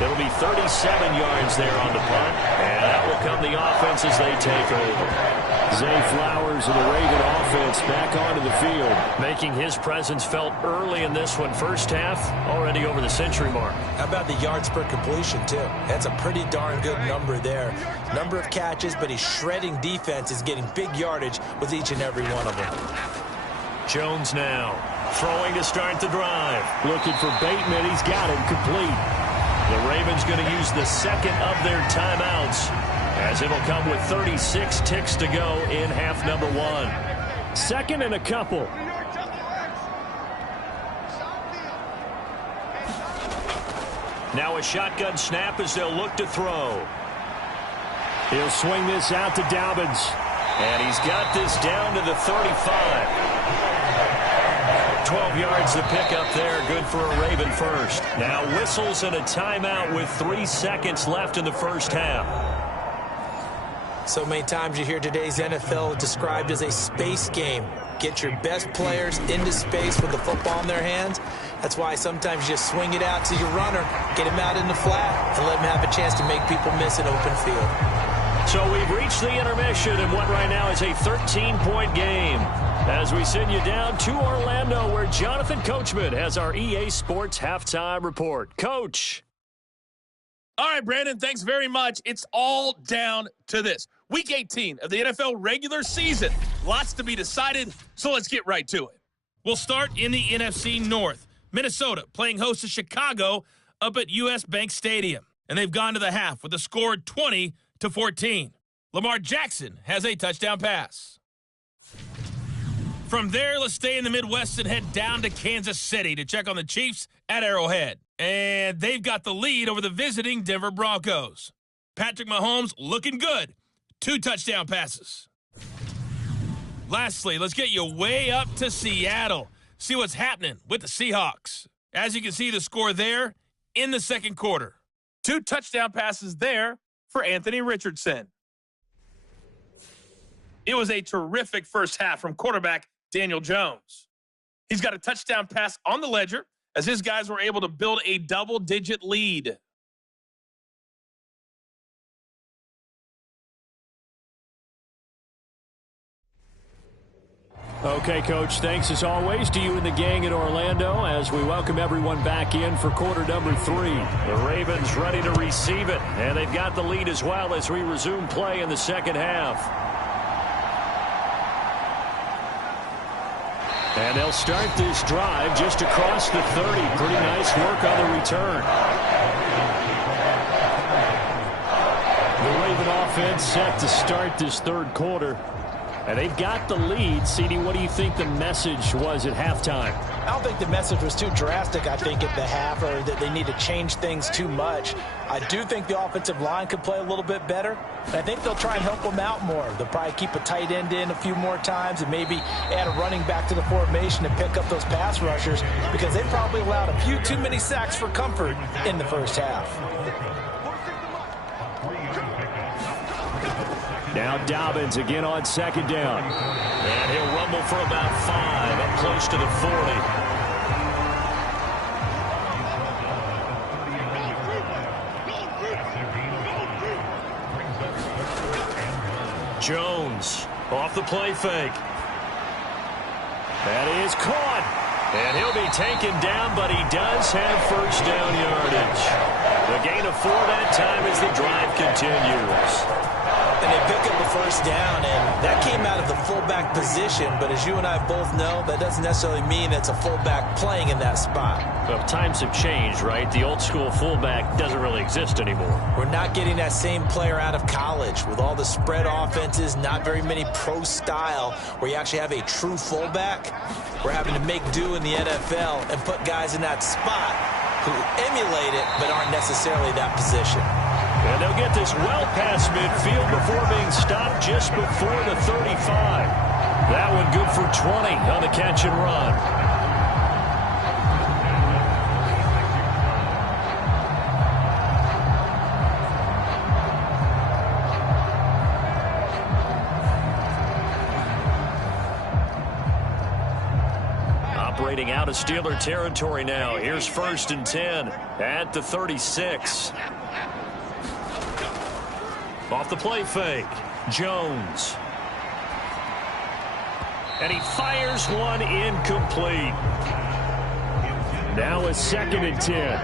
It'll be 37 yards there on the punt, and that will come the offense as they take over. Zay Flowers and the Raven offense back onto the field, making his presence felt early in this one. First half, already over the century mark. How about the yards per completion, too? That's a pretty darn good number there. Number of catches, but his shredding defense is getting big yardage with each and every one of them. Jones now, throwing to start the drive. Looking for Bateman. He's got him complete. The Ravens going to use the 2nd of their timeouts as it'll come with 36 ticks to go in half number 1. 2nd and a couple. Now a shotgun snap as they'll look to throw. He'll swing this out to Dobbins. And he's got this down to the 35. 12 yards to pick up there. Good for a Raven first. Now whistles and a timeout with 3 seconds left in the first half. So many times you hear today's NFL described as a space game. get your best players into space with the football in their hands. That's why sometimes you just swing it out to your runner, get him out in the flat, and let him have a chance to make people miss an open field. So we've reached the intermission in what right now is a 13-point game as we send you down to Orlando where Jonathan Coachman has our EA Sports halftime report. Coach. All right, Brandon, thanks very much. It's all down to this. Week 18 of the NFL regular season. Lots to be decided, so let's get right to it. We'll start in the NFC North. Minnesota playing host to Chicago up at US Bank Stadium. And they've gone to the half with a score 20-14. Lamar Jackson has a touchdown pass. From there, let's stay in the Midwest and head down to Kansas City to check on the Chiefs at Arrowhead. And they've got the lead over the visiting Denver Broncos. Patrick Mahomes looking good. 2 touchdown passes. Lastly, let's get you way up to Seattle. See what's happening with the Seahawks. As you can see, the score there in the second quarter. 2 touchdown passes there for Anthony Richardson. It was a terrific first half from quarterback Daniel Jones. He's got a touchdown pass on the ledger as his guys were able to build a double-digit lead. Okay, Coach, thanks as always to you and the gang in Orlando as we welcome everyone back in for quarter number 3. The Ravens ready to receive it, and they've got the lead as well as we resume play in the second half. And they'll start this drive just across the 30. Pretty nice work on the return. The Raven offense set to start this third quarter. And they've got the lead. CD, what do you think the message was at halftime? I don't think the message was too drastic, I think, at the half, or that they need to change things too much. I do think the offensive line could play a little bit better. And I think they'll try and help them out more. They'll probably keep a tight end in a few more times and maybe add a running back to the formation to pick up those pass rushers because they probably allowed a few too many sacks for comfort in the first half. Now Dobbins again on second down. And he'll rumble for about 5 up close to the 40. Jones off the play fake. That is caught. And he'll be taken down, but he does have first down yardage. The gain of 4 that time as the drive continues. And they pick up the first down, and that came out of the fullback position. But as you and I both know, that doesn't necessarily mean it's a fullback playing in that spot. Well, times have changed, right? The old school fullback doesn't really exist anymore. We're not getting that same player out of college with all the spread offenses, not very many pro style where you actually have a true fullback. We're having to make do in the NFL and put guys in that spot who emulate it but aren't necessarily that position. And they'll get this well past midfield before being stopped just before the 35. That one good for 20 on the catch and run. Operating out of Steeler territory now. Here's 1st and 10 at the 36. Off the play fake, Jones. And he fires one incomplete. Now a 2nd and 10.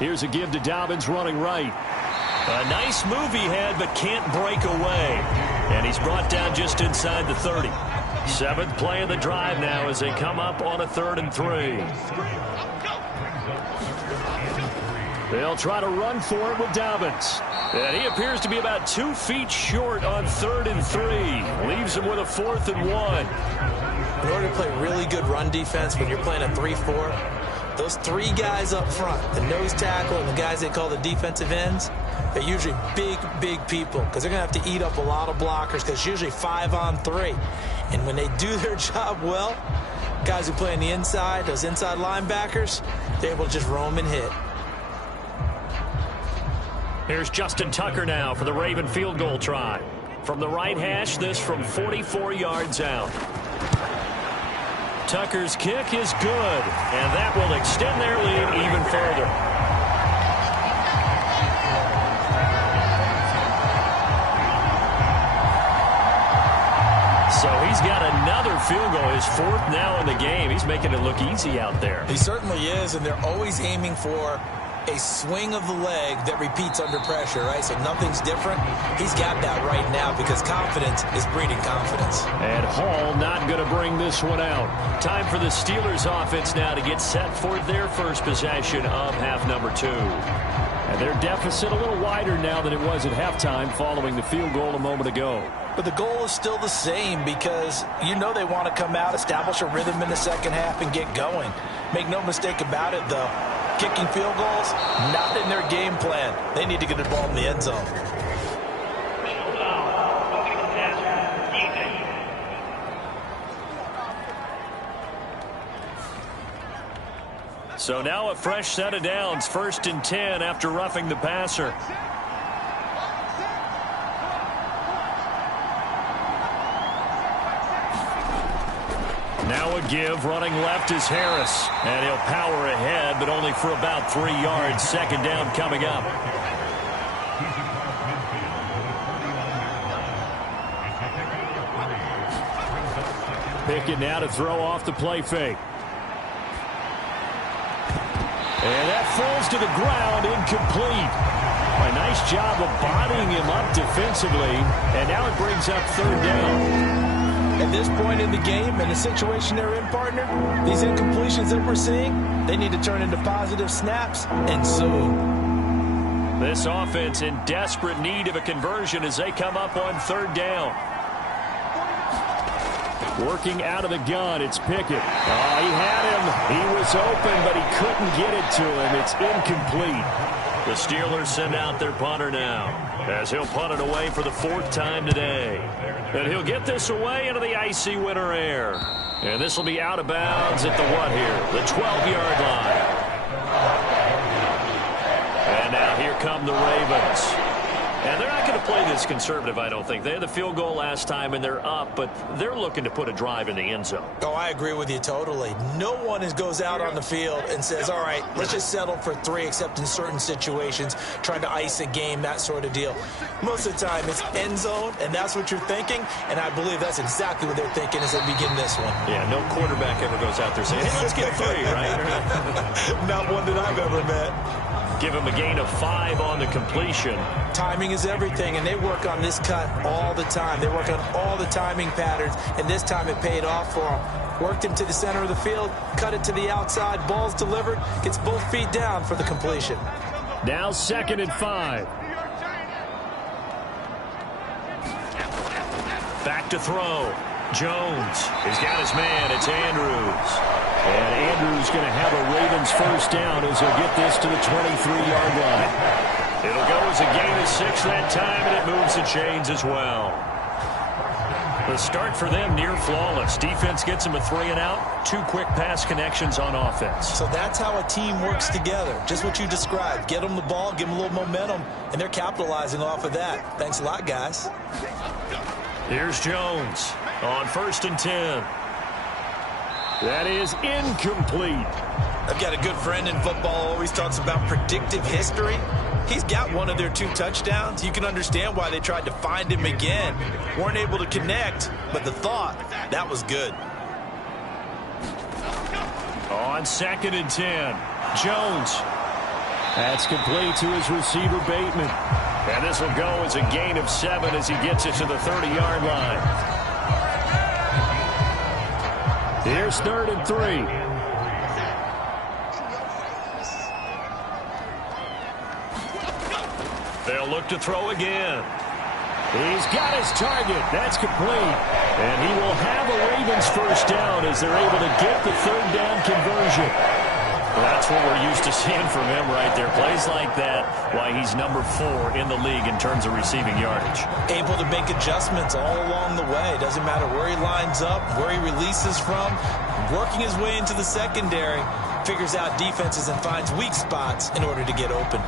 Here's a give to Dobbins running right. A nice move he had, but can't break away. And he's brought down just inside the 30. 7th play of the drive now as they come up on a 3rd and 3. They'll try to run for it with Dobbins. And he appears to be about 2 feet short on 3rd and 3. Leaves him with a 4th and 1. In order to play really good run defense when you're playing a 3-4, those 3 guys up front, the nose tackle and the guys they call the defensive ends, they're usually big people because they're going to have to eat up a lot of blockers because it's usually 5 on 3. And when they do their job well, guys who play on the inside, those inside linebackers, they're able to just roam and hit. Here's Justin Tucker now for the Raven field goal try. From the right hash, this from 44 yards out. Tucker's kick is good, and that will extend their lead even further. So he's got another field goal, his fourth now in the game. He's making it look easy out there. He certainly is, and they're always aiming for a swing of the leg that repeats under pressure, right? So nothing's different. He's got that right now because confidence is breeding confidence. And Hall not going to bring this one out. Time for the Steelers offense now to get set for their first possession of half number 2. And their deficit a little wider now than it was at halftime following the field goal a moment ago. But the goal is still the same because you know they want to come out, establish a rhythm in the second half, and get going. Make no mistake about it, though. Kicking field goals, not in their game plan. They need to get the ball in the end zone. So now a fresh set of downs, 1st and 10 after roughing the passer. Now a give, running left is Harris. And he'll power ahead, but only for about 3 yards. 2nd down coming up. Pickett now to throw off the play fake. And that falls to the ground, incomplete. A nice job of bodying him up defensively. And now it brings up 3rd down. At this point in the game, in the situation they're in, partner, these incompletions that we're seeing, they need to turn into positive snaps, and soon. This offense in desperate need of a conversion as they come up on 3rd down. Working out of the gun, it's Pickett. Oh, he had him. He was open, but he couldn't get it to him. It's incomplete. The Steelers send out their punter now as he'll punt it away for the 4th time today. And he'll get this away into the icy winter air. And this will be out of bounds at the what here? The 12-yard line. And now here come the Ravens. And they're not going to play this conservative, I don't think. They had the field goal last time, and they're up, but they're looking to put a drive in the end zone. Oh, I agree with you totally. No one goes out on the field and says, all right, let's just settle for 3, except in certain situations, trying to ice a game, that sort of deal. Most of the time, it's end zone, and that's what you're thinking, and I believe that's exactly what they're thinking as they begin this one. Yeah, no quarterback ever goes out there saying, hey, let's get 3, right? Not one that I've ever met. Give him a gain of 5 on the completion. Timing is everything, and they work on this cut all the time. They work on all the timing patterns, and this time it paid off for them. Worked him to the center of the field, cut it to the outside, ball's delivered, gets both feet down for the completion. Now 2nd and 5. Back to throw. Jones. He's got his man. It's Andrews. And Andrews going to have a Ravens 1st down as he'll get this to the 23-yard line. It'll go as a gain of 6 that time, and it moves the chains as well. The start for them near flawless. Defense gets them a 3-and-out. 2 quick pass connections on offense. So that's how a team works together. Just what you described. Get them the ball, give them a little momentum, and they're capitalizing off of that. Thanks a lot, guys. Here's Jones on 1st and 10. That is incomplete. I've got a good friend in football, always talks about predictive history. He's got one of their 2 touchdowns. You can understand why they tried to find him again. Weren't able to connect, but the thought, that was good. On 2nd and 10, Jones. That's complete to his receiver, Bateman. And this will go as a gain of 7 as he gets it to the 30-yard line. Here's 3rd and 3. They'll look to throw again. He's got his target. That's complete. And he will have a Ravens 1st down as they're able to get the 3rd down conversion. That's what we're used to seeing from him right there. Plays like that, why he's number 4 in the league in terms of receiving yardage. Able to make adjustments all along the way. Doesn't matter where he lines up, where he releases from. Working his way into the secondary, figures out defenses and finds weak spots in order to get open.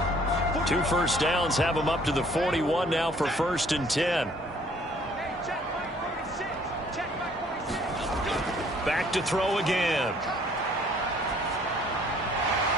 2 first downs have them up to the 41 now for 1st and 10. Back to throw again.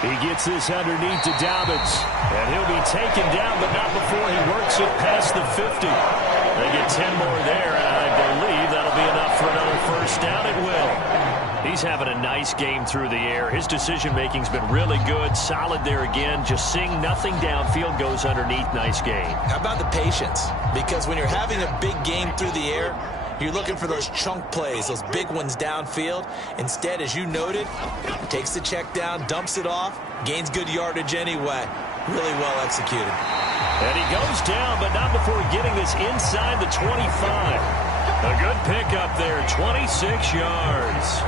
He gets this underneath to Dobbins. And he'll be taken down, but not before he works it past the 50. They get 10 more there, and I believe that'll be enough for another first down. It will. He's having a nice game through the air. His decision-making's been really good. Solid there again. Just seeing nothing downfield, goes underneath. Nice game. How about the patience? Because when you're having a big game through the air, you're looking for those chunk plays, those big ones downfield. Instead, as you noted, takes the check down, dumps it off, gains good yardage anyway. Really well executed. And he goes down, but not before getting this inside the 25. A good pickup there, 26 yards.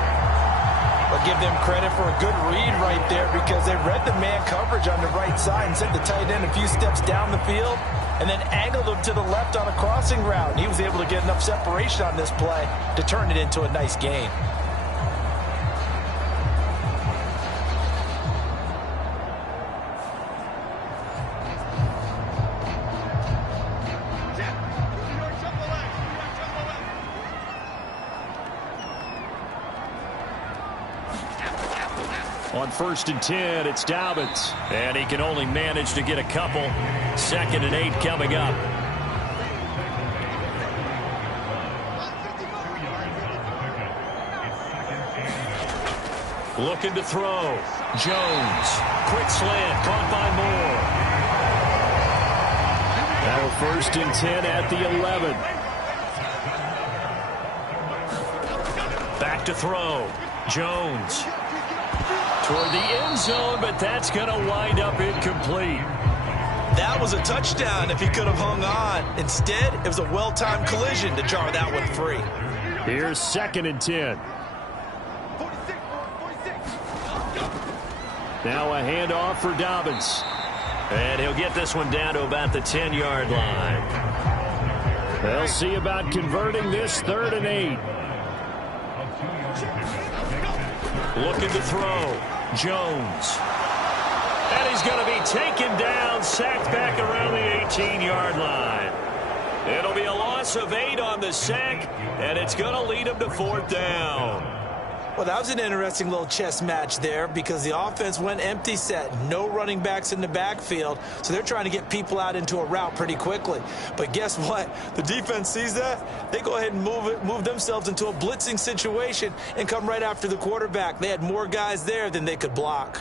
I'll give them credit for a good read right there because they read the man coverage on the right side and sent the tight end a few steps down the field and then angled him to the left on a crossing route. And he was able to get enough separation on this play to turn it into a nice gain. On 1st and 10, it's Dobbins. And he can only manage to get a couple. 2nd and 8 coming up. Looking to throw. Jones. Quick slant. Caught by Moore. Now 1st and 10 at the 11. Back to throw. Jones. Toward the end zone, but that's going to wind up incomplete. That was a touchdown if he could have hung on. Instead, it was a well-timed collision to jar that one free. Here's 2nd and 10. Now a handoff for Dobbins. And he'll get this one down to about the 10-yard line. They'll see about converting this 3rd and 8. Looking to throw. Jones. And he's going to be taken down, sacked back around the 18-yard line. It'll be a loss of 8 on the sack, and it's going to lead him to 4th down. Well, that was an interesting little chess match there because the offense went empty set. No running backs in the backfield, so they're trying to get people out into a route pretty quickly. But guess what? The defense sees that. They go ahead and move themselves into a blitzing situation and come right after the quarterback. They had more guys there than they could block.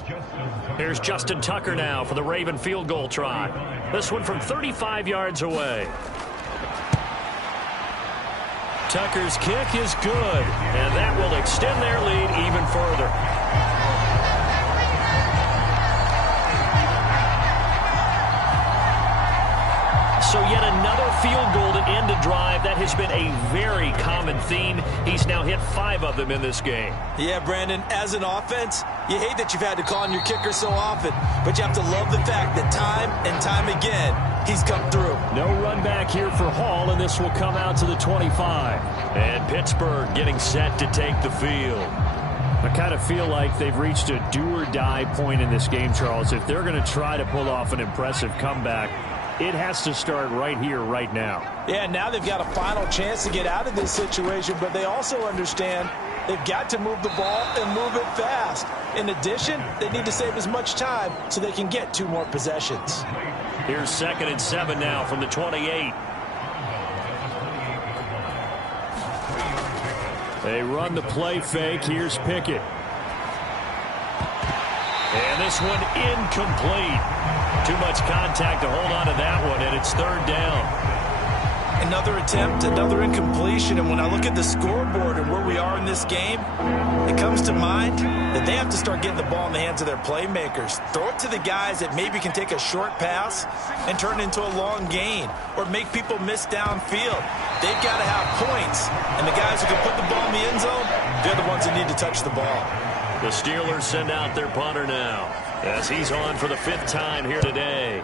Here's Justin Tucker now for the Raven field goal try. This one from 35 yards away. Tucker's kick is good, and that will extend their lead even further. So yet another field goal to end a drive. That has been a very common theme. He's now hit 5 of them in this game. Yeah, Brandon, as an offense, you hate that you've had to call on your kicker so often, but you have to love the fact that time and time again, he's come through. No run back here for Hall, and this will come out to the 25. And Pittsburgh getting set to take the field. I kind of feel like they've reached a do-or-die point in this game, Charles. If they're going to try to pull off an impressive comeback, it has to start right here, right now. Yeah, now they've got a final chance to get out of this situation, but they also understand they've got to move the ball and move it fast. In addition, they need to save as much time so they can get 2 more possessions. Here's 2nd and 7 now from the 28. They run the play fake. Here's Pickett. And this one incomplete. Too much contact to hold on to that one, and it's 3rd down. Another attempt, another incompletion, and when I look at the scoreboard and where we are in this game, it comes to mind that they have to start getting the ball in the hands of their playmakers. Throw it to the guys that maybe can take a short pass and turn it into a long gain or make people miss downfield. They've got to have points, and the guys who can put the ball in the end zone, they're the ones that need to touch the ball. The Steelers send out their punter now as he's on for the 5th time here today.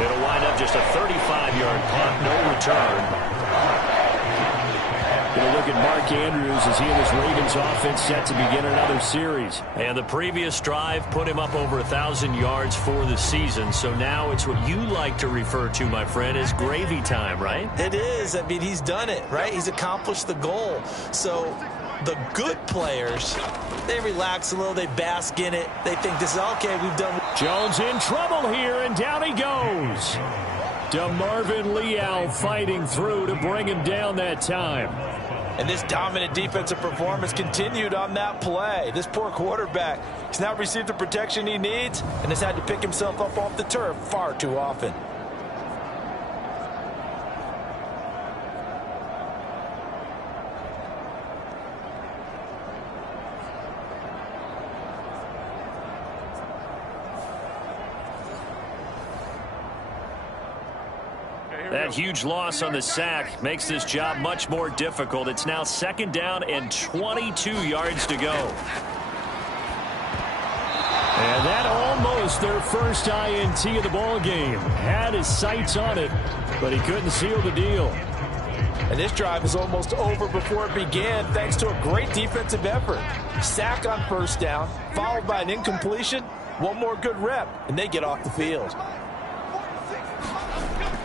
It'll wind up just a 35-yard punt, no return. Going to look at Mark Andrews as he and his Ravens offense set to begin another series. And the previous drive put him up over 1,000 yards for the season. So now it's what you like to refer to, my friend, as gravy time, right? It is. I mean, he's done it, right? He's accomplished the goal. So the good players, they relax a little. They bask in it. They think this is okay. We've done. Jones in trouble here, and down he goes. DeMarvin Leal fighting through to bring him down that time. And this dominant defensive performance continued on that play. This poor quarterback, he's not received the protection he needs and has had to pick himself up off the turf far too often. That huge loss on the sack makes this job much more difficult. It's now 2nd down and 22 yards to go. And that almost their first INT of the ball game. Had his sights on it, but he couldn't seal the deal. And this drive is almost over before it began thanks to a great defensive effort. Sack on 1st down, followed by an incompletion. One more good rep, and they get off the field.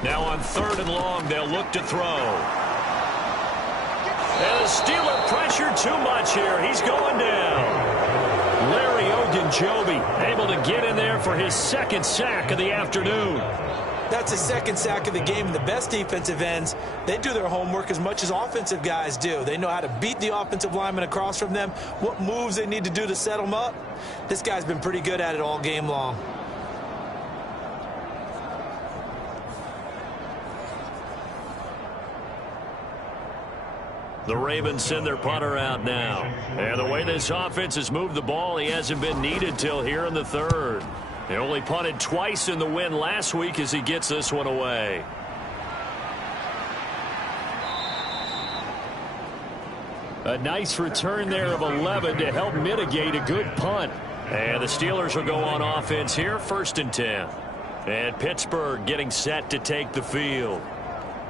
Now on 3rd and long, they'll look to throw. And the Steeler pressure too much here. He's going down. Larry Ogunjobi able to get in there for his 2nd sack of the afternoon. That's his 2nd sack of the game. And the best defensive ends, they do their homework as much as offensive guys do. They know how to beat the offensive lineman across from them, what moves they need to do to set them up. This guy's been pretty good at it all game long. The Ravens send their punter out now. And the way this offense has moved the ball, he hasn't been needed till here in the 3rd. He only punted twice in the win last week as he gets this one away. A nice return there of 11 to help mitigate a good punt. And the Steelers will go on offense here, 1st and 10. And Pittsburgh getting set to take the field.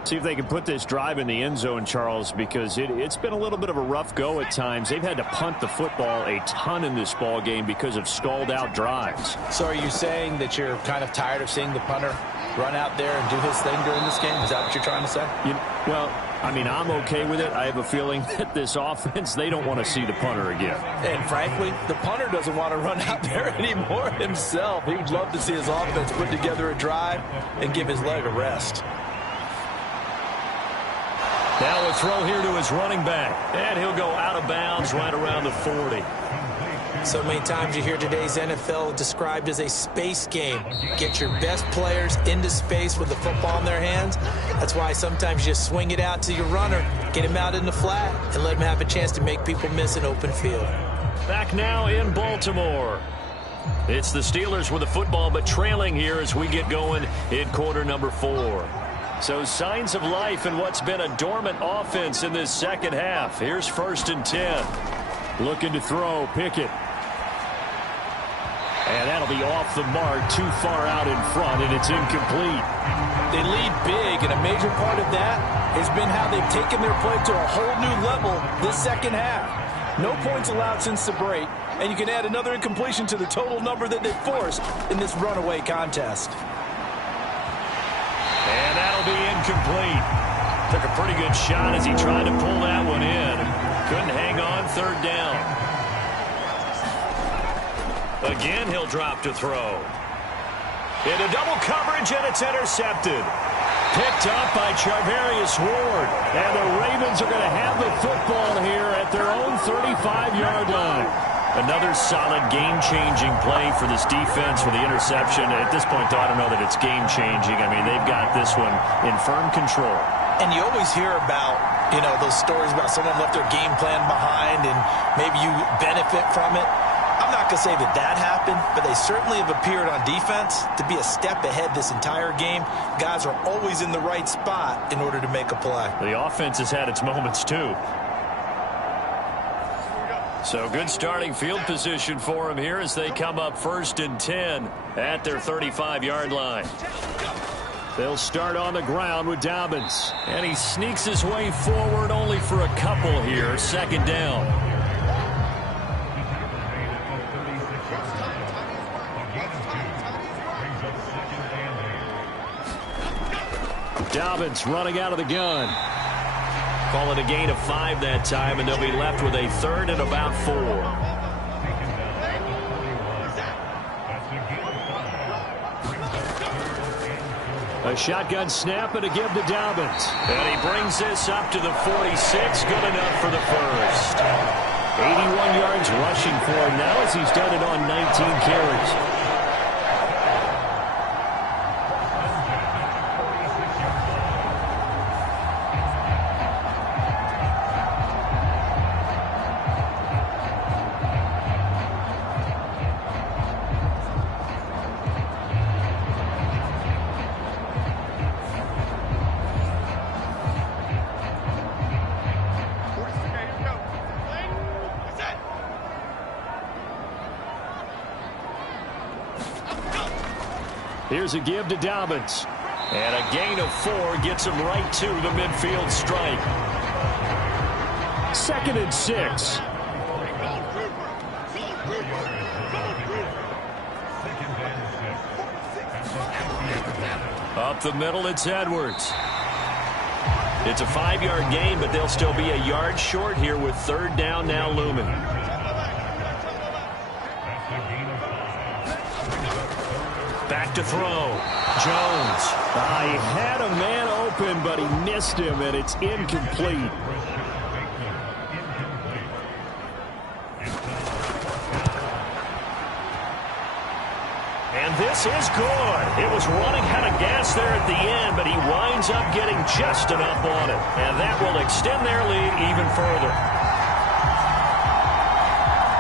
See if they can put this drive in the end zone, Charles, because it's been a little bit of a rough go at times. They've had to punt the football a ton in this ball game because of stalled-out drives. So are you saying that you're kind of tired of seeing the punter run out there and do his thing during this game? Is that what you're trying to say? Well, I mean, I'm okay with it. I have a feeling that this offense, they don't want to see the punter again. And frankly, the punter doesn't want to run out there anymore himself. He would love to see his offense put together a drive and give his leg a rest. Now a throw here to his running back. And he'll go out of bounds right around the 40. So many times you hear today's NFL described as a space game. Get your best players into space with the football in their hands. That's why sometimes you just swing it out to your runner, get him out in the flat, and let him have a chance to make people miss an open field. Back now in Baltimore. It's the Steelers with the football, but trailing here as we get going in quarter number 4. So signs of life in what's been a dormant offense in this 2nd half. Here's 1st and 10. Looking to throw, Pickett. And that'll be off the mark, too far out in front, and it's incomplete. They lead big, and a major part of that has been how they've taken their play to a whole new level this 2nd half. No points allowed since the break, and you can add another incompletion to the total number that they've forced in this runaway contest. And that'll be incomplete. Took a pretty good shot as he tried to pull that one in. Couldn't hang on, 3rd down. Again, he'll drop to throw. Into double coverage, and it's intercepted. Picked up by Charvarius Ward. And the Ravens are going to have the football here at their own 35-yard line. Another solid game-changing play for this defense with the interception. At this point, though, I don't know that it's game-changing. I mean, they've got this one in firm control. And you always hear about, those stories about someone left their game plan behind and maybe you benefit from it. I'm not going to say that happened, but they certainly have appeared on defense to be a step ahead this entire game. Guys are always in the right spot in order to make a play. The offense has had its moments, too. So good starting field position for them here as they come up 1st and 10 at their 35-yard line. They'll start on the ground with Dobbins. And he sneaks his way forward only for a couple here. Second down. Dobbins running out of the gun. Call it a gain of 5 that time, and they'll be left with a third and about 4. A shotgun snap and a give to Dobbins. And he brings this up to the 46. Good enough for the first. 81 yards rushing for him now as he's done it on 19 carries. Here's a give to Dobbins. And a gain of 4 gets him right to the midfield strike. 2nd and 6. Up the middle, it's Edwards. It's a 5-yard gain, but they'll still be a yard short here with third down now looming. Back to throw. Jones. He had a man open, but he missed him, and it's incomplete. And this is good. It was running out of gas there at the end, but he winds up getting just enough on it. And that will extend their lead even further.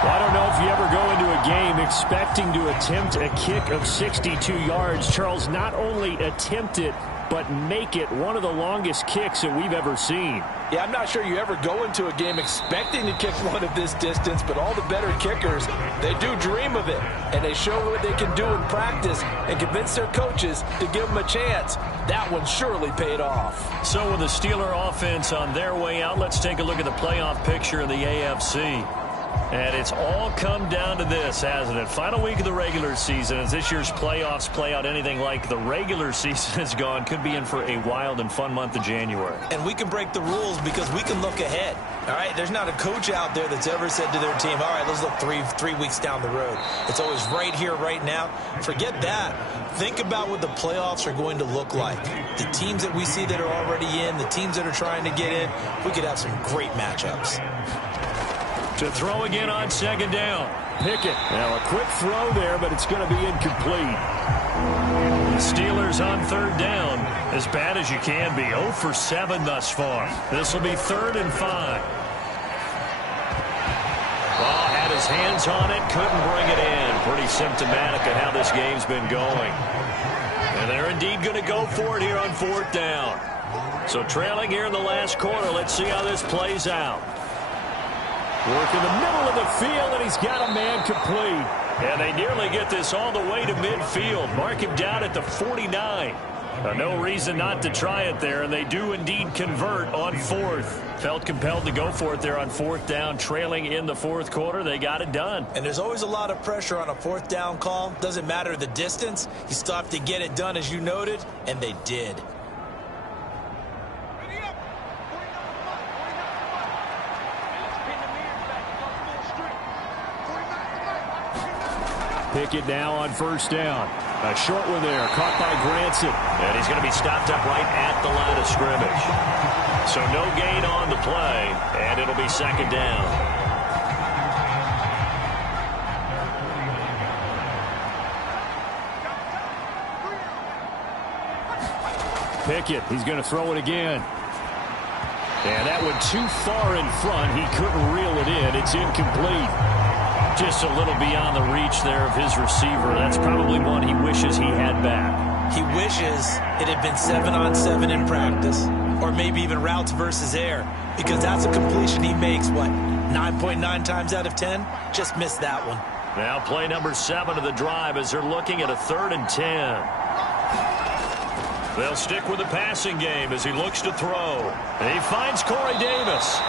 Well, I don't know if you ever go into a game expecting to attempt a kick of 62 yards. Charles, not only attempt it, but make it one of the longest kicks that we've ever seen. Yeah, I'm not sure you ever go into a game expecting to kick one of this distance, but all the better kickers, they do dream of it, and they show what they can do in practice and convince their coaches to give them a chance. That one surely paid off. So with the Steeler offense on their way out, let's take a look at the playoff picture of the AFC. And it's all come down to this, hasn't it? Final week of the regular season. As this year's playoffs play out anything like the regular season has gone, could be in for a wild and fun month of January. And we can break the rules because we can look ahead. All right, there's not a coach out there that's ever said to their team, all right, let's look three weeks down the road. It's always right here, right now. Forget that. Think about what the playoffs are going to look like. The teams that we see that are already in, the teams that are trying to get in, we could have some great matchups. To throw again on second down. Pickett. Now a quick throw there, but it's going to be incomplete. The Steelers on third down. As bad as you can be. 0 for 7 thus far. This will be 3rd and 5. Ball had his hands on it. Couldn't bring it in. Pretty symptomatic of how this game's been going. And they're indeed going to go for it here on 4th down. So trailing here in the last quarter. Let's see how this plays out. Work in the middle of the field, and he's got a man complete. And they nearly get this all the way to midfield. Mark him down at the 49. No reason not to try it there, and they do indeed convert on 4th. Felt compelled to go for it there on 4th down, trailing in the 4th quarter. They got it done. And there's always a lot of pressure on a 4th down call. Doesn't matter the distance. You still have to get it done, as you noted, and they did. Pickett now on 1st down. A short one there, caught by Granson. And he's going to be stopped up right at the line of scrimmage. So no gain on the play, and it'll be 2nd down. Pickett, he's going to throw it again. And that one too far in front. He couldn't reel it in. It's incomplete. Just a little beyond the reach there of his receiver. That's probably one he wishes he had back. He wishes it had been 7-on-7 in practice, or maybe even routes versus air, because that's a completion he makes, 9.9 times out of 10? Just missed that one. Now play number 7 of the drive as they're looking at a 3rd and 10. They'll stick with the passing game as he looks to throw. And he finds Corey Davis.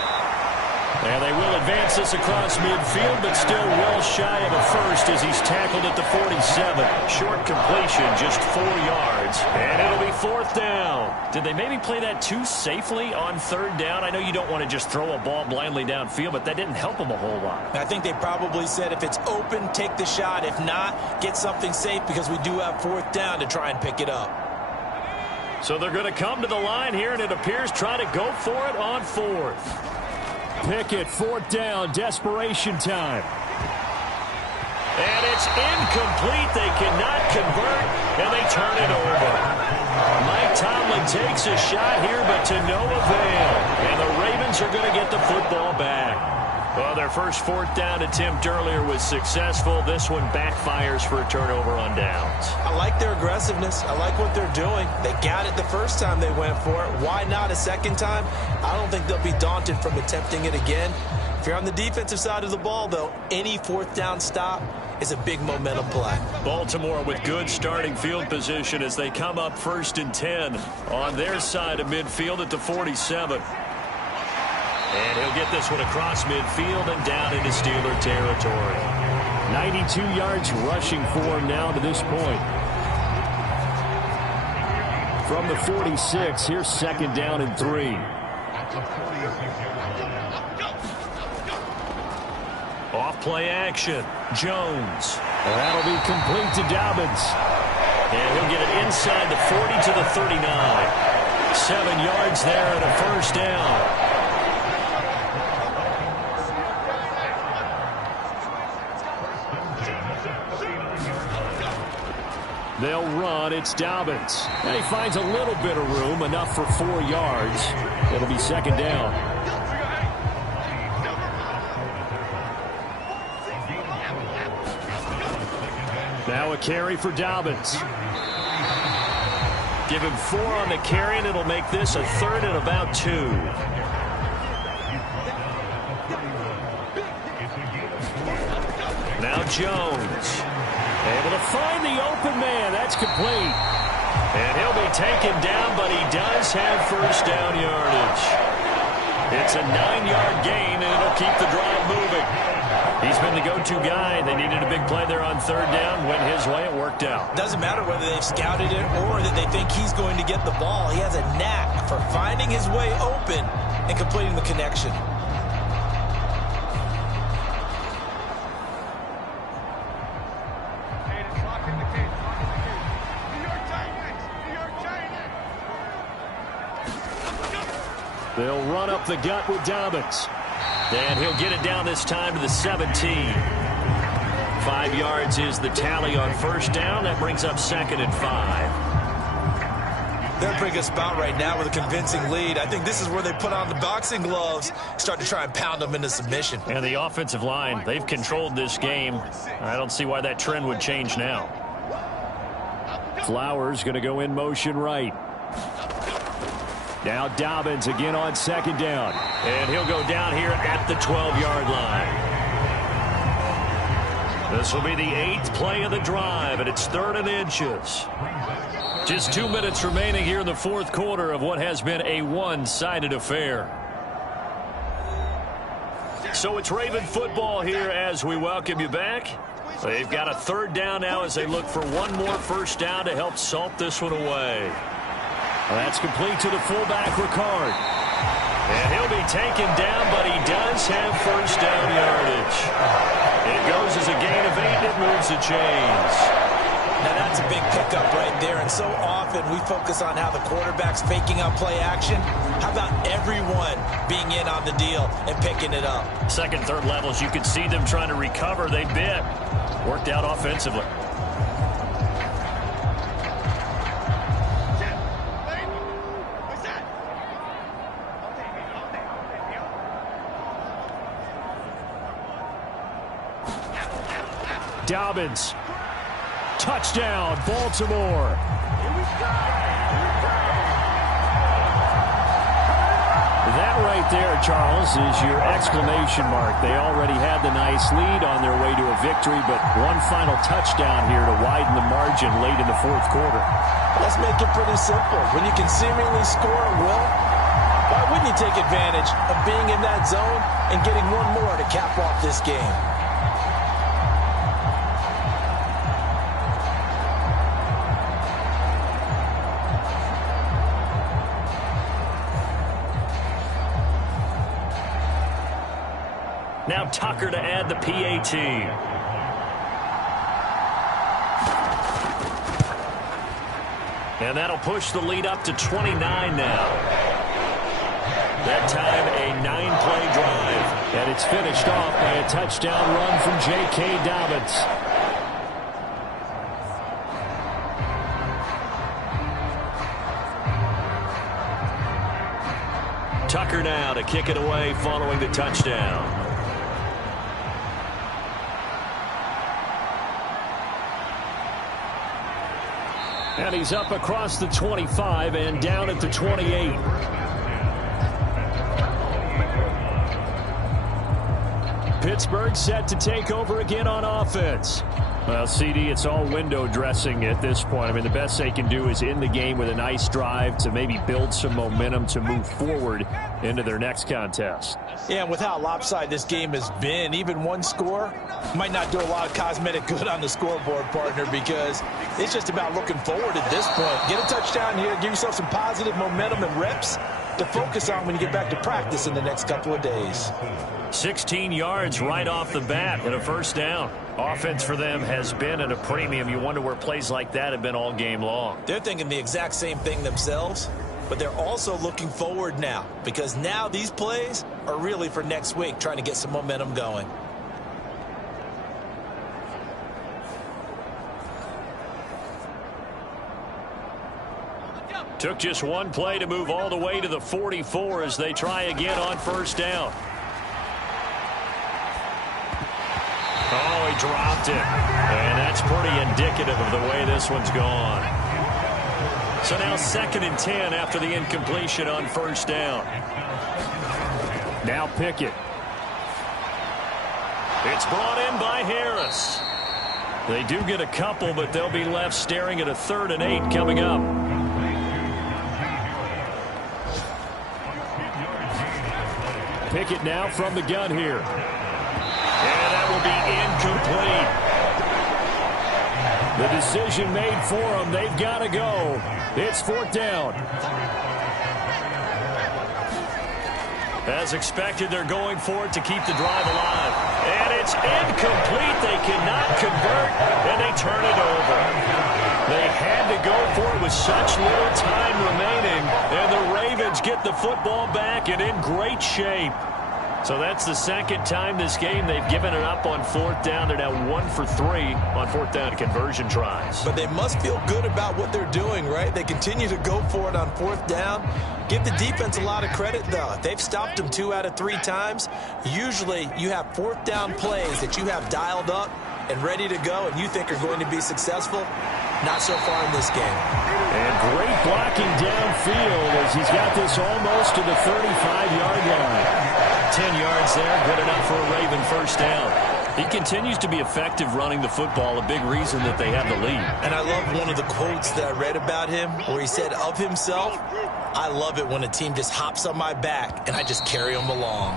And they will advance this across midfield, but still well shy of a first as he's tackled at the 47. Short completion, just 4 yards. And it'll be 4th down. Did they maybe play that too safely on 3rd down? I know you don't want to just throw a ball blindly downfield, but that didn't help them a whole lot. I think they probably said if it's open, take the shot. If not, get something safe because we do have 4th down to try and pick it up. So they're going to come to the line here, and it appears try to go for it on 4th. Pickett, 4th down, desperation time. And it's incomplete. They cannot convert, and they turn it over. Mike Tomlin takes a shot here, but to no avail. And the Ravens are going to get the football back. Well, their first 4th down attempt earlier was successful. This one backfires for a turnover on downs. I like their aggressiveness. I like what they're doing. They got it the first time they went for it. Why not a second time? I don't think they'll be daunted from attempting it again. If you're on the defensive side of the ball, though, any 4th down stop is a big momentum play. Baltimore with good starting field position as they come up 1st and 10 on their side of midfield at the 47. And he'll get this one across midfield and down into Steeler territory. 92 yards rushing for him now to this point. From the 46, here's 2nd down and 3. Off play action. Jones. And that'll be complete to Dobbins. And he'll get it inside the 40 to the 39. 7 yards there and a 1st down. They'll run. It's Dobbins. And he finds a little bit of room, enough for 4 yards. It'll be 2nd down. Now a carry for Dobbins. Give him 4 on the carry, and it'll make this a 3rd and about 2. Now Jones. Able to find the open man. That's complete. And he'll be taken down, but he does have 1st down yardage. It's a 9-yard gain, and it'll keep the drive moving. He's been the go-to guy. They needed a big play there on 3rd down. Went his way. It worked out. Doesn't matter whether they've scouted it or that they think he's going to get the ball. He has a knack for finding his way open and completing the connection. They'll run up the gut with Dobbins. And he'll get it down this time to the 17. 5 yards is the tally on 1st down. That brings up 2nd and 5. They're in a pretty good spot right now with a convincing lead. I think this is where they put on the boxing gloves, start to try and pound them into submission. And the offensive line, they've controlled this game. I don't see why that trend would change now. Flowers going to go in motion right. Now Dobbins again on 2nd down. And he'll go down here at the 12-yard line. This will be the 8th play of the drive, and it's 3rd and inches. Just 2 minutes remaining here in the 4th quarter of what has been a one-sided affair. So it's Raven football here as we welcome you back. They've got a 3rd down now as they look for one more 1st down to help salt this one away. That's complete to the fullback, Ricard. And he'll be taken down, but he does have 1st down yardage. It goes as a gain of 8. It moves the chains. Now that's a big pickup right there, and so often we focus on how the quarterback's faking out play action. How about everyone being in on the deal and picking it up? 2nd, 3rd levels, you could see them trying to recover. They bit. Worked out offensively. Dobbins. Touchdown, Baltimore. That right right there, Charles, is your exclamation mark. They already had the nice lead on their way to a victory, but one final touchdown here to widen the margin late in the fourth quarter. Let's make it pretty simple. When you can seemingly score at will, why wouldn't you take advantage of being in that zone and getting one more to cap off this game? Now Tucker to add the PAT. And that'll push the lead up to 29 now. That time a 9-play drive. And it's finished off by a touchdown run from J.K. Dobbins. Tucker now to kick it away following the touchdown. And he's up across the 25 and down at the 28. Pittsburgh set to take over again on offense. Well, CD, it's all window dressing at this point. I mean, the best they can do is end the game with a nice drive to maybe build some momentum to move forward into their next contest. Yeah, and with how lopsided this game has been, even one score might not do a lot of cosmetic good on the scoreboard, partner, because it's just about looking forward at this point. Get a touchdown here, give yourself some positive momentum and reps to focus on when you get back to practice in the next couple of days. 16 yards right off the bat and a first down. Offense for them has been at a premium. You wonder where plays like that have been all game long. They're thinking the exact same thing themselves, but they're also looking forward now, because now these plays are really for next week, trying to get some momentum going. Took just one play to move all the way to the 44 as they try again on first down. Oh, he dropped it. And that's pretty indicative of the way this one's gone. So now 2nd and 10 after the incompletion on first down. Now Pickett. It's brought in by Harris. They do get a couple, but they'll be left staring at a 3rd and 8 coming up. Pickett now from the gun here. And that will be incomplete. The decision made for them. They've got to go. It's 4th down. As expected, they're going for it to keep the drive alive. And it's incomplete. They cannot convert, and they turn it over. They had to go for it with such little time remaining, and the Ravens get the football back and in great shape. So that's the 2nd time this game they've given it up on 4th down. They're now 1 for 3 on 4th down conversion tries. But they must feel good about what they're doing, right? They continue to go for it on 4th down. Give the defense a lot of credit, though. They've stopped them 2 out of 3 times. Usually you have 4th down plays that you have dialed up and ready to go and you think are going to be successful. Not so far in this game. And great blocking downfield as he's got this almost to the 35-yard line. 10 yards there, good enough for a Raven first down. He continues to be effective running the football, a big reason that they have the lead. And I love one of the quotes that I read about him where he said of himself, I love it when a team just hops on my back and I just carry them along.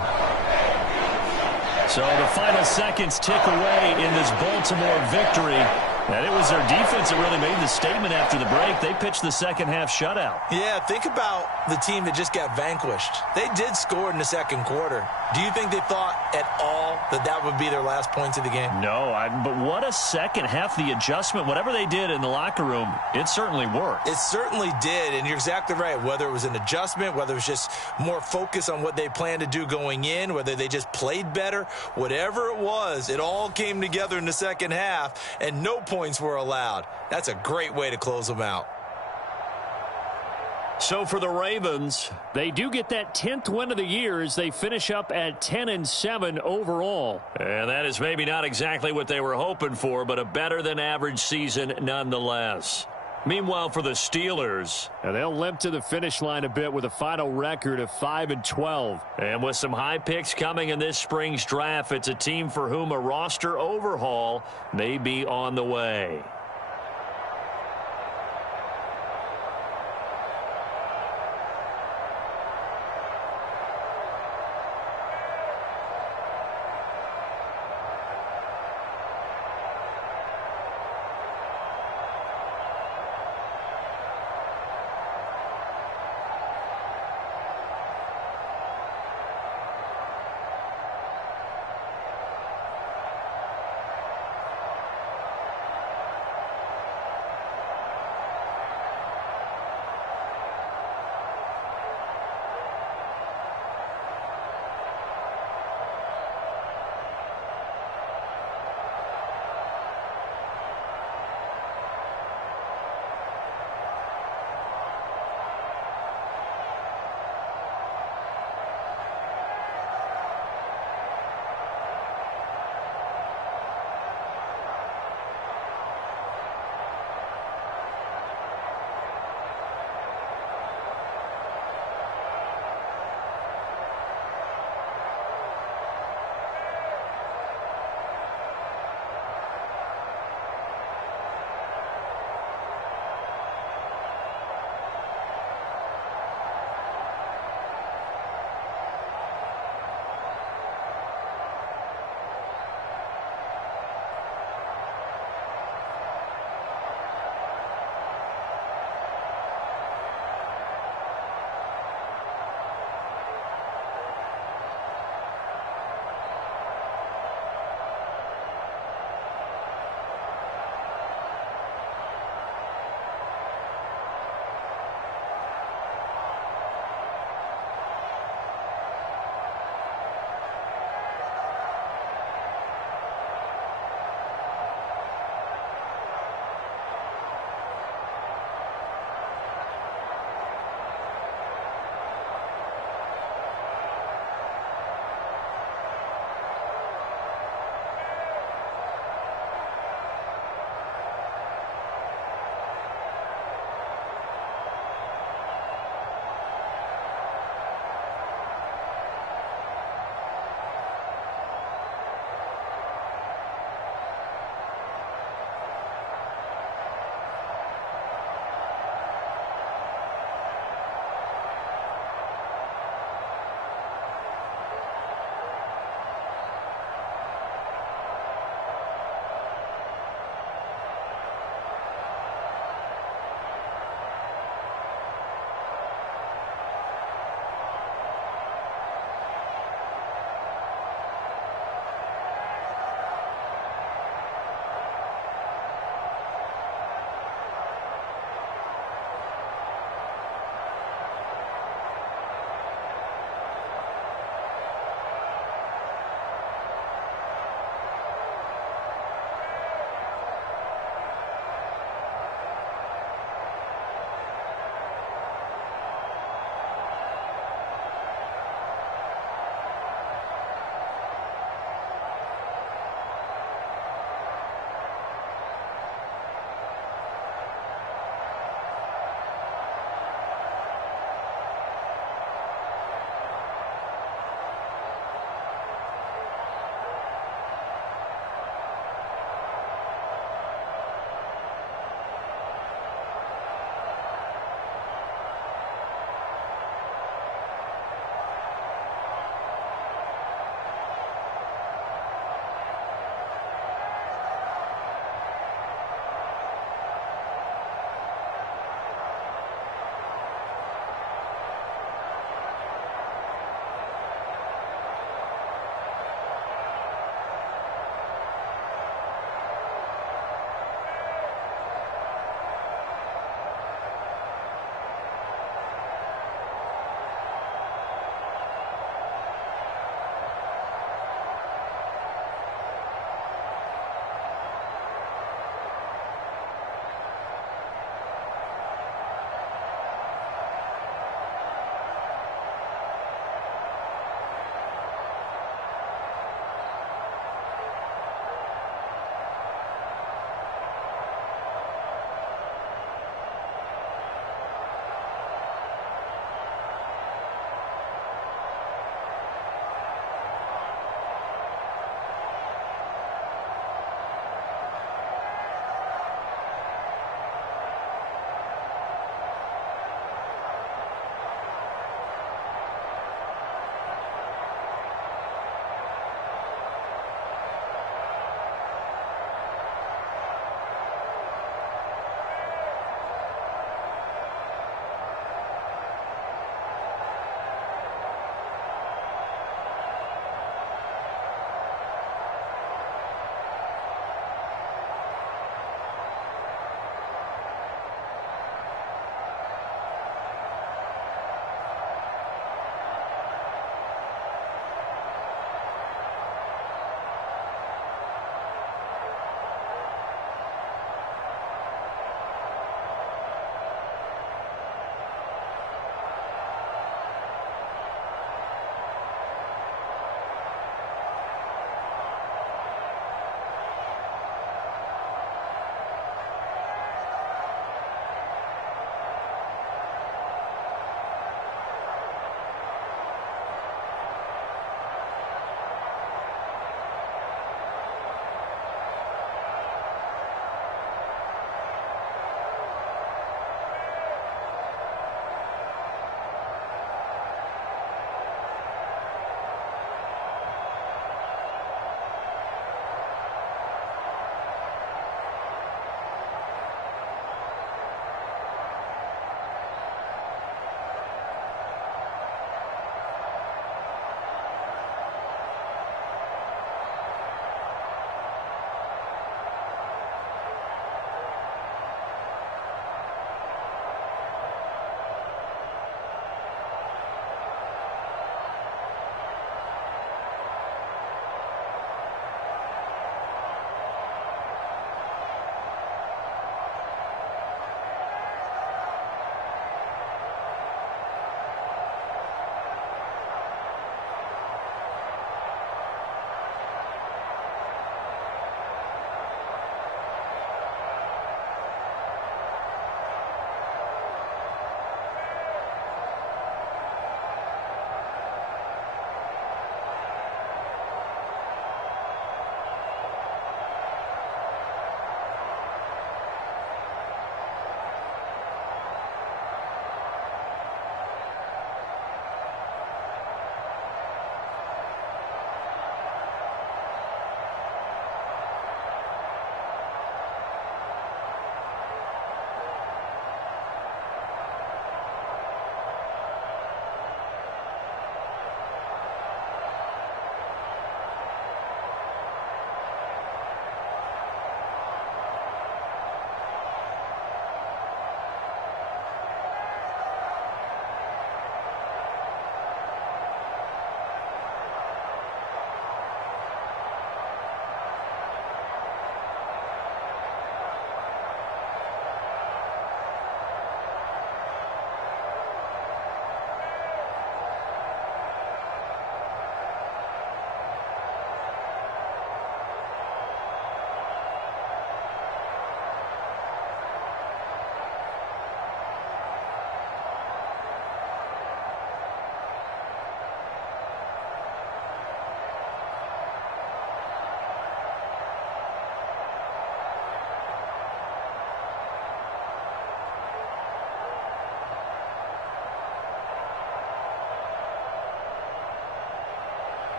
So the final seconds tick away in this Baltimore victory. And it was their defense that really made the statement after the break. They pitched the second-half shutout. Yeah, think about the team that just got vanquished. They did score in the second quarter. Do you think they thought at all that that would be their last points of the game? No, but what a second half. The adjustment, whatever they did in the locker room, it certainly worked. It certainly did, and you're exactly right. Whether it was an adjustment, whether it was just more focus on what they planned to do going in, whether they just played better, whatever it was, it all came together in the second half, and no points were allowed. That's a great way to close them out. So for the Ravens, they do get that 10th win of the year as they finish up at 10-7 overall. And that is maybe not exactly what they were hoping for, but a better than average season nonetheless. Meanwhile, for the Steelers, and they'll limp to the finish line a bit with a final record of 5-12. And with some high picks coming in this spring's draft, it's a team for whom a roster overhaul may be on the way.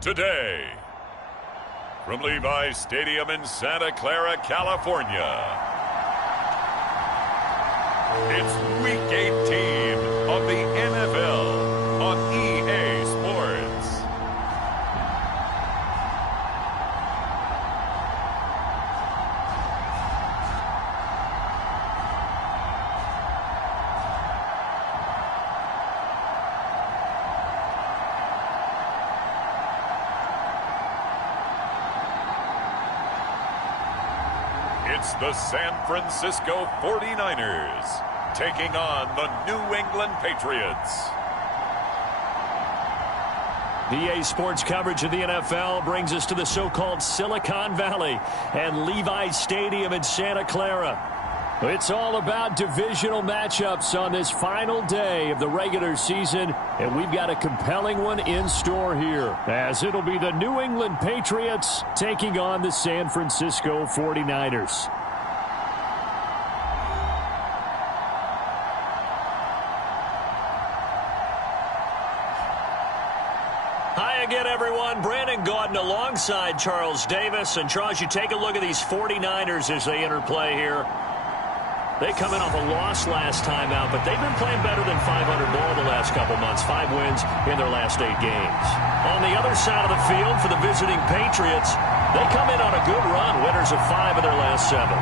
today. From Levi's Stadium in Santa Clara, California, it's Week 18 of the NFL on EA Sports. It's the San Francisco 49ers taking on the New England Patriots. EA Sports coverage of the NFL brings us to the so-called Silicon Valley and Levi's Stadium in Santa Clara. It's all about divisional matchups on this final day of the regular season, and we've got a compelling one in store here, as it'll be the New England Patriots taking on the San Francisco 49ers. Hi again, everyone. Brandon Gaudin alongside Charles Davis. And Charles, you take a look at these 49ers as they enter play here. They come in off a loss last time out, but they've been playing better than 500 ball the last couple months. 5 wins in their last 8 games. On the other side of the field for the visiting Patriots, they come in on a good run, winners of 5 of their last 7.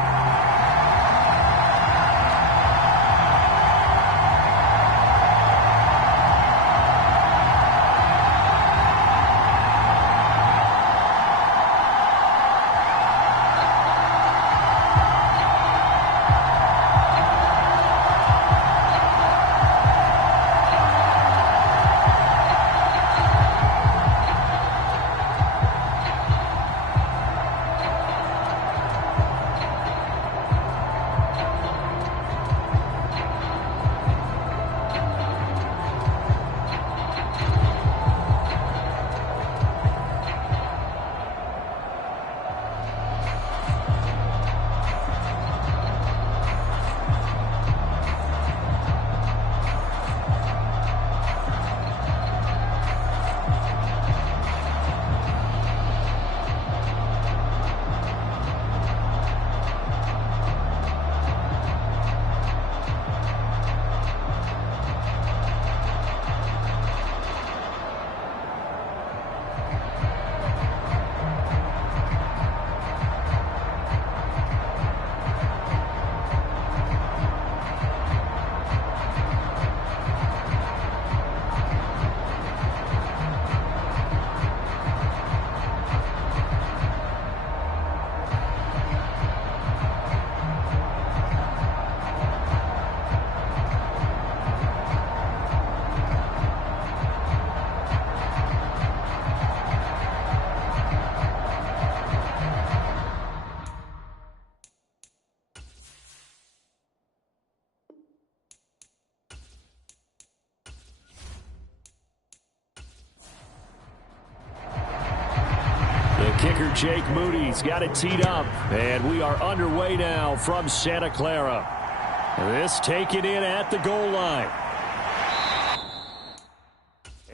Kicker Jake Moody's got it teed up, and we are underway now from Santa Clara. This taken in at the goal line.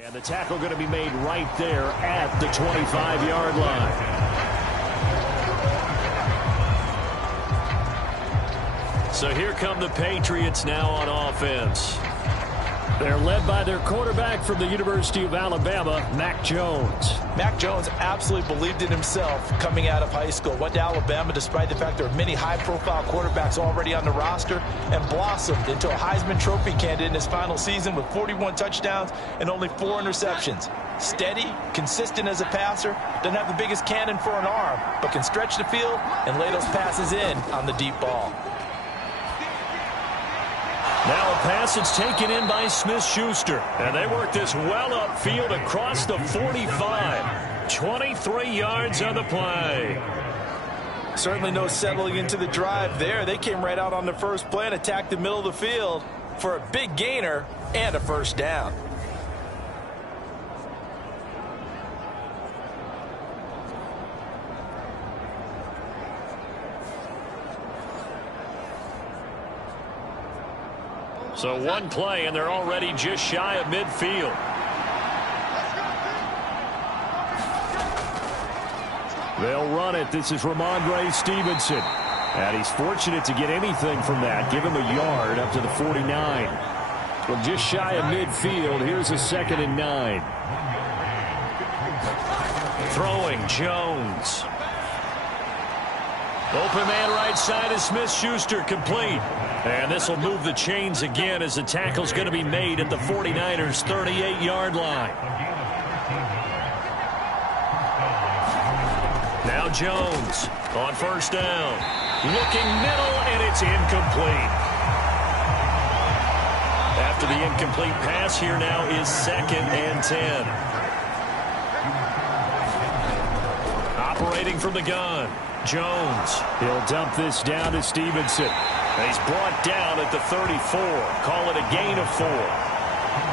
And the tackle going to be made right there at the 25-yard line. So here come the Patriots now on offense. They're led by their quarterback from the University of Alabama, Mac Jones. Mac Jones absolutely believed in himself coming out of high school. Went to Alabama despite the fact there are many high-profile quarterbacks already on the roster, and blossomed into a Heisman Trophy candidate in his final season with 41 touchdowns and only 4 interceptions. Steady, consistent as a passer, doesn't have the biggest cannon for an arm, but can stretch the field and lay those passes in on the deep ball. Now a pass that's taken in by Smith-Schuster. And they work this well upfield across the 45. 23 yards on the play. Certainly no settling into the drive there. They came right out on the first play and attacked the middle of the field for a big gainer and a first down. So one play, and they're already just shy of midfield. They'll run it. This is Ramondre Stevenson. And he's fortunate to get anything from that. Give him a yard up to the 49. Well, just shy of midfield. Here's a 2nd and 9. Throwing Jones. Open man right side is Smith-Schuster, complete. And this will move the chains again as the tackle's going to be made at the 49ers' 38-yard line. Now Jones on 1st down. Looking middle, and it's incomplete. After the incomplete pass, here now is 2nd and 10. Operating from the gun, Jones. He'll dump this down to Stevenson. And he's brought down at the 34. Call it a gain of 4.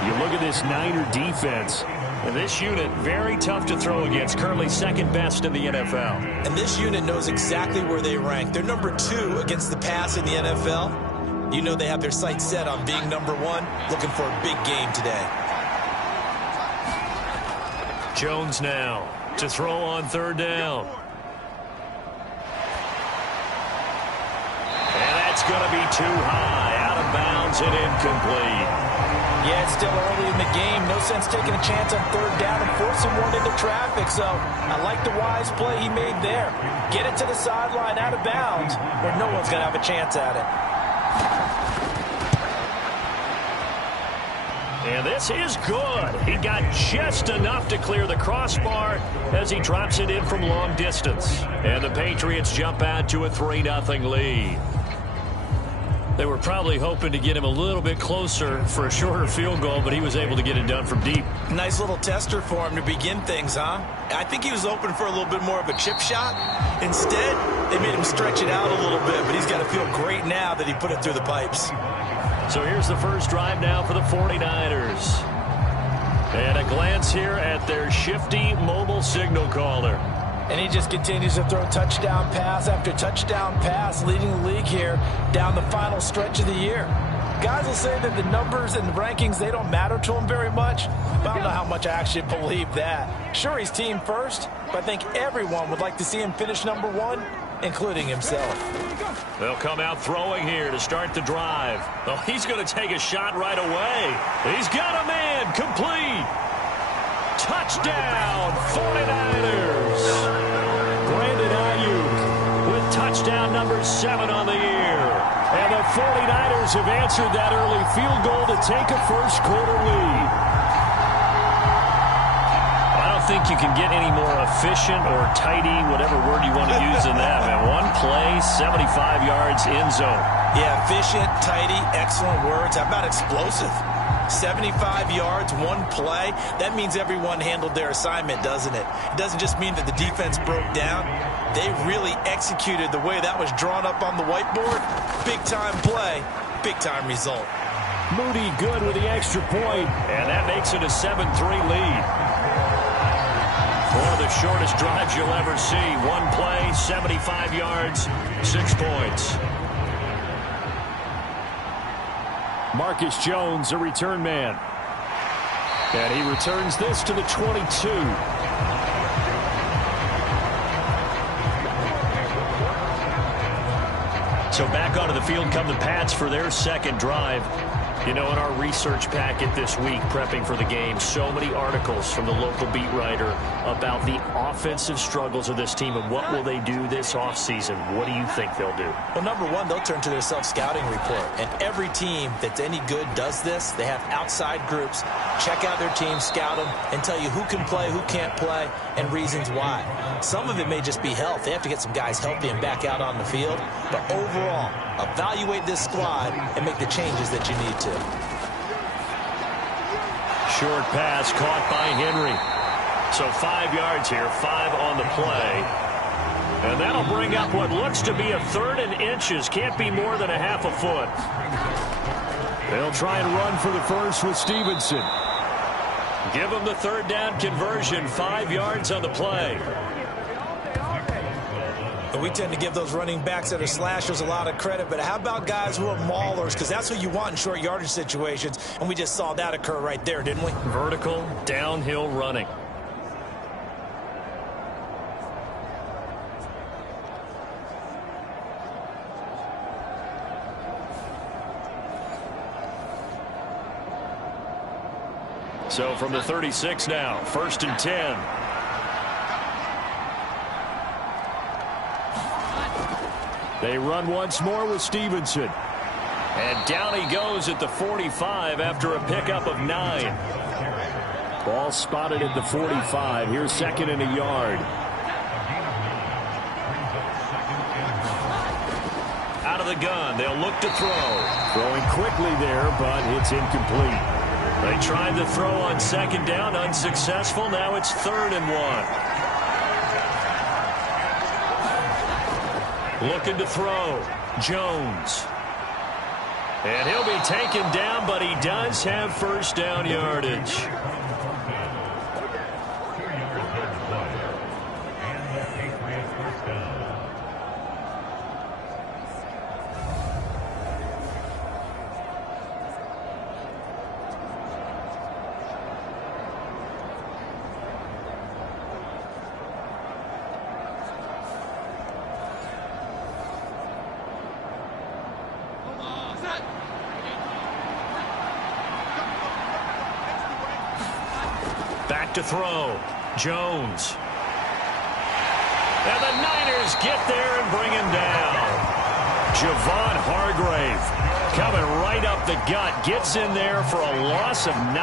You look at this Niner defense. And this unit, very tough to throw against. Currently 2nd best in the NFL. And this unit knows exactly where they rank. They're number 2 against the pass in the NFL. You know they have their sights set on being number 1, looking for a big game today. Jones now to throw on 3rd down. And that's going to be too high. Out of bounds and incomplete. Yeah, it's still early in the game. No sense taking a chance on 3rd down and forcing one into traffic. So I like the wise play he made there. Get it to the sideline out of bounds where no one's going to have a chance at it. And this is good. He got just enough to clear the crossbar as he drops it in from long distance. And the Patriots jump out to a 3-0 lead. They were probably hoping to get him a little bit closer for a shorter field goal, but he was able to get it done from deep. Nice little tester for him to begin things, huh? I think he was open for a little bit more of a chip shot. Instead, they made him stretch it out a little bit, but he's got to feel great now that he put it through the pipes. So here's the first drive now for the 49ers. And a glance here at their shifty mobile signal caller. And he just continues to throw touchdown pass after touchdown pass, leading the league here down the final stretch of the year. Guys will say that the numbers and the rankings, they don't matter to him very much. But I don't know how much I actually believe that. Sure, he's team first, but I think everyone would like to see him finish number 1, including himself. They'll come out throwing here to start the drive. Oh, he's going to take a shot right away. He's got a man, complete. Touchdown, 49ers. Touchdown number 7 on the year. And the 49ers have answered that early field goal to take a first-quarter lead. I don't think you can get any more efficient or tidy, whatever word you want to use in that, man. One play, 75 yards, end zone. Yeah, efficient, tidy, excellent words. How about explosive? 75 yards, one play. That means everyone handled their assignment, doesn't it? It doesn't just mean that the defense broke down. They really executed the way that was drawn up on the whiteboard. Big-time play, big-time result. Moody good with the extra point. And that makes it a 7-3 lead. One of the shortest drives you'll ever see. One play, 75 yards, 6 points. Marcus Jones, a return man. And he returns this to the 22. So back onto the field come the Pats for their second drive. You know, in our research packet this week, prepping for the game, so many articles from the local beat writer about the offensive struggles of this team and what will they do this offseason. What do you think they'll do? Well, number one, they'll turn to their self-scouting report. And every team that's any good does this. They have outside groups, check out their team, scout them, and tell you who can play, who can't play, and reasons why. Some of it may just be health. They have to get some guys healthy and back out on the field. But overall, evaluate this squad and make the changes that you need to. Short pass caught by Henry. So 5 yards here, 5 on the play. And that'll bring up what looks to be a 3rd and inches. Can't be more than a half a foot. They'll try and run for the first with Stevenson. Give them the 3rd down conversion, 5 yards on the play. We tend to give those running backs that are slashers a lot of credit, but how about guys who are maulers? Because that's what you want in short yardage situations, and we just saw that occur right there, didn't we? Vertical, downhill running. So from the 36 now, 1st and 10. They run once more with Stevenson. And down he goes at the 45 after a pickup of 9. Ball spotted at the 45. Here's 2nd and a yard. Out of the gun, they'll look to throw. Throwing quickly there, but it's incomplete. They tried to throw on 2nd down, unsuccessful. Now it's 3rd and 1. Looking to throw. Jones. And he'll be taken down, but he does have 1st down yardage. Back to throw. Jones. And the Niners get there and bring him down. Javon Hargrave coming right up the gut. Gets in there for a loss of 9.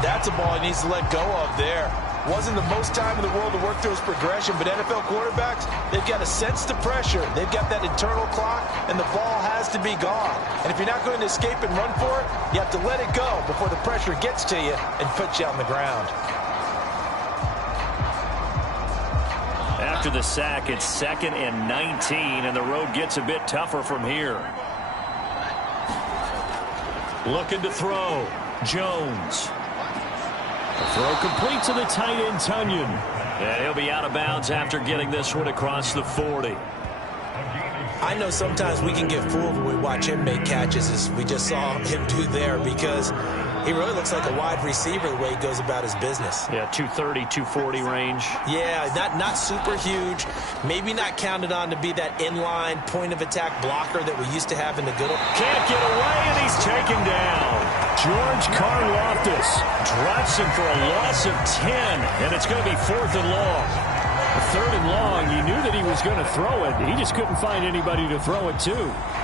That's a ball he needs to let go of there. Wasn't the most time in the world to work through his progression, but NFL quarterbacks, they've got to sense the pressure. They've got that internal clock, and the ball has to be gone. And if you're not going to escape and run for it, you have to let it go before the pressure gets to you and puts you on the ground. After the sack, it's 2nd and 19, and the road gets a bit tougher from here. Looking to throw. Jones. The throw complete to the tight end, Tunyon. And he'll be out of bounds after getting this one across the 40. I know sometimes we can get fooled when we watch him make catches, as we just saw him do there, because he really looks like a wide receiver the way he goes about his business. Yeah, 230, 240 range. Yeah, not super huge. Maybe not counted on to be that inline point-of-attack blocker that we used to have in the good old... Can't get away, and he's taken down. George Karlaftis drops him for a loss of 10, and it's going to be 4th and long. 3rd and long, you knew that he was going to throw it. He just couldn't find anybody to throw it to.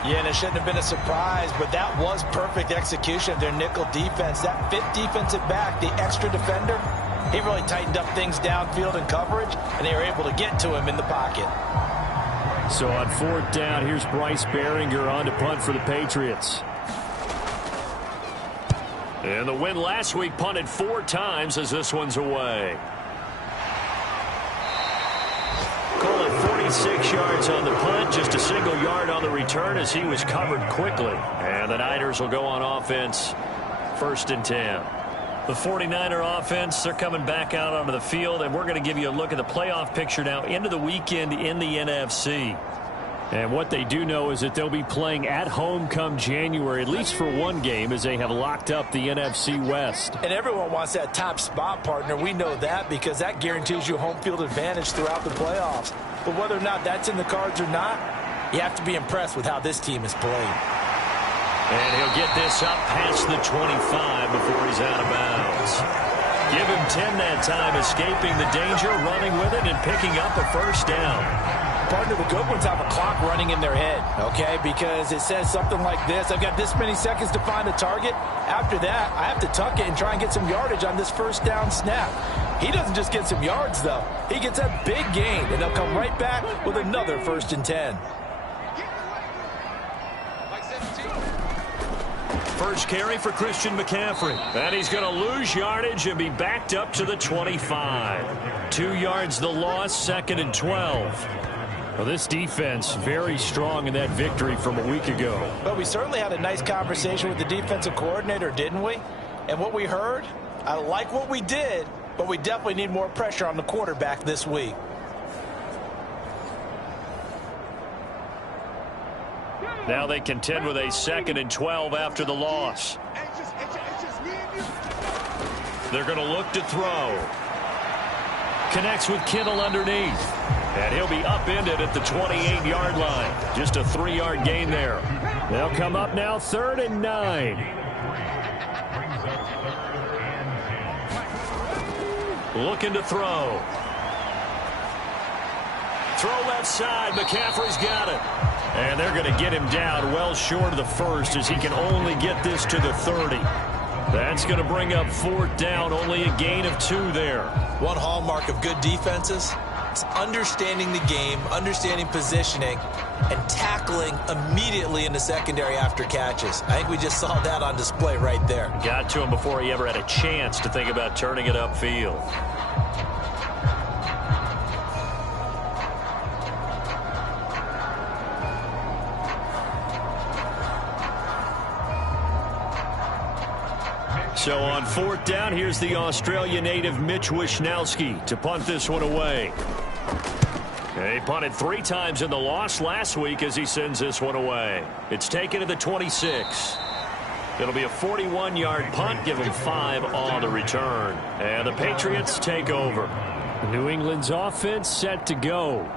Yeah, and it shouldn't have been a surprise, but that was perfect execution of their nickel defense. That 5th defensive back, the extra defender, he really tightened up things downfield in coverage, and they were able to get to him in the pocket. So on 4th down, here's Bryce Behringer on to punt for the Patriots. And the win last week punted 4 times as this one's away. Call it 46 yards on the punt, just a single yard on the return as he was covered quickly. And the Niners will go on offense, 1st and 10. The 49er offense, they're coming back out onto the field, and we're going to give you a look at the playoff picture now into the weekend in the NFC. And what they do know is that they'll be playing at home come January, at least for one game, as they have locked up the NFC West. And everyone wants that top spot, partner. We know that because that guarantees you home field advantage throughout the playoffs. But whether or not that's in the cards or not, you have to be impressed with how this team is played. And he'll get this up past the 25 before he's out of bounds. Give him 10 that time, escaping the danger, running with it, and picking up a 1st down. Partner, the good ones have a clock running in their head, okay? Because it says something like this: I've got this many seconds to find a target. After that, I have to tuck it and try and get some yardage on this 1st down snap. He doesn't just get some yards, though. He gets a big gain, and they'll come right back with another 1st and 10. First carry for Christian McCaffrey. And he's going to lose yardage and be backed up to the 25. 2 yards the loss, 2nd and 12. Well, this defense very strong in that victory from a week ago. But we certainly had a nice conversation with the defensive coordinator, didn't we? And what we heard, I like what we did, but we definitely need more pressure on the quarterback this week. Now they contend with a 2nd and 12 after the loss. They're going to look to throw. Connects with Kittle underneath. And he'll be upended at the 28-yard line. Just a 3-yard gain there. They'll come up now 3rd and 9. Looking to throw. Throw left side. McCaffrey's got it. And they're going to get him down well short of the first as he can only get this to the 30. That's going to bring up 4th down. Only a gain of 2 there. One hallmark of good defenses is understanding the game, understanding positioning, and tackling immediately in the secondary after catches. I think we just saw that on display right there. Got to him before he ever had a chance to think about turning it upfield. So on 4th down, here's the Australia native Mitch Wishnowsky to punt this one away. He punted 3 times in the loss last week as he sends this one away. It's taken to the 26. It'll be a 41-yard punt, give him 5 on the return. And the Patriots take over. New England's offense set to go.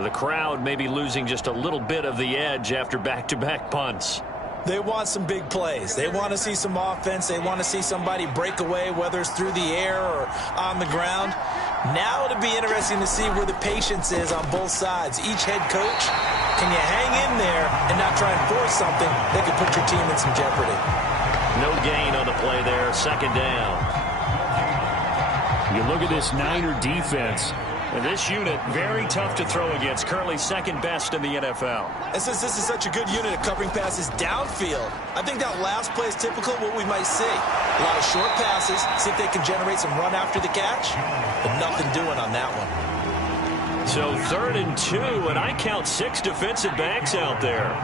The crowd may be losing just a little bit of the edge after back-to-back punts. They want some big plays. They want to see some offense. They want to see somebody break away, whether it's through the air or on the ground. Now it'll be interesting to see where the patience is on both sides. Each head coach, can you hang in there and not try and force something that could put your team in some jeopardy? No gain on the play there. 2nd down. You look at this Niner defense. And this unit, very tough to throw against. Currently 2nd best in the NFL. And since this is such a good unit of covering passes downfield, I think that last play is typical of what we might see. A lot of short passes, see if they can generate some run after the catch, but nothing doing on that one. So 3rd and 2, and I count 6 defensive backs out there.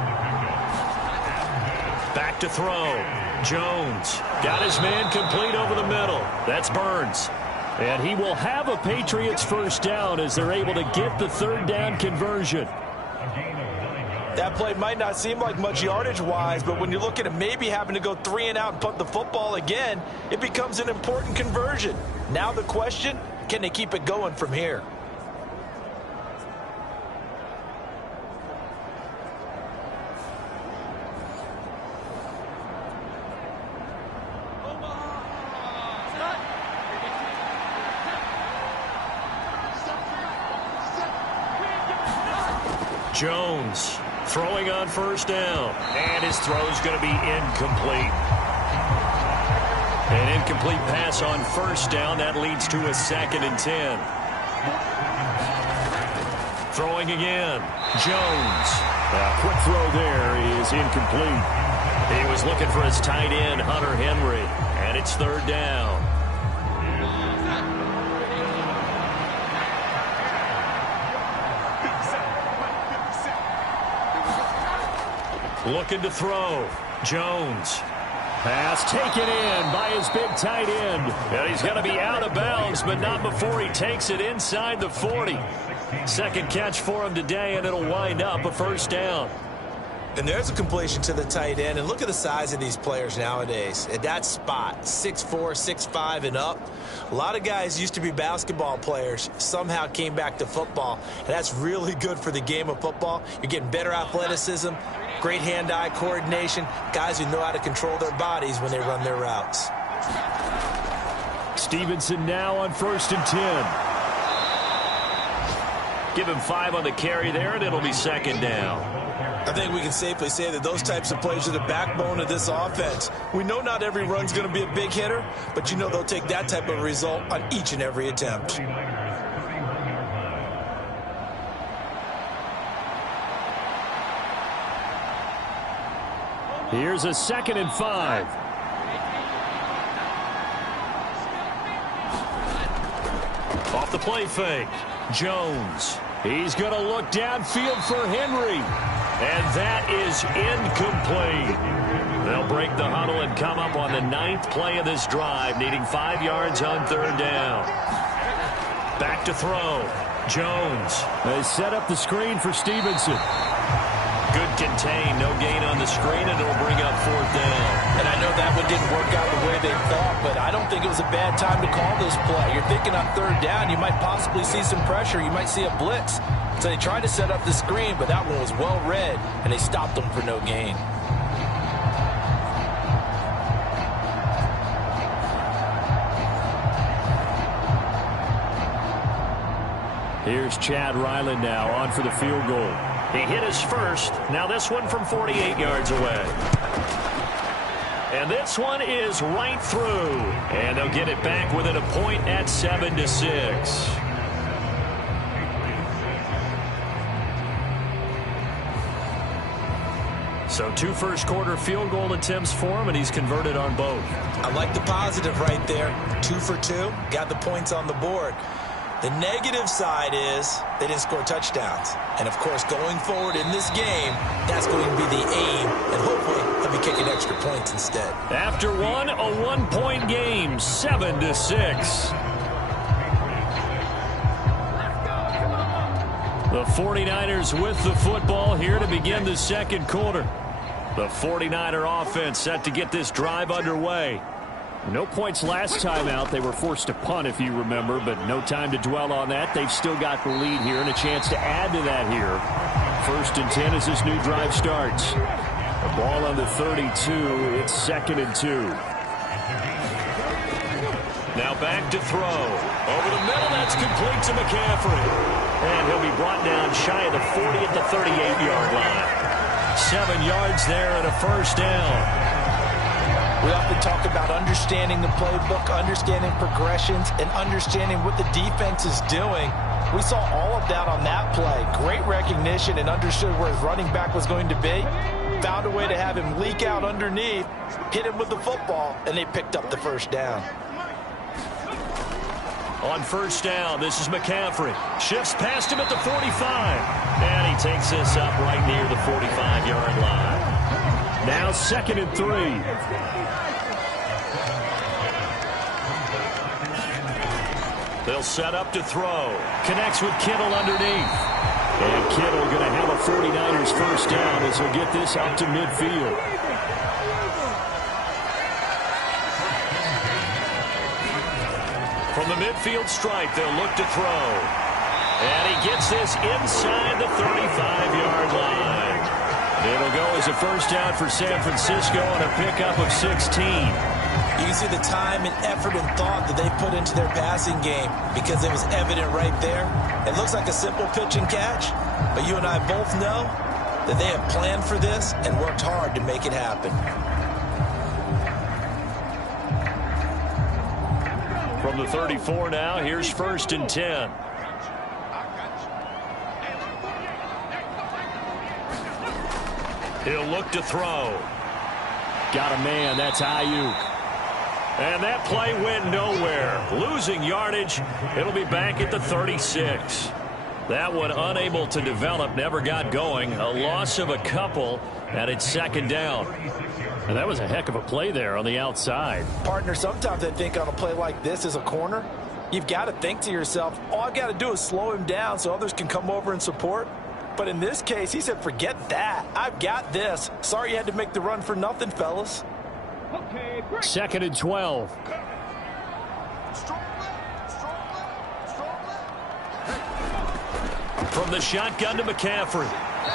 Back to throw. Jones got his man complete over the middle. That's Burns. And he will have a Patriots 1st down as they're able to get the 3rd down conversion. That play might not seem like much yardage-wise, but when you look at it maybe having to go 3 and out and punt the football again, it becomes an important conversion. Now the question, can they keep it going from here? Jones throwing on 1st down. And his throw's going to be incomplete. An incomplete pass on 1st down. That leads to a 2nd and 10. Throwing again. Jones. A quick throw there is incomplete. He was looking for his tight end, Hunter Henry. And it's 3rd down. Looking to throw. Jones. Pass taken in by his big tight end. And he's going to be out of bounds, but not before he takes it inside the 40. 2nd catch for him today, and it'll wind up a 1st down. And there's a completion to the tight end. And look at the size of these players nowadays. At that spot, 6'4", 6'5", and up. A lot of guys used to be basketball players, somehow came back to football. And that's really good for the game of football. You're getting better athleticism, great hand-eye coordination, guys who know how to control their bodies when they run their routes. Stevenson now on 1st and 10. Give him 5 on the carry there, and it'll be 2nd down. I think we can safely say that those types of plays are the backbone of this offense. We know not every run's going to be a big hitter, but you know they'll take that type of result on each and every attempt. Here's a 2nd and 5. Off the play fake. Jones. He's going to look downfield for Henry. And that is incomplete. They'll break the huddle and come up on the 9th play of this drive, needing 5 yards on 3rd down. Back to throw. Jones. They set up the screen for Stevenson. Good contain, no gain on the screen, and it'll bring up 4th down. And I know that one didn't work out the way they thought, but I don't think it was a bad time to call this play. You're thinking on 3rd down, you might possibly see some pressure. You might see a blitz. So they tried to set up the screen, but that one was well read, and they stopped them for no gain. Here's Chad Ryland now on for the field goal. He hit his first. Now this one from 48 yards away. And this one is right through. And they'll get it back within a point at 7-6. So 2 first-quarter field goal attempts for him, and he's converted on both. I like the positive right there. 2 for 2. Got the points on the board. The negative side is they didn't score touchdowns. And, of course, going forward in this game, that's going to be the aim. And hopefully he'll be kicking extra points instead. After one, a 1-point game, 7-6. The 49ers with the football here to begin the second quarter. The 49er offense set to get this drive underway. No points last time out. They were forced to punt, if you remember, but no time to dwell on that. They've still got the lead here and a chance to add to that here. 1st and 10 as this new drive starts. The ball on the 32. It's 2nd and 2. Now back to throw. Over the middle, that's complete to McCaffrey. And he'll be brought down shy of the 40 at the 38-yard line. 7 yards there and a first down. We often talk about understanding the playbook, understanding progressions, and understanding what the defense is doing. We saw all of that on that play. Great recognition and understood where his running back was going to be. Found a way to have him leak out underneath, hit him with the football, and they picked up the first down. On first down, this is McCaffrey. Shifts past him at the 45. And he takes this up right near the 45-yard line. Now 2nd and 3. They'll set up to throw. Connects with Kittle underneath. And Kittle going to have a 49ers first down as he'll get this out to midfield. From the midfield stripe, they'll look to throw. And he gets this inside the 35-yard line. It'll go as a first down for San Francisco and a pickup of 16. You can see the time and effort and thought that they put into their passing game because it was evident right there. It looks like a simple pitch and catch, but you and I both know that they have planned for this and worked hard to make it happen. From the 34 now, here's 1st and 10. He'll look to throw. Got a man. That's Ayuk. And that play went nowhere. Losing yardage. It'll be back at the 36. That one unable to develop, never got going. A loss of a couple, and it's 2nd down. And that was a heck of a play there on the outside. Partner, sometimes I think on a play like this as a corner, you've got to think to yourself, all I've got to do is slow him down so others can come over and support. But in this case, he said, forget that. I've got this. Sorry you had to make the run for nothing, fellas. 2nd and 12. From the shotgun to McCaffrey.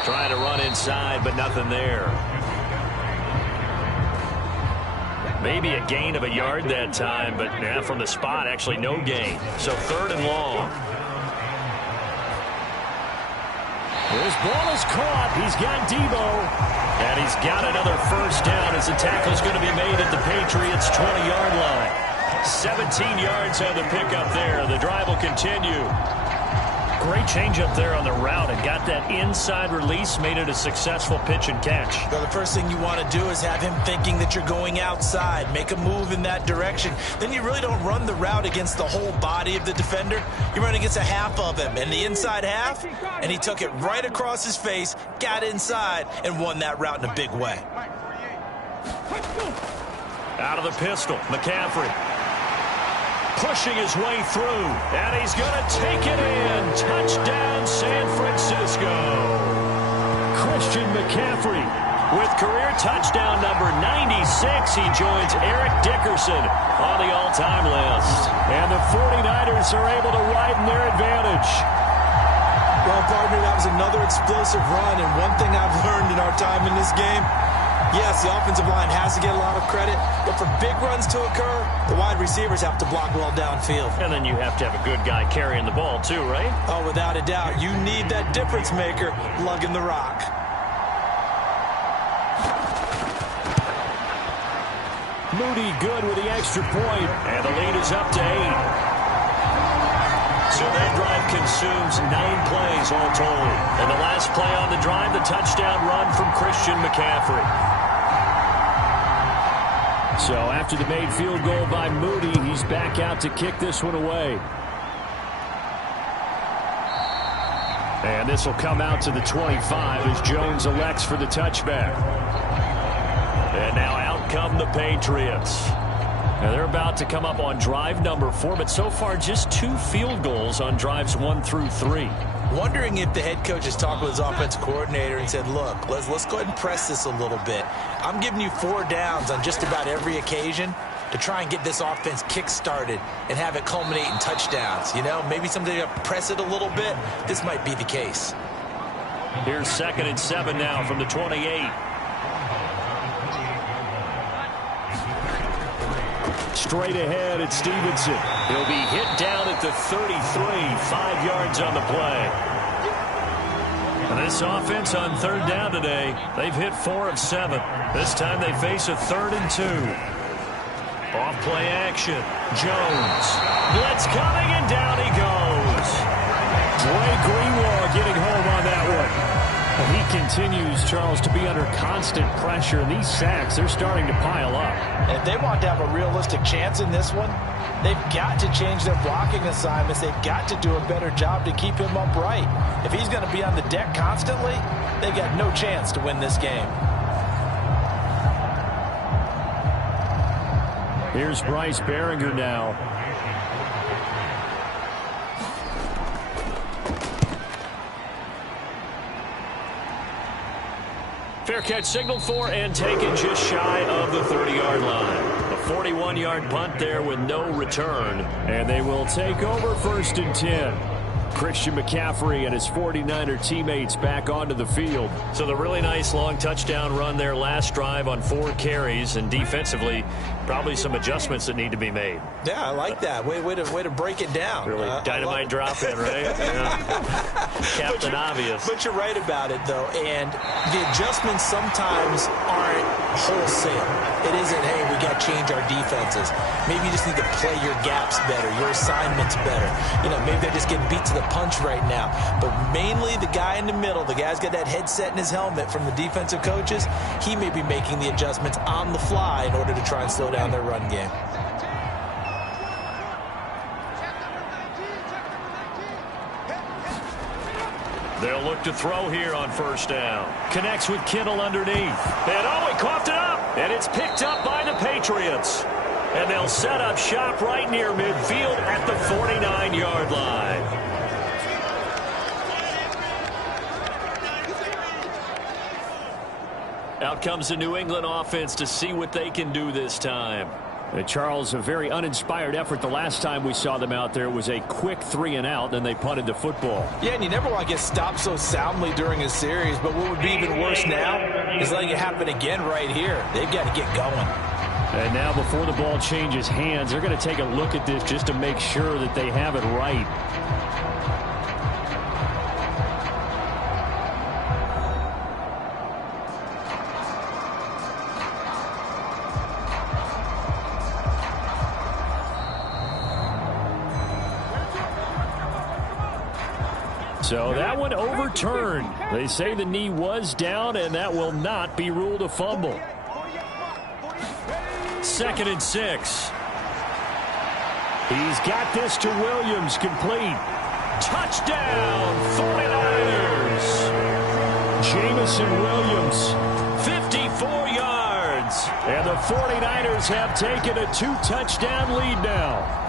Trying to run inside, but nothing there. Maybe a gain of a yard that time, but from the spot, actually no gain. So 3rd and long. This ball is caught. He's got Debo. And he's got another first down as the tackle's going to be made at the Patriots' 20-yard line. 17 yards on the pickup there. The drive will continue. Great change up there on the route and got that inside release, made it a successful pitch and catch. Well, the first thing you want to do is have him thinking that you're going outside, make a move in that direction. Then you really don't run the route against the whole body of the defender. You run against a half of him, and the inside half, and he took it right across his face, got inside, and won that route in a big way. Out of the pistol, McCaffrey. Pushing his way through, and he's going to take it in. Touchdown, San Francisco. Christian McCaffrey. With career touchdown number 96, he joins Eric Dickerson on the all-time list. And the 49ers are able to widen their advantage. Well, partner, that was another explosive run, and one thing I've learned in our time in this game, Yes, the offensive line has to get a lot of credit, but for big runs to occur, the wide receivers have to block well downfield. And then you have to have a good guy carrying the ball too, right? Oh, without a doubt. You need that difference maker lugging the rock. Moody good with the extra point. And the lead is up to 8. So that drive consumes 9 plays all told. And the last play on the drive, the touchdown run from Christian McCaffrey. So after the made field goal by Moody, he's back out to kick this one away. And this will come out to the 25 as Jones elects for the touchback. And now out come the Patriots. Now they're about to come up on drive number 4, but so far just 2 field goals on drives 1 through 3. Wondering if the head coach has talked with his offense coordinator and said, look, let's go ahead and press this a little bit. I'm giving you 4 downs on just about every occasion to try and get this offense kick-started and have it culminate in touchdowns. You know, maybe someday to press it a little bit. This might be the case. Here's 2nd and 7 now from the 28. Straight ahead at Stevenson. He'll be hit down at the 33, 5 yards on the play. And this offense on 3rd down today, they've hit 4 of 7. This time they face a 3rd and 2. Off play action. Jones. Blitz coming, and down he goes. Dre Greenlaw getting home on that one. And he continues, Charles, to be under constant pressure. And these sacks, they're starting to pile up. And if they want to have a realistic chance in this one, they've got to change their blocking assignments. They've got to do a better job to keep him upright. If he's going to be on the deck constantly, they've got no chance to win this game. Here's Bryce Behringer now. Fair catch signaled for and taken just shy of the 30-yard line. A 41-yard punt there with no return. And they will take over 1st and 10. Christian McCaffrey and his 49er teammates back onto the field. So the really nice long touchdown run there last drive on 4 carries, and defensively probably some adjustments that need to be made. Yeah, I like that. Way to break it down. Really dynamite drop in, right? Yeah. Captain Obvious. But you're right about it, though. And the adjustments sometimes aren't wholesale. It isn't, hey, we got to change our defenses. Maybe you just need to play your gaps better, your assignments better. You know, maybe they're just getting beat to the punch right now. But mainly the guy in the middle, the guy's got that headset in his helmet from the defensive coaches, he may be making the adjustments on the fly in order to try and slow down their run game. They'll look to throw here on 1st down. Connects with Kittle underneath. And he coughed it up. And it's picked up by the Patriots. And they'll set up shop right near midfield at the 49-yard line. Out comes the New England offense to see what they can do this time. Charles, a very uninspired effort the last time we saw them out there. It was a quick 3 and out, then they punted the football. Yeah, and you never want to get stopped so soundly during a series, but what would be even worse now is letting it happen again right here. They've got to get going. And now before the ball changes hands, they're going to take a look at this just to make sure that they have it right. So that one overturned. They say the knee was down, and that will not be ruled a fumble. 2nd and 6. He's got this to Williams, complete. Touchdown, 49ers. Jamison Williams. 54 yards. And the 49ers have taken a 2-touchdown lead now.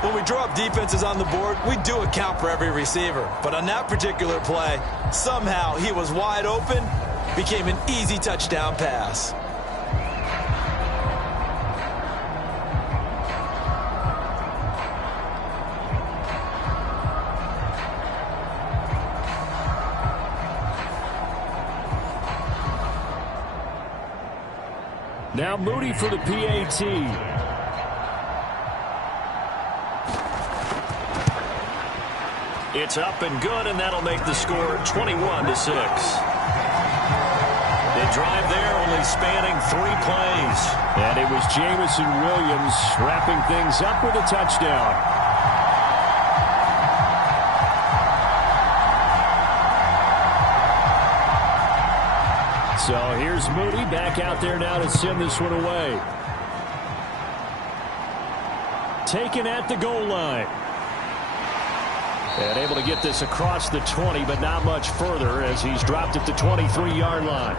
When we draw up defenses on the board, we do account for every receiver. But on that particular play, somehow he was wide open, became an easy touchdown pass. Now Moody for the PAT. It's up and good, and that'll make the score 21-6. The drive there only spanning 3 plays. And it was Jamison Williams wrapping things up with a touchdown. So here's Moody back out there now to send this one away. Taken at the goal line. And able to get this across the 20, but not much further as he's dropped at the 23-yard line.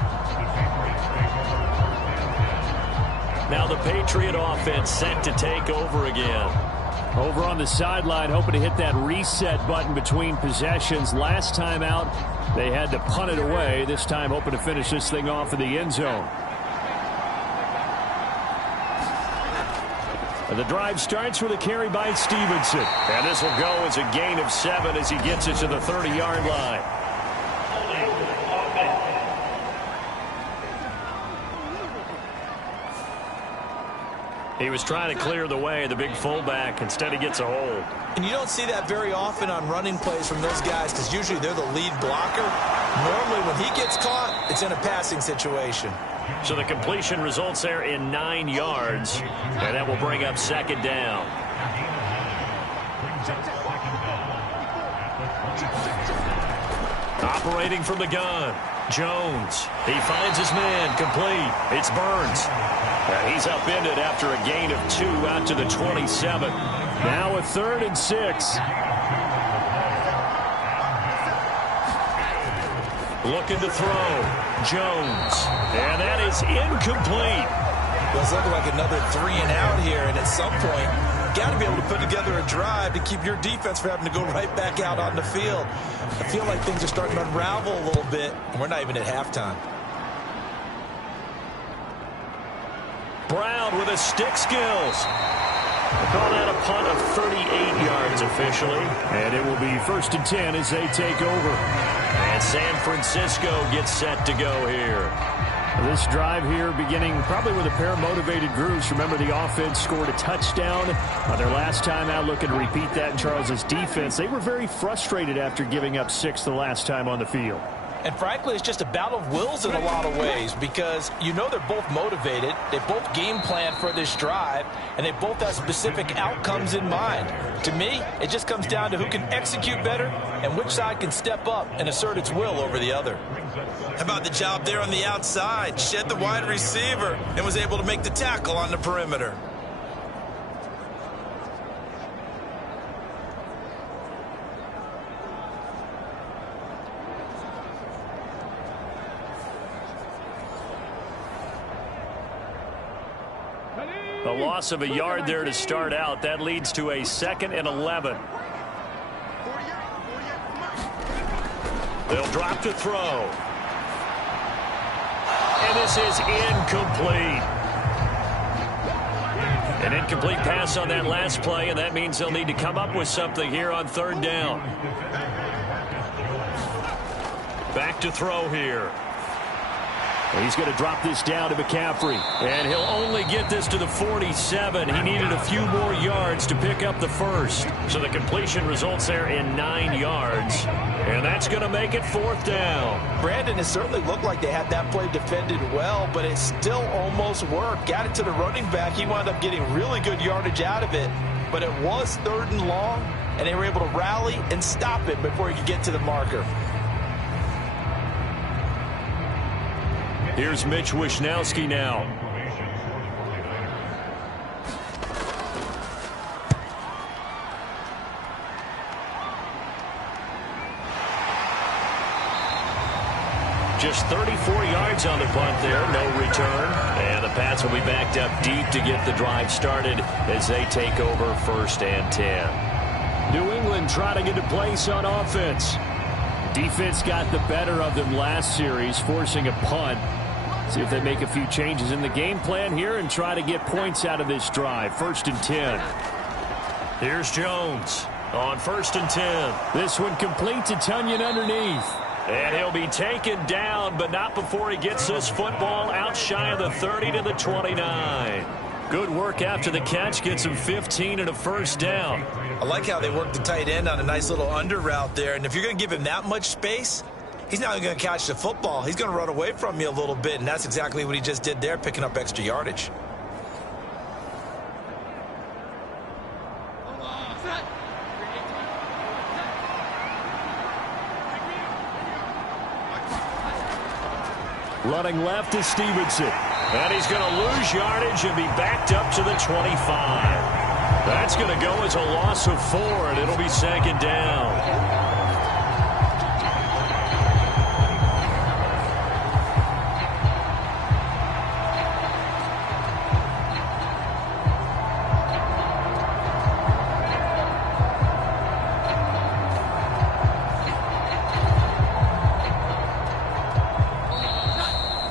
Now the Patriot offense set to take over again. Over on the sideline, hoping to hit that reset button between possessions. Last time out, they had to punt it away. This time hoping to finish this thing off in the end zone. And the drive starts with a carry by Stevenson. And this will go as a gain of 7 as he gets it to the 30-yard line. He was trying to clear the way, the big fullback. Instead, he gets a hold. And you don't see that very often on running plays from those guys because usually they're the lead blocker. Normally, when he gets caught, it's in a passing situation. So the completion results there in 9 yards, and that will bring up 2nd down. Operating from the gun, Jones. He finds his man, complete. It's Burns. He's upended after a gain of 2 out to the 27. Now a 3rd and 6. Looking to throw. Jones. And that is incomplete. Well, it's looking like another 3 and out here, and at some point, you got to be able to put together a drive to keep your defense from having to go right back out on the field. I feel like things are starting to unravel a little bit, and we're not even at halftime. Brown with his stick skills. We'll call that a punt of 38 yards officially. And it will be 1st and 10 as they take over. And San Francisco gets set to go here. This drive here beginning probably with a pair of motivated groups. Remember, the offense scored a touchdown on their last time out, looking to repeat that in Charles's defense. They were very frustrated after giving up 6 the last time on the field. And frankly, it's just a battle of wills in a lot of ways because you know they're both motivated. They both game plan for this drive, and they both have specific outcomes in mind. To me, it just comes down to who can execute better and which side can step up and assert its will over the other. How about the job there on the outside? Shed the wide receiver and was able to make the tackle on the perimeter. A loss of a yard there to start out. That leads to a 2nd and 11. They'll drop to throw. And this is incomplete. An incomplete pass on that last play, and that means they'll need to come up with something here on 3rd down. Back to throw here. He's going to drop this down to McCaffrey. And he'll only get this to the 47. He needed a few more yards to pick up the 1st. So the completion results there in 9 yards. And that's going to make it 4th down. Brandon, it certainly looked like they had that play defended well, but it still almost worked. Got it to the running back. He wound up getting really good yardage out of it. But it was 3rd and long, and they were able to rally and stop it before he could get to the marker. Here's Mitch Wishnowsky now. Just 34 yards on the punt there, no return. And the Pats will be backed up deep to get the drive started as they take over 1st and 10. New England trying to get a place on offense. Defense got the better of them last series, forcing a punt. See if they make a few changes in the game plan here and try to get points out of this drive. 1st and 10. Here's Jones on 1st and 10. This one complete to Tunyon underneath. And he'll be taken down, but not before he gets this football out shy of the 30 to the 29. Good work after the catch. Gets him 15 and a first down. I like how they worked the tight end on a nice little under route there. And if you're going to give him that much space, he's not going to catch the football. He's going to run away from you a little bit, and that's exactly what he just did there, picking up extra yardage. Running left is Stevenson. And he's going to lose yardage and be backed up to the 25. That's going to go as a loss of 4, and it'll be second down.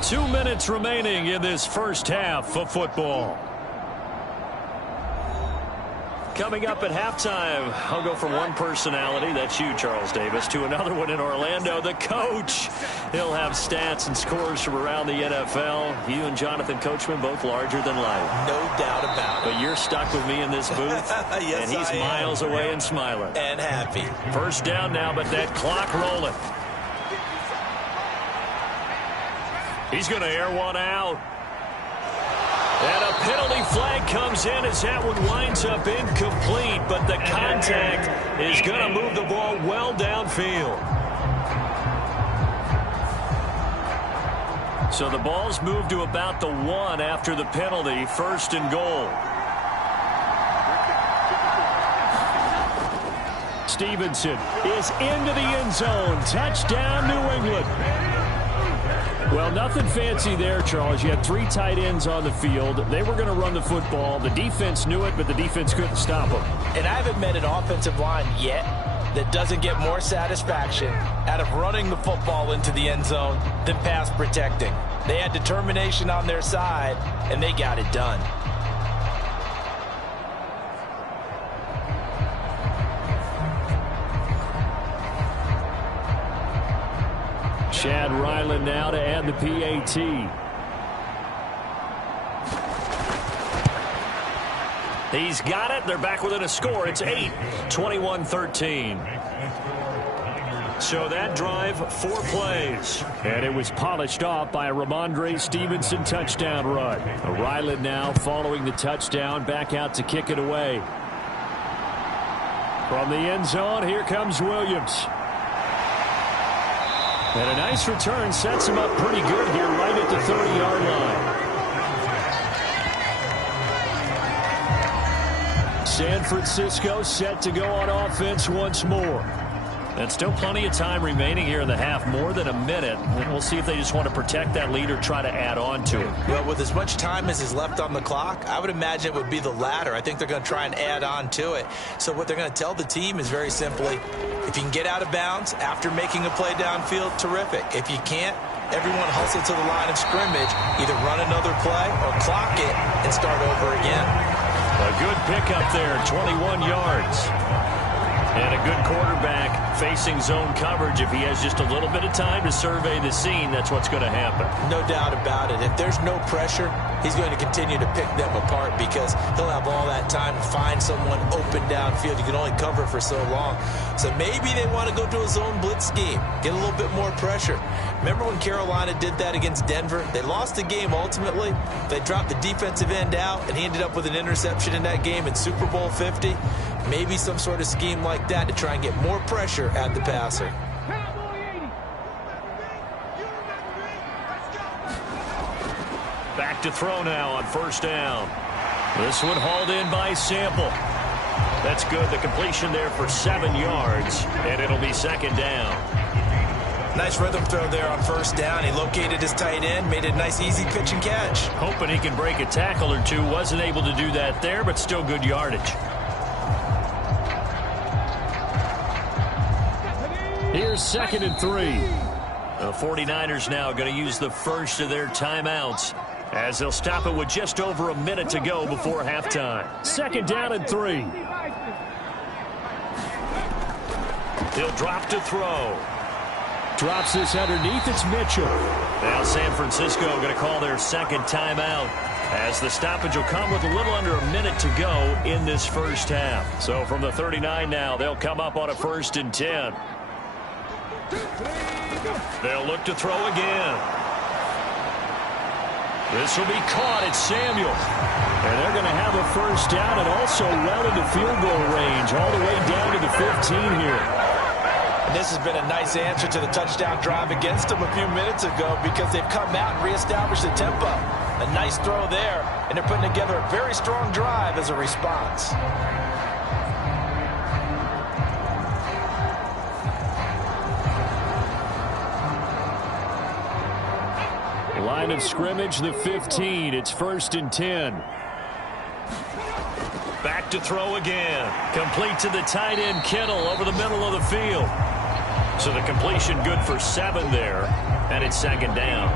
2 minutes remaining in this first half of football. Coming up at halftime, I'll go from one personality, that's you, Charles Davis, to another one in Orlando, the coach. He'll have stats and scores from around the NFL. You and Jonathan Coachman, both larger than life. No doubt about it. But you're stuck with me in this booth, yes, and he's miles away and smiling. And happy. First down now, but that clock rolling. He's going to air one out. And a penalty flag comes in as that one winds up incomplete, but the contact is going to move the ball well downfield. So the ball's moved to about the 1 after the penalty, first and goal. Stevenson is into the end zone. Touchdown, New England. Well, nothing fancy there, Charles. You had 3 tight ends on the field. They were going to run the football. The defense knew it, but the defense couldn't stop them. And I haven't met an offensive line yet that doesn't get more satisfaction out of running the football into the end zone than pass protecting. They had determination on their side, and they got it done. Chad Ryland now to add the PAT. He's got it. They're back within a score. It's 8, 21-13. So that drive, 4 plays. And it was polished off by a Ramondre Stevenson touchdown run. Ryland now following the touchdown, back out to kick it away. From the end zone, here comes Williams. And a nice return sets him up pretty good here right at the 30-yard line. San Francisco set to go on offense once more. And still plenty of time remaining here in the half, more than a minute. And we'll see if they just want to protect that lead or try to add on to it. Well, with as much time as is left on the clock, I would imagine it would be the latter. I think they're going to try and add on to it. So what they're going to tell the team is very simply, if you can get out of bounds after making a play downfield, terrific. If you can't, everyone hustle to the line of scrimmage, either run another play or clock it and start over again. A good pickup there, 21 yards. And a good quarterback facing zone coverage. If he has just a little bit of time to survey the scene, that's what's going to happen. No doubt about it. If there's no pressure, he's going to continue to pick them apart because he'll have all that time to find someone open downfield. You can only cover for so long. So maybe they want to go to a zone blitz scheme, get a little bit more pressure. Remember when Carolina did that against Denver? They lost the game ultimately. They dropped the defensive end out, and he ended up with an interception in that game in Super Bowl 50. Maybe some sort of scheme like that to try and get more pressure at the passer. Back to throw now on first down. This one hauled in by Sample. That's good. The completion there for 7 yards, and it'll be second down. Nice rhythm throw there on first down. He located his tight end, made a nice easy pitch and catch. Hoping he can break a tackle or two. Wasn't able to do that there, but still good yardage. Here's 2nd and 3. The 49ers now going to use the first of their timeouts as they'll stop it with just over a minute to go before halftime. 2nd down and 3. He'll drop to throw. Drops this underneath. It's Mitchell. Now San Francisco going to call their second timeout, as the stoppage will come with a little under a minute to go in this first half. So from the 39 now, they'll come up on a 1st and 10. They'll look to throw again. This will be caught at Samuel. And they're going to have a first down and also well into field goal range, all the way down to the 15 here. And this has been a nice answer to the touchdown drive against them a few minutes ago, because they've come out and reestablished the tempo. A nice throw there, and they're putting together a very strong drive as a response. Line of scrimmage, the 15. It's 1st and 10. Back to throw again. Complete to the tight end, Kittle, over the middle of the field. So the completion good for 7 there, and it's 2nd down.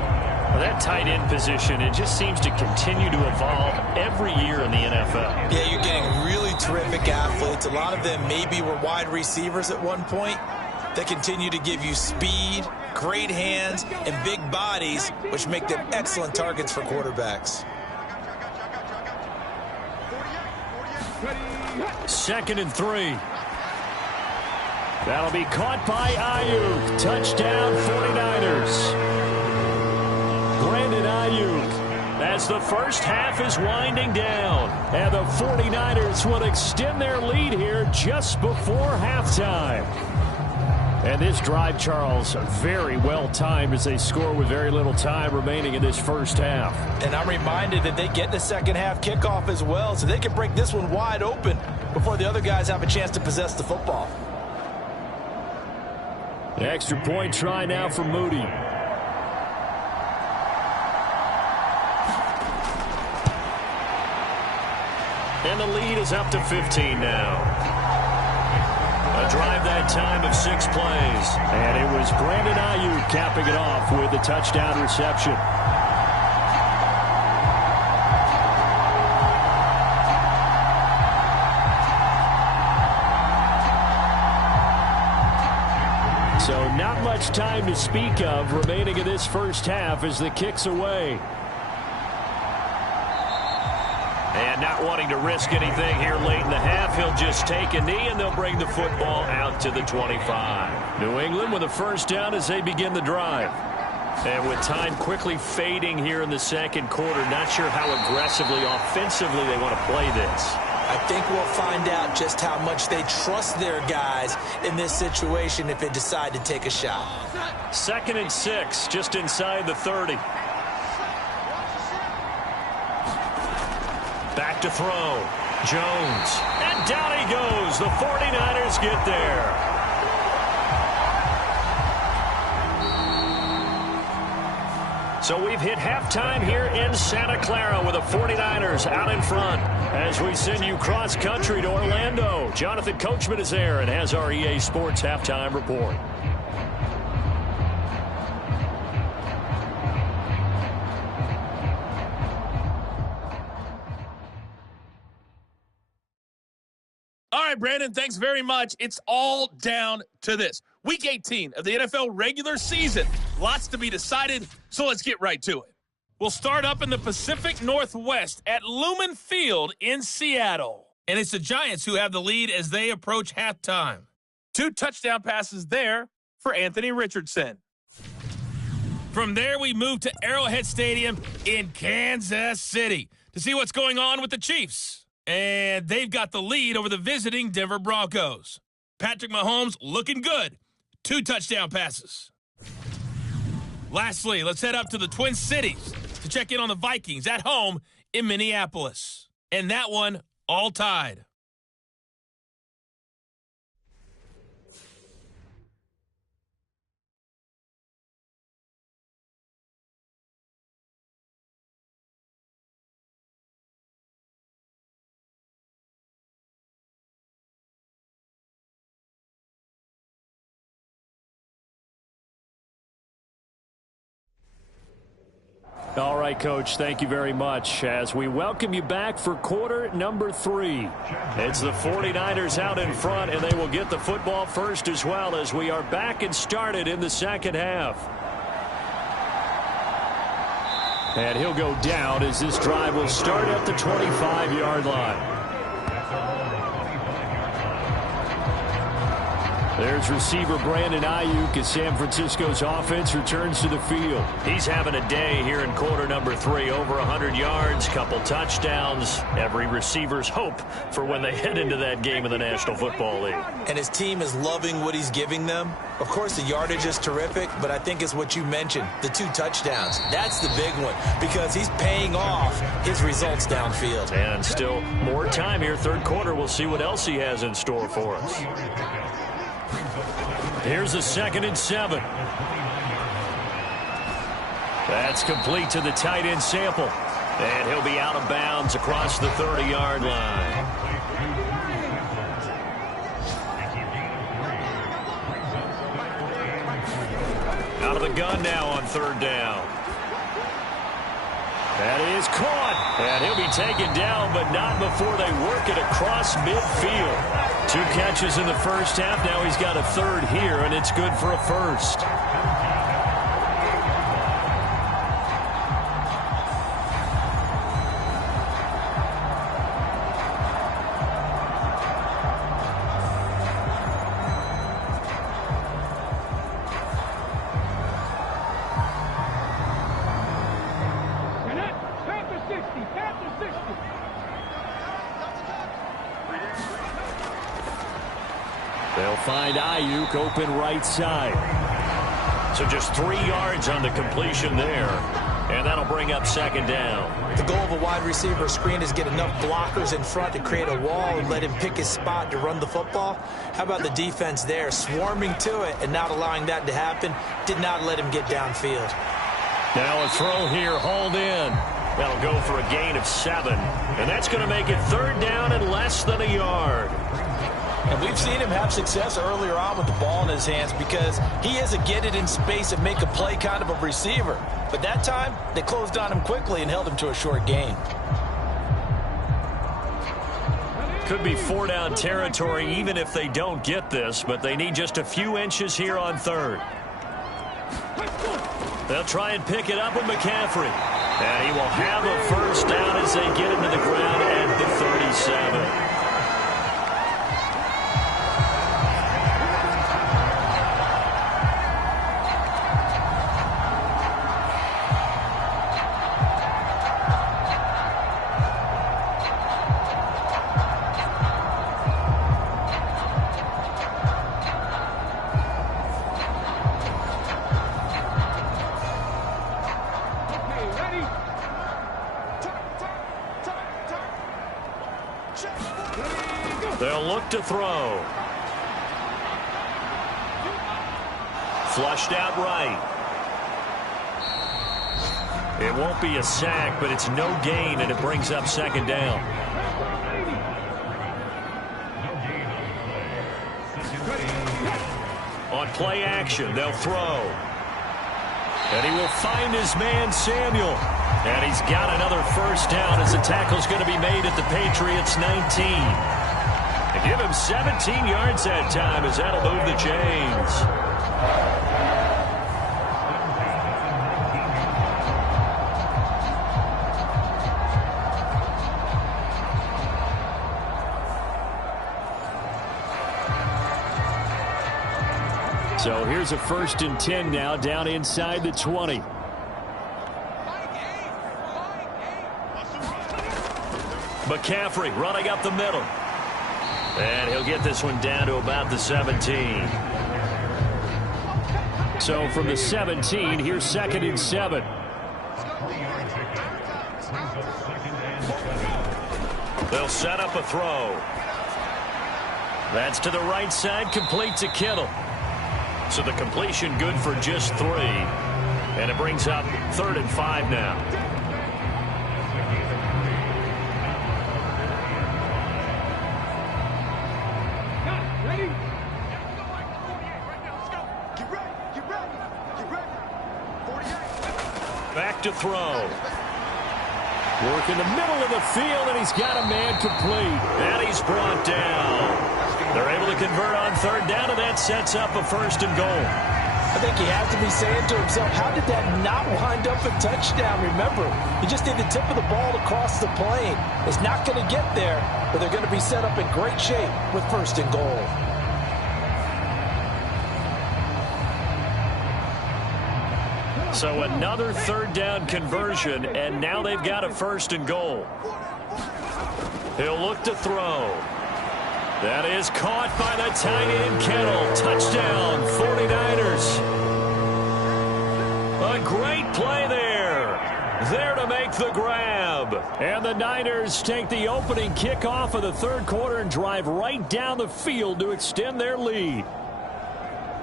Well, that tight end position, it just seems to continue to evolve every year in the NFL. Yeah, you're getting really terrific athletes. A lot of them maybe were wide receivers at one point. They continue to give you speed, great hands, and big bodies, which make them excellent targets for quarterbacks. 2nd and 3. That'll be caught by Ayuk. Touchdown, 49ers. Brandon Ayuk, as the first half is winding down, and the 49ers will extend their lead here just before halftime. And this drive, Charles, very well timed as they score with very little time remaining in this first half. And I'm reminded that they get the second half kickoff as well, so they can break this one wide open before the other guys have a chance to possess the football. The extra point try now for Moody. And the lead is up to 15 now. A drive that time of 6 plays. And it was Brandon Ayuk capping it off with the touchdown reception. So not much time to speak of remaining in this first half as the kick's away. And not wanting to risk anything here late in the half, he'll just take a knee, and they'll bring the football out to the 25. New England with a first down as they begin the drive. And with time quickly fading here in the second quarter, not sure how aggressively, offensively they want to play this. I think we'll find out just how much they trust their guys in this situation if they decide to take a shot. 2nd and 6, just inside the 30. Back to throw. Jones. And down he goes. The 49ers get there. So we've hit halftime here in Santa Clara with the 49ers out in front. As we send you cross-country to Orlando, Jonathan Coachman is there and has our EA Sports halftime report. All right, Brandon, thanks very much. It's all down to this. Week 18 of the NFL regular season. Lots to be decided, so let's get right to it. We'll start up in the Pacific Northwest at Lumen Field in Seattle. And it's the Giants who have the lead as they approach halftime. 2 touchdown passes there for Anthony Richardson. From there, we move to Arrowhead Stadium in Kansas City to see what's going on with the Chiefs. And they've got the lead over the visiting Denver Broncos. Patrick Mahomes looking good. 2 touchdown passes. Lastly, let's head up to the Twin Cities to check in on the Vikings at home in Minneapolis. And that one all tied. All right, Coach, thank you very much as we welcome you back for quarter number 3. It's the 49ers out in front, and they will get the football first as well as we are back and started in the second half. And he'll go down as this drive will start at the 25-yard line. There's receiver Brandon Ayuk as San Francisco's offense returns to the field. He's having a day here in quarter number 3. Over 100 yards, couple touchdowns. Every receiver's hope for when they head into that game in the National Football League. And his team is loving what he's giving them. Of course, the yardage is terrific, but I think it's what you mentioned, the 2 touchdowns. That's the big one because he's paying off his results downfield. And still more time here, third quarter. We'll see what else he has in store for us. Here's a 2nd and 7. That's complete to the tight end Sample. And he'll be out of bounds across the 30-yard line. Out of the gun now on 3rd down. That is caught. And he'll be taken down, but not before they work it across midfield. 2 catches in the first half. Now he's got a 3rd here, and it's good for a first. They'll find Ayuk open right side. So just 3 yards on the completion there. And that'll bring up 2nd down. The goal of a wide receiver screen is get enough blockers in front to create a wall and let him pick his spot to run the football. How about the defense there, swarming to it and not allowing that to happen? Did not let him get downfield. Now a throw here, hauled in. That'll go for a gain of 7. And that's going to make it 3rd down and less than a yard. And we've seen him have success earlier on with the ball in his hands because he is a get it in space and make a play kind of a receiver. But that time, they closed on him quickly and held him to a short gain. Could be 4-down territory even if they don't get this, but they need just a few inches here on 3rd. They'll try and pick it up with McCaffrey. And he will have a first down as they get him to the ground at the 37. They'll look to throw. Flushed out right. It won't be a sack, but it's no gain, and it brings up 2nd down. On play action, they'll throw. And he will find his man, Samuel. And he's got another first down as the tackle's going to be made at the Patriots' 19. And give him 17 yards that time as that'll move the chains. So here's a 1st and 10 now down inside the 20. McCaffrey running up the middle. And he'll get this one down to about the 17. So from the 17, here's 2nd and 7. They'll set up a throw. That's to the right side, complete to Kittle. So the completion good for just 3. And it brings up 3rd and 5 now. back to throw. Work in the middle of the field, and he's got a man complete. And he's brought down. They're able to convert on third down, and that sets up a 1st and goal. I think he has to be saying to himself, how did that not wind up a touchdown? Remember, he just did the tip of the ball to cross the plane. It's not going to get there, but they're going to be set up in great shape with 1st and goal. So another 3rd down conversion, and now they've got a 1st and goal. He'll look to throw. That is caught by the tight end, Kittle. Touchdown, 49ers. A great play there. There to make the grab. And the Niners take the opening kickoff of the 3rd quarter and drive right down the field to extend their lead.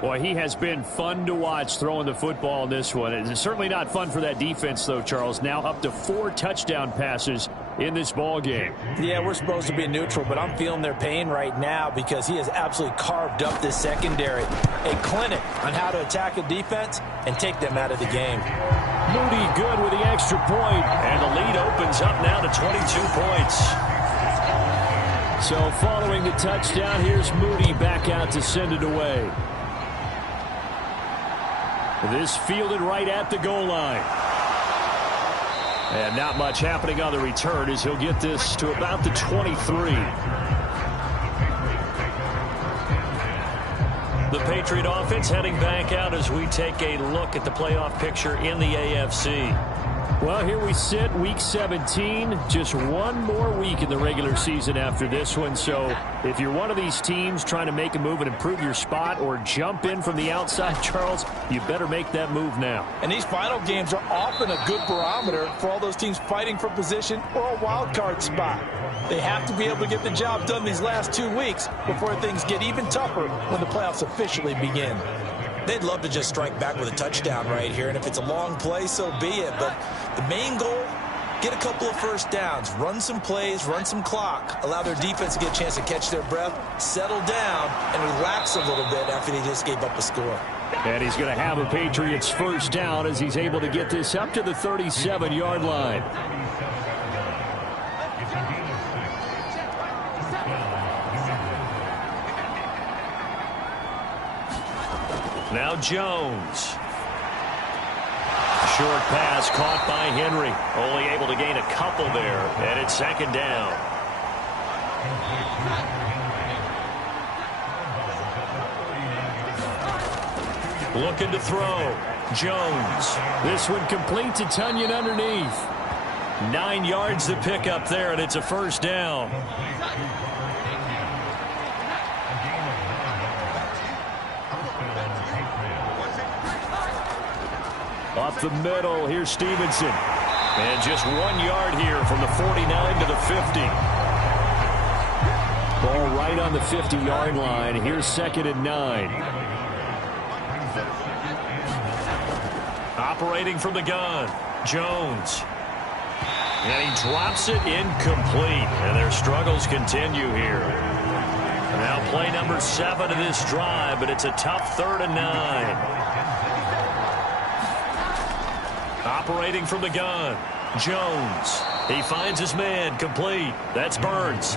Boy, he has been fun to watch throwing the football in this one. It's certainly not fun for that defense, though, Charles. Now up to 4 touchdown passes in this ball game. Yeah, we're supposed to be neutral, but I'm feeling their pain right now because he has absolutely carved up this secondary. A clinic on how to attack a defense and take them out of the game. Moody good with the extra point. And the lead opens up now to 22 points. So following the touchdown, here's Moody back out to send it away. This fielded right at the goal line. And not much happening on the return as he'll get this to about the 23. The Patriot offense heading back out as we take a look at the playoff picture in the AFC. Well, here we sit, week 17. Just one more week in the regular season after this one. So if you're one of these teams trying to make a move and improve your spot or jump in from the outside, Charles, you better make that move now. And these final games are often a good barometer for all those teams fighting for position or a wild card spot. They have to be able to get the job done these last 2 weeks before things get even tougher when the playoffs officially begin. They'd love to just strike back with a touchdown right here, and if it's a long play, so be it. But the main goal, get a couple of 1st downs, run some plays, run some clock, allow their defense to get a chance to catch their breath, settle down, and relax a little bit after they just gave up a score. And he's going to have a Patriots 1st down as he's able to get this up to the 37-yard line. Now Jones. Short pass caught by Henry. Only able to gain a couple there. And it's 2nd down. Looking to throw. Jones. This one complete to Tunyon underneath. 9 yards to pick up there, and it's a 1st down. Off the middle, here's Stevenson. And just 1 yard here from the 49 to the 50. Ball right on the 50-yard line. Here's 2nd and 9. Operating from the gun, Jones. And he drops it incomplete. And their struggles continue here. Now play number 7 of this drive, but it's a tough 3rd and 9. Operating from the gun, Jones. He finds his man, complete. That's Burns.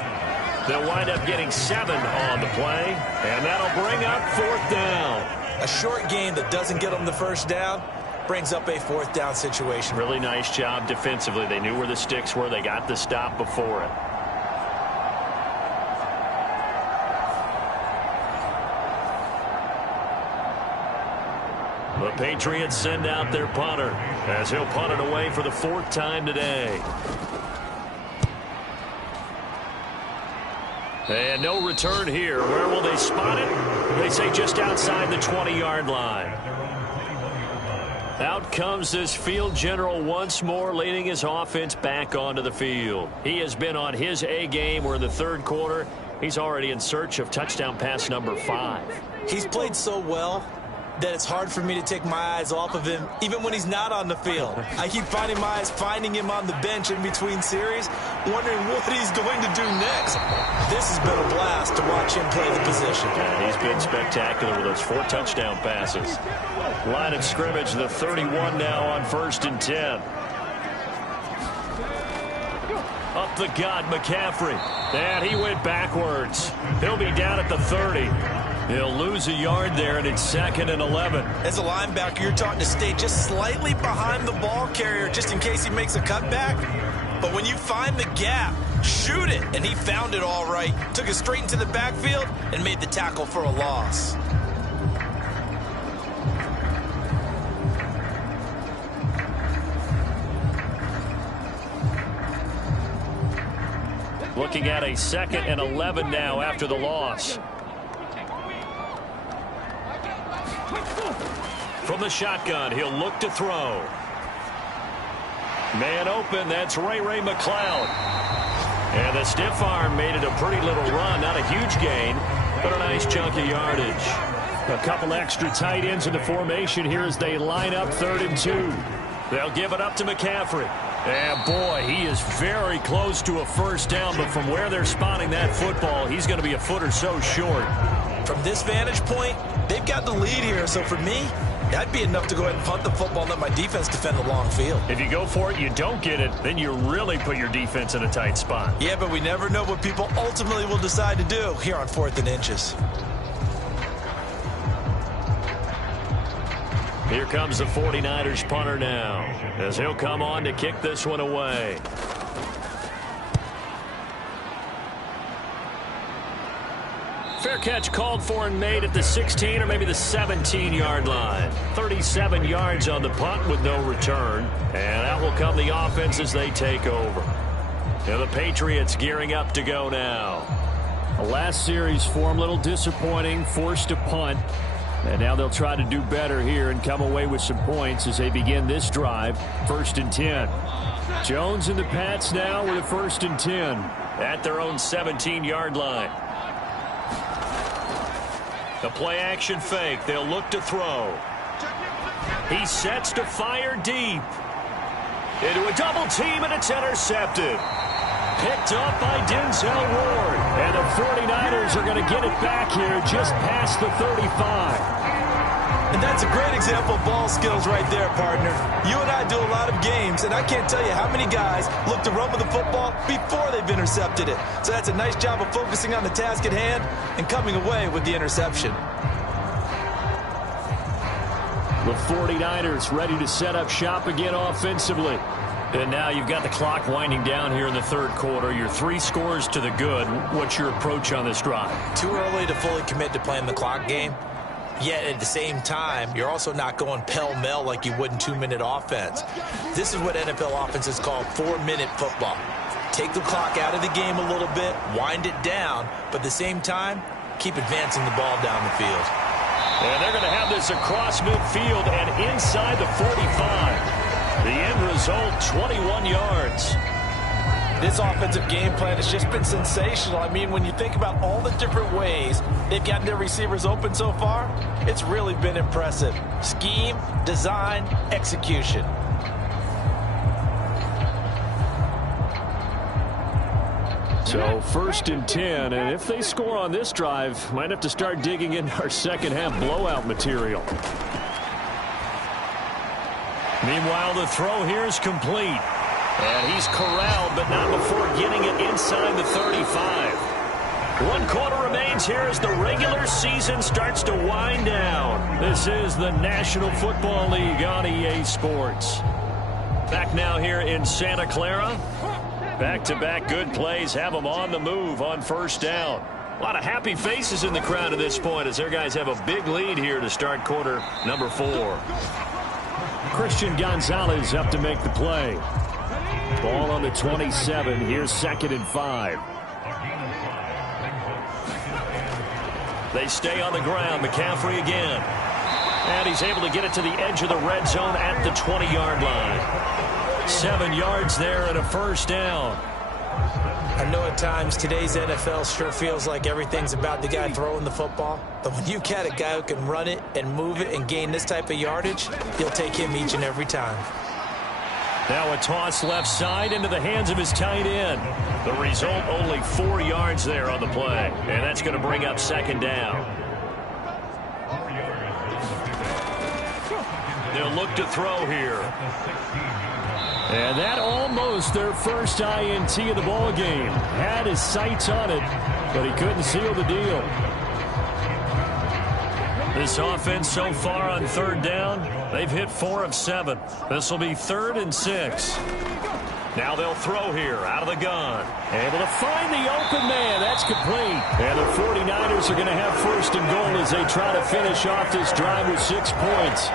They'll wind up getting 7 on the play, and that'll bring up 4th down. A short game that doesn't get them the 1st down brings up a 4th down situation. Really nice job defensively. They knew where the sticks were. They got the stop before it. The Patriots send out their punter as he'll punt it away for the 4th time today. And no return here. Where will they spot it? They say just outside the 20-yard line. Out comes this field general once more, leading his offense back onto the field. He has been on his A game. We're in the 3rd quarter. He's already in search of touchdown pass number 5. He's played so well that it's hard for me to take my eyes off of him, even when he's not on the field. I keep finding my eyes finding him on the bench in between series, wondering what he's going to do next. This has been a blast to watch him play the position. And he's been spectacular with those 4 touchdown passes. Line of scrimmage, the 31 now on 1st and 10. Up the gut, McCaffrey. And he went backwards. He'll be down at the 30. He'll lose a yard there, and it's 2nd and 11. As a linebacker, you're taught to stay just slightly behind the ball carrier just in case he makes a cutback. But when you find the gap, shoot it. And he found it all right. Took it straight into the backfield and made the tackle for a loss. Looking at a 2nd and 11 now after the loss. From the shotgun, he'll look to throw. Man open, that's Ray McLeod. And the stiff arm made it a pretty little run. Not a huge gain, but a nice chunk of yardage. A couple extra tight ends in the formation here as they line up 3rd and 2. They'll give it up to McCaffrey. And boy, he is very close to a first down, but from where they're spotting that football, he's going to be a foot or so short. From this vantage point, they've got the lead here, so for me, that'd be enough to go ahead and punt the football and let my defense defend the long field. If you go for it, you don't get it, then you really put your defense in a tight spot. Yeah, but we never know what people ultimately will decide to do here on 4th and inches. Here comes the 49ers punter now, as he'll come on to kick this one away. Fair catch called for and made at the 16 or maybe the 17-yard line. 37 yards on the punt with no return. And out will come the offense as they take over. Now the Patriots gearing up to go now. The last series for him, a little disappointing, forced to punt. And now they'll try to do better here and come away with some points as they begin this drive. 1st and 10. Jones and the Pats now with a 1st and 10. At their own 17-yard line. The play action fake. They'll look to throw. He sets to fire deep. Into a double team, and it's intercepted. Picked up by Denzel Ward. And the 49ers are going to get it back here just past the 35. And that's a great example of ball skills right there, partner. You and I do a lot of games, and I can't tell you how many guys look to run with the football before they've intercepted it. So that's a nice job of focusing on the task at hand and coming away with the interception. The 49ers ready to set up shop again offensively. And now you've got the clock winding down here in the 3rd quarter. You're 3 scores to the good. What's your approach on this drive? Too early to fully commit to playing the clock game. Yet at the same time, you're also not going pell-mell like you would in 2-minute offense. This is what NFL offenses call 4-minute football. Take the clock out of the game a little bit, wind it down, but at the same time, keep advancing the ball down the field. And they're going to have this across midfield and inside the 45. The end result, 21 yards. This offensive game plan has just been sensational. I mean, when you think about all the different ways they've gotten their receivers open so far, it's really been impressive. Scheme, design, execution. So 1st and 10, and if they score on this drive, might have to start digging into our second half blowout material. Meanwhile, the throw here is complete. And he's corralled, but not before getting it inside the 35. 1 quarter remains here as the regular season starts to wind down. This is the National Football League on EA Sports. Back now here in Santa Clara. Back-to-back good plays have them on the move on 1st down. A lot of happy faces in the crowd at this point as their guys have a big lead here to start quarter number 4. Christian Gonzalez up to make the play. Ball on the 27. Here's 2nd and 5. They stay on the ground. McCaffrey again. And he's able to get it to the edge of the red zone at the 20-yard line. 7 yards there and a 1st down. I know at times today's NFL sure feels like everything's about the guy throwing the football. But when you got a guy who can run it and move it and gain this type of yardage, you'll take him each and every time. Now a toss left side into the hands of his tight end. The result, only 4 yards there on the play. And that's going to bring up second down. They'll look to throw here. And that almost their first INT of the ball game. Had his sights on it, but he couldn't seal the deal. This offense so far on third down, they've hit 4 of 7. This will be 3rd and 6. Now they'll throw here out of the gun. Able to find the open man. That's complete. And the 49ers are going to have 1st and goal as they try to finish off this drive with 6 points.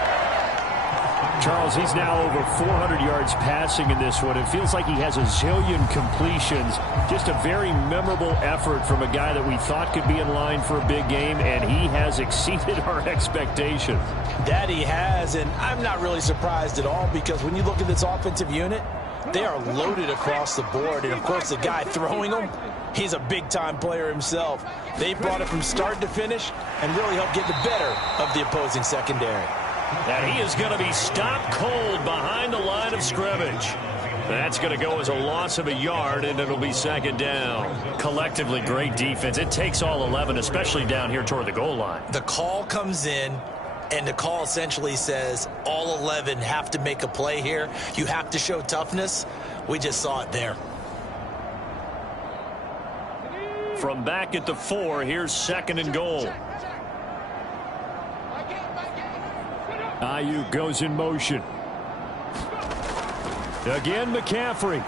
Charles, he's now over 400 yards passing in this one. It feels like he has a zillion completions. Just a very memorable effort from a guy that we thought could be in line for a big game, and he has exceeded our expectations. That he has, and I'm not really surprised at all because when you look at this offensive unit, they are loaded across the board. And, of course, the guy throwing them, he's a big-time player himself. They brought it from start to finish and really helped get the better of the opposing secondary. And he is going to be stopped cold behind the line of scrimmage. That's going to go as a loss of a yard, and it'll be second down. Collectively, great defense. It takes all 11, especially down here toward the goal line. The call comes in, and the call essentially says all 11 have to make a play here. You have to show toughness. We just saw it there. From back at the 4, here's 2nd and goal. Ayuk goes in motion. Again, McCaffrey.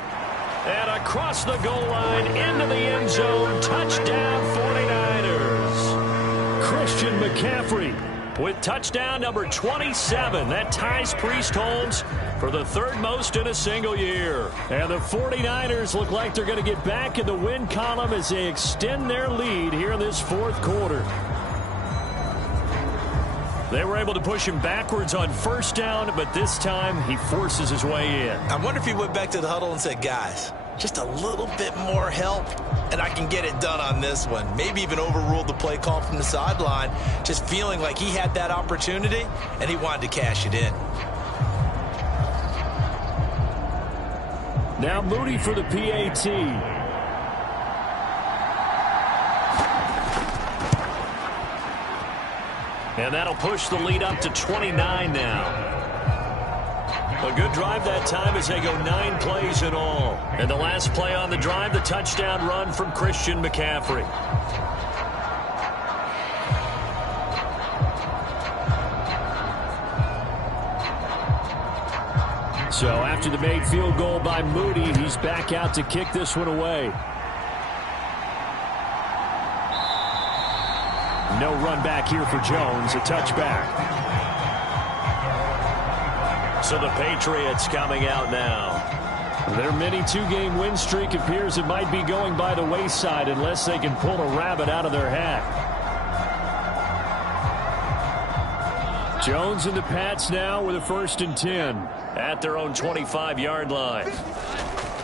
And across the goal line into the end zone. Touchdown 49ers. Christian McCaffrey with touchdown number 27. That ties Priest Holmes for the 3rd most in a single year. And the 49ers look like they're going to get back in the win column as they extend their lead here in this 4th quarter. They were able to push him backwards on 1st down, but this time he forces his way in. I wonder if he went back to the huddle and said, guys, just a little bit more help, and I can get it done on this one. Maybe even overruled the play call from the sideline, just feeling like he had that opportunity, and he wanted to cash it in. Now Moody for the PAT. And that'll push the lead up to 29 now. A good drive that time as they go 9 plays in all. And the last play on the drive, the touchdown run from Christian McCaffrey. So after the made field goal by Moody, he's back out to kick this one away. No run back here for Jones, a touchback. So the Patriots coming out now. Their mini 2-game win streak appears it might be going by the wayside unless they can pull a rabbit out of their hat. Jones and the Pats now with a 1st and 10. At their own 25-yard line.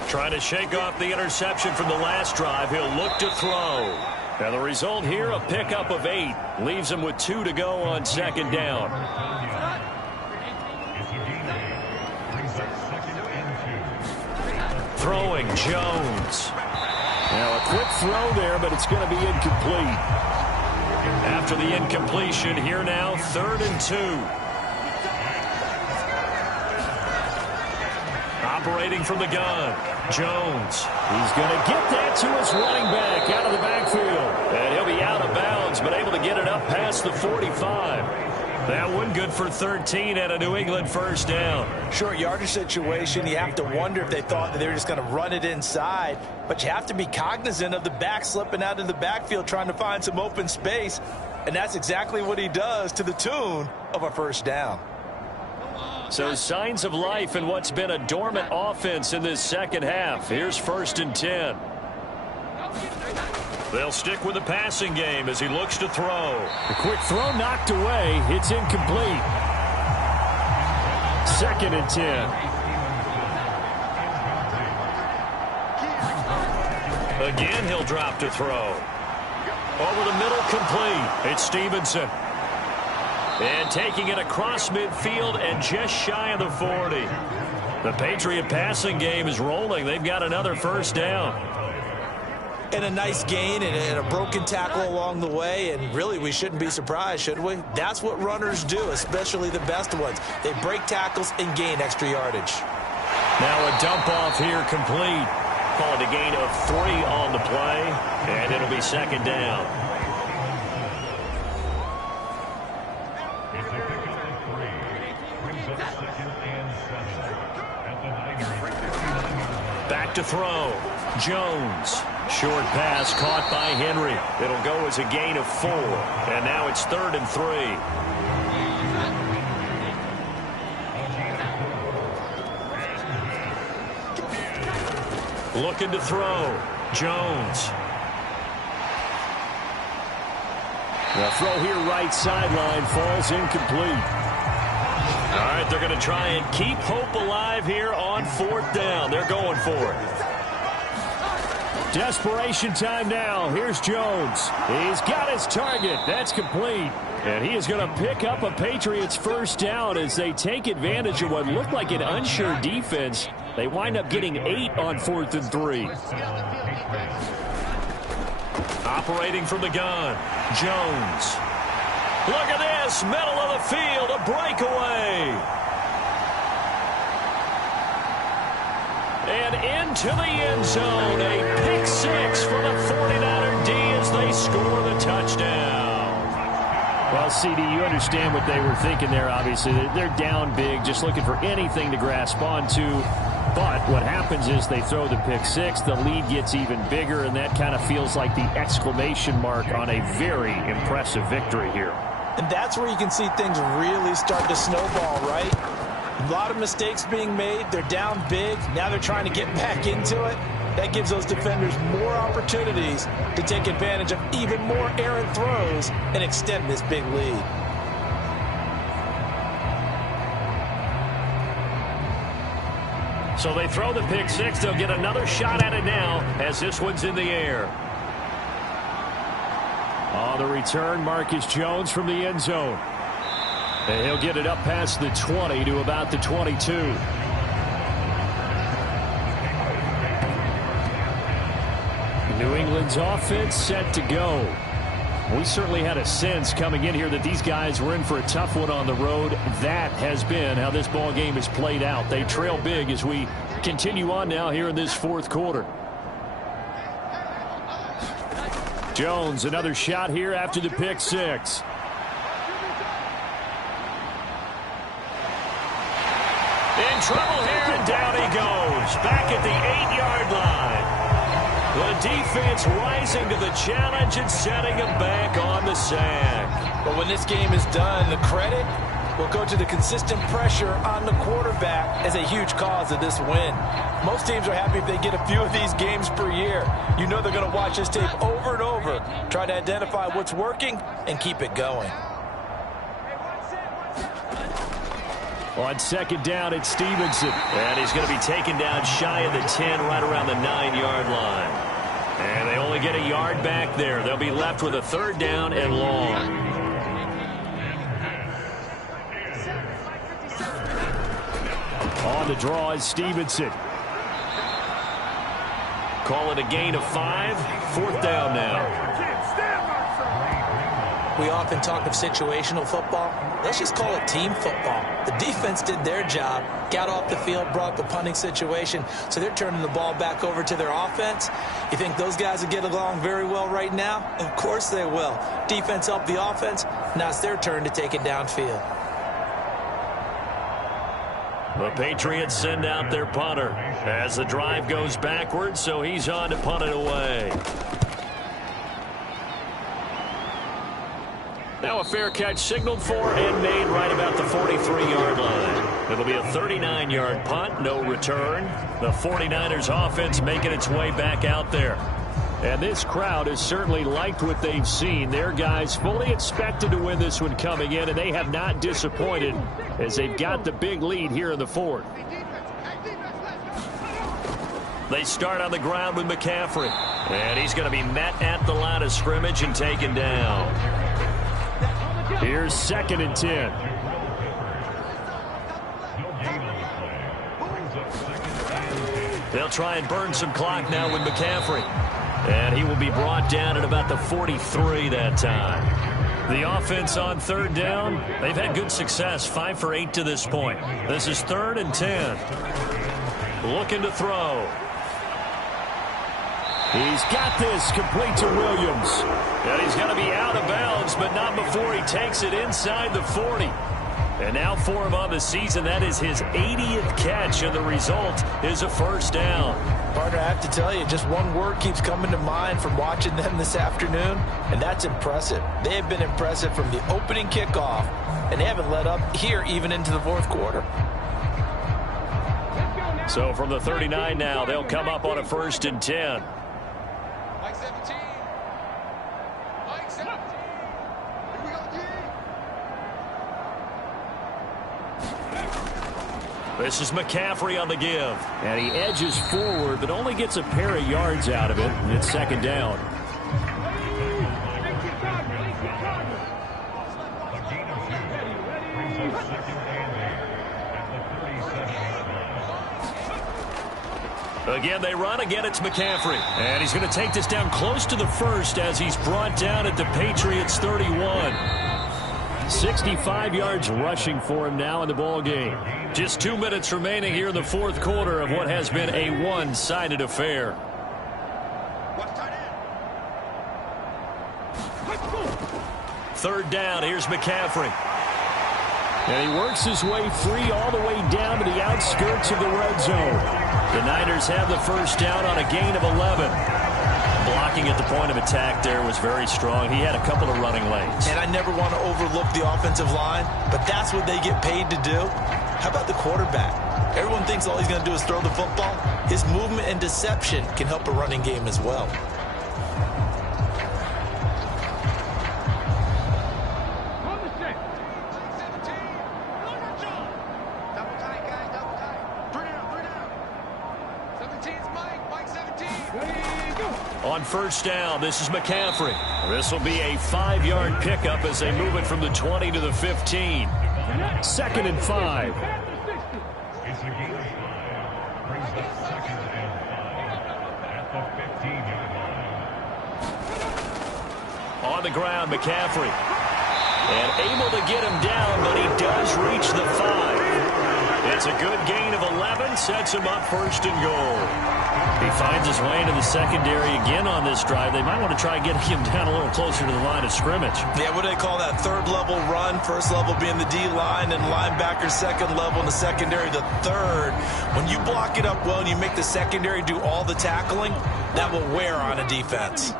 Trying to shake off the interception from the last drive. He'll look to throw. And the result here, a pickup of 8. Leaves him with 2 to go on 2nd down. Throwing Jones. Now a quick throw there, but it's going to be incomplete. After the incompletion, here now, 3rd and 2. Operating from the gun, Jones. He's going to get that to his running back out of the backfield. And he'll be out of bounds, but able to get it up past the 45. That one good for 13 at a New England 1st down. Short yardage situation. You have to wonder if they thought that they were just going to run it inside. But you have to be cognizant of the back slipping out of the backfield trying to find some open space. And that's exactly what he does to the tune of a 1st down. So signs of life in what's been a dormant offense in this 2nd half. Here's 1st and 10. They'll stick with the passing game as he looks to throw. A quick throw knocked away. It's incomplete. 2nd and 10. Again, he'll drop to throw. Over the middle, complete. It's Stevenson. And taking it across midfield and just shy of the 40. The Patriot passing game is rolling. They've got another first down. And a nice gain and a broken tackle along the way. And really, we shouldn't be surprised, should we? That's what runners do, especially the best ones. They break tackles and gain extra yardage. Now a dump off here complete. Call it a gain of 3 on the play. And it'll be second down. Back to throw. Jones. Short pass caught by Henry. It'll go as a gain of 4. And now it's 3rd and 3. Looking to throw. Jones. The throw here right sideline falls incomplete. All right, they're going to try and keep hope alive here on 4th down. They're going for it. Desperation time now. Here's Jones. He's got his target. That's complete. And he is going to pick up a Patriots first down as they take advantage of what looked like an unsure defense. They wind up getting 8 on 4th and 3. Operating from the gun. Jones. Look at this. Middle of the field. A breakaway. And into the end zone. A pick 6 for the 49er D as they score the touchdown. Well, CD, you understand what they were thinking there, obviously. They're down big, just looking for anything to grasp onto. But what happens is they throw the pick 6, the lead gets even bigger, and that kind of feels like the exclamation mark on a very impressive victory here. And that's where you can see things really start to snowball, right? A lot of mistakes being made. They're down big. Now they're trying to get back into it. That gives those defenders more opportunities to take advantage of even more errant throws and extend this big lead. So they throw the pick 6. They'll get another shot at it now as this one's in the air. On the return, Marcus Jones from the end zone. And he'll get it up past the 20 to about the 22. New England's offense set to go. We certainly had a sense coming in here that these guys were in for a tough one on the road. That has been how this ball game has played out. They trail big as we continue on now here in this 4th quarter. Jones, another shot here after the pick 6. In trouble here, and down he goes. Back at the 8-yard line. The defense rising to the challenge and setting him back on the sack. But when this game is done, the credit will go to the consistent pressure on the quarterback as a huge cause of this win. Most teams are happy if they get a few of these games per year. You know they're going to watch this tape over and over, try to identify what's working and keep it going. On 2nd down, it's Stevenson. And he's going to be taken down shy of the 10, right around the 9-yard line. And they only get a yard back there. They'll be left with a 3rd down and long. On the draw is Stevenson. Call it a gain of 5. 4th down now. We often talk of situational football. Let's just call it team football. The defense did their job, got off the field, brought the punting situation, so they're turning the ball back over to their offense. You think those guys will get along very well right now? Of course they will. Defense helped the offense. Now it's their turn to take it downfield. The Patriots send out their punter as the drive goes backwards, so he's on to punt it away. Now a fair catch signaled for and made right about the 43-yard line. It'll be a 39-yard punt, no return. The 49ers offense making its way back out there. And this crowd has certainly liked what they've seen. Their guys fully expected to win this one coming in, and they have not disappointed as they've got the big lead here in the 4th. They start on the ground with McCaffrey. And he's going to be met at the line of scrimmage and taken down. Here's 2nd and 10. They'll try and burn some clock now with McCaffrey. And he will be brought down at about the 43 that time. The offense on 3rd down, they've had good success, 5 for 8 to this point. This is 3rd and 10. Looking to throw. He's got this complete to Williams. And he's going to be out of bounds, but not before he takes it inside the 40. And now for him on the season, that is his 80th catch, and the result is a 1st down. Partner, I have to tell you, just one word keeps coming to mind from watching them this afternoon, and that's impressive. They have been impressive from the opening kickoff, and they haven't let up here even into the 4th quarter. So from the 39 now, they'll come up on a 1st and 10. Mike 17. Mike 17. Here we go, G. This is McCaffrey on the give. And he edges forward, but only gets a pair of yards out of it. And it's 2nd down. Again, they run. Again, it's McCaffrey. And he's going to take this down close to the 1st as he's brought down at the Patriots' 31. 65 yards rushing for him now in the ball game. Just 2 minutes remaining here in the 4th quarter of what has been a one-sided affair. 3rd down. Here's McCaffrey. And he works his way free all the way down to the outskirts of the red zone. The Niners have the 1st down on a gain of 11. Blocking at the point of attack there was very strong. He had a couple of running lanes. And I never want to overlook the offensive line, but that's what they get paid to do. How about the quarterback? Everyone thinks all he's going to do is throw the football. His movement and deception can help a running game as well. On 1st down, this is McCaffrey. This will be a 5-yard pickup as they move it from the 20 to the 15. 2nd and 5. It's a gain of 5. Brings the 2nd down at the 15-yard line. On the ground, McCaffrey. And able to get him down, but he does reach the 5. It's a good gain of 11, sets him up 1st and goal. He finds his way into the secondary again on this drive. They might want to try getting him down a little closer to the line of scrimmage. Yeah, what do they call that? 3rd level run. 1st level being the D-line and linebacker. 2nd level in the secondary, the 3rd. When you block it up well and you make the secondary do all the tackling, that will wear on a defense.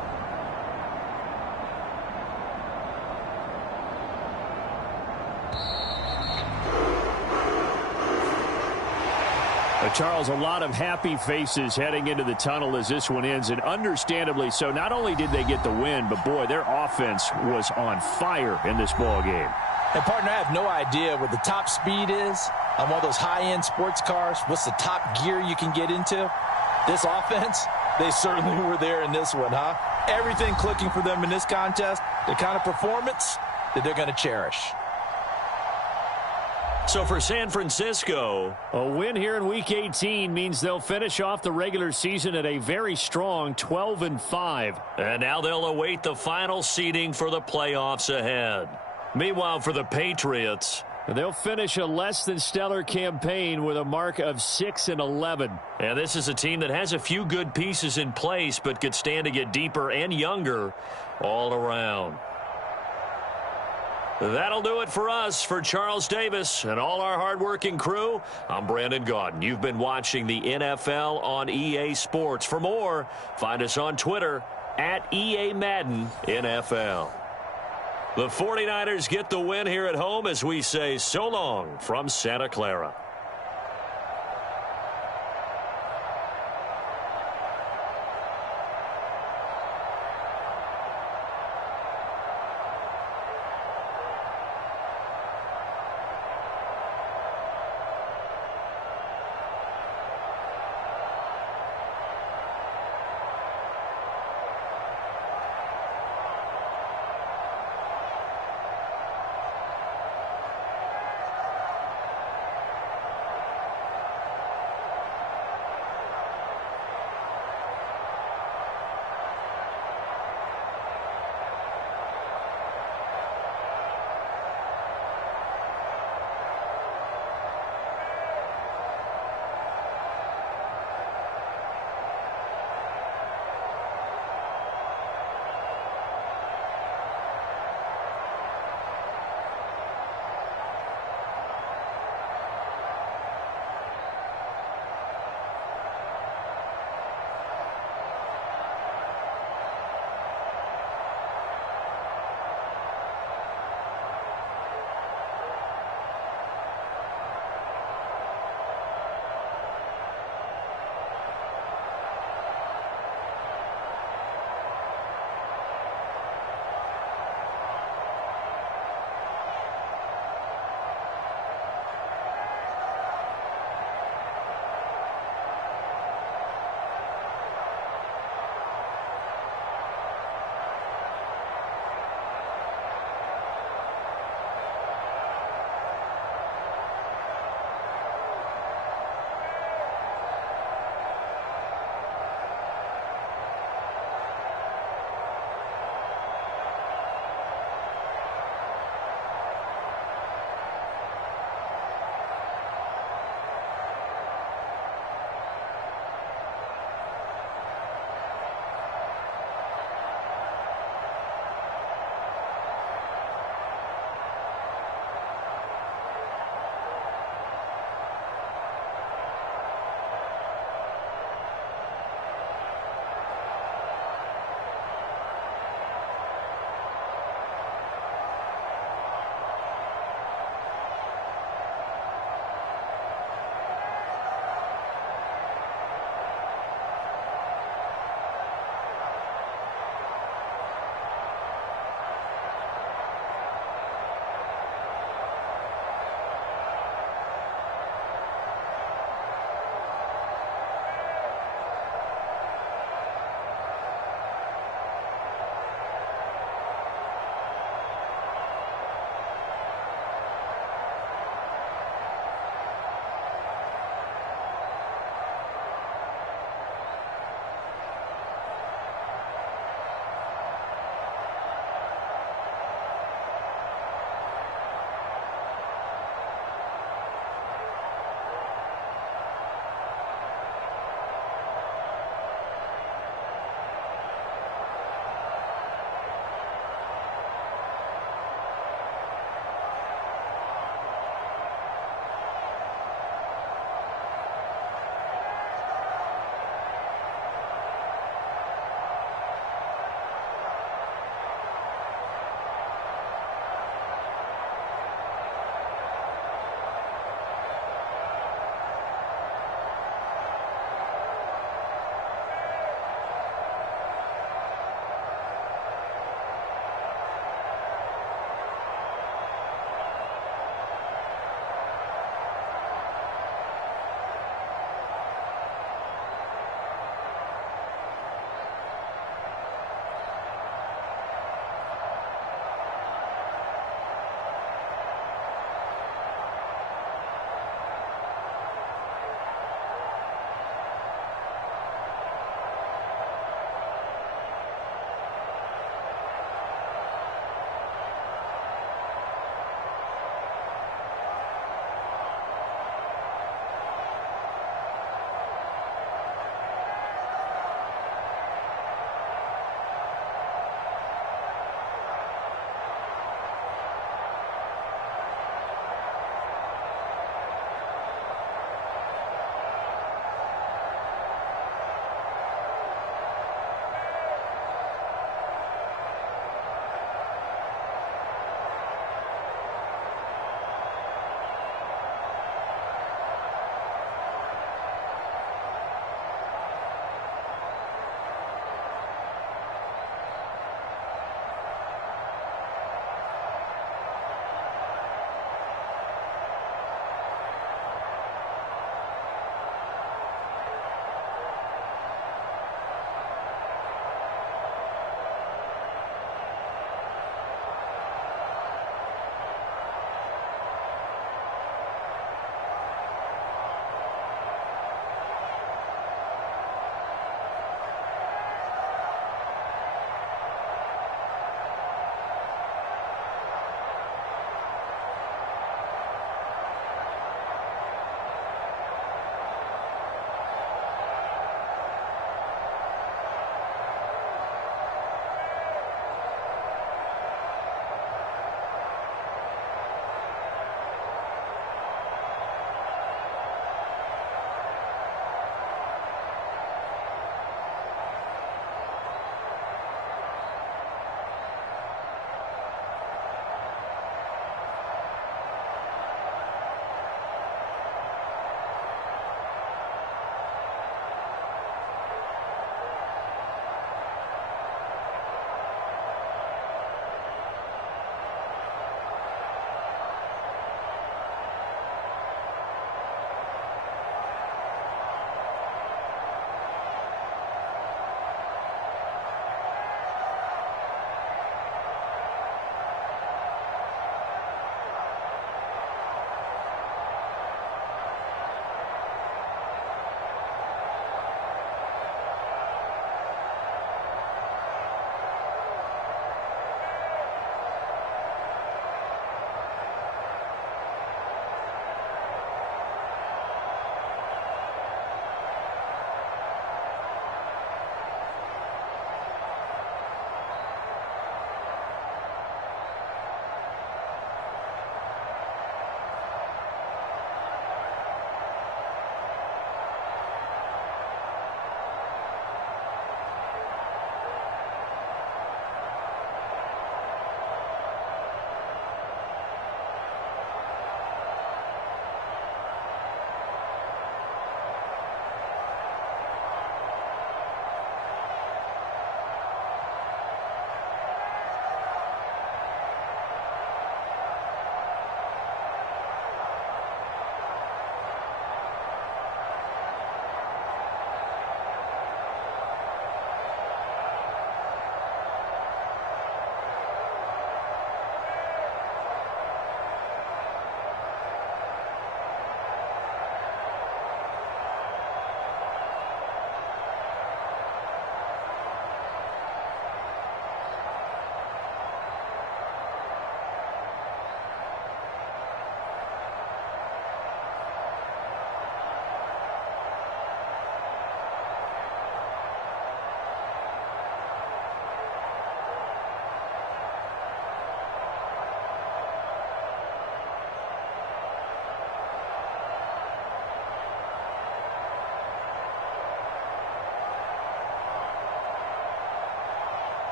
Charles, a lot of happy faces heading into the tunnel as this one ends, and understandably so. Not only did they get the win, but, boy, their offense was on fire in this ball game. And, partner, I have no idea what the top speed is on one of those high-end sports cars. What's the top gear you can get into? This offense, they certainly were there in this one, huh? Everything clicking for them in this contest, the kind of performance that they're going to cherish. So for San Francisco, a win here in Week 18 means they'll finish off the regular season at a very strong 12-5. And now they'll await the final seeding for the playoffs ahead. Meanwhile, for the Patriots, they'll finish a less than stellar campaign with a mark of 6-11. And this is a team that has a few good pieces in place, but could stand to get deeper and younger all around. That'll do it for us. For Charles Davis and all our hardworking crew, I'm Brandon Gaudin. You've been watching the NFL on EA Sports. For more, find us on Twitter at EA Madden NFL. The 49ers get the win here at home as we say so long from Santa Clara.